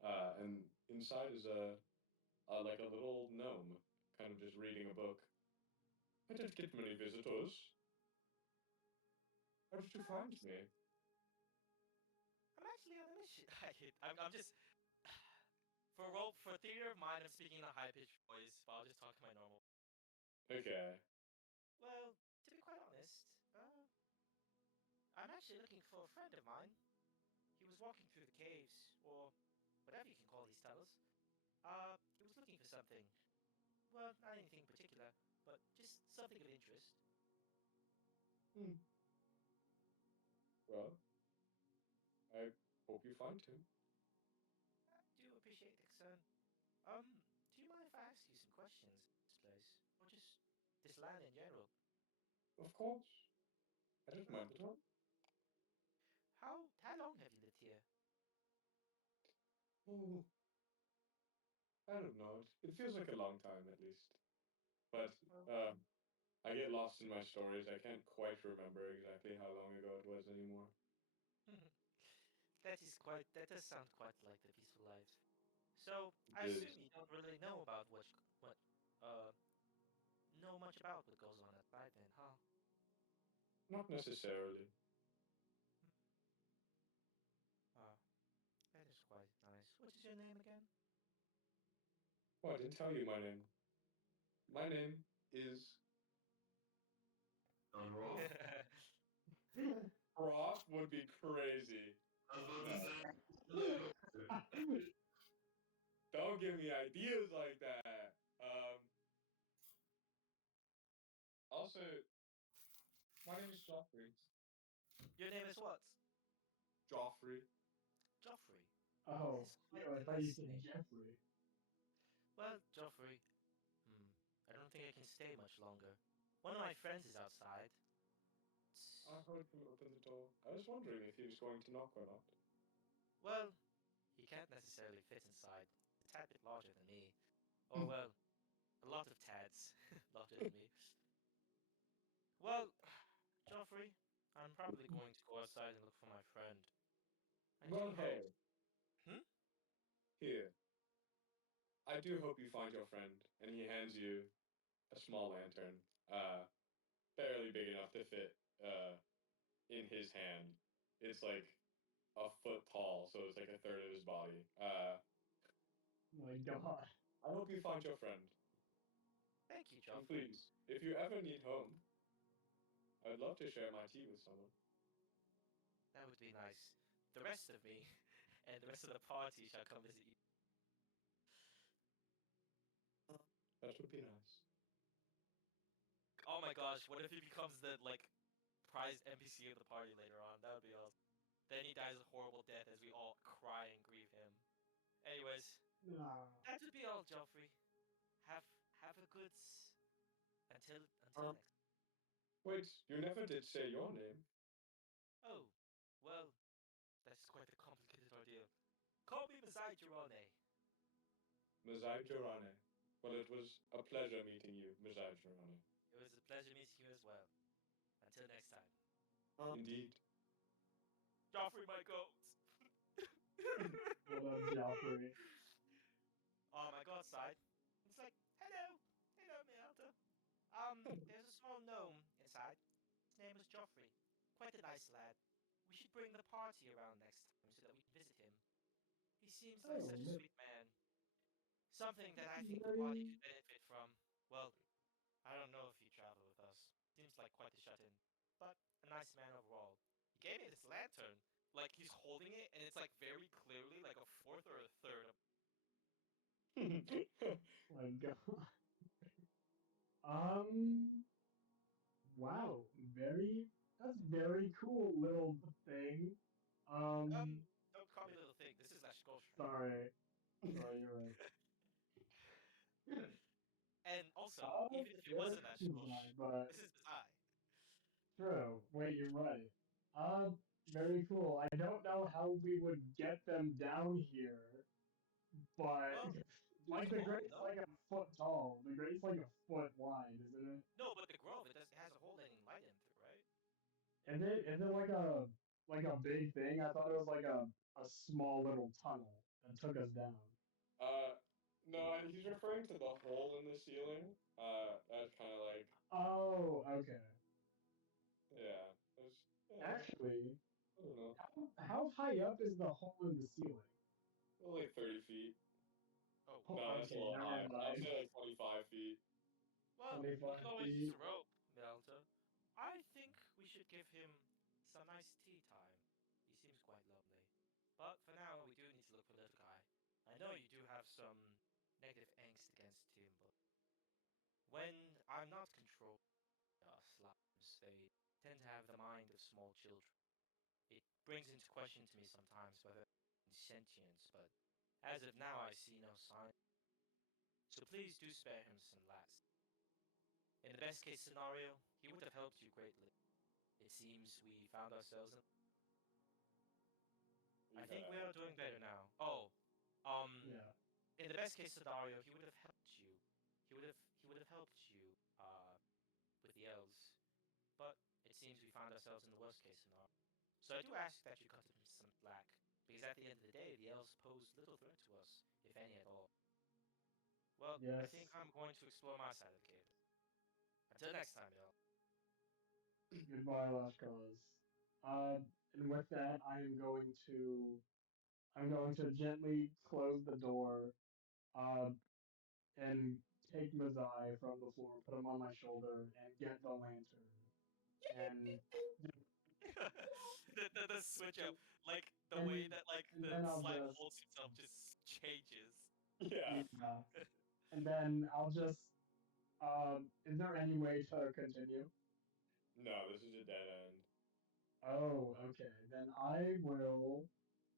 And inside is like a little gnome, kind of just reading a book. I don't get many visitors. How did you find me? I'm actually on a mission. I'm just for theater of mind. I'm speaking in a high pitched voice, but I'll just talk to my normal. Okay. Well, to be quite honest, I'm actually looking for a friend of mine. He was walking through the caves, or whatever you can call these tunnels. He was looking for something. Well, not anything particular, but just something of interest. Well, I hope you find him. I do appreciate the concern. Do you mind if I ask you some questions about this place, or just this land in general? Of course. I don't mind at all. How long have you lived here? Oh, I don't know. It feels like a long time at least. But I get lost in my stories. I can't quite remember exactly how long ago it was anymore. That does sound quite like the peaceful life. So I It assume is. you don't really know about know much about what goes on at night then, huh? Not necessarily. That is quite nice. What is your name again? Oh, I didn't tell you my name. My name is Unroll. Prof would be crazy. I was about to say. Don't give me ideas like that. Also, my name is Joffrey. Your name is what? Joffrey. Joffrey. Oh, That is quite I a thought you nice said name. Jeffrey. Well, Joffrey, I don't think I can stay much longer. One of my friends is outside. I heard him open the door. I was wondering if he was going to knock or not. Well, he can't necessarily fit inside. A tad bit larger than me. Or, well, a lot of tads larger than me. Well, Joffrey, I'm probably going to go outside and look for my friend. I Well, do hey. hope. Here. I do hope you find your friend. And he hands you a small lantern. barely big enough to fit in his hand. It's like a foot tall, so it's like a third of his body. My God. I hope you find your friend. Thank you, And Joffrey. please, if you ever need home, I'd love to share my tea with someone. That would be nice. The rest of me and the rest of the party shall come visit you. That would be nice. Oh my gosh, what if he becomes the like prized NPC of the party later on? That would be awesome. Then he dies a horrible death as we all cry and grieve him. Anyways, Nah. that would be all, Joffrey. Have a good until next. Wait, you never did say your name. Oh, well, that's quite a complicated ordeal. Call me Mazai Girone. Mazai Jorane. Well, it was a pleasure meeting you, Mazai Jorane. It was a pleasure meeting you as well. Until next time. Indeed. Joffrey, my goat. What up, Joffrey? I go outside. It's like, hello, Mialta. There's a small gnome inside. His name is Joffrey. Quite a nice lad. We should bring the party around next time so that we can visit him. He seems like such a sweet man. Something that I think the party could benefit from. Well, I don't know if he'd travel with us. Seems like quite a shut-in. But a nice man overall. He gave me this lantern. Like, he's holding it, and it's like very clearly like a fourth or a third of... My God. Wow. That's very cool little thing. Don't call me little thing. This is Ash Ghost. Sorry, you're right. And also, even if it wasn't Ash Ghost, but this is Mazai. true. Wait, you're right. Very cool. I don't know how we would get them down here, but Well, like the grate's like a foot tall. The grate's like a foot wide, isn't it? No, but the grove, it has a hole that can light him through, right? Is it like a big thing? I thought it was like a small little tunnel that took us down. No, he's referring to the hole in the ceiling. That's kind of like... Oh, okay. Yeah. Actually, I don't know. how high up is the hole in the ceiling? Well, like 30 feet. Oh, no, that's a little never high. mind. I'd say like 25 feet. Well, we 25 can always feet. use a rope, Melta. I think we should give him some nice tea time. He seems quite lovely. But for now, we do need to look for Little Guy. I know you do have some negative angst against him, but when I'm not controlling slimes, they tend to have the mind of small children. It brings into question to me sometimes whether sentience, but as of now, I see no sign. So please do spare him some last. In the best case scenario, he would have helped you greatly. It seems we found ourselves in... I think we are doing better now. Yeah. In the best case scenario, he would have helped you. He would have helped you, with the elves. But it seems we found ourselves in the worst case scenario. So I do ask that you cut him some slack, because at the end of the day, the elves pose little threat to us, if any at all. Well, I Yes. think I'm going to explore my side of the cave. Until next time, y'all. Goodbye, Last Cause. And with that, I'm going to gently close the door, and take Mazai from the floor, put him on my shoulder, and get the lantern. And the switch up, like the And- way that like and the then I'll slime just- holds himself just changes. Yeah. And then I'll just. Is there any way to continue? No, this is a dead end. Oh, okay. Then I will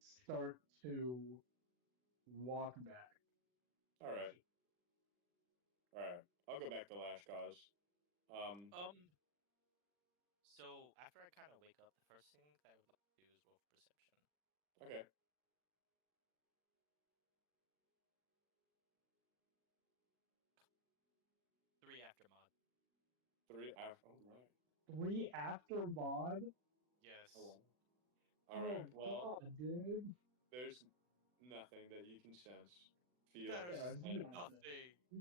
start to walk back. Alright. Alright. I'll go back to Last Cause. So after I kind of wake up, the first thing that I would like to do is roll for perception. Okay. Three after mod. 3 after. Oh, right. 3 after mod? Yes. Oh, well. Alright, well, God, dude. there's nothing that you can sense, feel, There's and nothing.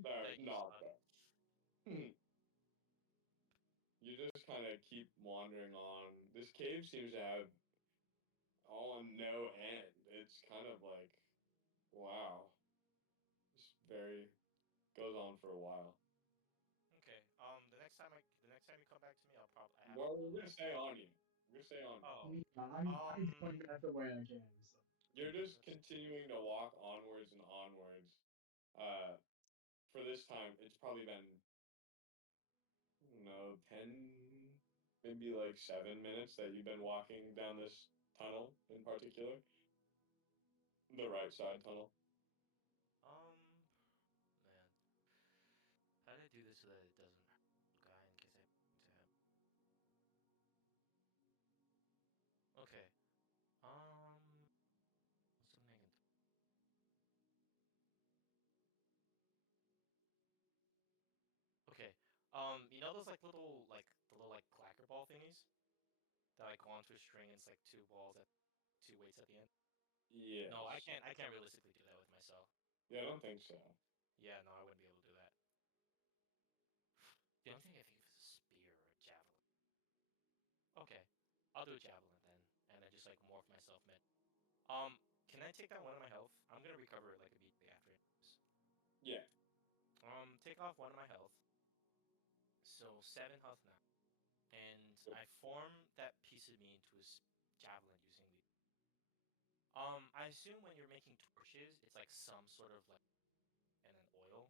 there's Thank you, son. nothing. You just kind of keep wandering on. This cave seems to have on no end. It's kind of like, wow. It's very goes on for a while. Okay. The next time you come back to me, I'll probably I have. Well, we're gonna stay on you. We're gonna stay on you. Oh. I'm going back the way I came. So. You're just continuing to walk onwards and onwards. For this time, it's probably been, I don't know, 10, maybe like 7 minutes that you've been walking down this tunnel in particular. The right side tunnel. Man. How do I do this so that it doesn't hurt the guy in case I to him? Okay. What's something I can do? Okay. You know those like little like the little like clacker ball thingies that like go onto a string and it's like two balls at two weights at the end? Yes. No, I can't realistically do that with myself. Yeah, I don't think so. Yeah, no, I wouldn't be able to do that. The only thing I think of is a spear or a javelin. Okay. I'll do a javelin then, and then just like morph myself mid. Can I take down one of my health? I'm gonna recover it like immediately after this. Yeah. Take off one of my health. So 7 health now. And I form that piece of me into a javelin using the. I assume when you're making torches, it's like some sort of like and an oil.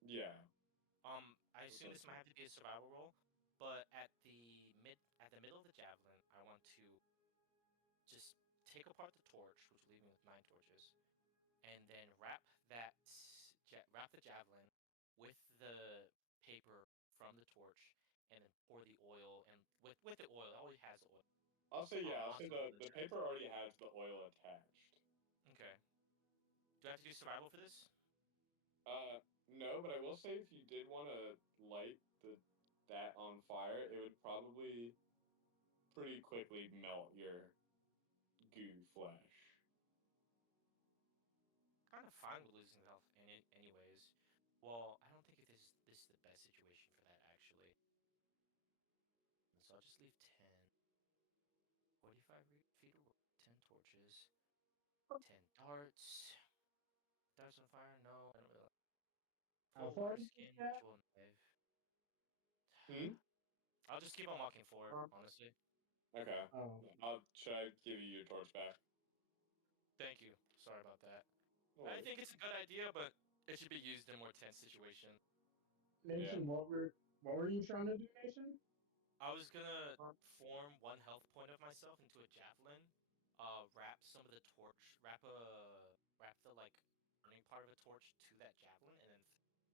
Yeah. I assume this might have to be a survival roll, but at the middle of the javelin, I want to just take apart the torch, which will leave me with 9 torches, and then wrap the javelin with the paper from the torch, and then pour the oil and with the oil, it already has oil. I'll say onto the paper already has the oil attached. Okay. Do I have to do survival for this? No, but I will say if you did want to light that on fire, it would probably pretty quickly melt your goo flesh. Kind of fine with losing health anyways. Well, I don't think this is the best situation for that actually. So I'll just leave 10. 45 feet away. 10 torches. 10 darts. Darts on fire? No, I don't really. Full skin ritual knife. I'll just keep on walking forward, honestly. Okay. Should I give you your torch back? Thank you. Sorry about that. I think it's a good idea, but it should be used in a more tense situation. Nation, what were you trying to do, Nation? I was gonna form 1 health point of myself into a javelin. Wrap some of the torch. Wrap the like burning part of a torch to that javelin, and then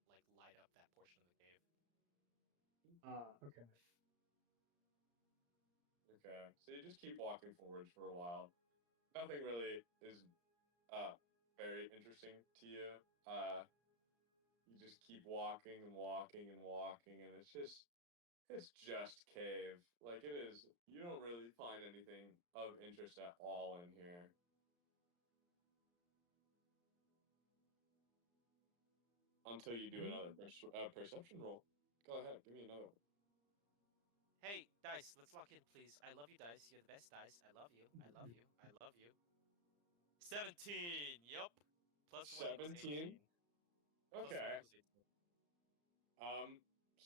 like light up that portion of the cave. Okay. Okay. So you just keep walking forwards for a while. Nothing really is very interesting to you. You just keep walking and walking and walking, and it's just cave. Like it is. You don't really find anything of interest at all in here. Until you do another perception roll. Go ahead, give me another one. Hey, dice, let's lock in, please. I love you, dice. You're the best dice. I love you. I love you. I love you. 17. Yup. Plus 17. Okay.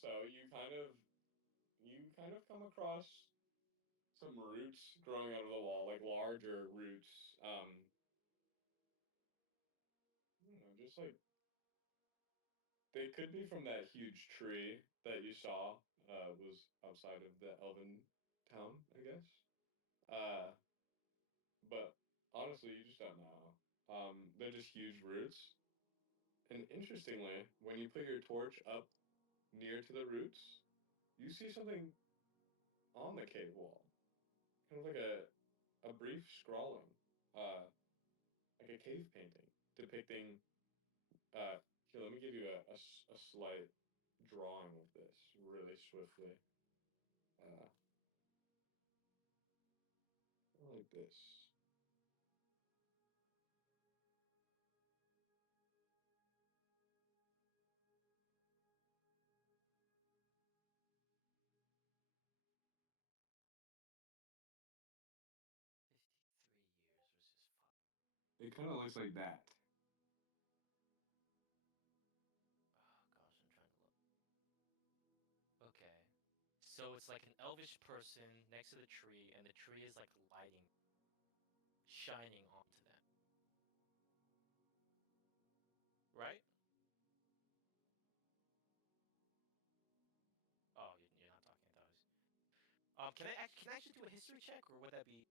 So you kind of come across some roots growing out of the wall, like larger roots. I don't know, just like they could be from that huge tree that you saw was outside of the Elven town, I guess. But honestly, you just don't know. They're just huge roots. And interestingly, when you put your torch up near to the roots, you see something on the cave wall. Kind of like a brief scrawling. Like a cave painting depicting. Here, let me give you a slight drawing of this really swiftly. Like this. It kind of looks like that. Oh gosh, I'm trying to look. Okay. So it's like an elvish person next to the tree, and the tree is like lighting, shining onto them. Right? Oh, you're not talking. I thought it was. Can I actually do a history check, or would that be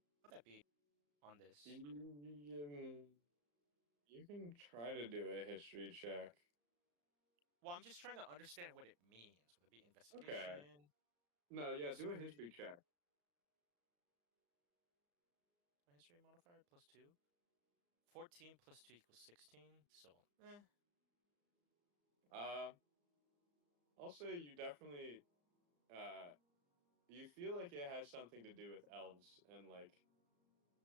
on this? You can try to do a history check. Well, I'm just trying to understand what it means. Would it be Okay. investigation? No, yeah, do a history check. My history modifier plus 2. 14 plus 2 equals 16. So, I'll say you definitely you feel like it has something to do with elves and like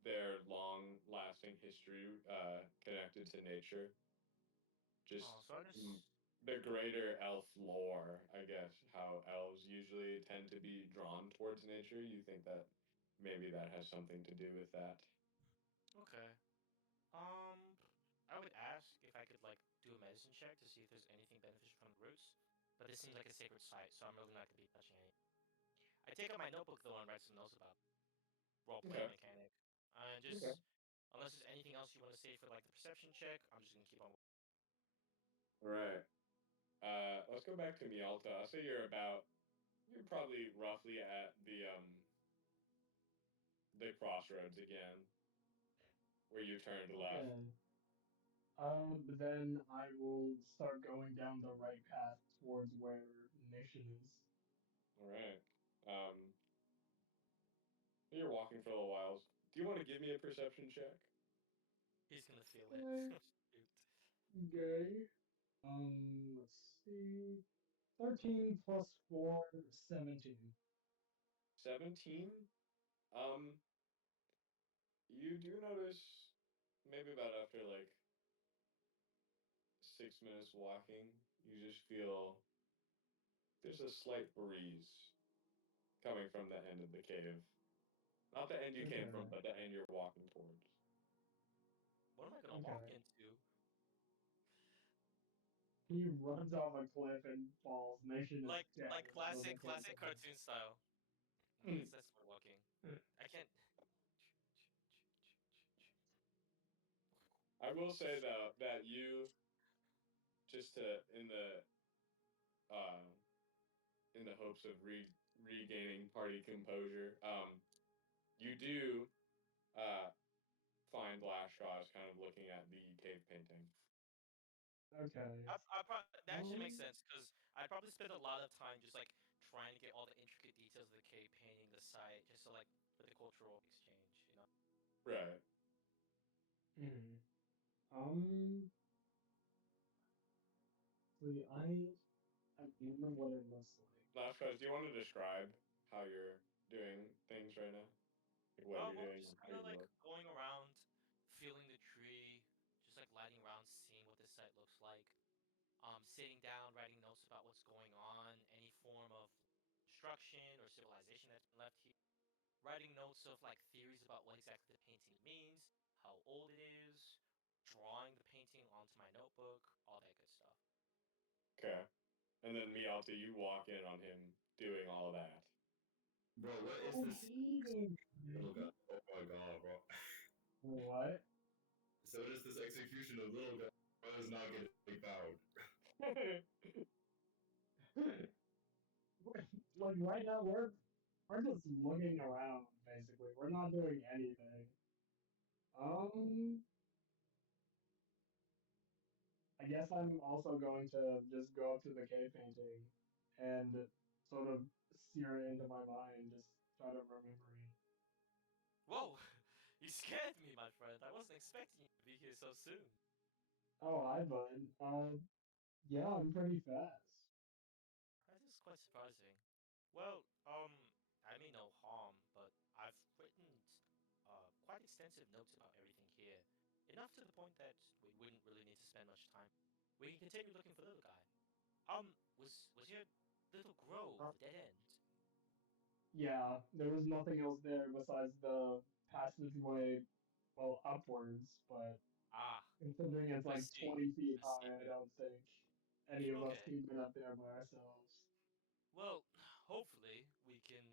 their long-lasting history connected to nature. Just oh, so I just. the greater elf lore, I guess, how elves usually tend to be drawn towards nature. You think that maybe that has something to do with that? Okay. Um, I would ask if I could like do a medicine check to see if there's anything beneficial from the roots. But this seems like a sacred site, so I'm really not gonna be touching any. I take out my notebook though and write some notes about role playing Okay. mechanic. And just Okay. unless there's anything else you want to say for like the perception check, I'm just gonna keep on. All right. Let's go back to Mialta. I'll say you're probably roughly at the crossroads again, where you turned left. Okay. Then I will start going down the right path towards where Nation is. All right. You're walking for a little while. Do you want to give me a perception check? He's gonna feel it. Okay. Shoot. Okay. Let's see. 13 plus 4, 17. 17. Um, you do notice maybe about after like 6 minutes walking, you just feel there's a slight breeze coming from the end of the cave. Not the end you came from, Okay. but the end you're walking towards. What am I gonna walk Okay. into? He runs off a cliff and falls. Nation is dead. Like and doesn't get classic up. cartoon style. Hmm. That's my walking. I can't. I will say though that you just to uh in the hopes of regaining party composure, you do uh find Lashkaw is kind of looking at the cave painting. Okay. That actually makes sense because I probably spent a lot of time just like trying to get all the intricate details of the cave painting, the site, just to like for the cultural exchange. Right. Hmm. Um. See, I remember what it looks like. Lashkaw, do you want to describe how you're doing things right now? Like what you're Well, doing just and how kind of you like look? going around, feeling the tree, just like lighting around, seeing what this site looks like. Sitting down, writing notes about what's going on, any form of construction or civilization that's been left here. Writing notes of like theories about what exactly the painting means, how old it is, drawing the painting onto my notebook, all that good stuff. Okay. And then Mialta, you walk in on him doing all that. Bro, what is Oh, this? eating. Little guy. Oh my god, bro. What? So does this execution of little guy. Bro is not getting found. Like right now, we're just looking around. Basically, we're not doing anything. Um, I guess I'm also going to just go up to the cave painting and sort of sear it into my mind, just try to remember it. Whoa, you scared me, my friend. I wasn't expecting you to be here so soon. Oh, hi, bud. Yeah, I'm pretty fast. That is quite surprising. Well, I mean no harm, but I've written quite extensive notes about everything here. Enough to the point that we wouldn't really need to spend much time. We can continue looking for the little guy. Was your little grove a dead end? Yeah, there was nothing else there besides the passageway, well, upwards, but Considering it's like I see. 20 feet I see. high, I don't think any of us Okay. can get up there by ourselves. Well, hopefully we can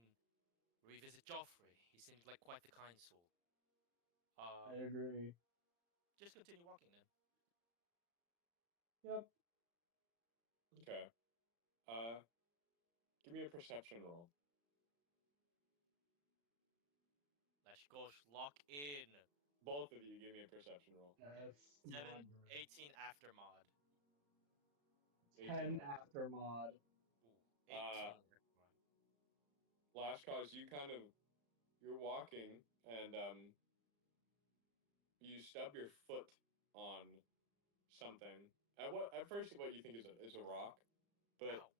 revisit Joffrey. He seems like quite the kind soul. I agree. Just continue walking then. Yep. Okay. Give me a perception roll. Let's go. Lock in. Both of you, give me a perception roll. That's 7, not good. 18 after mod. 10 after mod. Ooh, 18 after mod. Last cause, you're walking and you stub your foot on something. At first what you think is a rock, but Ow.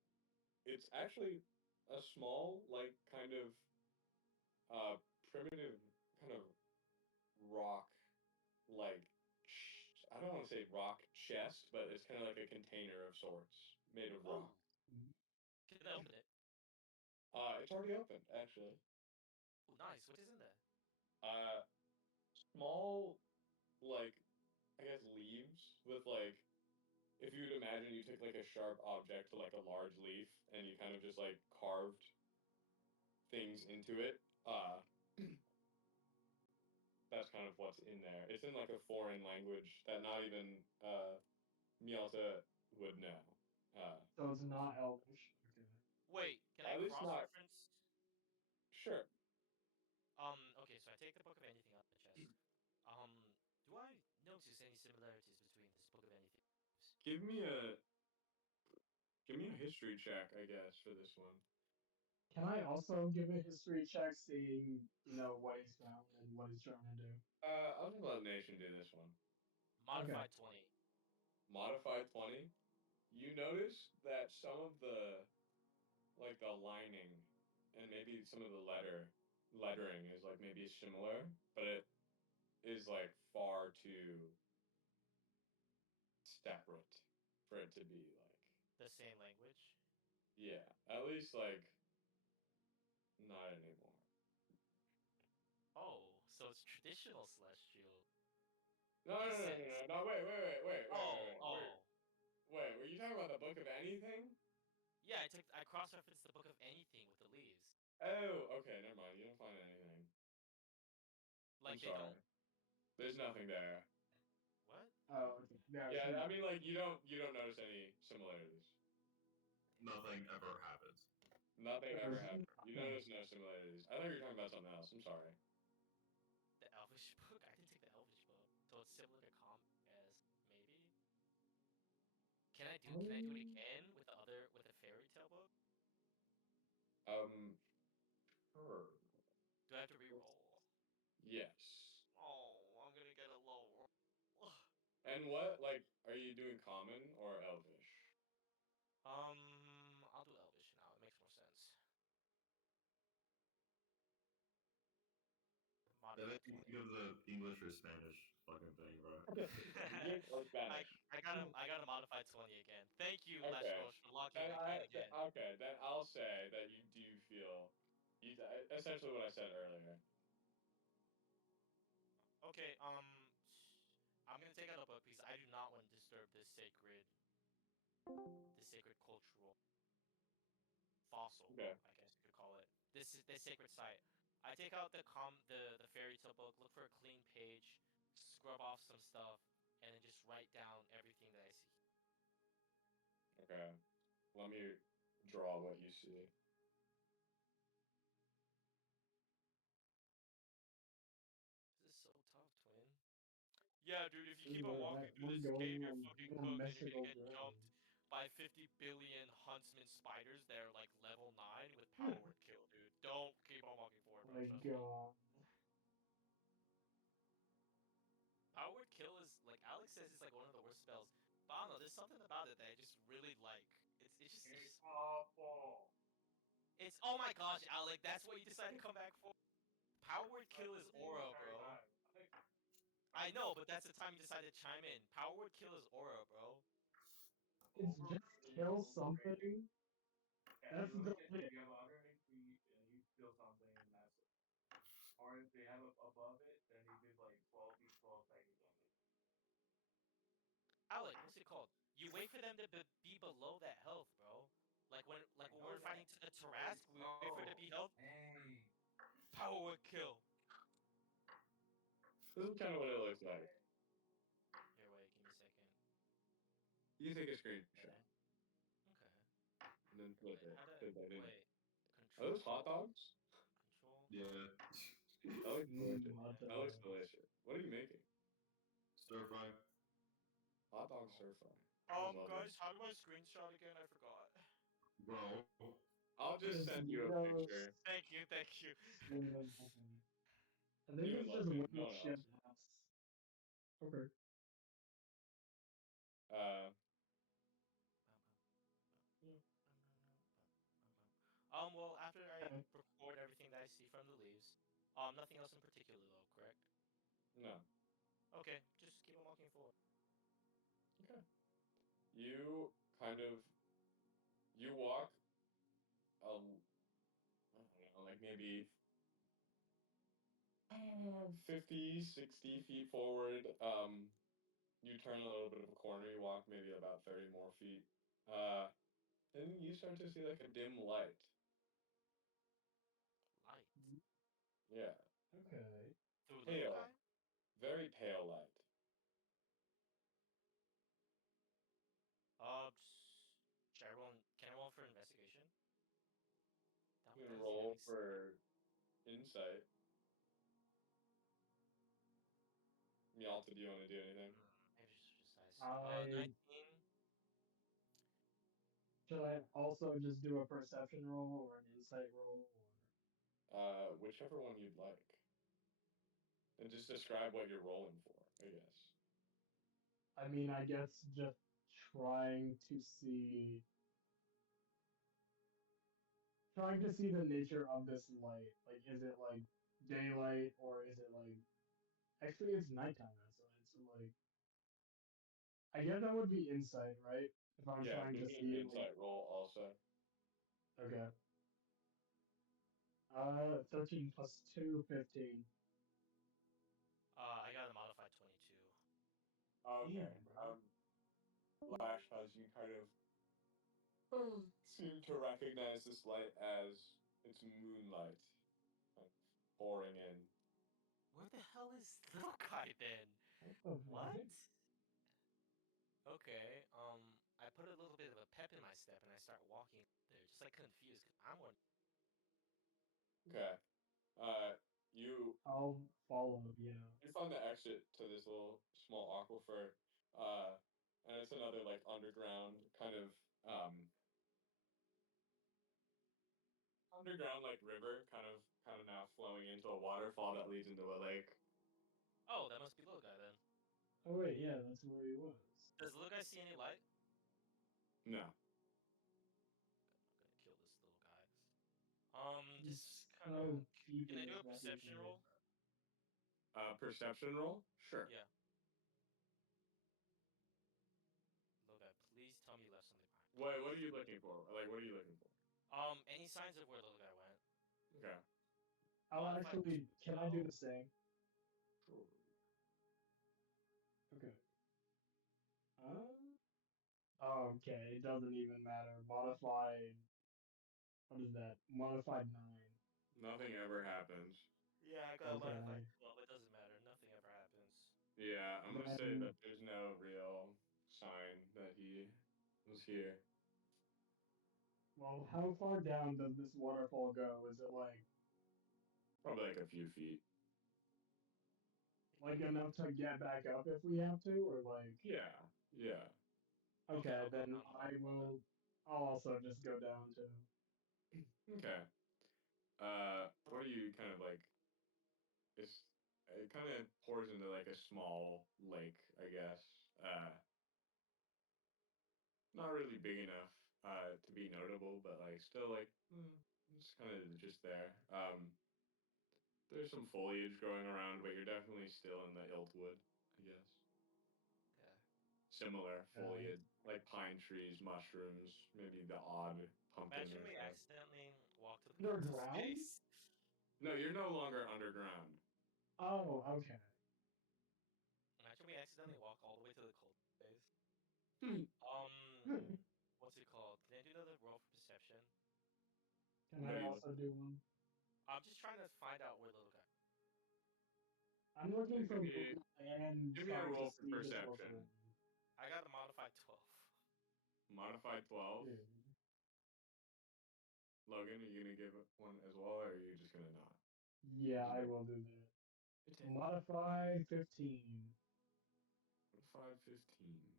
it's actually a small, like, kind of primitive kind of rock, like I don't want to say rock chest, but it's kind of like a container of sorts made of Oh, rock. can I open it? It's already opened, actually. Oh, nice. What is in there? Small, like, I guess leaves with, like, if you'd imagine you took like a sharp object to like a large leaf and you kind of just like carved things into it. That's kind of what's in there. It's in like a foreign language that not even Mialta would know. So it's not Elvish. Okay. Wait, can I At least not. cross-reference? Sure. Okay, so I take the Book of Anything out of the chest. Do I notice any similarities between this Book of Anything? Give me a history check, I guess, for this one. Can I also give a history check, seeing what he's found and what he's trying to do? I'll just let Nation do this one. Modified 20. Modified 20. You notice that some of the lining and maybe some of the lettering is like maybe similar, but it is like far too separate for it to be like The same language? yeah, at least like not anymore. Oh, so it's traditional celestial. No, wait. Oh. Wait, were you talking about the Book of Anything? Yeah, I cross-referenced the Book of Anything with the leaves. Oh, okay, never mind. You don't find anything. Like I'm sorry. There's nothing there. What? Oh, okay. Yeah, I mean, like you don't notice any similarities. Nothing ever happens. Nothing ever happens. You notice no similarities. I thought you were talking about something else. I'm sorry. The Elvish book? I didn't take the Elvish book. So it's similar to as maybe? Can I do it again with the fairy tale book? Sure. Do I have to re-roll? Yes. Oh, I'm gonna get a low roll. And what, like, are you doing common or elvish? I'll do Elvish now. It makes more sense. Then I think of the English or Spanish fucking thing, bro. Or Spanish. I got a modified 20 again. Thank you, Okay. Lashkosh, for locking me in again. Okay, then I'll say that you do feel essentially what I said earlier. Okay, I'm gonna take out a book because I do not want to disturb this sacred cultural fossil. Okay. I guess you could call it this sacred site. I take out the fairy tale book, look for a clean page, scrub off some stuff, and then just write down everything that I see. Okay. Let me draw what you see. This is so tough, twin. Yeah, dude, if you keep on walking through We're this cave, going you're on fucking a cooked, and you're mystical gonna get journey. jumped by 50 billion huntsman spiders that are like level 9 with power word kill, dude. Don't keep on walking forward, bro. My Trust me. God. Power word kill is like Alex says it's like one of the worst spells. But I don't know, there's something about it that I just really like. It's awful. It's oh my gosh, Alec, that's what you decided to come back for? Power word kill is aura, bro. I know, but that's the time you decided to chime in. Power word kill is aura, bro. It's just kill something. That's the If you have under you kill something, and that's it. Or if they have it above it, then you do like 12 d12 seconds on it. you wait for them to be below that health, bro. Like when we're fighting to the Tarask, we wait for it to be health. Power kill. This is kind of what it looks like. Here, wait, give me a second. You take a screenshot. Okay. And then flip it. Put that in. Wait. Are those hot dogs? Control. Yeah. That looks delicious. That looks delicious. What are you making? Stir fry. Hot dog stir fry. Love Guys, it. how do I screenshot again? I forgot. Bro. I'll just send you a picture. Thank you, thank you. I think You it's love just it. Windows No one Shift else. apps. Okay. Well, after I record everything that I see from the leaves, nothing else in particular though, correct? No. Okay, just keep on walking forward. Okay. You kind of walk I don't know, like maybe 50, 60 feet forward. You turn a little bit of a corner. You walk maybe about 30 more feet. And you start to see like a dim light. Light. Yeah. Okay. Through the Pale. guy? Very pale light. Should I roll? Can I roll for investigation? You can roll for insight. Mialta, do you want to do anything? Maybe just nice. I 19. should I also just do a perception roll or an insight roll? Whichever one you'd like. And just describe what you're rolling for, I guess. I mean, I guess just trying to see the nature of this light. Like, is it like daylight or is it like? Actually, it's nighttime outside, so like, I guess that would be insight, right? If I'm trying to give me see. an insight roll also. Okay. 13 plus 2, 15. I got a modified 22. Okay. Damn, Lash, as you kind of seem to recognize this light as it's moonlight, like pouring in. Where the hell is little guy then? What? Okay. I put a little bit of a pep in my step and I start walking there, just like confused. Cause I'm one. Okay. I'll follow, yeah. You find the exit to this little small aquifer, and it's another like underground kind of underground like river, kind of now flowing into a waterfall that leads into a lake. Oh, that must be little guy then. Oh wait, yeah, that's where he was. Does little guy see any light? No. I'm gonna kill this little guy. Just kind of. Can I do a perception roll? Perception roll? Sure. Yeah. Little guy, please tell me you left something behind. What are you looking for? Like, what are you looking for? Any signs of where little guy went? Okay. I'll actually, can I do the same? Sure. Okay. Okay, it doesn't even matter. Modified. What is that? Modified 9. Nothing ever happens. Yeah, I got a modified 12. It doesn't matter. Nothing ever happens. Yeah, I'm gonna say that there's no real sign that he was here. Well, how far down does this waterfall go? Is it like Probably like a few feet. enough to get back up if we have to, or like? Yeah. Okay, then I'll also just go down too. Okay. What are you kind of like? It kind of pours into like a small lake, I guess. Not really big enough to be notable, but like still like it's kind of just there. There's some foliage growing around, but you're definitely still in the Iltwood, I guess. Okay. Similar foliage, like pine trees, mushrooms, maybe the odd pumpkin. Imagine or we something. accidentally walk to the cold space. No, you're no longer underground. Oh, okay. Imagine we accidentally walk all the way to the cold space. what's it called? Can I do another roll for perception? Can What I do you also do one? I'm just trying to find out where little guy. I'm looking for Give me- and give me a trying roll to for see just what's perception. around. I got a modified 12. Modified 12. Dude. Logan, are you gonna give it one as well, or are you just gonna not? Yeah, I will do that. Modified 15. 515.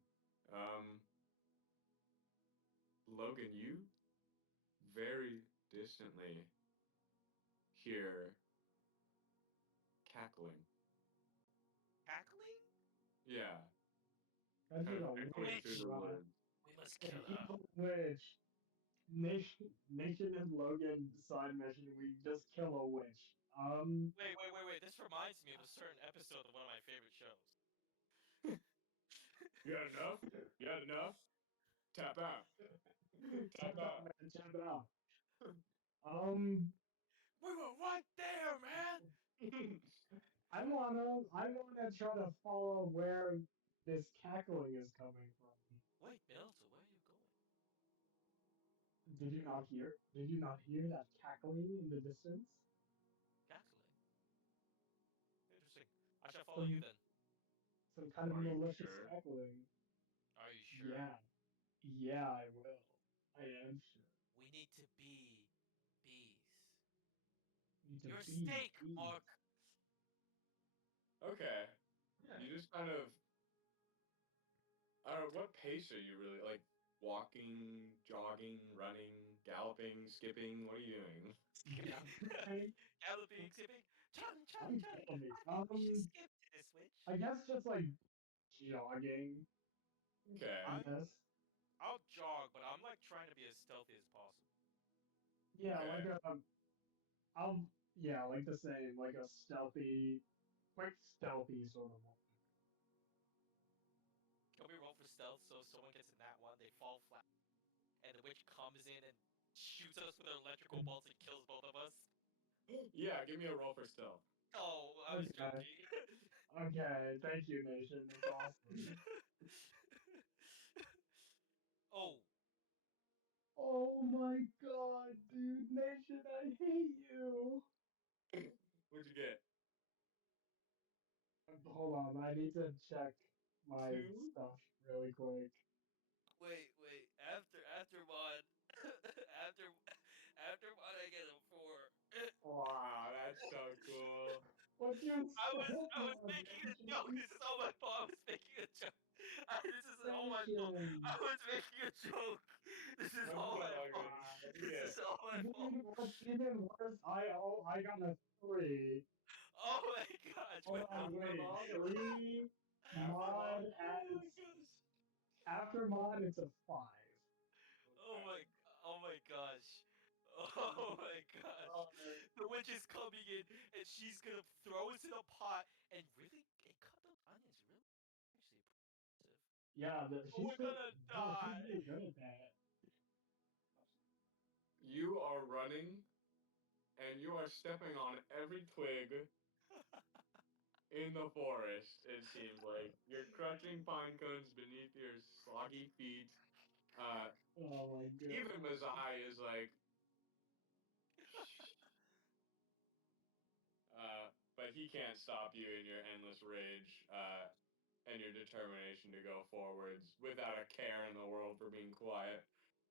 Logan, you very distantly hear cackling. Cackling? Yeah. That's Kind just of a echoing witch, through the right? woods. We must An kill her. evil witch. Nation and Logan side mission. We just kill a witch. Wait. This reminds me of a certain episode of one of my favorite shows. You got enough? You got enough? Tap out. Tap out, man. Tap out. We were right there, man. I wanna try to follow where this cackling is coming from. Wait, Milton, where are you going? Did you not hear? Did you not hear that cackling in the distance? Cackling. Interesting. I shall follow you then. Some kind of Are you malicious sure? cackling. Are you sure? Yeah. Yeah, I will. I am sure. We need to be bees. Need to Your be steak, bees. Mark. Okay. You just kind of. I don't know, what pace are you really like? Walking, jogging, running, galloping, skipping? What are you doing? Galloping, skipping. Chun. I'm galloping. We should skip to this witch. I guess just like jogging. Okay. I guess. I'll jog, but I'm like trying to be as stealthy as possible. Yeah, Okay. like like the same, like a stealthy, quick stealthy sort of one. Can we roll for stealth so if someone gets in that one, they fall flat, and the witch comes in and shoots us with her electrical bolts and kills both of us? Yeah, give me a roll for stealth. Oh, I was Okay. joking. Okay, thank you, Nation. That's awesome. Oh. Oh my god, dude, Nation, I hate you. What'd you get? Hold on, I need to check my 2? stuff really quick. Wait. After mod, after mod, I get a 4. Wow, that's so cool. What's your I was score, making a Nation? joke. This is all my fault. I was making a joke. This is all my fault. Nation. I was making a joke. This is What'd all you my get, fault. Logan? This is all my fault. Dude, what's even worse, I got a 3. Oh my gosh. Hold on, wait. 3 mod at Oh my its gosh. after mod it's a 5. Oh my gosh. Oh my gosh. The witch is coming in and she's gonna throw us in a pot and really cut those onions really actually impressive. Yeah, she's We're gonna die. she's really good at that. You are running, and you are stepping on every twig in the forest, it seems like. You're crunching pine cones beneath your soggy feet. Oh my god. Even Mazai is like, but he can't stop you in your endless rage and your determination to go forwards without a care in the world for being quiet.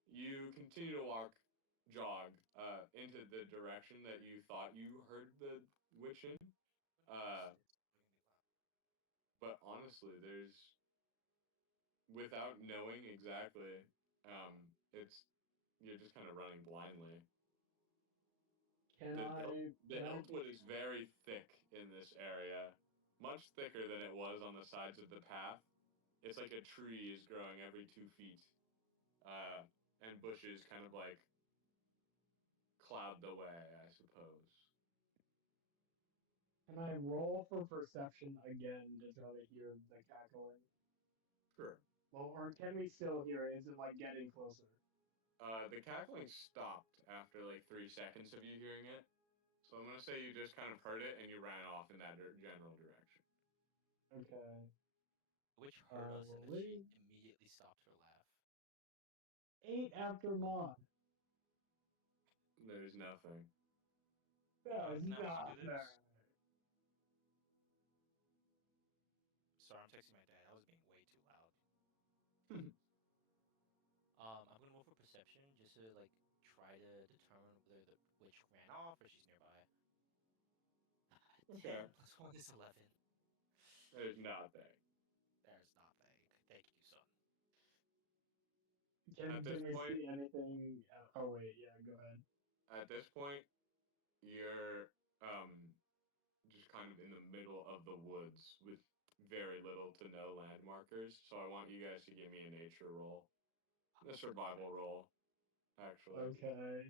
You continue to jog into the direction that you thought you heard the witch in. But honestly, without knowing exactly, you're just kind of running blindly. The iltwood is very thick in this area, much thicker than it was on the sides of the path. It's like a tree is growing every 2 feet, and bushes kind of like cloud the way, I suppose. Can I roll for perception again to try to hear the cackling? Sure. Well, or can we still hear it? Is it like getting closer? The cackling stopped after like 3 seconds of you hearing it. So I'm gonna say you just kind of heard it and you ran off in that general direction. Okay. The witch heard us and then she immediately stopped her laugh. 8 after mod. There's nothing. There's Now we can do nothing. this. Sorry, I'm texting my dad. I was being way too loud. I'm gonna roll for perception just to like try to determine whether the witch ran off or she's nearby. Okay. 10 plus 1 is 11. There's nothing. There's nothing. Thank you, son. Can At this we point- see anything? Oh wait, yeah, go ahead. At this point, you're just kind of in the middle of the woods with very little to no landmarkers. So I want you guys to give me a nature roll, a survival roll, actually. Okay.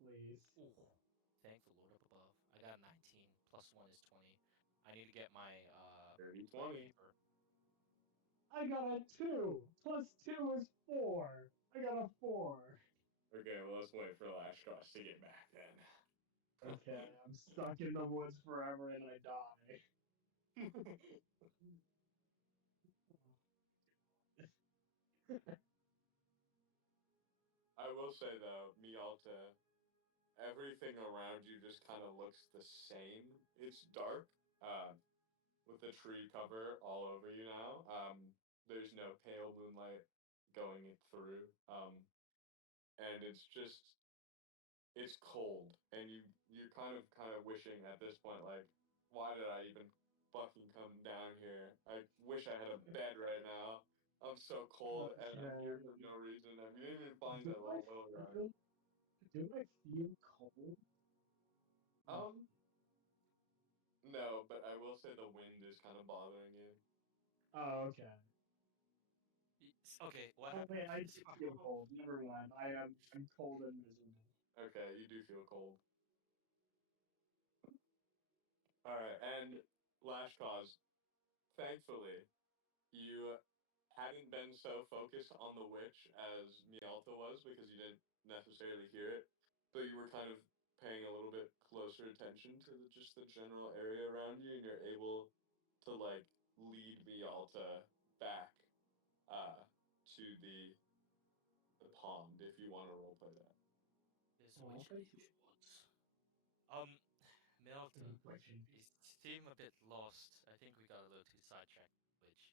Please. Ooh. Thank the Lord up above. I got 19. Plus 1 is 20. I need to get my Dirty my 20. paper. I got a 2. Plus 2 is 4. I got a 4. Okay, well, let's wait for Last Cross to get back then. Okay, I'm stuck in the woods forever and I die. I will say though, Mialta, everything around you just kind of looks the same. It's dark, with the tree cover all over you now. There's no pale moonlight going through. And it's cold, and you're kind of wishing at this point, like, why did I even fucking come down here? I wish I had a bed right now. I'm so cold, and I'm here for no reason. I didn't even find a little guy. Do I feel cold? No, but I will say the wind is kind of bothering you. Oh, okay. Okay, what Oh wait, I happened? do feel cold. Never mind. I'm cold and miserable. Okay, you do feel cold. Alright, and last cause. Thankfully, you hadn't been so focused on the witch as Mialta was because you didn't necessarily hear it. So you were kind of paying a little bit closer attention to just the general area around you, and you're able to like lead Mialta back to the pond if you want to roleplay that. There's a witch in the huge woods. Melta, you seem a bit lost. I think we got a little too sidetracked, witch.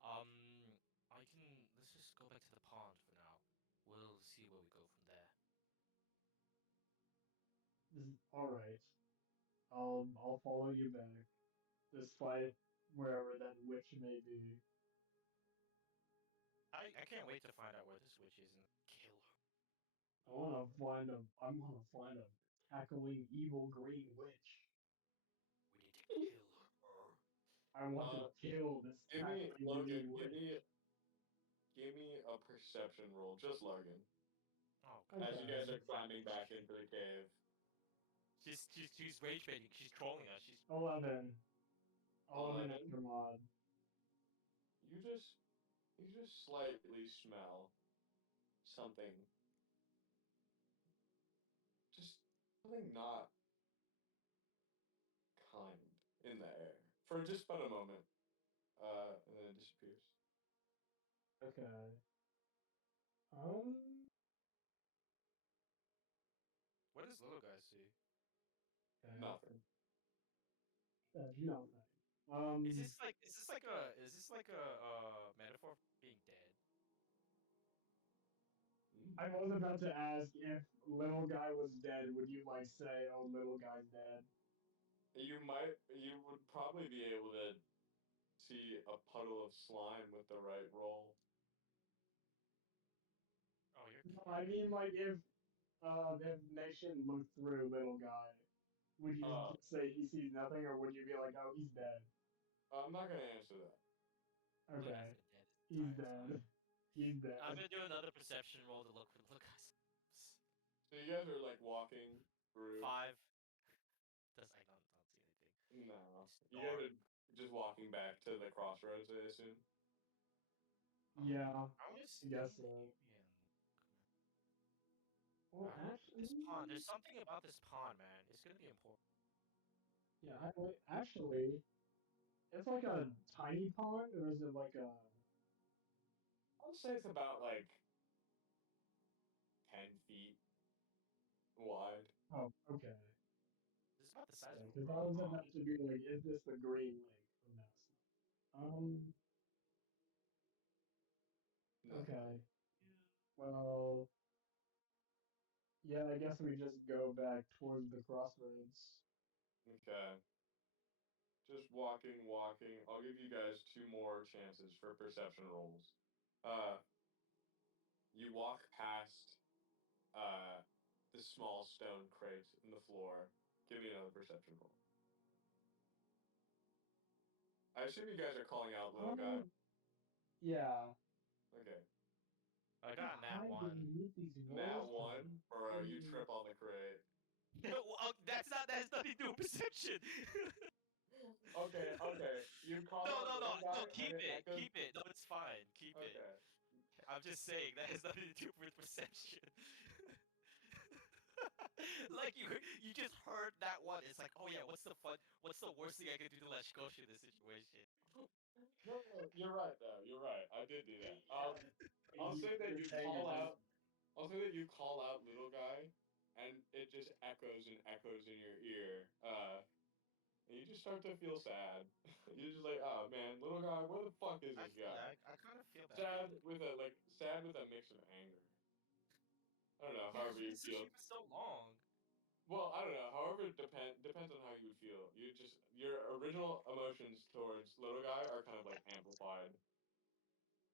Let's just go back to the pond for now. We'll see where we go from there. All right. I'll follow you back, despite wherever that witch may be. I can't wait to find out where this witch is and kill her. I wanna find a cackling evil green witch. We need to kill her. I want to kill this Give me cackling Logan. green witch. Give me a perception roll, just Logan. Oh, as you guys Okay. are climbing back into the cave. She's rage baiting. She's trolling us. She's 11. 11 11? after mod. You just slightly smell something. Just something not kind in the air for just about a moment, and then it disappears. Okay. What does little guy see? Okay. Nothing. Nothing. Is this like a metaphor for being dead? I was about to ask if little guy was dead, would you like say, oh, little guy's dead? You would probably be able to see a puddle of slime with the right roll. Oh, you're. No, I mean, like, if Nation looked through little guy, would you just say he sees nothing, or would you be like, oh, he's dead? I'm not gonna answer that. Okay. He's dead. He's dead. I'm gonna do another perception roll to look for little guys. So you guys are like walking through. 5. I don't see anything. No. You guys are just walking back to the crossroads, I assume? Yeah, I guess so. Well, actually, this pond. There's something about this pond, man. It's gonna be important. yeah, actually, it's like a tiny pond, or is it like a? I'll say it's about like 10 feet wide. Oh, okay. This is about the size of a Because I was rock. about to be like, is this the green lake from that stuff? No. Okay. Well, yeah, I guess we just go back towards the crossroads. Okay. Just walking. I'll give you guys 2 more chances for perception rolls. You walk past the small stone crate in the floor. Give me another perception roll. I assume you guys are calling out little guy. Yeah. Okay. I got a nat How do 1. you need these Nat rolls to 1, or you trip on the crate. Well, that has nothing to do with perception. Okay. You call No, out little guy. no, keep and it, echoes- keep it. No, it's fine, keep it. Okay. I'm just saying that has nothing to do with perception. Like you just heard that one. It's like, oh yeah, what's the worst thing I could do to Lashkosh in this situation? No, you're right though. You're right. I did do that. I'll say that you call out. I'll say that you call out little guy, and it just echoes and echoes in your ear. And you just start to feel sad. You're just like, oh man, little guy, where the fuck is I this feel guy? that. I kind of feel that. Sad with a mix of anger. I don't know. However you It's feel. been so long. Well, I don't know. However, depends on how you would feel. Your original emotions towards little guy are kind of like amplified.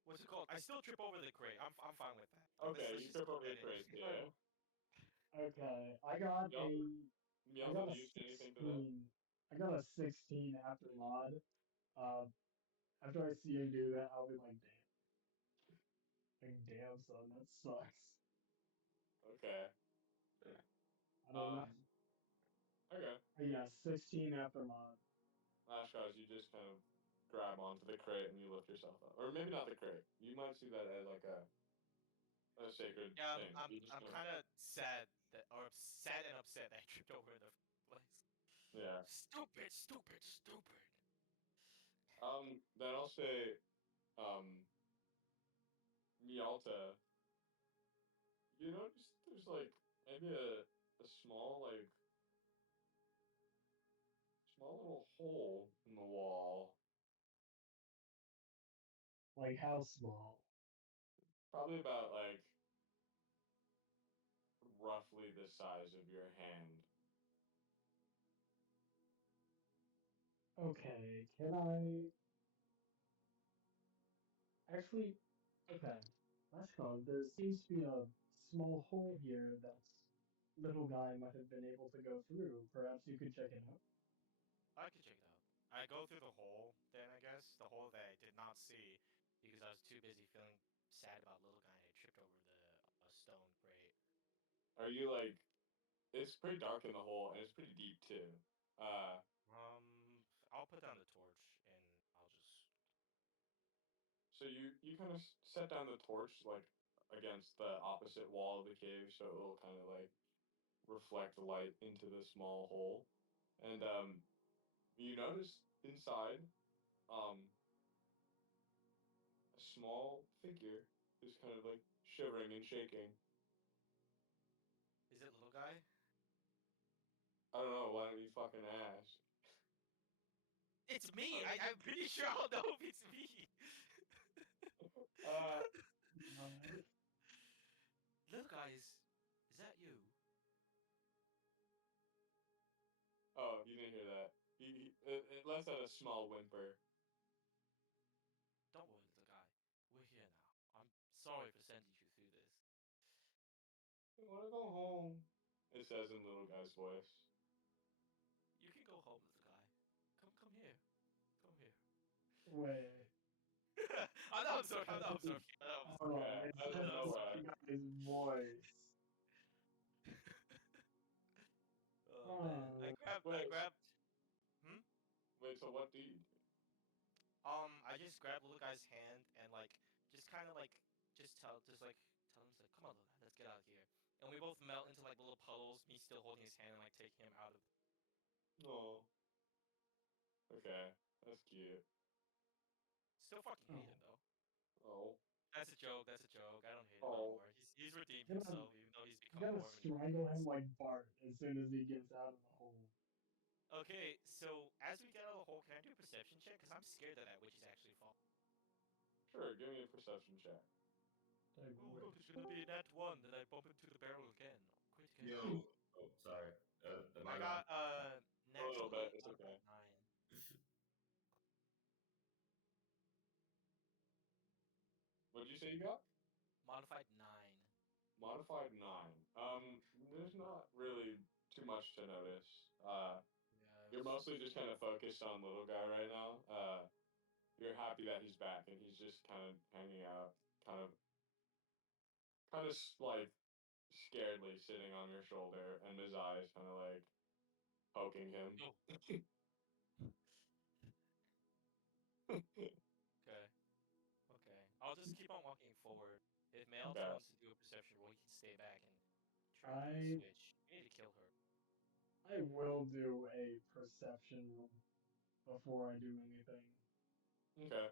What's it called? I still trip over the crate. I'm fine with that. Okay, Let's you just trip put over the that in. crate. Yeah. Okay, I got Yup. I got Miyato, a do you say anything to that? 16. I got a 16 after mod. After I see him do that, I'll be like, damn, son, that sucks. Okay. I don't know. Okay. Yeah, 16 after mod. Lashkars, you just kind of grab onto the crate and you lift yourself up, or maybe not the crate. You might see that as like a sacred Yeah, thing. I'm kind of sad and upset that I tripped over the place. Yeah. Stupid. Then I'll say, Mialta, you notice there's like maybe a small little hole in the wall. Like, how small? Probably about like roughly the size of your hand. Okay, can I... Actually, okay. Let's go. There seems to be a small hole here that little guy might have been able to go through. Perhaps you could check it out. I could check it out. I go through the hole, then I guess the hole that I did not see because I was too busy feeling sad about little guy. I tripped over a stone grate. Are you like? It's pretty dark in the hole and it's pretty deep too. I'll put down the torch and I'll just. So you kind of set down the torch like against the opposite wall of the cave, so it will kind of like reflect light into the small hole, and you notice inside a small figure is kind of like shivering and shaking. Is it little guy? I don't know. Why don't you fucking ask? It's me. I'm pretty sure I'll know if it's me. Little guy, is that you? Oh, you didn't hear that. It lets out a small whimper. Don't worry, little guy. We're here now. I'm sorry for sending you through this. I want to go home. It says in little guy's voice. You can go home, little guy. Come here. Come here. Wait. I'm sorry. Okay, I don't know why. His voice. Oh man. I grabbed. Wait, so what do you do? I just grabbed little guy's hand and like just kind of like tell him to come on, little guy, let's get out of here. And we both melt into like little puddles. Me still holding his hand and like taking him out of. Oh. Okay, that's cute. Still fucking hate him though. Oh. That's the joke. That's a joke. I don't hate him Oh. anymore. He's redeemed You gotta- himself, even though he's You become gotta more of an strangle him like Bart as soon as he gets out of the hole. Okay, so as we get out of the hole, can I do a perception check? Because I'm scared that witch is actually falling. Sure, give me a perception check. Oh, look, it's gonna be that one that I bump into the barrel again. Great game. Yo. Oh, sorry. Am I I got A little natural bit, it's okay. 9. What did you say you got? Modified 9. Modified 9. There's not really too much to notice. You're mostly just kind of focused on little guy right now. You're happy that he's back and he's just kind of hanging out, kind of like scaredly sitting on your shoulder, and his eyes kind of like poking him. No. Okay. Okay. I'll just keep on walking forward. If Malta Okay. wants to do a perception roll, he can stay back and try to I switch. We need to kill her. I will do a perception roll before I do anything. Okay.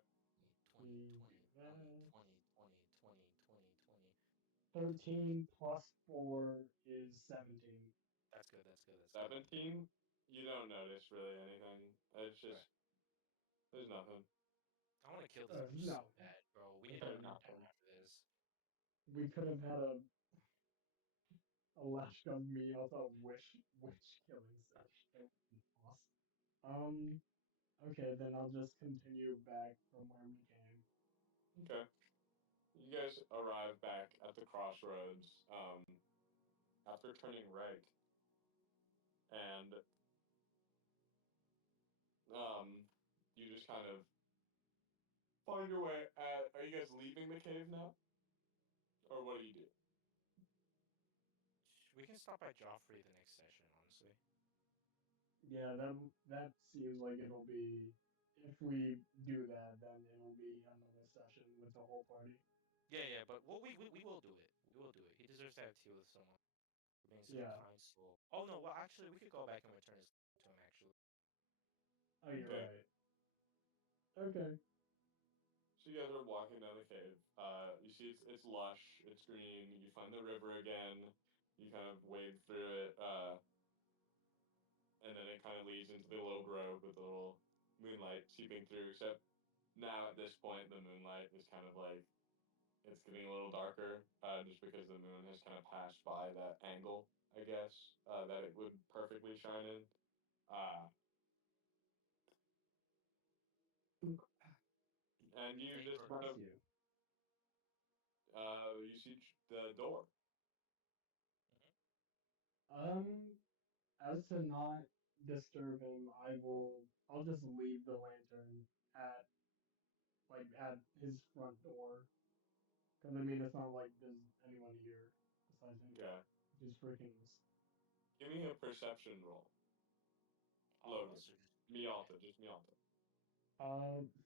20, 20, 20, that. 20, 20, 20, 20, 20. 13 plus 4 is 17. That's good, that's good, that's good. 17. You don't notice really anything. It's just there's nothing. I want to kill this bitch No. so bad, bro. We need to There's murder nothing. down after this. We could have had a Alaska meal to witch killing session. That would be awesome. Okay, then I'll just continue back from where we came. Okay. You guys arrive back at the crossroads after turning right, and you just kind of find your way. Are you guys leaving the cave now, or what do you do? We can stop by Joffrey the next session, honestly. Yeah, that seems like it'll be. If we do that, then it'll be another session with the whole party. Yeah, but we will do it. We will do it. He deserves to have tea with someone. For being such a Yeah. kind soul. Oh no, well actually we could go back and return his to him actually. Oh, you're Okay. right. Okay. So you guys are walking down the cave. You see it's lush, it's green. You find the river again. You kind of wade through it, and then it kind of leads into the little grove with the little moonlight seeping through. Except now at this point, the moonlight is kind of like it's getting a little darker, just because the moon has kind of passed by that angle, I guess, that it would perfectly shine in. And you just kind of you see the door. As to not disturb him, I'll just leave the lantern at his front door. Because I mean, it's not like there's anyone here besides him. Okay. Just freaking. Give me a perception roll. All of Logan. us are just Mialta, just Mialta.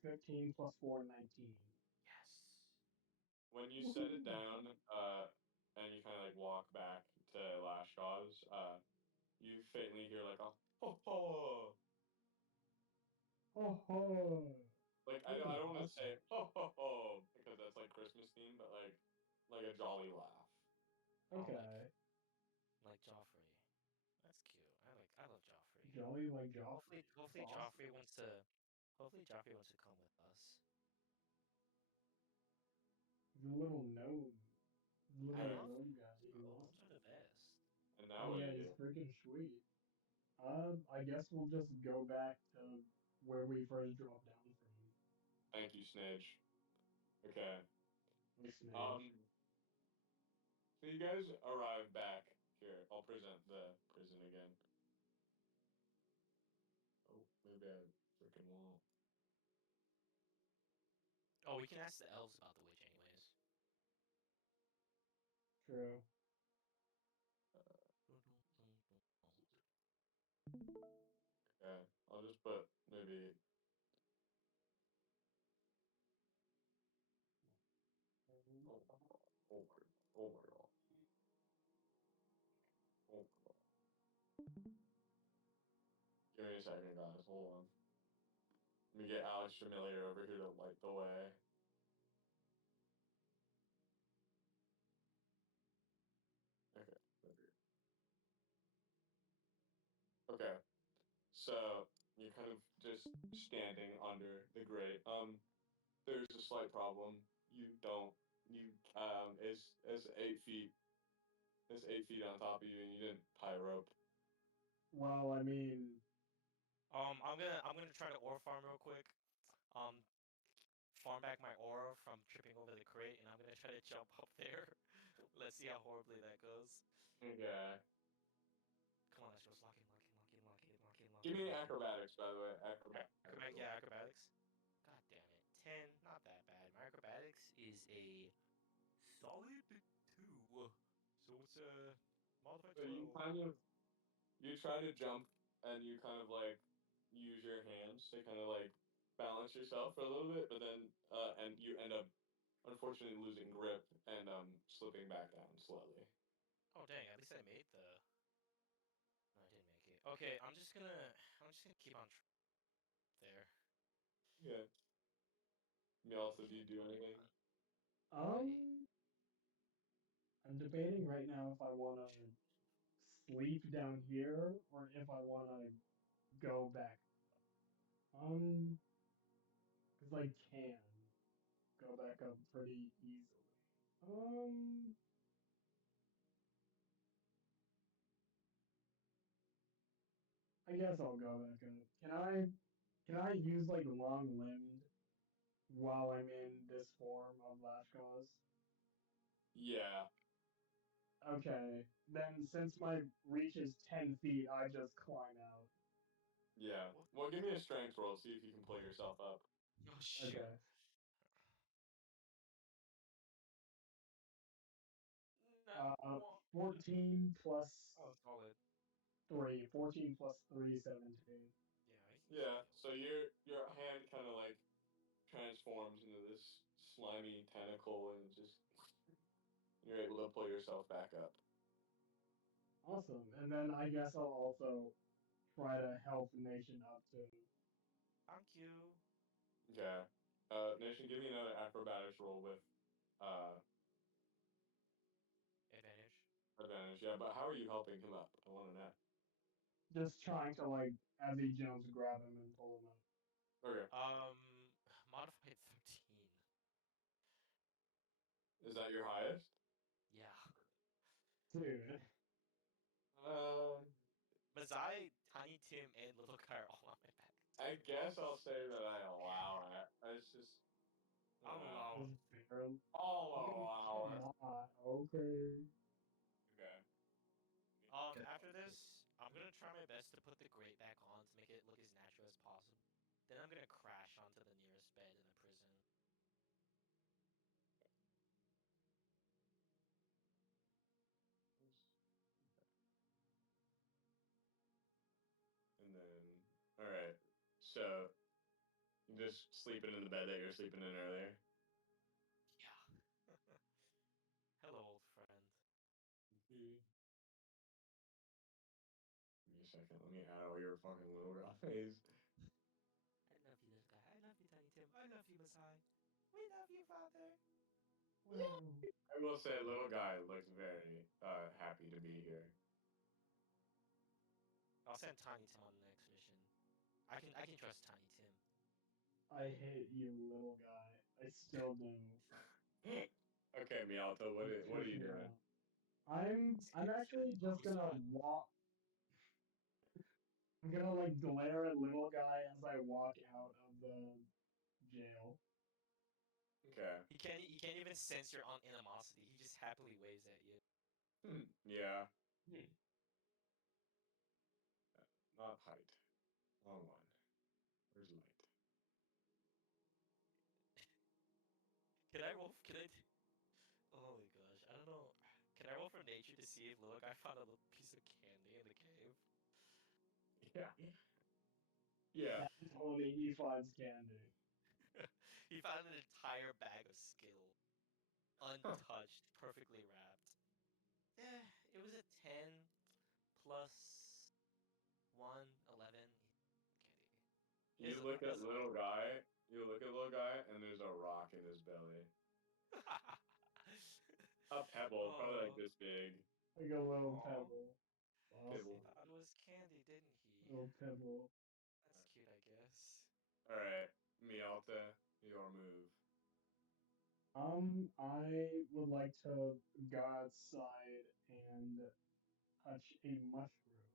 15 plus 4, 19. Yes. When you set it down, and you kind of like walk back to Lashkaw's, you faintly hear like a ho ho. Oh ho! Like I don't want to say ho ho ho because that's like Christmas theme, but like a jolly laugh. Okay. Like Joffrey. That's cute. I love Joffrey. Jolly like Joffrey. Hopefully Awesome. Joffrey wants to come with us. The little gnome. The I little love gnome guy. He's gnomes awesome. are the best. And now what Yeah, do you he's do? freaking sweet. I guess we'll just go back to where we first dropped down from. Thank you, Snage. Okay. Snage. So you guys arrive back here. I'll present the prison again. Oh, maybe I freaking won't. Oh, we can ask the elves about the witch anyways. True. Okay, I'll just put maybe. Oh my god. Oh my god. Give me a second, guys. Hold on. Let me get Alex familiar over here to light the way. Okay. So you're kind of just standing under the grate. There's a slight problem. You don't you is 8 feet. It's 8 feet on top of you, and you didn't tie a rope. Well, I mean, I'm gonna try to ore farm real quick. Um, farm back my ore from tripping over the crate, and I'm gonna try to jump up there. Let's see how horribly that goes. Okay. Come on, let's lock in, lock in, lock in, lock in, lock in, lock Give in. me Lock in. acrobatics, by the way. Acrobatics. Yeah, acrobatics. God damn it, 10, not that bad. My acrobatics is a solid 2, so it's a modified So 12. you try to jump, and you kind of like use your hands to kind of like balance yourself for a little bit, but then and you end up unfortunately losing grip and slipping back down slowly. Oh dang, at least I made the. No, I didn't make it. Okay, I'm just gonna keep on there. Yeah. Meowth, do you do anything? um, I'm debating right now if I want to sleep down here or if I want to go back. Because I can go back up pretty easily. I guess I'll go back up. Can I use like long limbed while I'm in this form of Lashkaz? Yeah. Okay, then since my reach is 10 feet, I just climb out. Yeah. Well, give me a strength roll. See if you can pull yourself up. Oh shoot. Okay. 14 plus Oh, solid. 3. 14 plus 3, 17. Yeah. So your hand kind of like transforms into this slimy tentacle, and just you're able to pull yourself back up. Awesome. And then I guess I'll also try to help Nation up too. Thank you. Okay. Nation, give me another acrobatics roll with uh Advantage. advantage. Yeah, but how are you helping him up? I want to know. Just trying to, like, as he jumps, grab him and pull him up. Okay. Modified 13. Is that your highest? Yeah. Dude. Mazai, Tiny Tim, and Little Guy are all on my back. I guess I'll say that I allow it. It's just. I'll allow it. I'll allow it. Okay. Okay. After this, I'm gonna try my best to put the grate back on to make it look as natural as possible. Then I'm gonna crash onto the nearest bed in the prison. And then, all right. So, you just sleeping in the bed that you were sleeping in earlier. Yeah. Hello, old friend. Give me a second. Let me add all your fucking little guys. I love you, little guy. I love you, Tiny Tim. I love you, Masai. We love you, father. I will say, little guy looks very happy to be here. I'll send Tiny Tim on the next mission. I can trust Tiny Tim. I hate you, little guy. I still do. Okay, Mialto, what are you doing? I'm actually just gonna walk. I'm gonna like glare at little guy as I walk out of the jail. Okay. He can't even sense your animosity. He just happily waves at you. Yeah. Not height. Wrong one. Where's light? Can I roll? Oh my gosh, I don't know. Can I roll for nature to see if little guy found a little piece of candy in the cave? Yeah. Yeah. Totally, he finds candy. He found an entire bag of skill, untouched, perfectly wrapped. Yeah, it was a 10 plus 1, 11 candy. You look at little guy. You look at little guy, and there's a rock in his belly. A pebble, probably like this big. Like a little pebble. He thought it was candy, didn't he? So pivotal. That's cute, I guess. All right, Mialta, your move. I would like to go outside and touch a mushroom.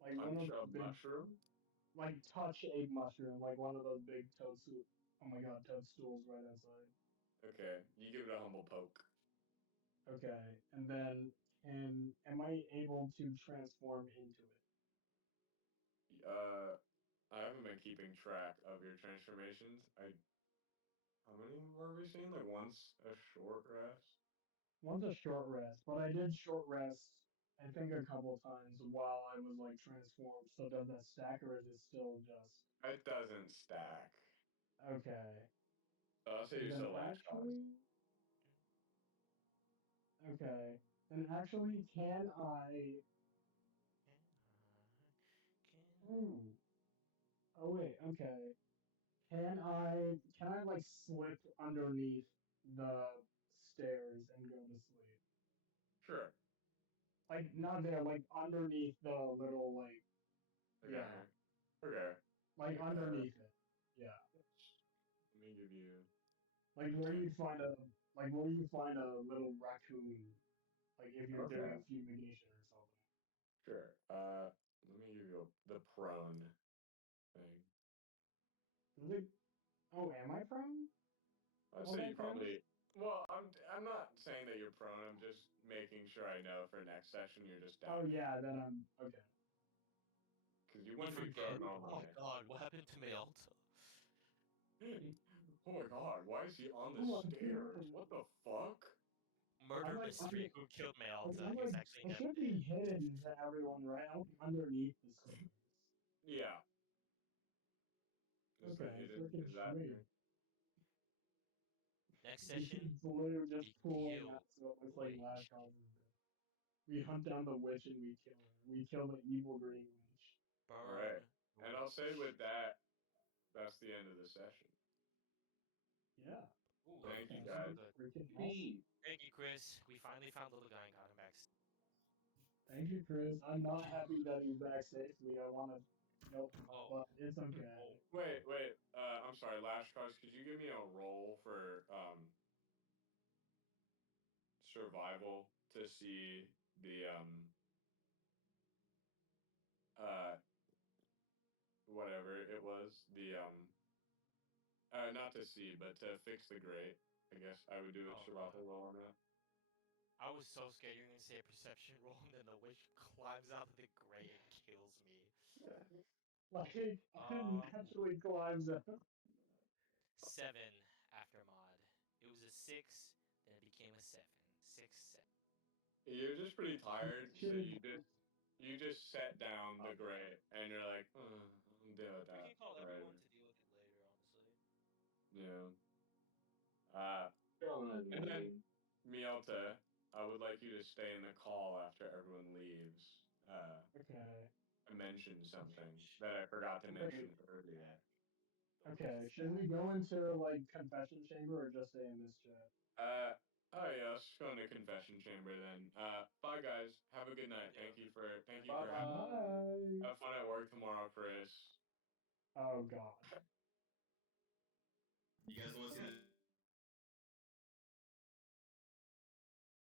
Like one Punch of a the big, mushroom? like touch a mushroom, like one of those big toadstool. Oh my god, toadstools right outside. Okay, you give it a humble poke. Okay, and then am I able to transform into it? I haven't been keeping track of your transformations. How many were we seeing? Like once a short rest? One's a short rest, but I did short rest. I think a couple times while I was like transformed. So does that stack or is it still just It doesn't stack. okay? I'll say you're Then still last cause. actually, okay. Then actually, can I? Ooh. Oh wait. Okay. Can I like slip underneath the stairs and go to sleep? Sure. Like not there, like underneath the little like Okay. yeah, Okay. like underneath it. Yeah. Let me give you. Like where you find a little raccoon, like if you're Okay. doing fumigation or something. Sure. Let me give you the prone thing. Is it? Oh, am I prone? I'd Was say I you prone? probably. Well, I'm not saying that you're prone. I'm just making sure I know for next session you're just down. Oh yeah, then I'm okay. Because you We wouldn't be forget. prone Oh normally. god, what happened to Mayalta? Oh my god, why is he on the Oh my stairs? god. What the fuck? I'm Murder like mystery. Who killed like Mayalta? I'm He was like actually I him. should be hidden to everyone, right? I'm underneath the stairs. Yeah. Is the Okay, hidden? freaking Is that? sweet. Next The session, kid's literally just we pulling kill out so it looks like Witch. last causes. We hunt down the witch and we kill her. We kill the evil green witch. All Burn. right. And I'll say with that, that's the end of the session. Yeah. Ooh, Thank you, super guys. good. Freaking awesome. Thank you, Chris. We finally found the little guy and got him back. Thank you, Chris. I'm not happy that he's back safely. I want to kill him, Oh. but it's okay. Oh. Wait. I'm sorry, Lash Cause, could you give me a roll for survival to see the uh whatever it was, the not to see, but to fix the grate. I guess I would do a Oh, survival roll on that. I was so scared you're gonna say a perception roll, and then the witch climbs out of the grate and kills me. Like, it naturally climbs up. 7 after mod. It was a 6, then it became a 7. 6, 7. You're just pretty tired, so Should've- you just set down the grate and you're like, I'm deal with We that. can call Right. everyone to deal with it later, honestly. Yeah. And And then Mialta, I would like you to stay in the call after everyone leaves. Okay. I mentioned something that I forgot to mention earlier. Okay. Should we go into like confession chamber or just stay in this chat? Oh yeah, let's go into confession chamber then. Bye guys. Have a good night. Thank you for having me. Bye. Have fun at work tomorrow, Chris. Oh God. You guys want to see the